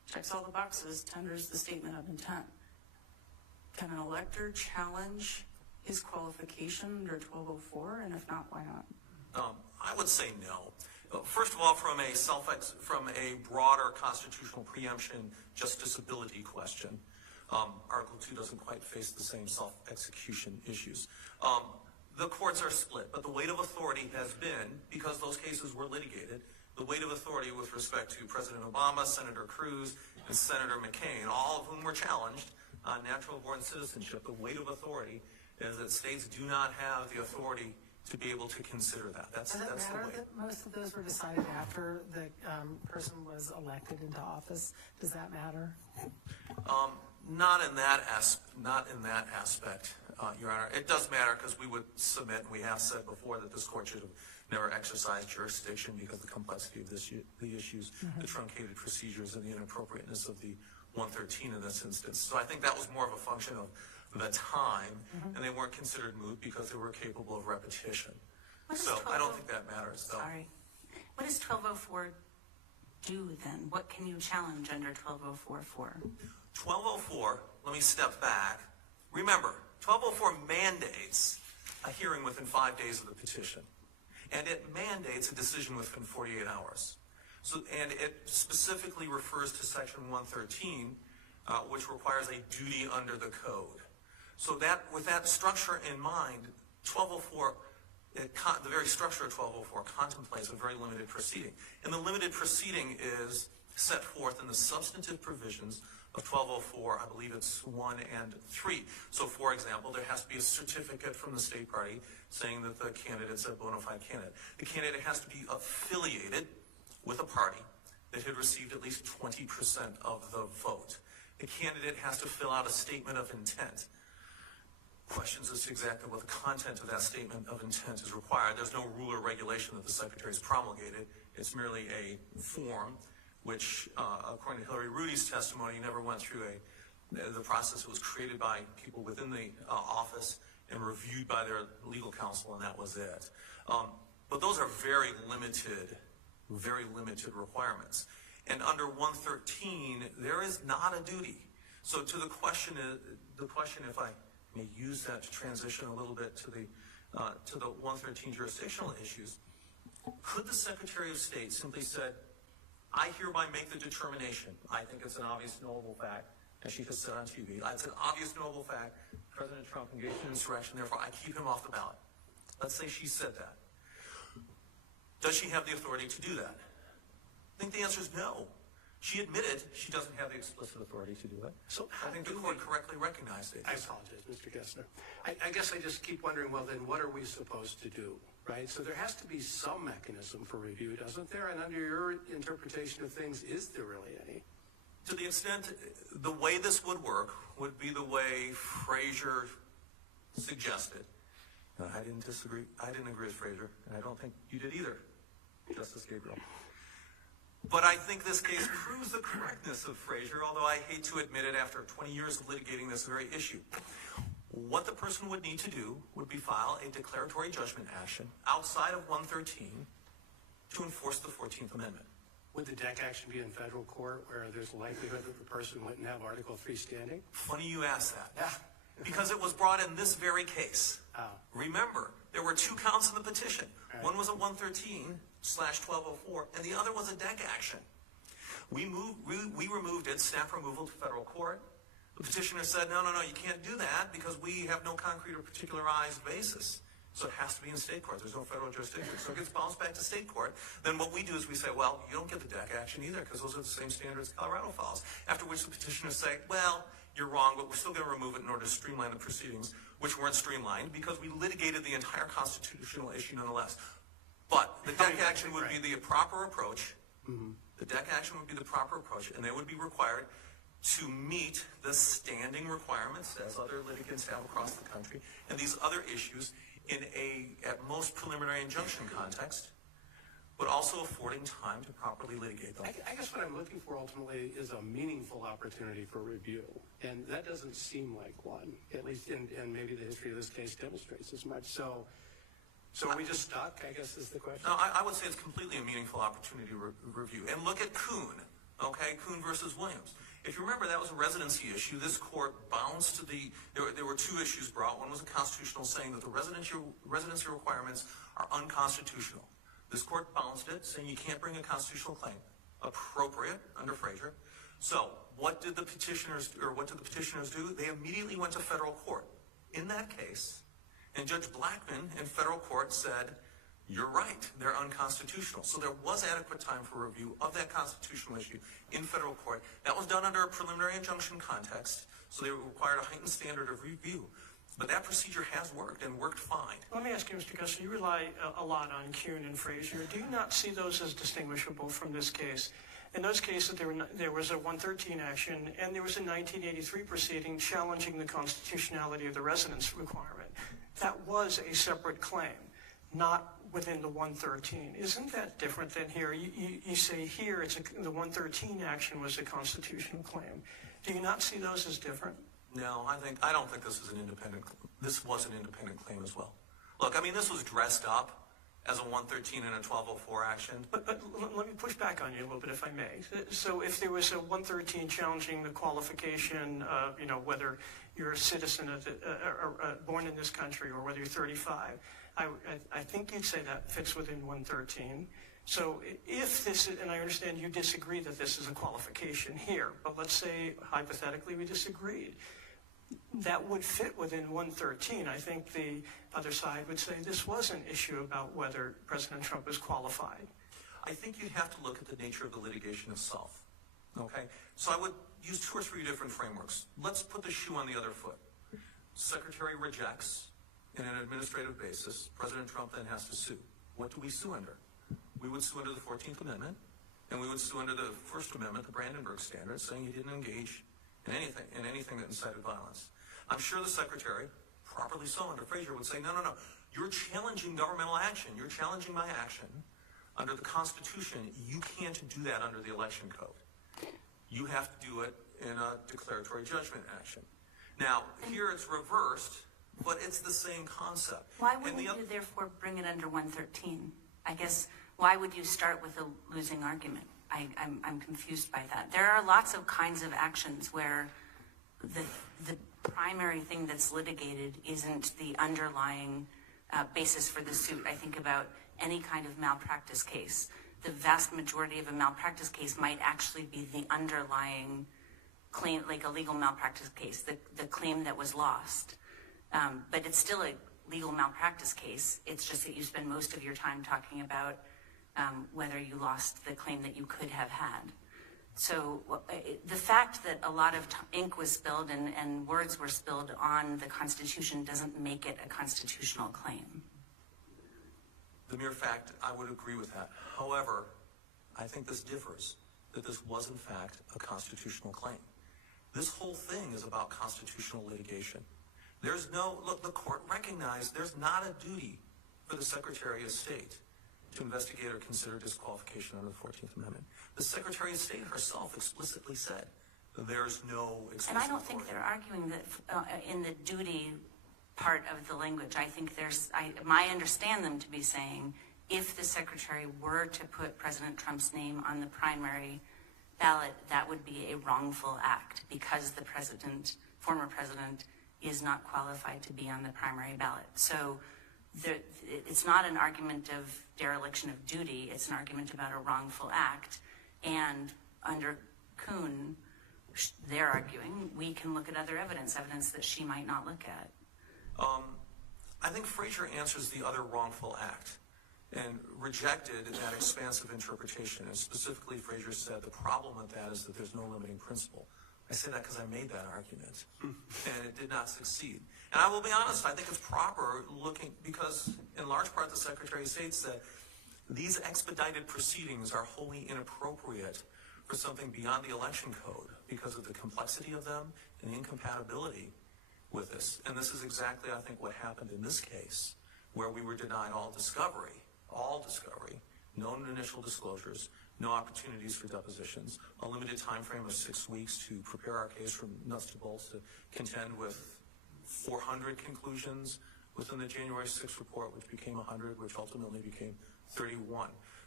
checks all the boxes, tenders the statement of intent. Can an elector challenge his qualification under 1204? And if not, why not? I would say no. First of all, from a broader constitutional preemption justiciability question, Article 2 doesn't quite face the same self-execution issues. The courts are split, but the weight of authority has been, because those cases were litigated, the weight of authority with respect to President Obama, Senator Cruz, and Senator McCain, all of whom were challenged on natural-born citizenship. The weight of authority is that states do not have the authority to be able to consider that. That's Does it the matter weight. that most of those were decided after the person was elected into office? Does that matter? Not in that aspect, Your Honor. It does matter because we would submit, and we have said before, that this court should have never exercised jurisdiction because of the complexity of the issues, the truncated procedures, and the inappropriateness of the 113 in this instance. So I think that was more of a function of the time, and they weren't considered moot because they were capable of repetition. So I don't think that matters, though. Sorry. What does 1204 do then? What can you challenge under 1204 for? 1204, let me step back. Remember, 1204 mandates a hearing within 5 days of the petition, and it mandates a decision within 48 hours. And it specifically refers to Section 113, which requires a duty under the code. So with that structure in mind, 1204, the very structure of 1204 contemplates a very limited proceeding. And the limited proceeding is set forth in the substantive provisions of 1204, I believe it's 1 and 3. So, for example, there has to be a certificate from the state party saying that the candidate's a bona fide candidate. The candidate has to be affiliated with a party that had received at least 20% of the vote. The candidate has to fill out a statement of intent. Questions as to exactly what the content of that statement of intent is required. There's no rule or regulation that the Secretary has promulgated. It's merely a form which, according to Hillary Rudy's testimony, never went through the process. It was created by people within the office and reviewed by their legal counsel, and that was it. But those are very limited requirements. And under 113, there is not a duty. So to the question, if I may use that to transition a little bit to the 113 jurisdictional issues, could the Secretary of State simply said, I hereby make the determination, I think it's an obvious knowable fact, as she has said on TV, it's an obvious knowable fact, President Trump engaged in insurrection, therefore I keep him off the ballot. Let's say she said that. Does she have the authority to do that? I think the answer is no. She admitted she doesn't have the explicit authority to do it. So I think the court correctly recognized it. I apologize, Mr. Gessner. I guess I just keep wondering, well, then what are we supposed to do, right? So there has to be some mechanism for review, doesn't there? And under your interpretation of things, is there really any? To the extent, the way this would work would be the way Frazier suggested. I didn't disagree. I didn't agree with Frazier, and I don't think you did either, Justice Gabriel. But I think this case proves the correctness of Frazier, although I hate to admit it after 20 years of litigating this very issue. What the person would need to do would be file a declaratory judgment action outside of 113 to enforce the 14th Amendment. Would the deck action be in federal court where there's a likelihood that the person wouldn't have Article 3 standing? Funny you ask that. Yeah. Because it was brought in this very case. Oh. Remember, there were 2 counts in the petition. Right. One was a 113/1204, and the other was a deck action. We removed it, staff removal to federal court. The petitioner said, no, you can't do that because we have no concrete or particularized basis. So it has to be in state court. There's no federal jurisdiction. So it gets bounced back to state court. Then what we do is we say, well, you don't get the deck action either because those are the same standards Colorado follows. After which the petitioners say, well, you're wrong, but we're still going to remove it in order to streamline the proceedings, which weren't streamlined because we litigated the entire constitutional issue nonetheless. But the deck action would be the proper approach. The deck action would be the proper approach, and they would be required to meet the standing requirements, as other litigants have across the country, and these other issues in a, at most, preliminary injunction context, but also affording time to properly litigate them. I guess what I'm looking for ultimately is a meaningful opportunity for review, and that doesn't seem like one, at least in maybe the history of this case demonstrates as much. So are we just stuck, I guess is the question? No, I would say it's completely a meaningful opportunity to review. And look at Kuhn. Okay, Kuhn versus Williams. If you remember, that was a residency issue. This court bounced to there were two issues brought. One was a constitutional, saying that the residency requirements are unconstitutional. This court bounced it, saying you can't bring a constitutional claim. Appropriate under Frazier. So what did the petitioners do? They immediately went to federal court. In that case, and Judge Blackmun in federal court said, you're right, they're unconstitutional. So there was adequate time for review of that constitutional issue in federal court. That was done under a preliminary injunction context, so they required a heightened standard of review. But that procedure has worked and worked fine. Let me ask you, Mr. Gusson, you rely a lot on Kuhn and Frazier. Do you not see those as distinguishable from this case? In those cases, there was a 113 action, and there was a 1983 proceeding challenging the constitutionality of the residence requirement. That was a separate claim, not within the 113. Isn't that different than here? You say here the 113 action was a constitutional claim. Do you not see those as different? No, I don't think this was an independent claim as well. Look, I mean, this was dressed up as a 113 and a 1204 action. But let me push back on you a little bit, if I may. So if there was a 113 challenging the qualification, whether you're a citizen born in this country or whether you're 35, I think you'd say that fits within 113. So if this is, and I understand you disagree that this is a qualification here, but let's say hypothetically we disagreed, that would fit within 113. I think the other side would say this was an issue about whether President Trump is qualified. I think you'd have to look at the nature of the litigation itself. Okay? So I would use 2 or 3 different frameworks. Let's put the shoe on the other foot. Secretary rejects in an administrative basis. President Trump then has to sue. What do we sue under? We would sue under the 14th Amendment, and we would sue under the First Amendment, the Brandenburg Standards, saying he didn't engage in anything that incited violence. I'm sure the Secretary, properly so under Frazier, would say, no, you're challenging governmental action. You're challenging my action under the Constitution. You can't do that under the Election Code. You have to do it in a declaratory judgment action. Now, here it's reversed, but it's the same concept. Why wouldn't you therefore bring it under 113? I guess, why would you start with a losing argument? I'm confused by that. There are lots of kinds of actions where the primary thing that's litigated isn't the underlying basis for the suit. I think about any kind of malpractice case. The vast majority of a malpractice case might actually be the underlying claim, like a legal malpractice case, the claim that was lost. But it's still a legal malpractice case. It's just that you spend most of your time talking about whether you lost the claim that you could have had. So the fact that a lot of ink was spilled and words were spilled on the Constitution doesn't make it a constitutional claim. The mere fact, I would agree with that. However, I think this differs, that this was in fact a constitutional claim. This whole thing is about constitutional litigation. There's no, look, the court recognized there's not a duty for the Secretary of State to investigate or consider disqualification under the 14th Amendment. The Secretary of State herself explicitly said there's no explicit And I don't think authority. they're arguing that in the duty part of the language. I think I understand them to be saying if the Secretary were to put President Trump's name on the primary ballot, that would be a wrongful act because the former president, is not qualified to be on the primary ballot. So it's not an argument of dereliction of duty, it's an argument about a wrongful act. And under Kuhn, they're arguing we can look at other evidence that she might not look at. I think Frazier answers the other wrongful act and rejected that expansive interpretation. And specifically, Frazier said the problem with that is that there's no limiting principle. I say that because I made that argument, and it did not succeed. And I will be honest, I think it's proper looking, because in large part the Secretary of State said these expedited proceedings are wholly inappropriate for something beyond the election code because of the complexity of them and the incompatibility with this. And this is exactly, I think, what happened in this case, where we were denied all discovery, no initial disclosures, no opportunities for depositions, a limited time frame of 6 weeks to prepare our case from nuts to bolts to contend with 400 conclusions within the January 6th report, which became 100, which ultimately became 31.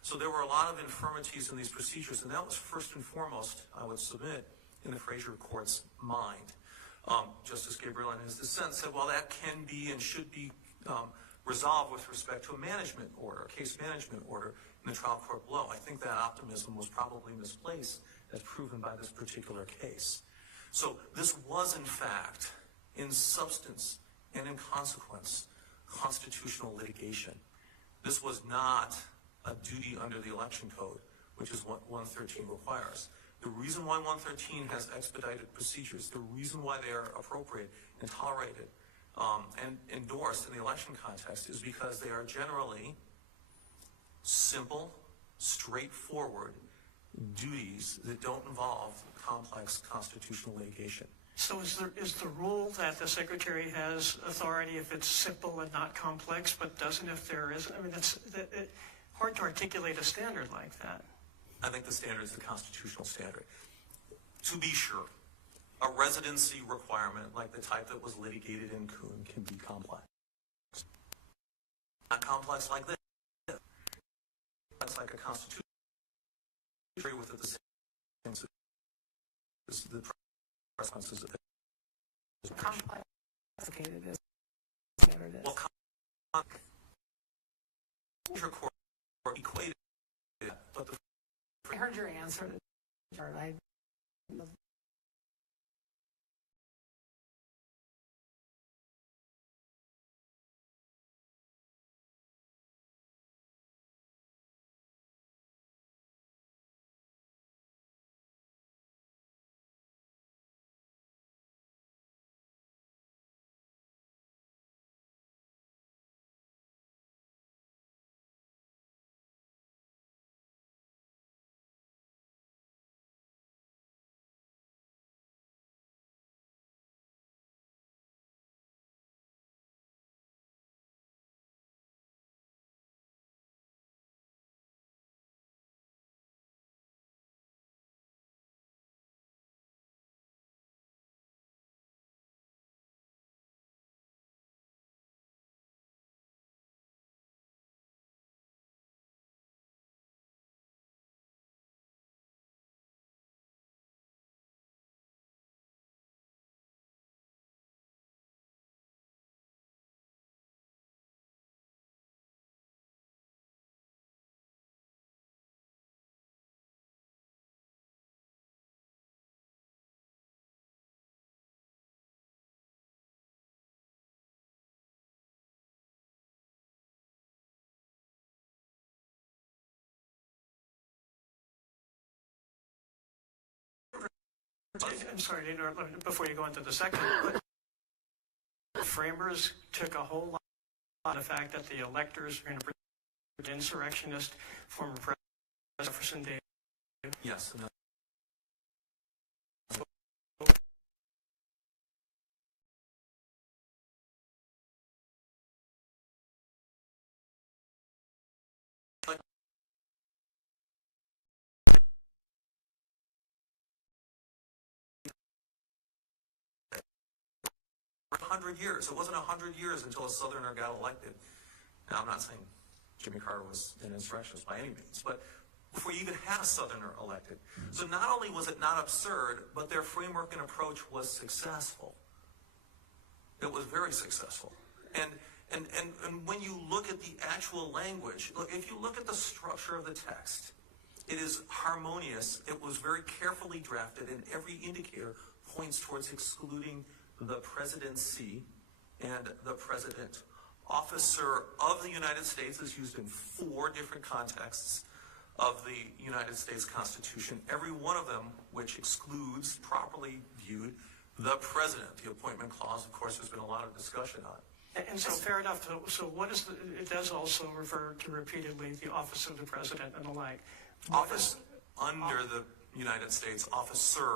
So there were a lot of infirmities in these procedures, and that was first and foremost, I would submit, in the Fraser Court's mind. Justice Gabriel, in his dissent, said, well, that can be and should be resolved with respect to a management order, a case management order in the trial court below. I think that optimism was probably misplaced, as proven by this particular case. So this was, in fact, in substance and in consequence, constitutional litigation. This was not a duty under the election code, which is what 113 requires. The reason why 113 has expedited procedures, the reason why they are appropriate and tolerated and endorsed in the election context is because they are generally simple, straightforward duties that don't involve complex constitutional litigation. So is the rule that the Secretary has authority if it's simple and not complex, but doesn't if there isn't? I mean, it's hard to articulate a standard like that. I think the standard is the constitutional standard. To be sure, a residency requirement like the type that was litigated in Kuhn can be complex. Not complex like this. That's like a constitution with the same things as the consequences of it. Complicated is standard is. Well, court equated it, but the I heard your answer to Jared. I'm sorry to interrupt before you go into the second, but the framers took a whole lot of the fact that the electors are going to present insurrectionist, former President Jefferson Davis. yes. No. 100 years. It wasn't 100 years until a Southerner got elected. Now, I'm not saying Jimmy Carter was an insurrectionist by any means, but before you even had a Southerner elected. So not only was it not absurd, but their framework and approach was successful. It was very successful. And when you look at the actual language, look, if you look at the structure of the text, it is harmonious. It was very carefully drafted, and every indicator points towards excluding the presidency and the president. Officer of the United States is used in 4 different contexts of the United States Constitution, every one of them which excludes, properly viewed, the president. The appointment clause, of course, there's been a lot of discussion on. And so fair enough. So what is it does also refer to repeatedly the office of the president and the like. Office under the United States, officer